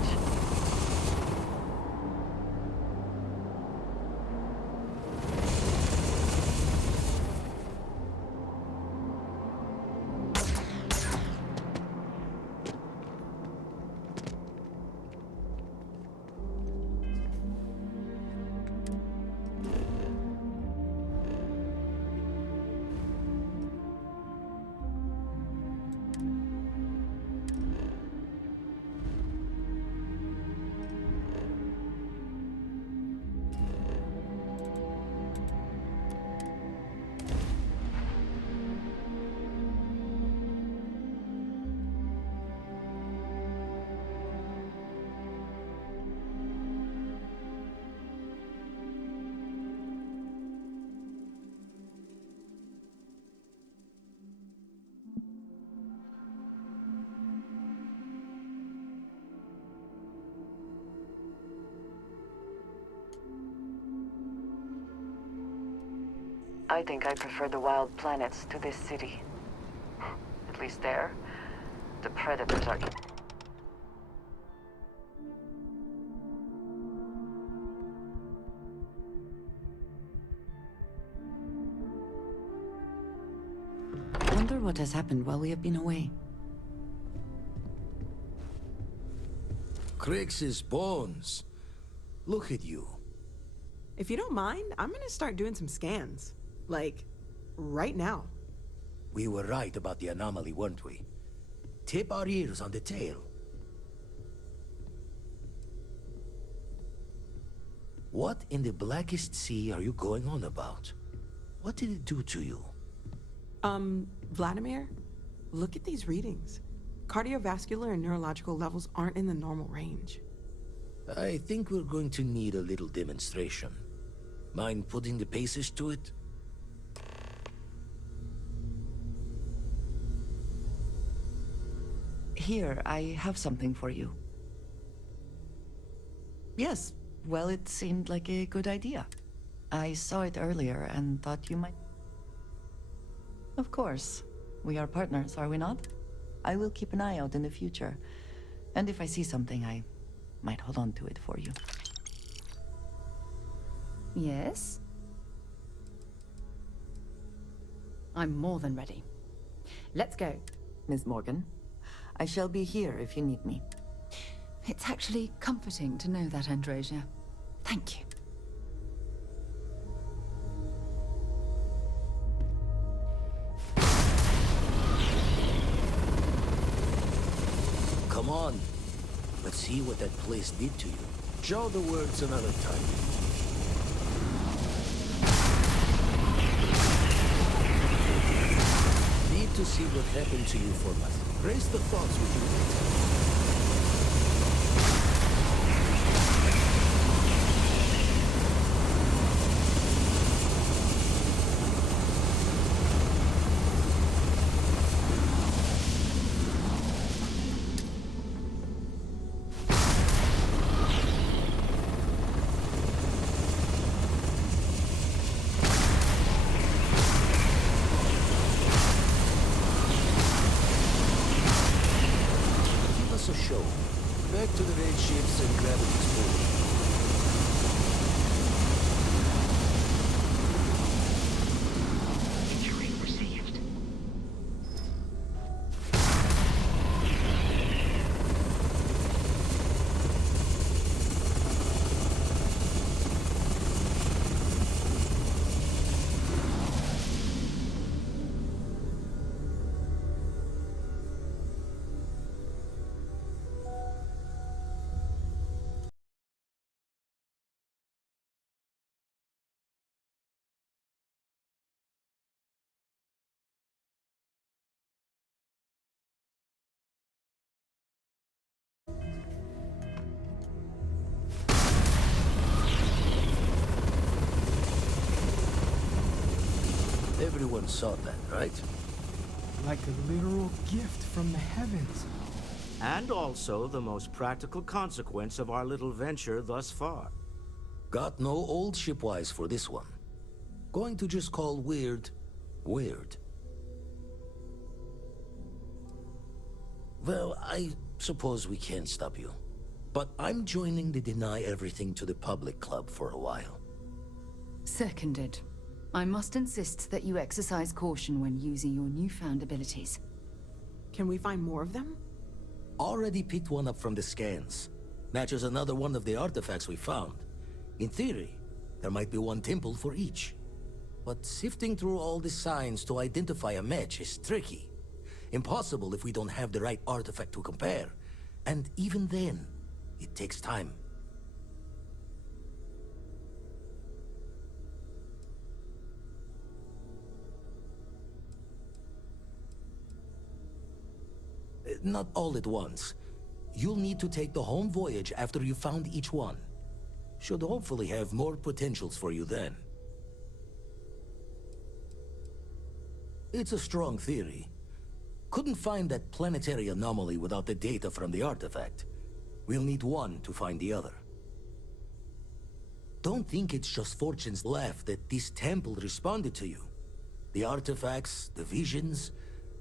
I think I prefer the wild planets to this city. At least there, the predators are... I wonder what has happened while we have been away. Crix's bones. Look at you. If you don't mind, I'm gonna start doing some scans. Like, right now. We were right about the anomaly, weren't we? Tip our ears on the tail. What in the blackest sea are you going on about? What did it do to you? Vladimir, look at these readings. Cardiovascular and neurological levels aren't in the normal range. I think we're going to need a little demonstration. Mind putting the paces to it? Here, I have something for you. Yes, well, it seemed like a good idea. I saw it earlier and thought you might... Of course. We are partners, are we not? I will keep an eye out in the future. And if I see something, I might hold on to it for you. Yes? I'm more than ready. Let's go. Ms. Morgan, I shall be here if you need me. It's actually comforting to know that, Androsia. Thank you. Come on. Let's see what that place did to you. Show the words another time. Need to see what happened to you for us. Raise the thoughts with you later. A show. Back to the raid ships and gravity's pull. Injury received. Everyone saw that, right? Like a literal gift from the heavens. And also the most practical consequence of our little venture thus far. Got no old shipwise for this one. Going to just call weird, weird. Well, I suppose we can't stop you. But I'm joining the Deny Everything to the Public Club for a while. Seconded. I must insist that you exercise caution when using your newfound abilities. Can we find more of them? Already picked one up from the scans. Matches another one of the artifacts we found. In theory, there might be one temple for each. But sifting through all the signs to identify a match is tricky. Impossible if we don't have the right artifact to compare. And even then, it takes time. Not all at once. You'll need to take the home voyage after you found each one. Should hopefully have more potentials for you then. It's a strong theory. Couldn't find that planetary anomaly without the data from the artifact. We'll need one to find the other. Don't think it's just Fortune's laugh that this temple responded to you. The artifacts, the visions,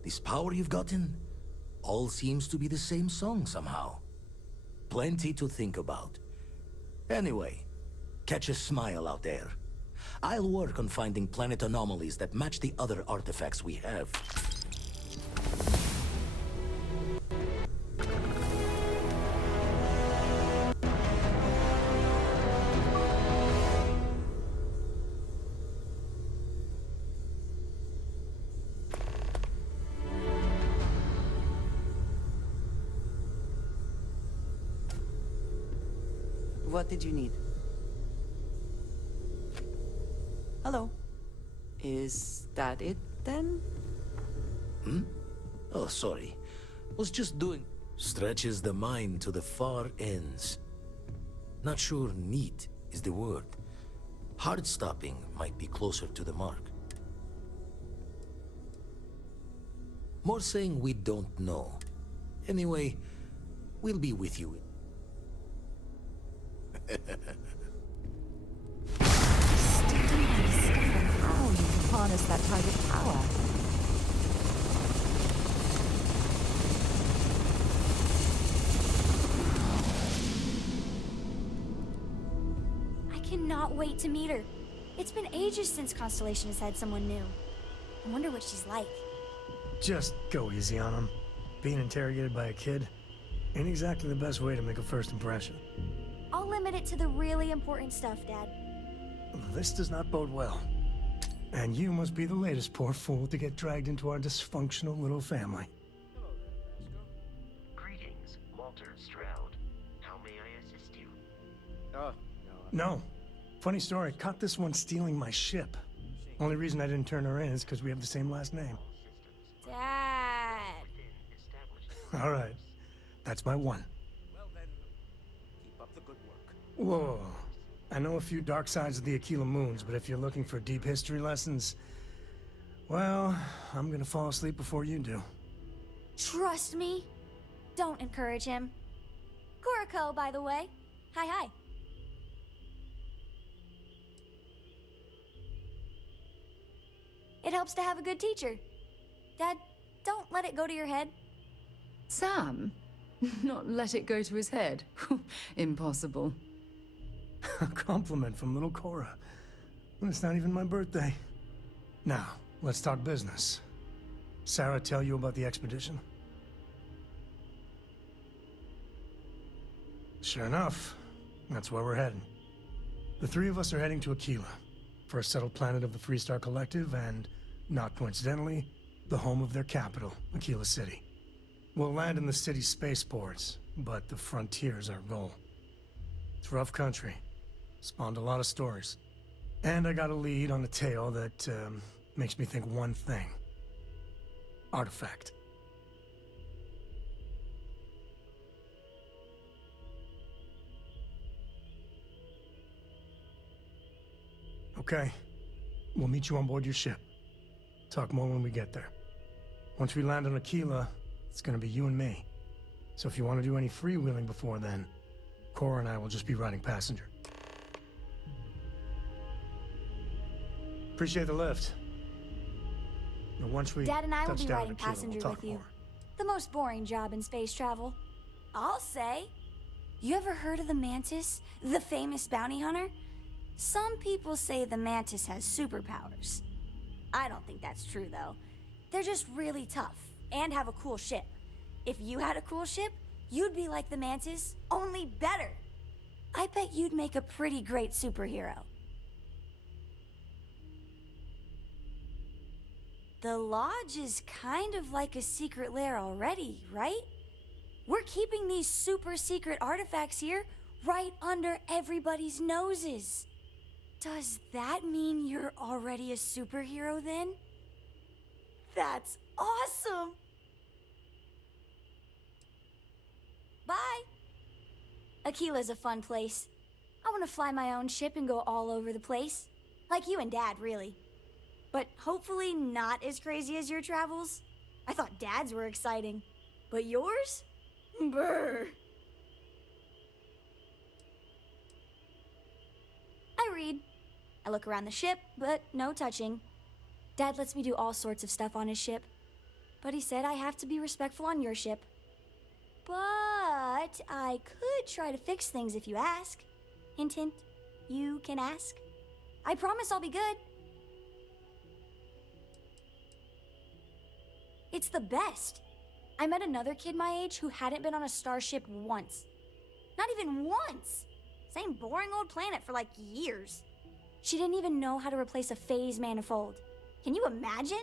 this power you've gotten, all seems to be the same song somehow. Plenty to think about. Anyway, catch a smile out there. I'll work on finding planet anomalies that match the other artifacts we have. What did you need? Hello. Is that it, then? Hmm? Oh, sorry. Was just doing... Stretches the mind to the far ends. Not sure neat is the word. Hard stopping might be closer to the mark. More saying we don't know. Anyway, we'll be with you. How you can harness that type of power. I cannot wait to meet her. It's been ages since Constellation has had someone new. I wonder what she's like. Just go easy on him. Being interrogated by a kid ain't exactly the best way to make a first impression. I'll limit it to the really important stuff, Dad. This does not bode well. And you must be the latest poor fool to get dragged into our dysfunctional little family. Greetings, Walter Stroud. How may I assist you? No. Funny story, caught this one stealing my ship. Only reason I didn't turn her in is because we have the same last name. Dad! All right. That's my one. Keep up the good work. Whoa. I know a few dark sides of the Aquila Moons, but if you're looking for deep history lessons, well, I'm gonna fall asleep before you do. Trust me. Don't encourage him. Kuriko, by the way. Hi. It helps to have a good teacher. Dad, don't let it go to your head. Sam? Not let it go to his head? Impossible. A compliment from little Cora. And it's not even my birthday. Now, let's talk business. Sarah tell you about the expedition? Sure enough, that's where we're heading. The three of us are heading to Aquila, for a settled planet of the Freestar Collective and, not coincidentally, the home of their capital, Aquila City. We'll land in the city's spaceports, but the frontier's our goal. It's rough country. Spawned a lot of stories. And I got a lead on a tale that makes me think one thing. Artifact. Okay. We'll meet you on board your ship. Talk more when we get there. Once we land on Aquila, it's gonna be you and me. So if you want to do any freewheeling before then, Cora and I will just be riding passenger. Appreciate the lift. Now once we Dad and I will touch be down riding on Aquila, passenger we'll talk with you. more. The most boring job in space travel. I'll say. You ever heard of the Mantis? The famous bounty hunter? Some people say the Mantis has superpowers. I don't think that's true, though. They're just really tough, and have a cool ship. If you had a cool ship, you'd be like the Mantis, only better. I bet you'd make a pretty great superhero. The Lodge is kind of like a secret lair already, right? We're keeping these super secret artifacts here, right under everybody's noses. Does that mean you're already a superhero then? That's awesome! Bye! Aquila's a fun place. I want to fly my own ship and go all over the place. Like you and Dad, really. But hopefully not as crazy as your travels. I thought Dad's were exciting. But yours? Brr. I read. I look around the ship, but no touching. Dad lets me do all sorts of stuff on his ship. But he said I have to be respectful on your ship. But I could try to fix things if you ask. Hint, hint. You can ask. I promise I'll be good. It's the best. I met another kid my age who hadn't been on a starship once. Not even once. Same boring old planet for like years. She didn't even know how to replace a phase manifold. Can you imagine?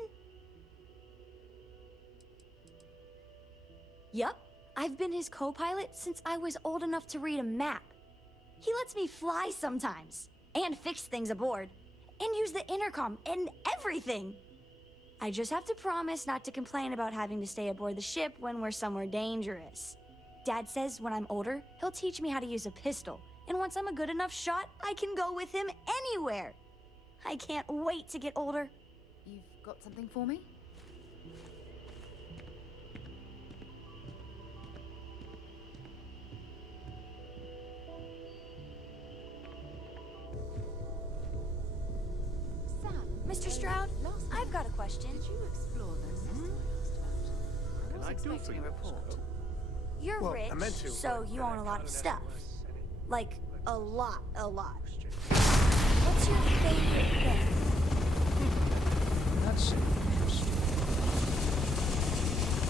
Yup, I've been his co-pilot since I was old enough to read a map. He lets me fly sometimes, and fix things aboard, and use the intercom and everything. I just have to promise not to complain about having to stay aboard the ship when we're somewhere dangerous. Dad says when I'm older, he'll teach me how to use a pistol, and once I'm a good enough shot, I can go with him anywhere. I can't wait to get older. You've got something for me? Mr. Stroud, I've got a question. Did you explore this? What can I do for you, report. You're Well, rich, I meant to, so but you then own I a lot caught of an stuff. SOS and it- Like, a lot. What's your favorite thing? That's interesting.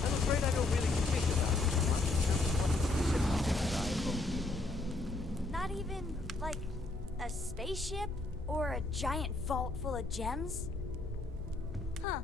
I'm afraid I don't really think about it much in terms of what specific things I own. Not even, like, a spaceship? Or a giant vault full of gems? Huh.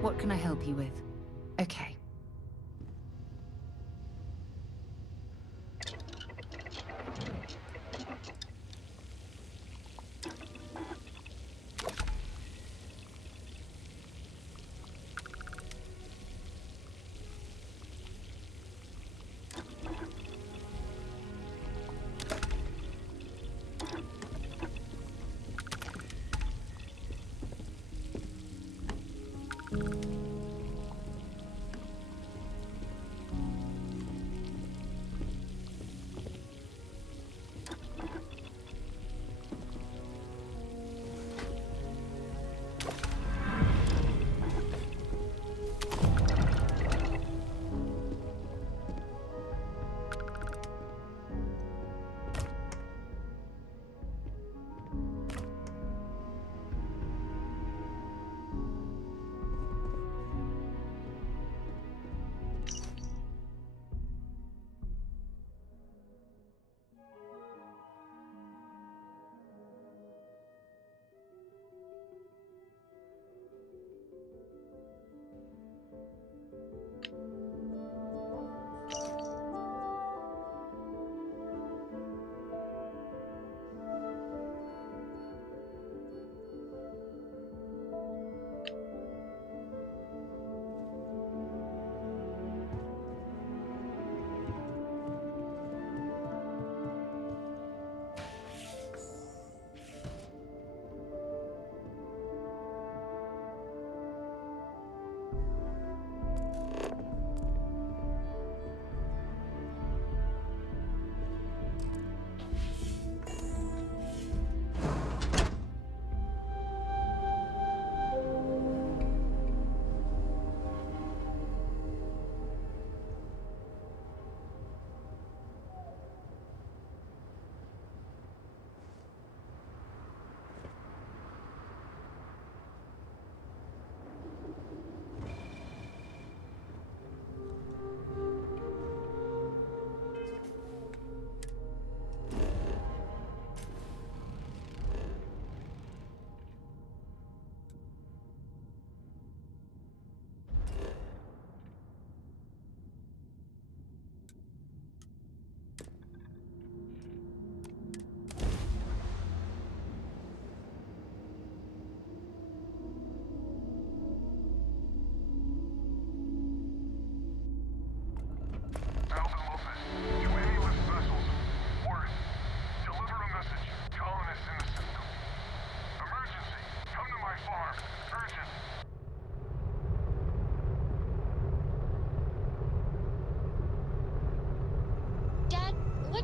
What can I help you with? Okay.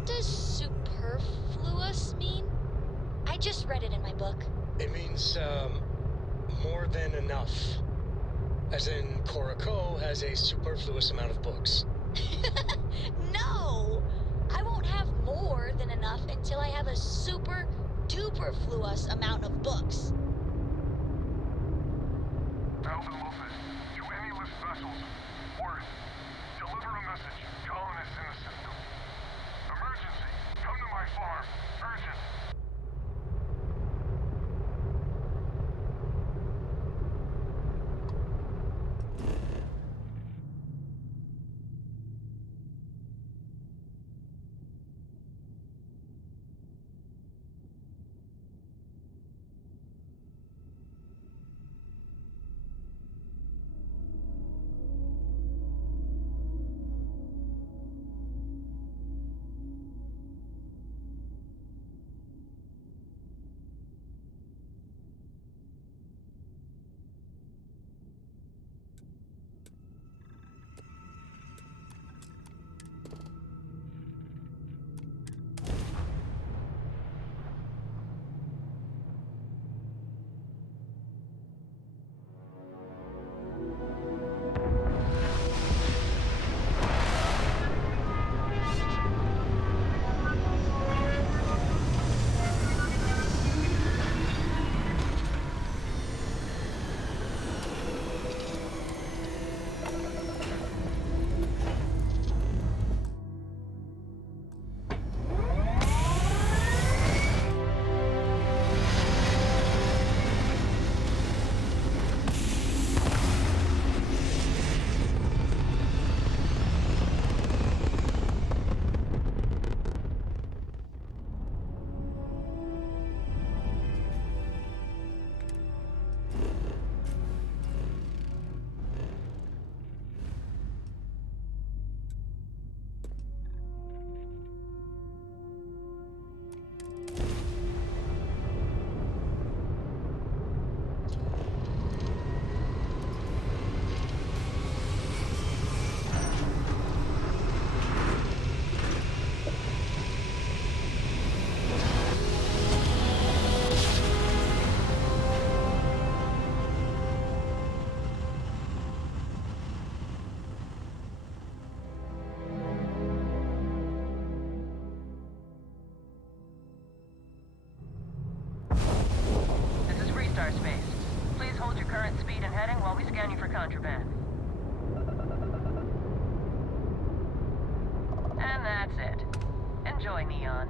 What does superfluous mean? I just read it in my book. It means, more than enough. As in, Korako has a superfluous amount of books. No! I won't have more than enough until I have a super duperfluous amount of books. Alvin Lopez, to any lift vessels, word. Deliver a message. Colonists in the system. Emergency. Come to my farm. Urgent. contraband. And that's it. Enjoy, Neon.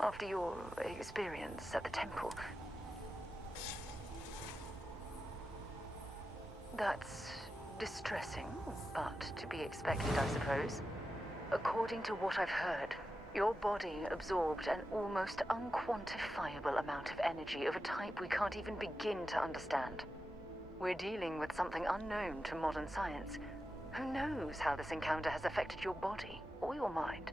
after your experience at the temple. That's distressing, but to be expected, I suppose. According to what I've heard, your body absorbed an almost unquantifiable amount of energy of a type we can't even begin to understand. We're dealing with something unknown to modern science. Who knows how this encounter has affected your body or your mind?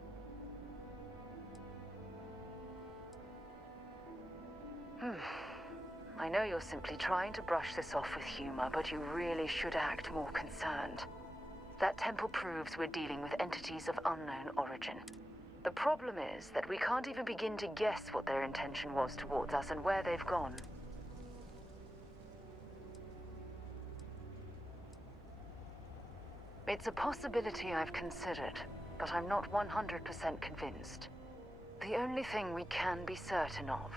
I know you're simply trying to brush this off with humor, but you really should act more concerned. That temple proves we're dealing with entities of unknown origin. The problem is that we can't even begin to guess what their intention was towards us and where they've gone. It's a possibility I've considered, but I'm not 100% convinced. The only thing we can be certain of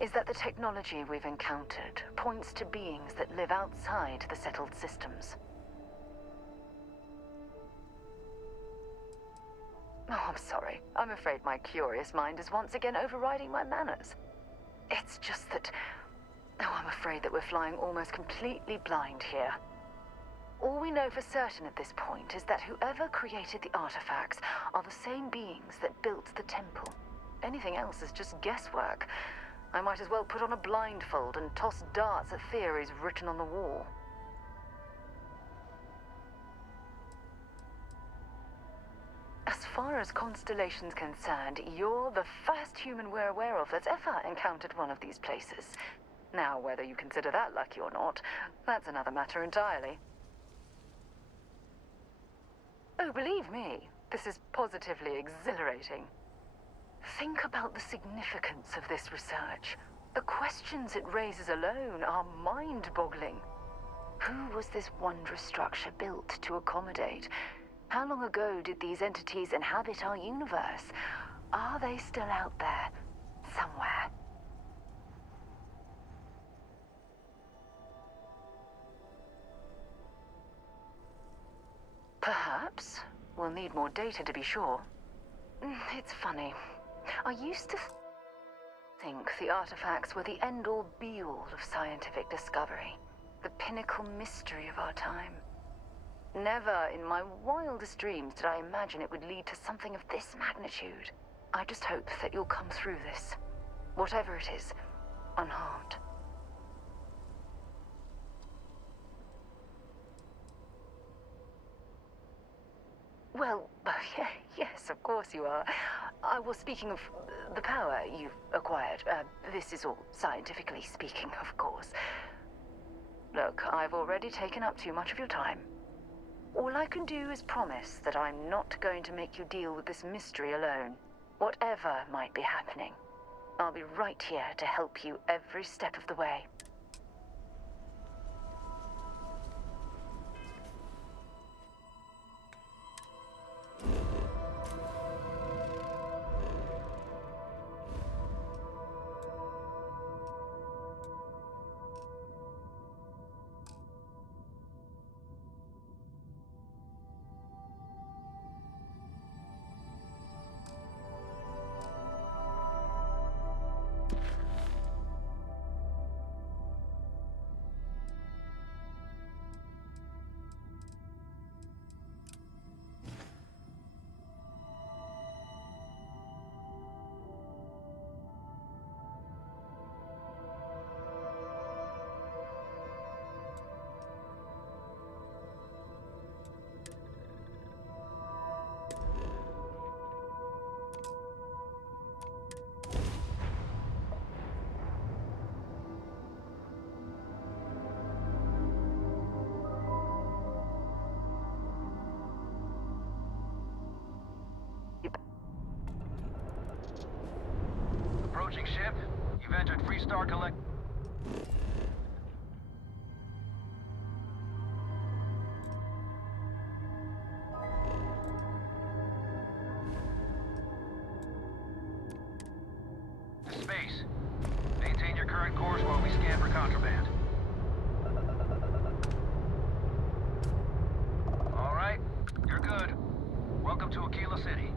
is that the technology we've encountered points to beings that live outside the settled systems. Oh, I'm sorry. I'm afraid my curious mind is once again overriding my manners. It's just that... Oh, I'm afraid that we're flying almost completely blind here. All we know for certain at this point is that whoever created the artifacts are the same beings that built the temple. Anything else is just guesswork. I might as well put on a blindfold and toss darts at theories written on the wall. As far as Constellation's concerned, you're the first human we're aware of that's ever encountered one of these places. Now, whether you consider that lucky or not, that's another matter entirely. Oh, believe me, this is positively exhilarating. Think about the significance of this research. The questions it raises alone are mind-boggling. Who was this wondrous structure built to accommodate? How long ago did these entities inhabit our universe? Are they still out there, somewhere? Perhaps. We'll need more data to be sure. It's funny. I used to think the artifacts were the end-all be-all of scientific discovery, the pinnacle mystery of our time. Never in my wildest dreams did I imagine it would lead to something of this magnitude. I just hope that you'll come through this, whatever it is, unharmed. Well, yes, of course you are. I was speaking of the power you've acquired. This is all scientifically speaking, of course. Look, I've already taken up too much of your time. All I can do is promise that I'm not going to make you deal with this mystery alone. Whatever might be happening, I'll be right here to help you every step of the way. Approaching ship. You've entered Freestar Collect. To space. Maintain your current course while we scan for contraband. All right, you're good. Welcome to Aquila City.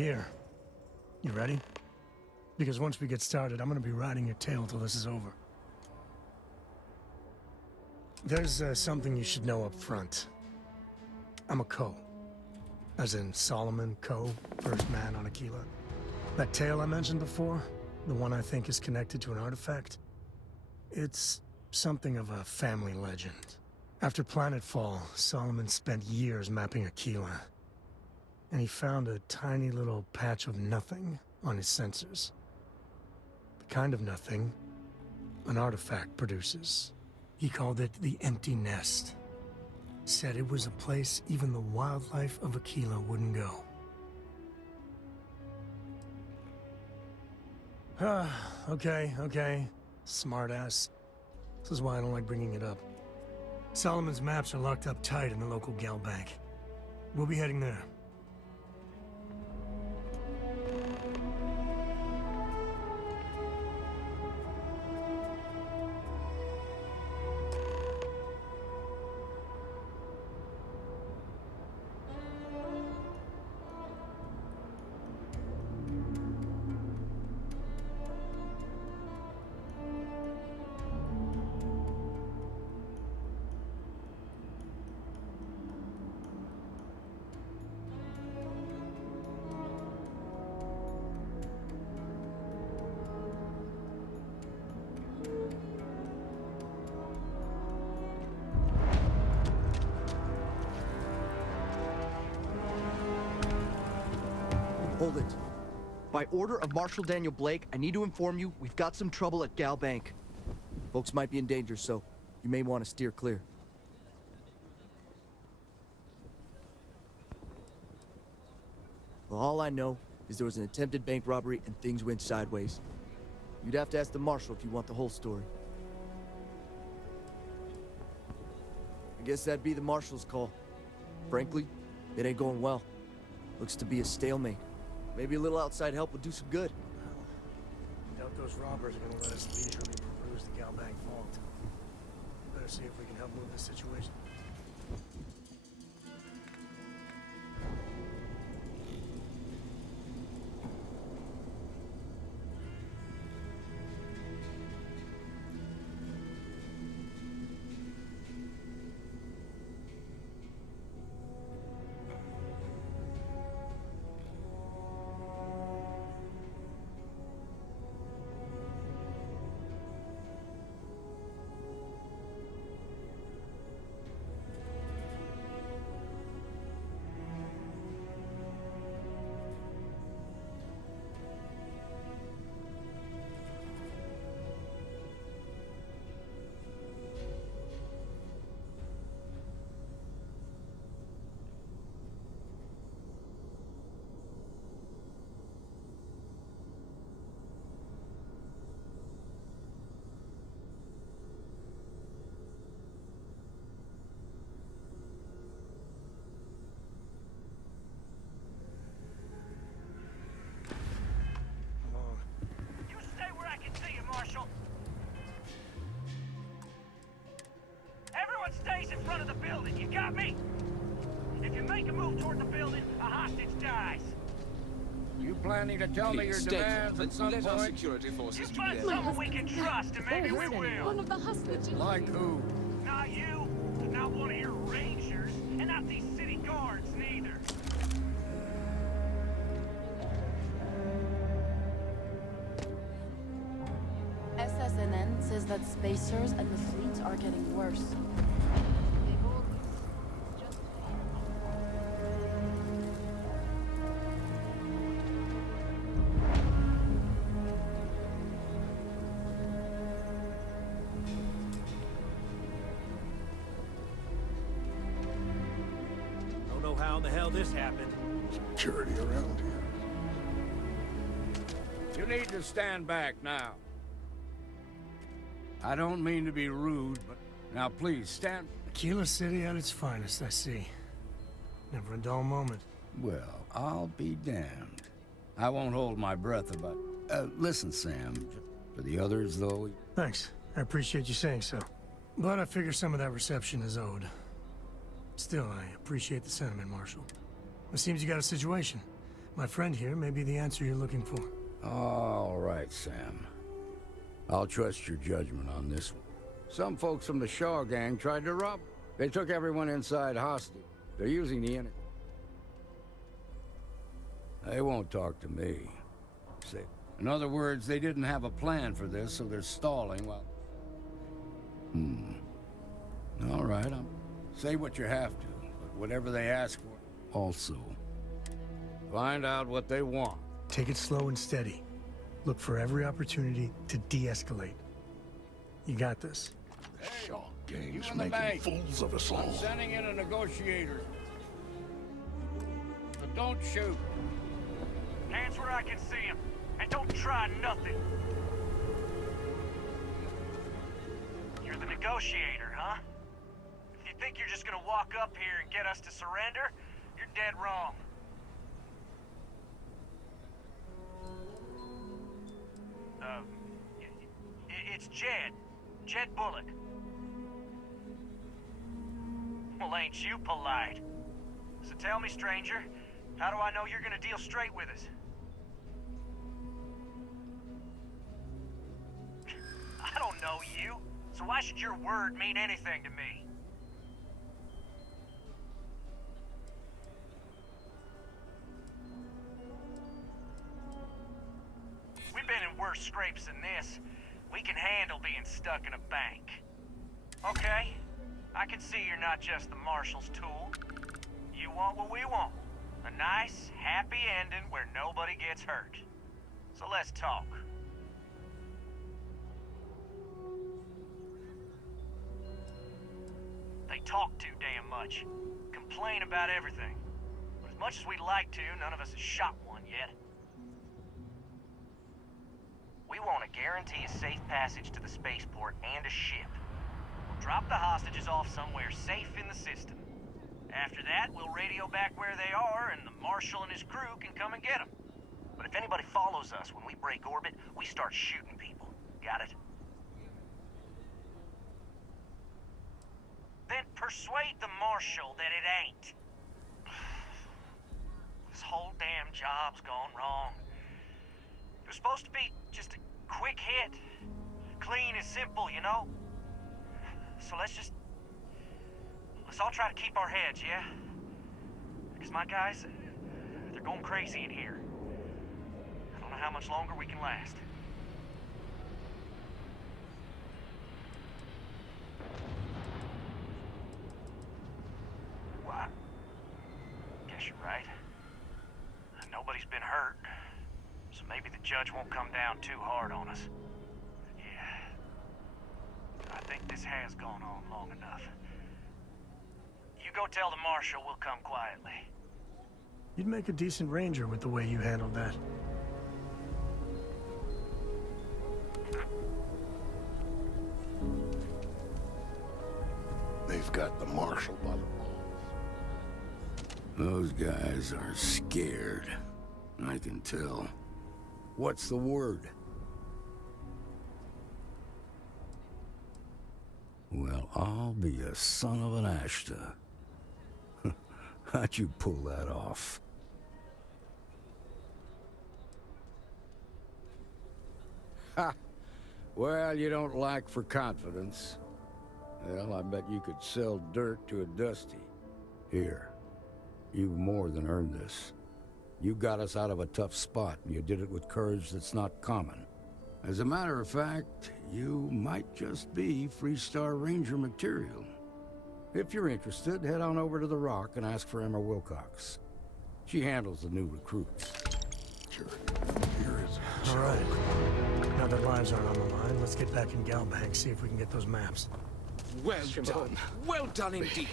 here. You ready? Because once we get started, I'm gonna be riding your tail till this is over. There's something you should know up front. I'm a Co. As in Solomon Co., first man on Aquila. That tale I mentioned before, the one I think is connected to an artifact, it's something of a family legend. After Planetfall, Solomon spent years mapping Aquila, and he found a tiny little patch of nothing on his sensors. The kind of nothing an artifact produces. He called it the Empty Nest. Said it was a place even the wildlife of Aquila wouldn't go. Okay. Smartass. This is why I don't like bringing it up. Solomon's maps are locked up tight in the local gal bank. We'll be heading there. Hold it. By order of Marshal Daniel Blake, I need to inform you we've got some trouble at Gal Bank. Folks might be in danger, so you may want to steer clear. Well, all I know is there was an attempted bank robbery and things went sideways. You'd have to ask the Marshal if you want the whole story. I guess that'd be the Marshal's call. Frankly, it ain't going well. Looks to be a stalemate. Maybe a little outside help would do some good. I doubt those robbers are gonna let us leisurely peruse the gal bank vault. Better see if we can help move this situation. Stays in front of the building, you got me? If you make a move toward the building, a hostage dies. You planning to tell me your demands at some point? Security forces you find someone we can trust, and maybe we will. One of the hostages. Like who? Not you, not one of your rangers, and not these city guards neither. SSNN says that spacers and the fleet are getting worse. Don't know how in the hell this happened. Security around here. You need to stand back now. I don't mean to be rude, but now please stand. Aquila City at its finest, I see. Never a dull moment. Well, I'll be damned. I won't hold my breath about... listen, Sam. For the others, though... Thanks. I appreciate you saying so. But I figure some of that reception is owed. Still, I appreciate the sentiment, Marshal. It seems you got a situation. My friend here may be the answer you're looking for. All right, Sam. I'll trust your judgment on this one. Some folks from the Shaw gang tried to rob. They took everyone inside hostage. They're using the internet. They won't talk to me. Say, in other words, they didn't have a plan for this, so they're stalling while... All right, say what you have to, but whatever they ask for, also, find out what they want. Take it slow and steady. Look for every opportunity to de-escalate. You got this. Shaw gang's making fools of us all. I'm sending in a negotiator. But don't shoot. Hands where I can see him, and don't try nothing. You're the negotiator, huh? If you think you're just gonna walk up here and get us to surrender, you're dead wrong. It's Jed. Jed Bullock. Well, ain't you polite? So tell me, stranger, how do I know you're gonna deal straight with us? I don't know you, so why should your word mean anything to me? We've been in worse scrapes than this. We can handle being stuck in a bank. Okay, I can see you're not just the Marshal's tool. You want what we want. A nice, happy ending where nobody gets hurt. So let's talk. They talk too damn much. Complain about everything. But as much as we'd like to, none of us has shot one yet. We want to guarantee a safe passage to the spaceport and a ship. We'll drop the hostages off somewhere safe in the system. After that, we'll radio back where they are, and the Marshal and his crew can come and get them. But if anybody follows us when we break orbit, we start shooting people. Got it? Then persuade the Marshal that it ain't. This whole damn job's gone wrong. It was supposed to be just a quick hit. Clean and simple, you know? So let's all try to keep our heads, yeah? Because my guys, they're going crazy in here. I don't know how much longer we can last. Well, I guess you're right. Nobody's been hurt. So maybe the judge won't come down too hard on us. Yeah. I think this has gone on long enough. You go tell the Marshal we'll come quietly. You'd make a decent ranger with the way you handled that. They've got the Marshal by the balls. Those guys are scared. I can tell. What's the word? Well, I'll be a son of an Ashta. How'd you pull that off? Ha! Well, you don't lack for confidence. Well, I bet you could sell dirt to a Dusty. Here, you've more than earned this. You got us out of a tough spot, and you did it with courage that's not common. As a matter of fact, you might just be Freestar Ranger material. If you're interested, head on over to the Rock and ask for Emma Wilcox. She handles the new recruits. Sure. Here is All right. Now that lives aren't on the line, let's get back in Galbank, see if we can get those maps. Well done. Well done indeed.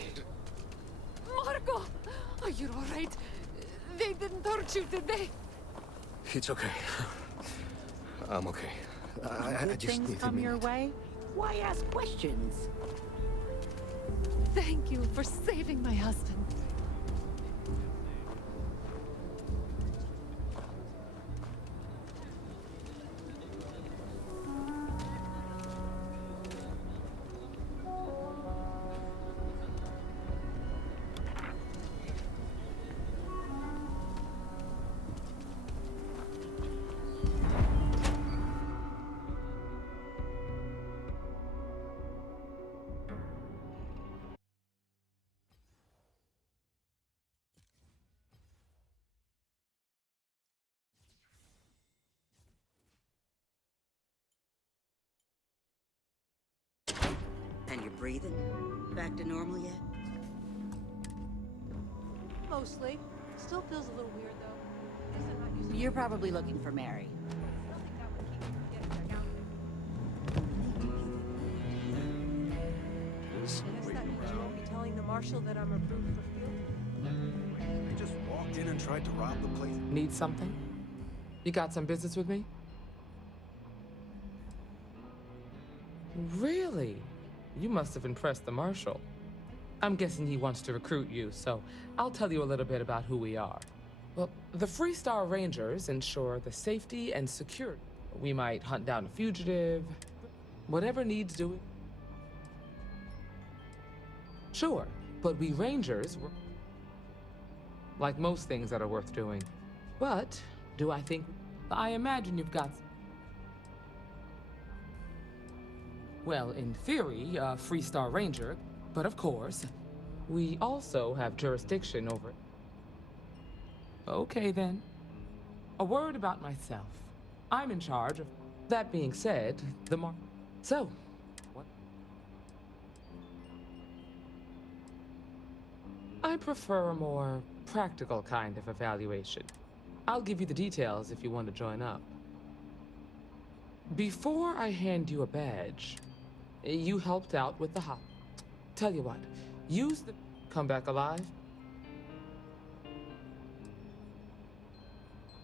Marco! Are you all right? They didn't hurt you, did they? It's okay. I'm okay. I Good just things need to come meet. your way? Why ask questions? Thank you for saving my husband. And you're breathing? Back to normal yet? Mostly. Still feels a little weird, though. Guess I'm not used to You're probably looking for Mary. nothing that would keep me from getting back out there. Guess that means you won't be telling the marshal that I'm approved for field? They just walked in and tried to rob the place. Need something? You got some business with me? Really? You must have impressed the marshal. I'm guessing he wants to recruit you, so I'll tell you a little bit about who we are. Well, the Freestar Rangers ensure the safety and security. We might hunt down a fugitive, whatever needs doing. Sure, but we Rangers, like most things that are worth doing. But, do I think... I imagine you've got... Well, in theory, a Freestar Ranger, but of course, we also have jurisdiction over it. Okay then. A word about myself. I'm in charge of... That being said, So, what? I prefer a more practical kind of evaluation. I'll give you the details if you want to join up. Before I hand you a badge, you helped out with the hop. Tell you what, use the... Come back alive?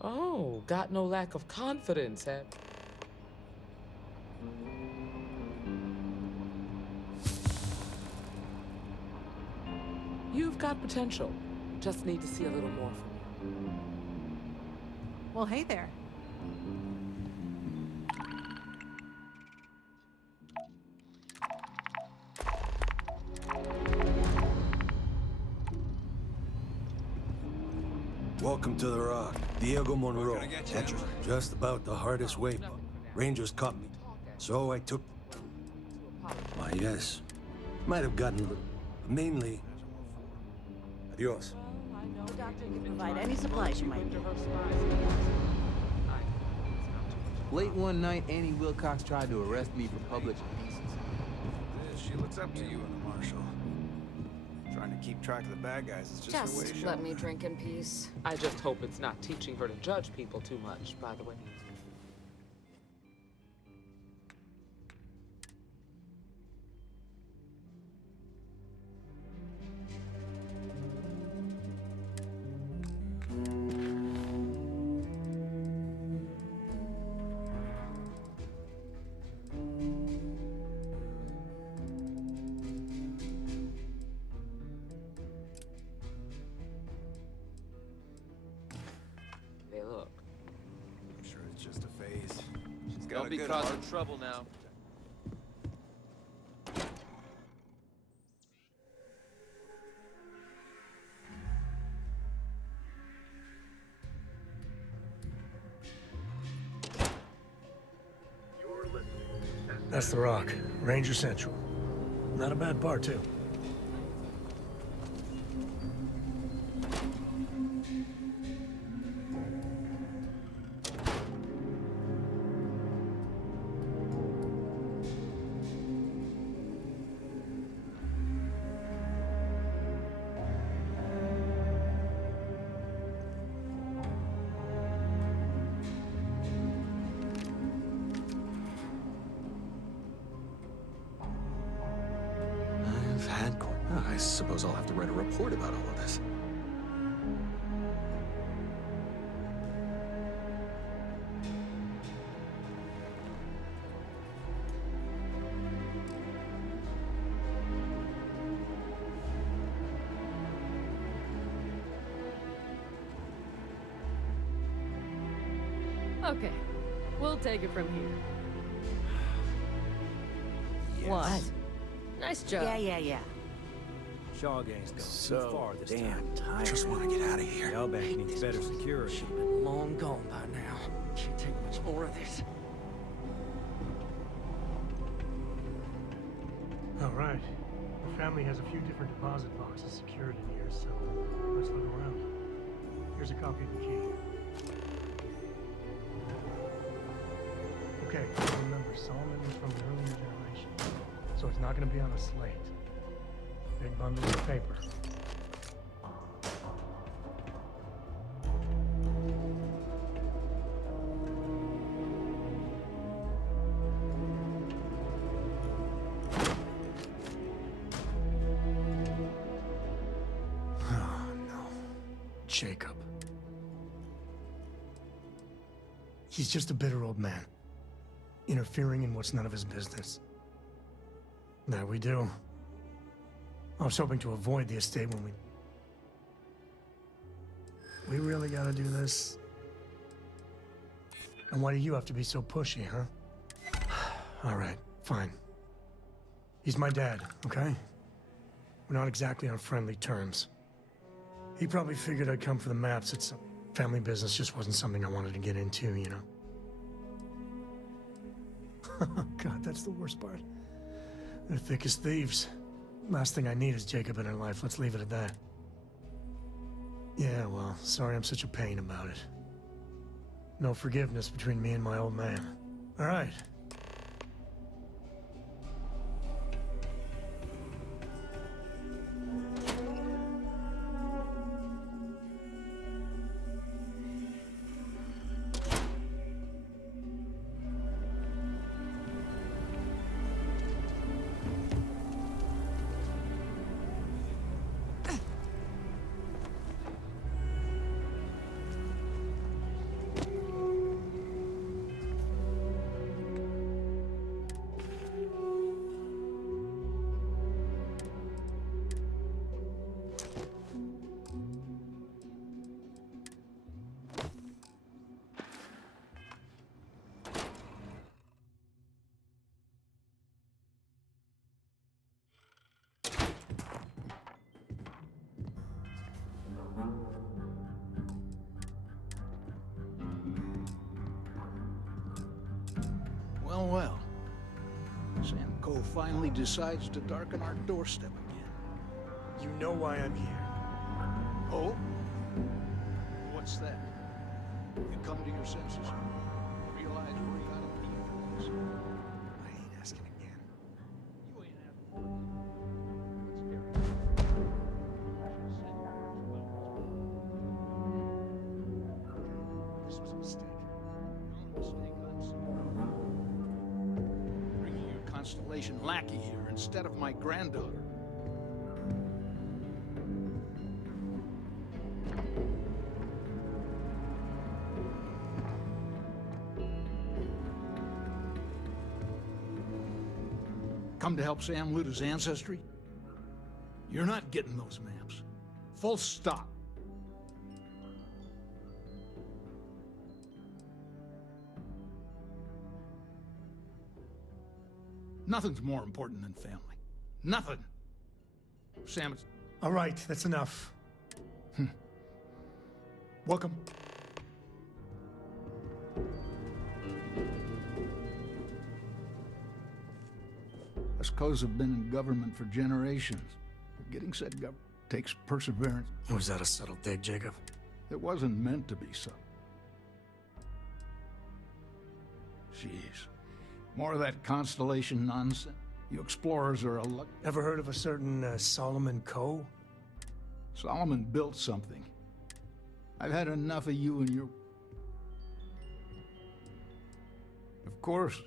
Oh, got no lack of confidence, have... You've got potential. Just need to see a little more from you. Well, hey there. Welcome to the Rock. Diego Monroe. Just about the hardest way, but Rangers caught me. So I took... Why, yes. Might have gotten a little... Mainly... Adios. The doctor can provide any supplies you might need. Late one night, Annie Wilcox tried to arrest me for public indecency. She looks up to you and the Marshal. Trying to keep track of the bad guys is just her way of Just let showing. me drink in peace. I just hope it's not teaching her to judge people too much, by the way. Hey, look. I'm sure it's just a phase. She's got Don't a be good causing heart. trouble now. That's the Rock, Ranger Central. Not a bad bar, too. I've had... I suppose I'll have to write a report about all of this. Okay, we'll take it from here. What? Nice job. Yeah. Shaw Gang's gone So too far this damn time. tired. Just want to get out of here. Galbank needs better security. Should've been long gone by now. Can't take much more of this. All right. The family has a few different deposit boxes secured in here, so let's look around. Here's a copy of the key. Okay, remember, Solomon was from the earlier generation. His so it's not gonna be on a slate. Big bundle of paper. Oh, no. Jacob. He's just a bitter old man, interfering in what's none of his business. There we do. I was hoping to avoid the estate when we really gotta do this? And why do you have to be so pushy, huh? All right, fine. He's my dad, okay? We're not exactly on friendly terms. He probably figured I'd come for the maps. It's family business just wasn't something I wanted to get into, you know? God, that's the worst part. They're thick as thieves. Last thing I need is Jacob in her life. Let's leave it at that. Yeah, well, sorry I'm such a pain about it. No forgiveness between me and my old man. All right. Well, well. Sam Cole finally decides to darken our doorstep again. You know why I'm here. Oh? What's that? You come to your senses? Realize we're gotta be for this? I ain't asking again. You ain't having... This was a mistake. Bringing your Constellation lackey here instead of my granddaughter. Come to help Sam loot his ancestry? You're not getting those maps. Full stop. Nothing's more important than family. Nothing. Sam, it's... All right, that's enough. Welcome. Us Coes have been in government for generations. Getting said government takes perseverance. Was that a subtle dig, Jacob? It wasn't meant to be so. Jeez. More of that Constellation nonsense. You explorers are a luck. Ever heard of a certain Solomon Coe? Solomon built something. I've had enough of you and your... Of course.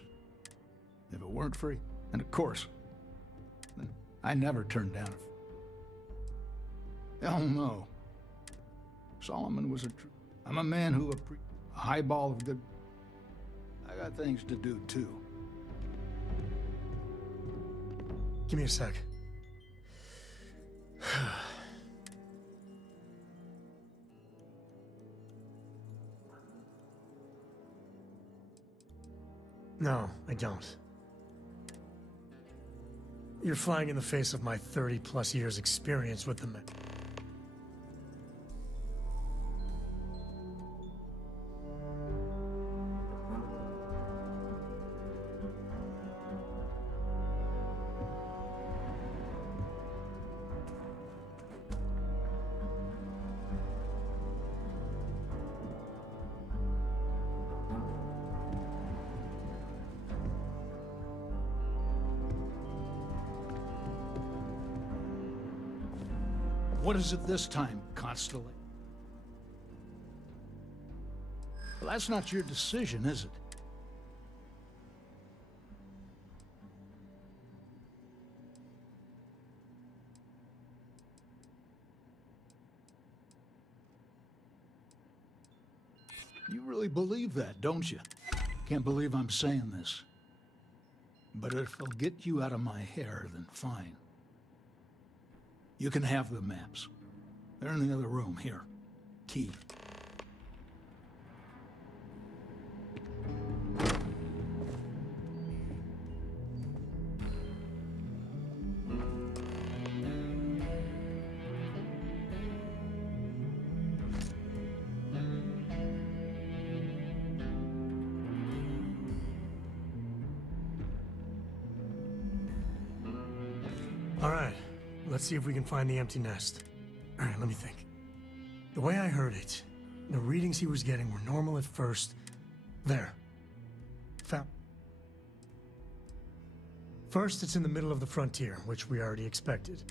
If it weren't free. And of course. Then I never turned down a... Hell no. Solomon was a true... I'm a man who a highball of good... I got things to do too. Give me a sec. No, I don't. You're flying in the face of my 30-plus years experience with the men. What is it this time, Constellation? Well, that's not your decision, is it? You really believe that, don't you? Can't believe I'm saying this. But if it'll get you out of my hair, then fine. You can have the maps. They're in the other room, here. Key. All right, let's see if we can find the empty nest. All right, let me think. The way I heard it, the readings he was getting were normal at first. There. Found. First, it's in the middle of the frontier, which we already expected.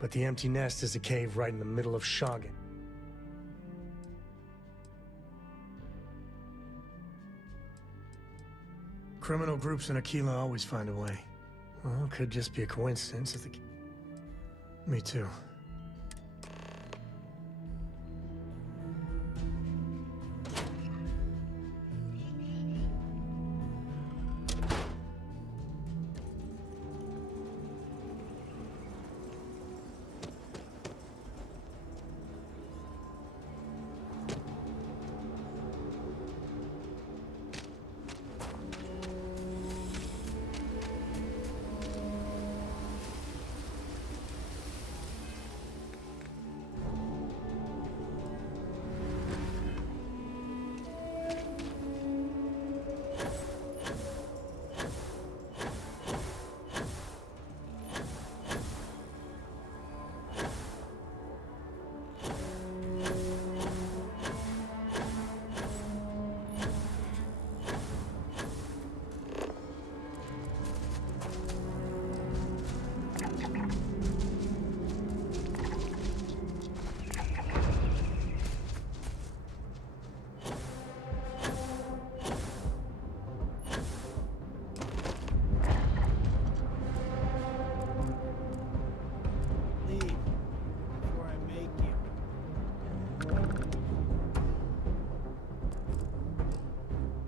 But the empty nest is a cave right in the middle of Shogun. Criminal groups in Aquila always find a way. Well, it could just be a coincidence if the... Me too.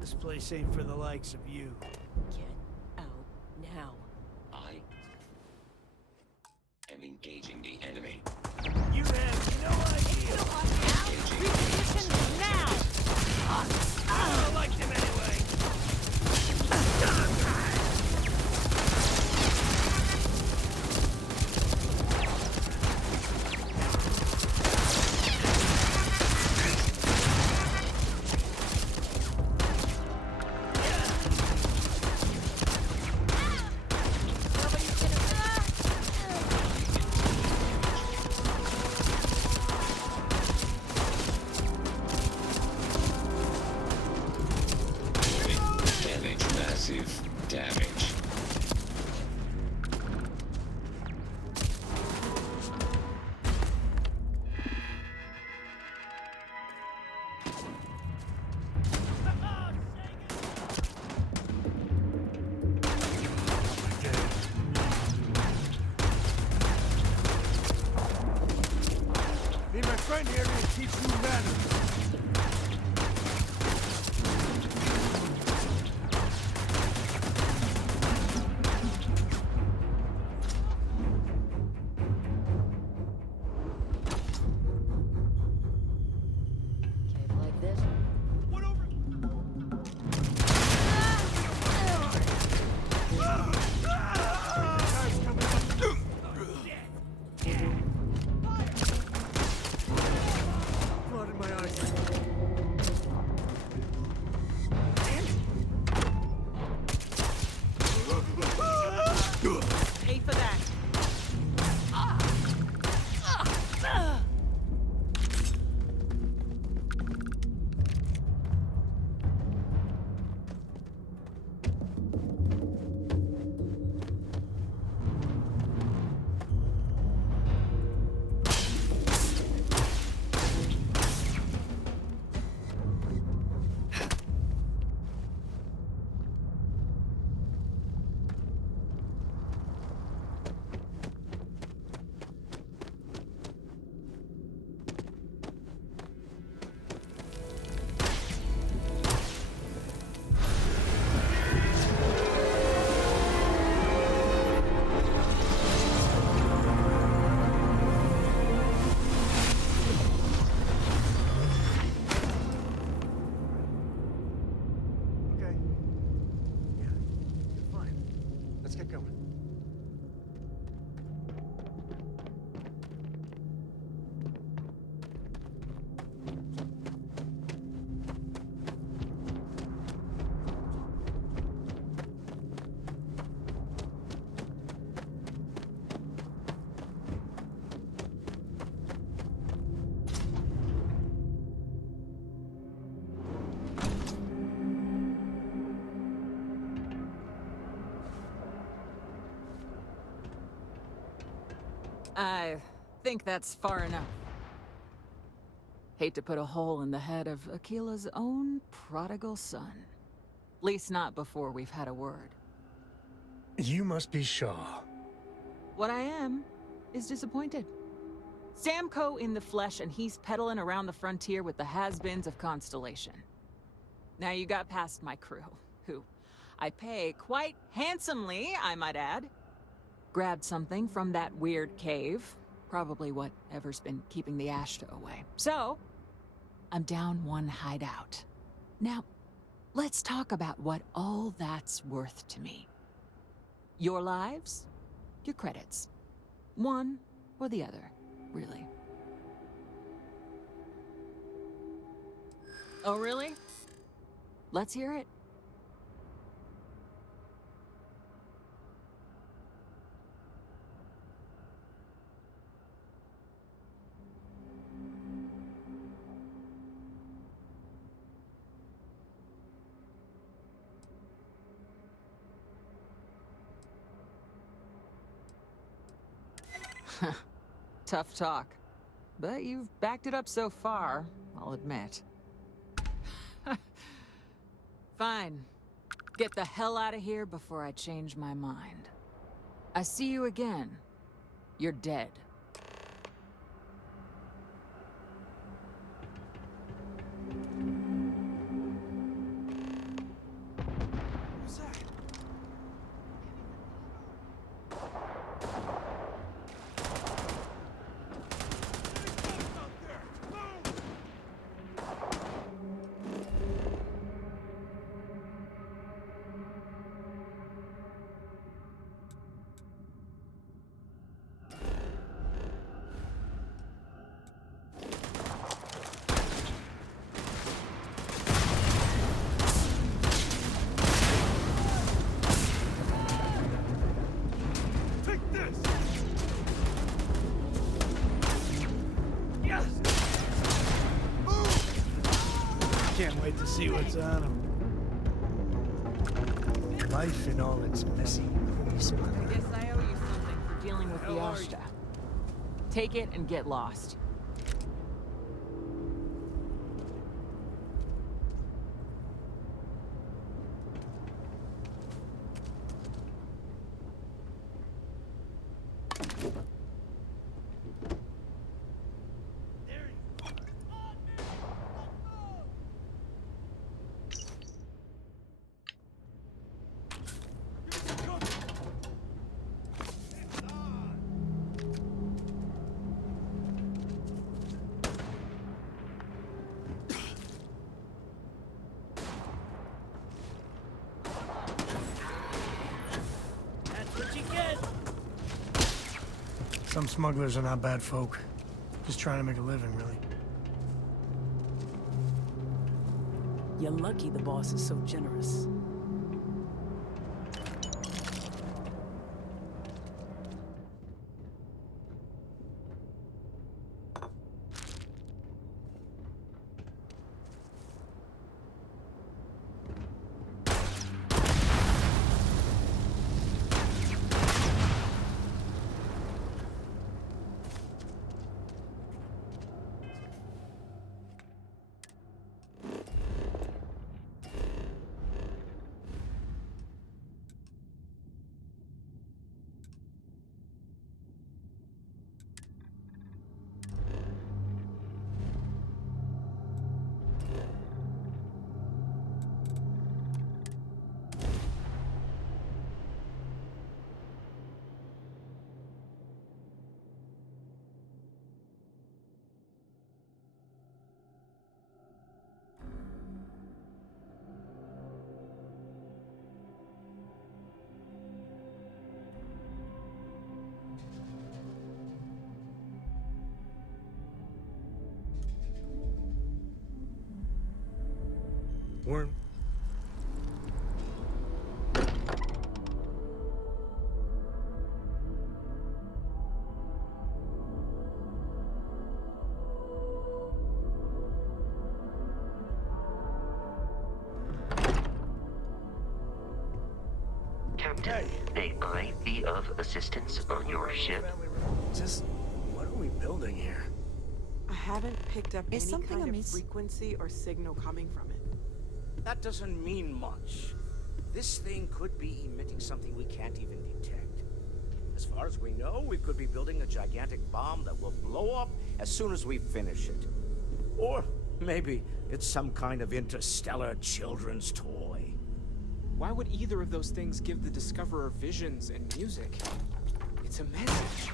This place ain't for the likes of you. Get out now. I am engaging the enemy. You have no idea. Reposition now! I don't like them anyway. Damage. Need my friend here to teach you manners. Blood in my eyes. I think that's far enough. Hate to put a hole in the head of Akila's own prodigal son. Least not before we've had a word. You must be Shaw. What I am is disappointed. Samco in the flesh, and he's peddling around the frontier with the has-beens of Constellation. Now you got past my crew, who I pay quite handsomely, I might add. Grabbed something from that weird cave. Probably whatever's been keeping the Ashta away. So, I'm down one hideout. Now, let's talk about what all that's worth to me. Your lives, your credits. One or the other, really. Oh, really? Let's hear it. Tough talk. But you've backed it up so far, I'll admit. Fine. Get the hell out of here before I change my mind. I see you again. You're dead. Can't wait to see what's on him. Life in all its messy ways. I guess I owe you something for dealing with the Ashta. Take it and get lost. Some smugglers are not bad folk. Just trying to make a living, really. You're lucky the boss is so generous. Worm. Captain, may I be of assistance on your ship? Just building here. I haven't picked up Is any something kind of amiss? frequency or signal coming from it. That doesn't mean much. This thing could be emitting something we can't even detect. As far as we know, we could be building a gigantic bomb that will blow up as soon as we finish it. Or maybe it's some kind of interstellar children's toy. Why would either of those things give the Discoverer visions and music? It's a message.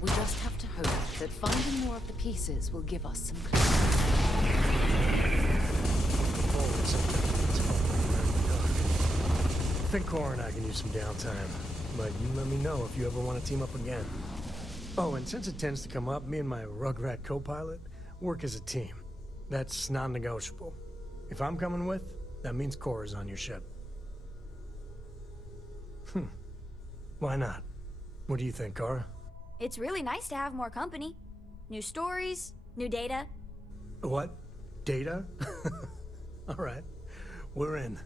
We just have to hope that finding more of the pieces will give us some clarity. I think Cora and I can use some downtime, but you let me know if you ever want to team up again. Oh, and since it tends to come up, me and my Rugrat co-pilot work as a team. That's non-negotiable. If I'm coming with, that means Cora's on your ship. Why not? What do you think, Cora? It's really nice to have more company. New stories, new data. What? Data? All right, we're in.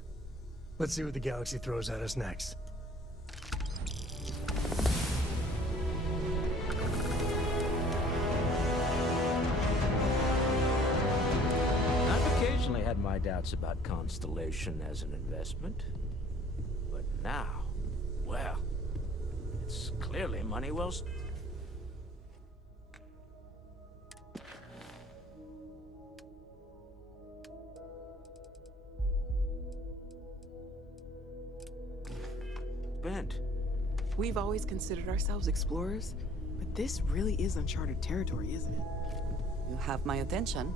Let's see what the galaxy throws at us next. I've occasionally had my doubts about Constellation as an investment. But now, well, it's clearly money well spent. We've always considered ourselves explorers, but this really is uncharted territory, isn't it? You have my attention.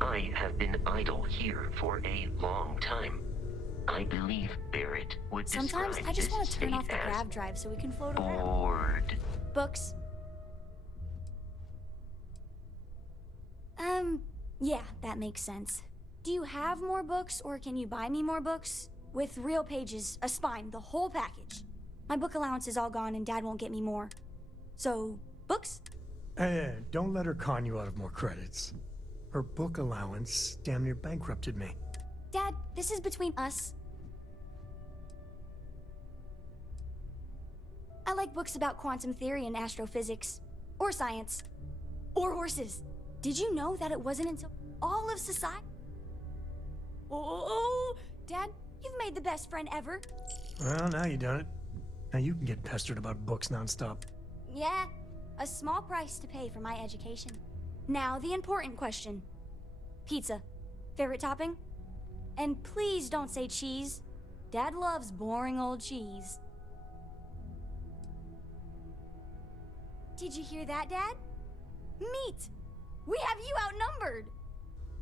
I have been idle here for a long time. I believe Barrett would Sometimes describe I just this want to turn state off the as grav drive so we can float around. bored. Books. Yeah, that makes sense. Do you have more books, or can you buy me more books? With real pages, a spine, the whole package. My book allowance is all gone and Dad won't get me more. So, books? Hey, don't let her con you out of more credits. Her book allowance damn near bankrupted me. Dad, this is between us. I like books about quantum theory and astrophysics. Or science. Or horses. Did you know that it wasn't until all of society... Oh, Dad, you've made the best friend ever. Well, now you done it. Now you can get pestered about books nonstop. Yeah, a small price to pay for my education. Now the important question. Pizza. Favorite topping? And please don't say cheese. Dad loves boring old cheese. Did you hear that, Dad? Meat! We have you outnumbered!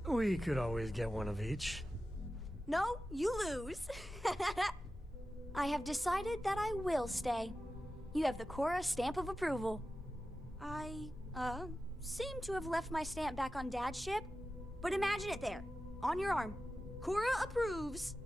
We could always get one of each. No, you lose. I have decided that I will stay. You have the Cora stamp of approval. I, seem to have left my stamp back on Dad's ship, but imagine it there, on your arm. Cora approves.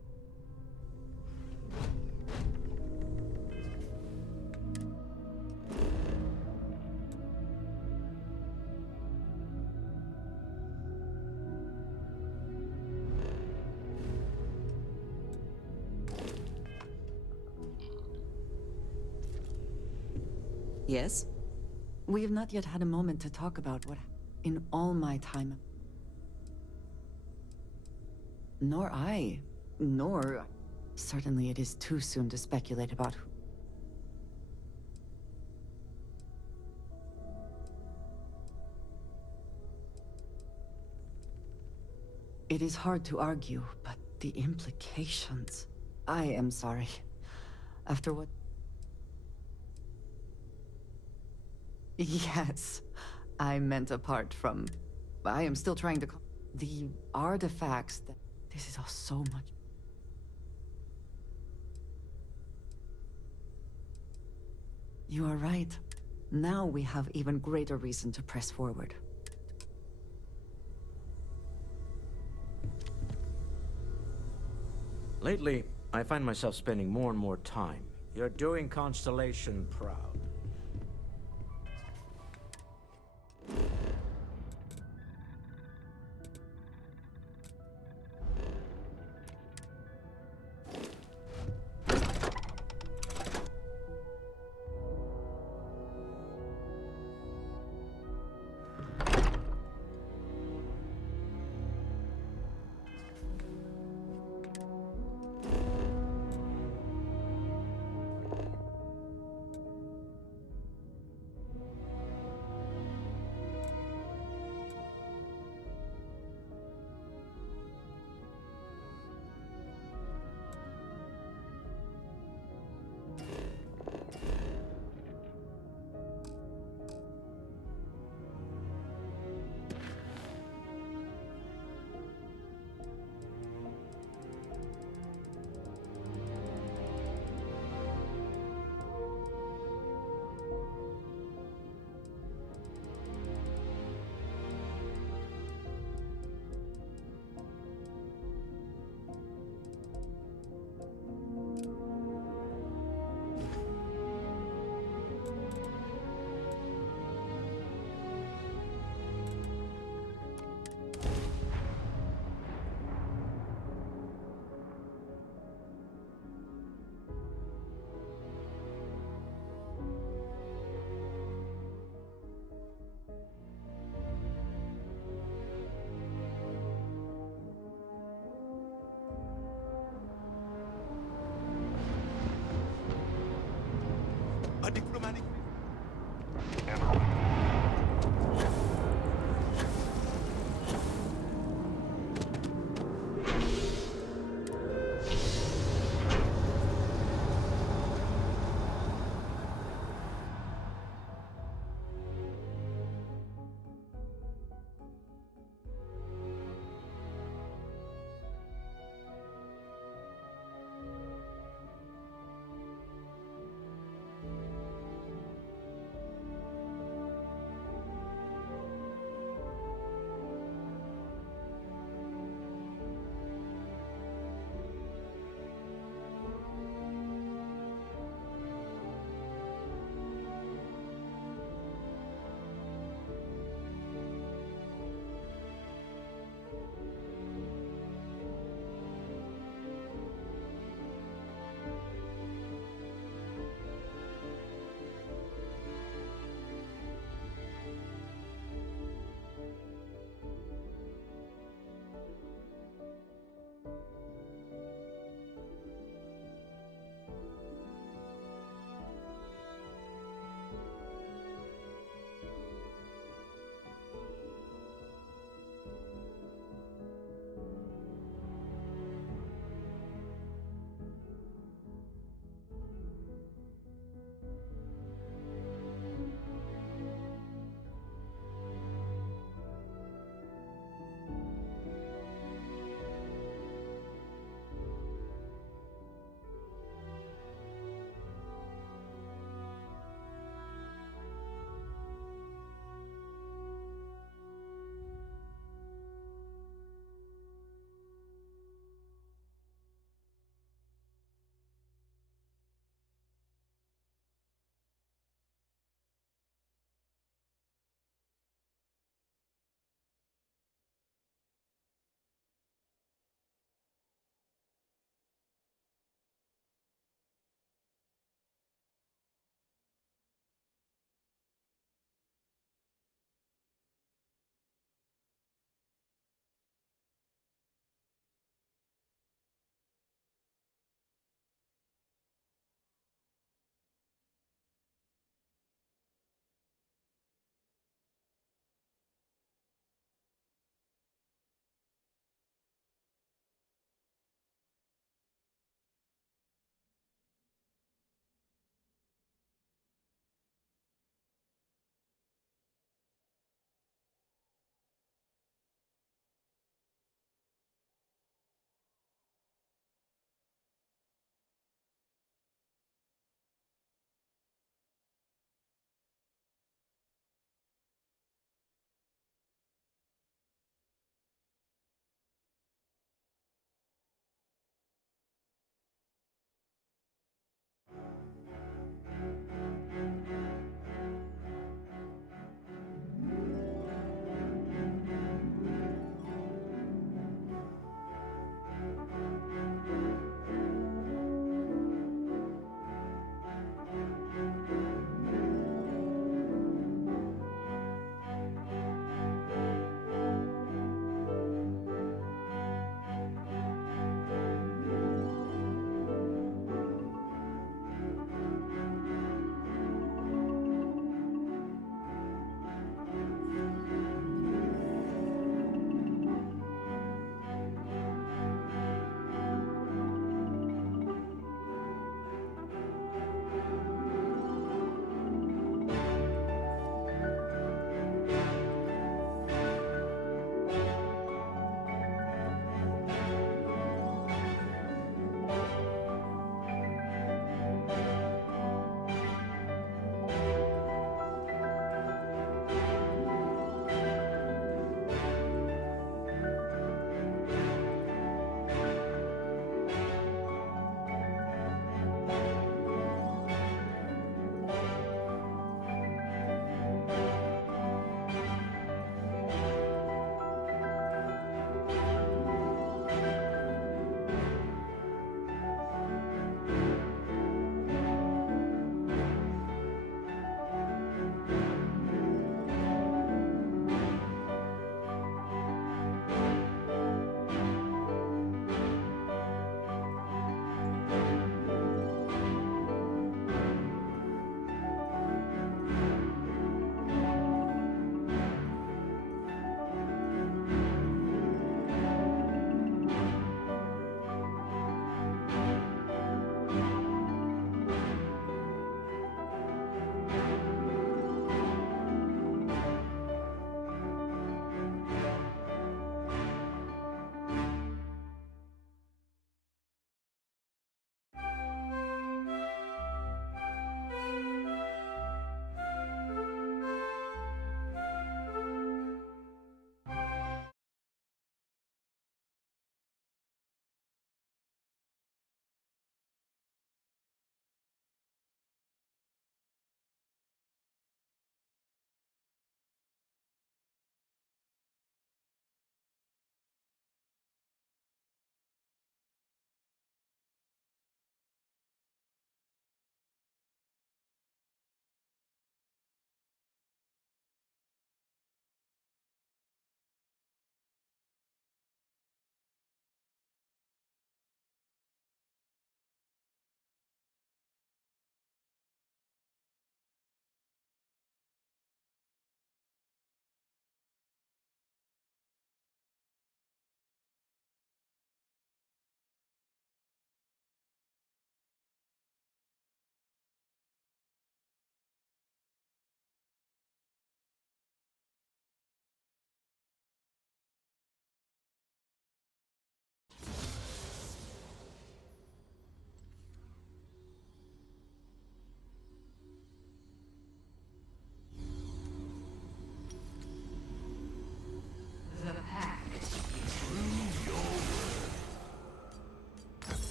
Yes? We have not yet had a moment to talk about what in all my time. Nor I, nor... Certainly it is too soon to speculate about who... It is hard to argue, but the implications... I am sorry. After what... Yes, I meant apart from... I am still trying to... The artifacts that... This is all so much... You are right. Now we have even greater reason to press forward. Lately, I find myself spending more and more time. You're doing Constellation proud.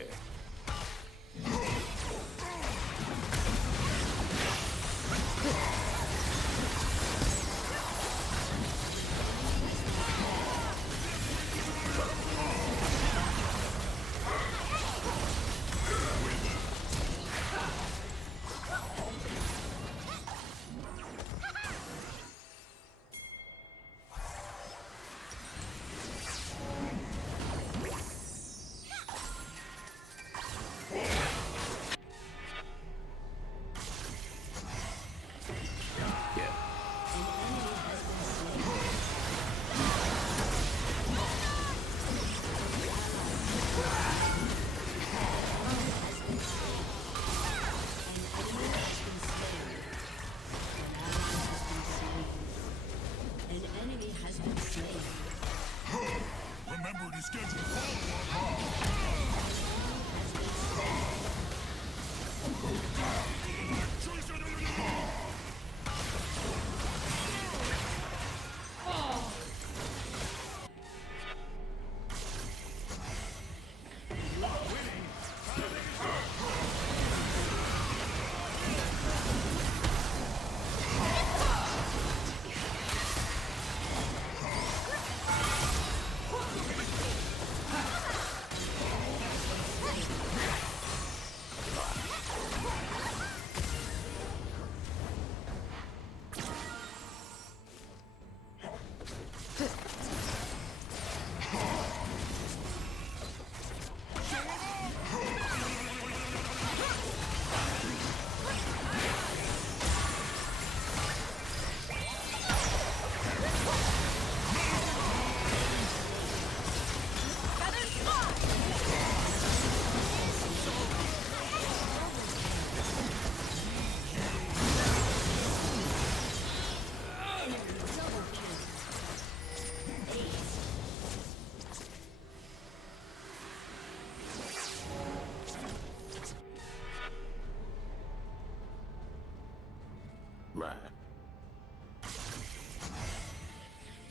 way. Remember to schedule follow-up. Right.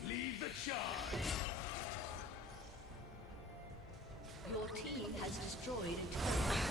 Lead the charge. Your team has destroyed a turret.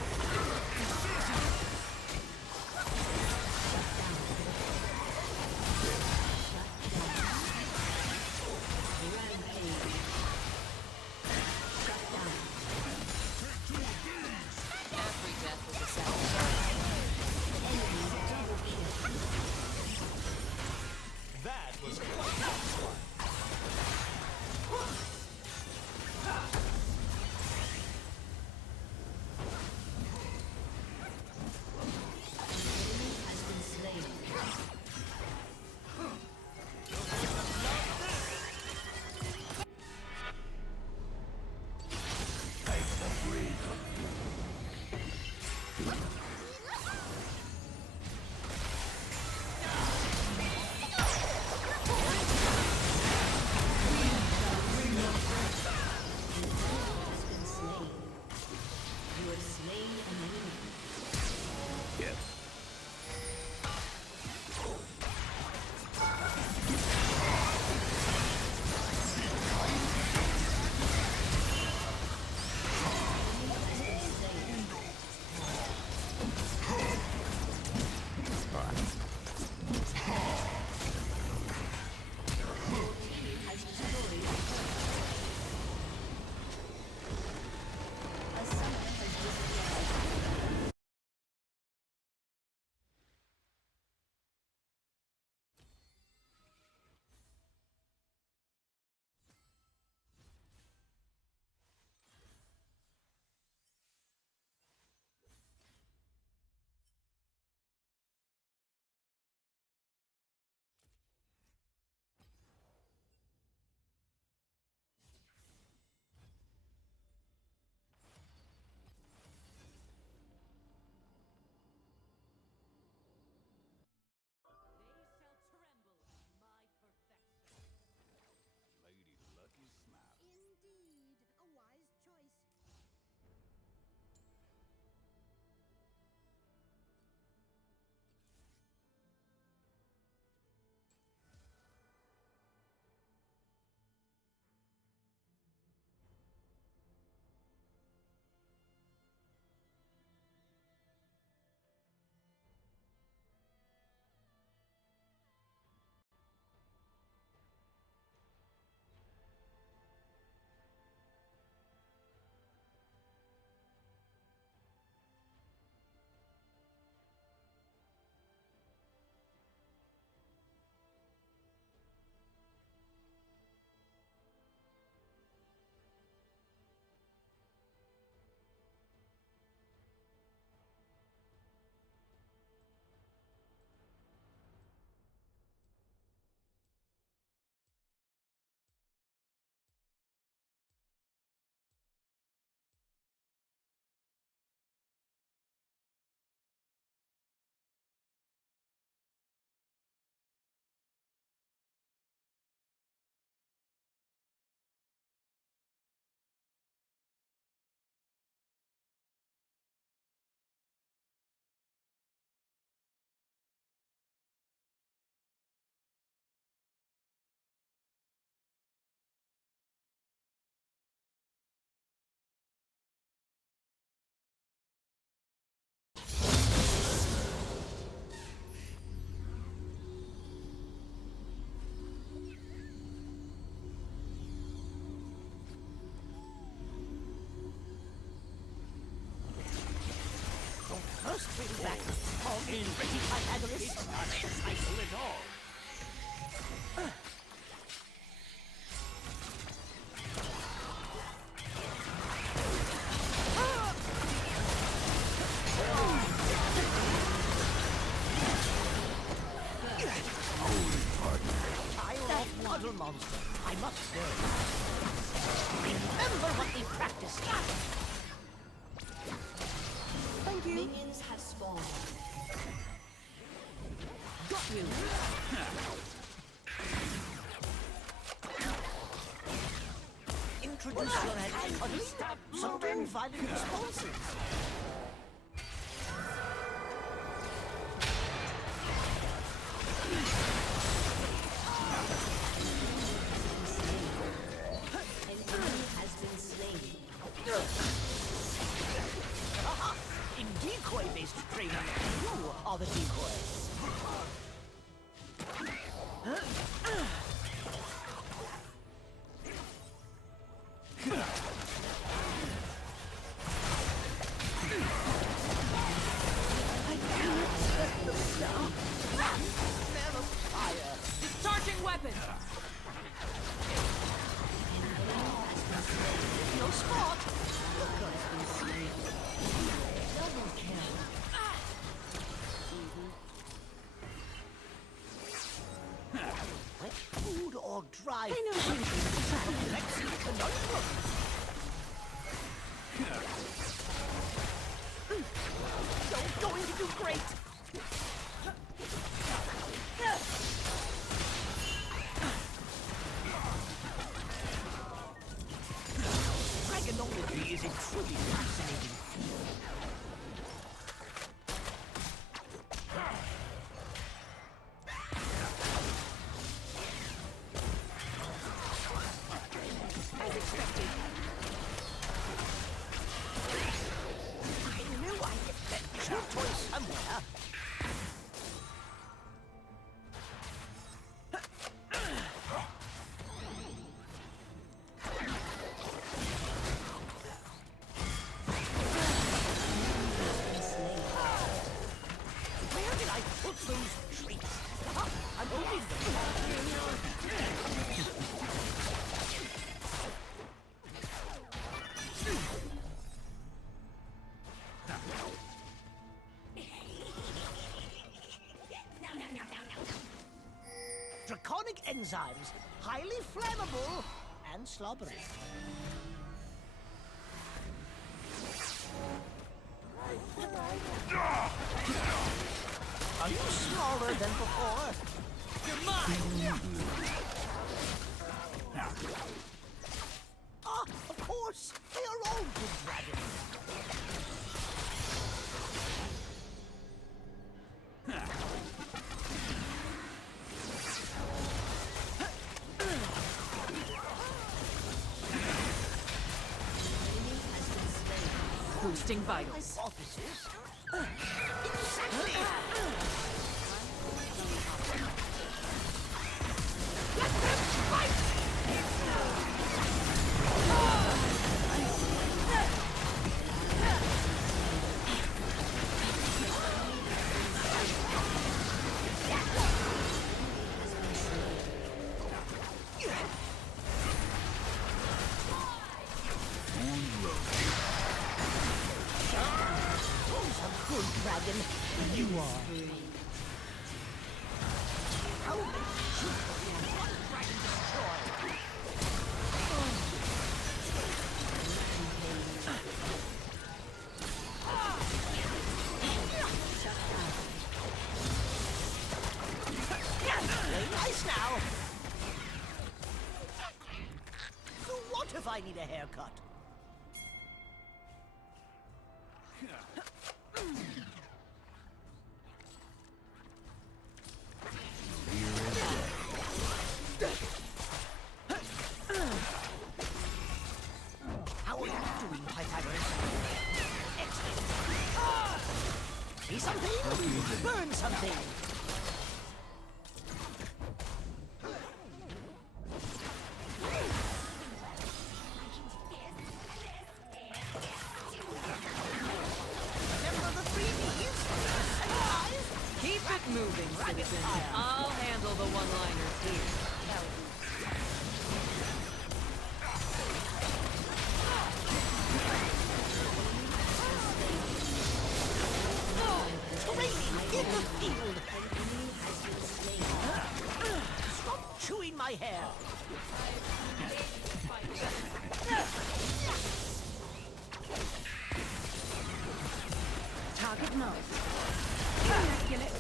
Just relax. All in pretty Pythagoras. It's not insightful at all. That puddle monster. I must go. Remember what we practiced. Thank you. Minions have spawned. Got you. Introduce your head to puddle. Subtle violent responses. In decoy-based training, you are the decoys. Discharging weapon! No spot. Double kill. Wet food or dry? I know complex conundrum. You're going to do great. Dragonology is a truly fascinating field. As expected. I knew I'd get that chew toy somewhere. Where did I put those treats? I'm only... Draconic enzymes, highly flammable and slobbery. Are you smaller than before? You're mine! Ah, of course! They are all good dragons. Boosting vitals. Hypothesis? Exactly! Let them fight! Who's a good dragon? You are. How many children can one dragon destroy? Play nice now. So what if I need a haircut? How are you doing, Pythagoras? Excellent. See something? Burn something. Remember the freebies? moving, citizen. I'll handle the one-liners here. In the field! Stop chewing my hair! Target marked. Skillet!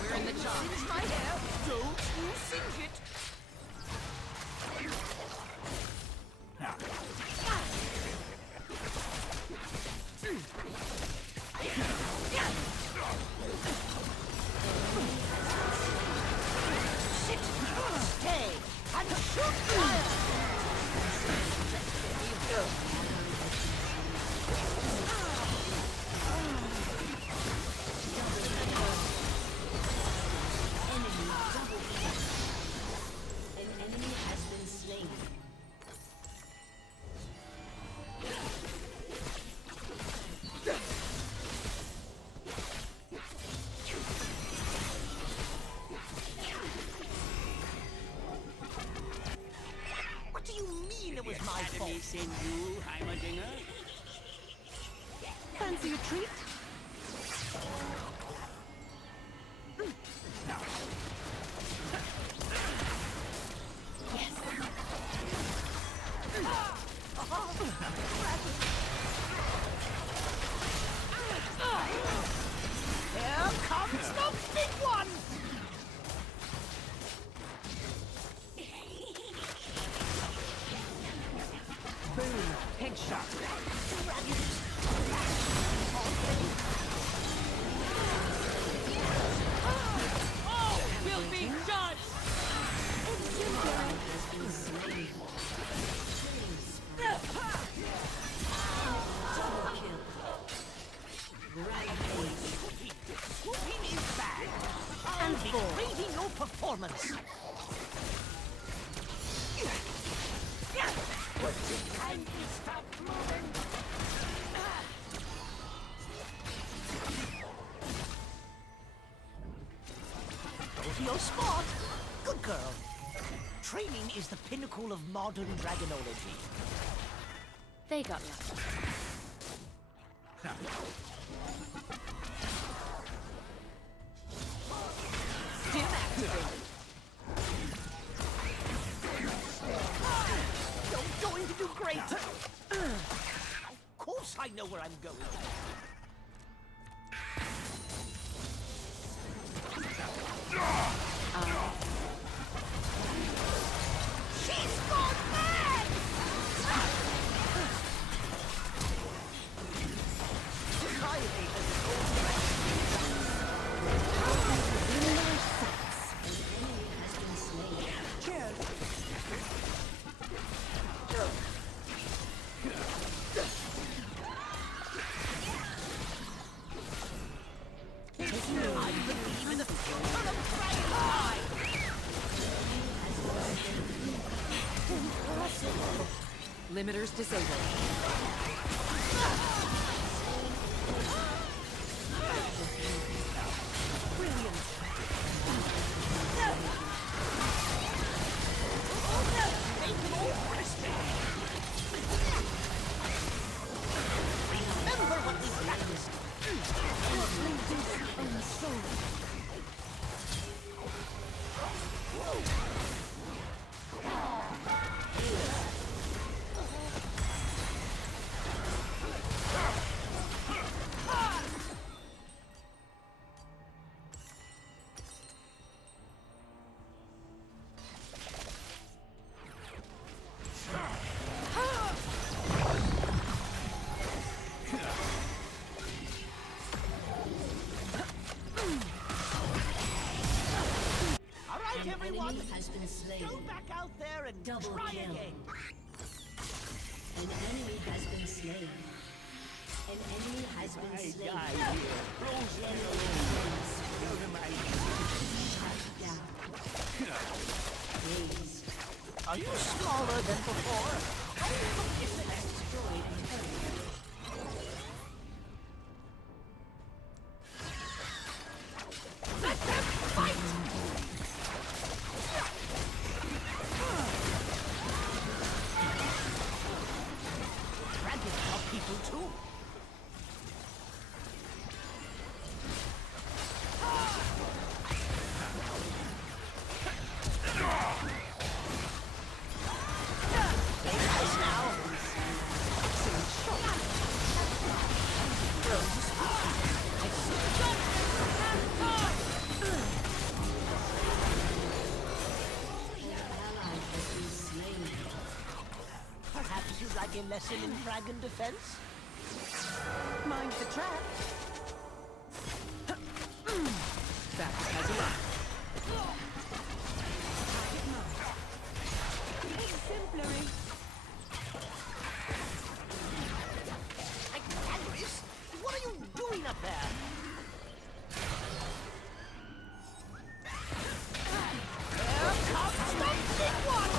We're in the chop. Singe my hair! Don't you singe it! Sit! Stay! And shoot fire! What do you mean it was my fault? Send you, Heimerdinger? Fancy a treat? Here comes the big one! Boom! Headshot! Oh, we'll be judged! Swooping is bad! I'll be rating your performance! Can you stop moving? Go to your spot! Good girl! Training is the pinnacle of modern dragonology. They got lucky. Stim activated! You're going to do great! Of course I know where I'm going. She's gone mad! Limiters disabled. Remember what we practiced. All right, everyone. Has been slain. Go back out there and Double try kill. again. An enemy has been slain. An enemy has been slain. Are you smaller than before? useful too. Perhaps you'd like a lesson in dragon defense? Mind the trap. That has arrived. Exemplary. Agris, what are you doing up there? Here comes the big one!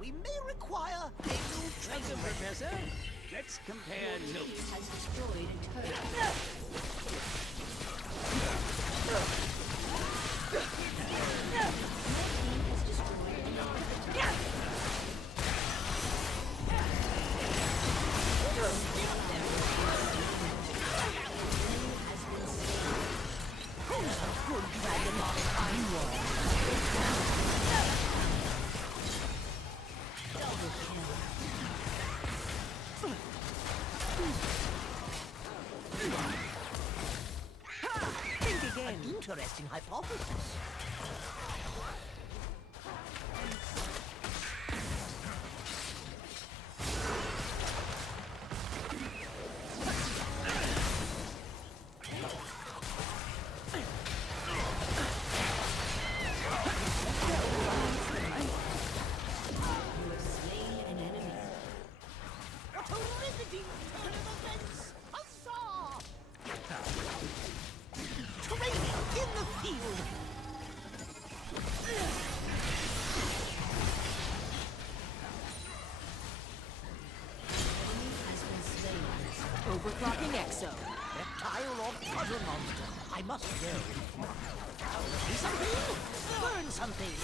We may require a new training, Professor. Let's compare notes. Has destroyed a turret. Who's a good dragon master? Double kill. Think again. An interesting hypothesis. What a riveting turn of events! Huzzah! Training in the field! Overclocking Exo. Reptile or puzzle monster, I must go. See something? Burn something!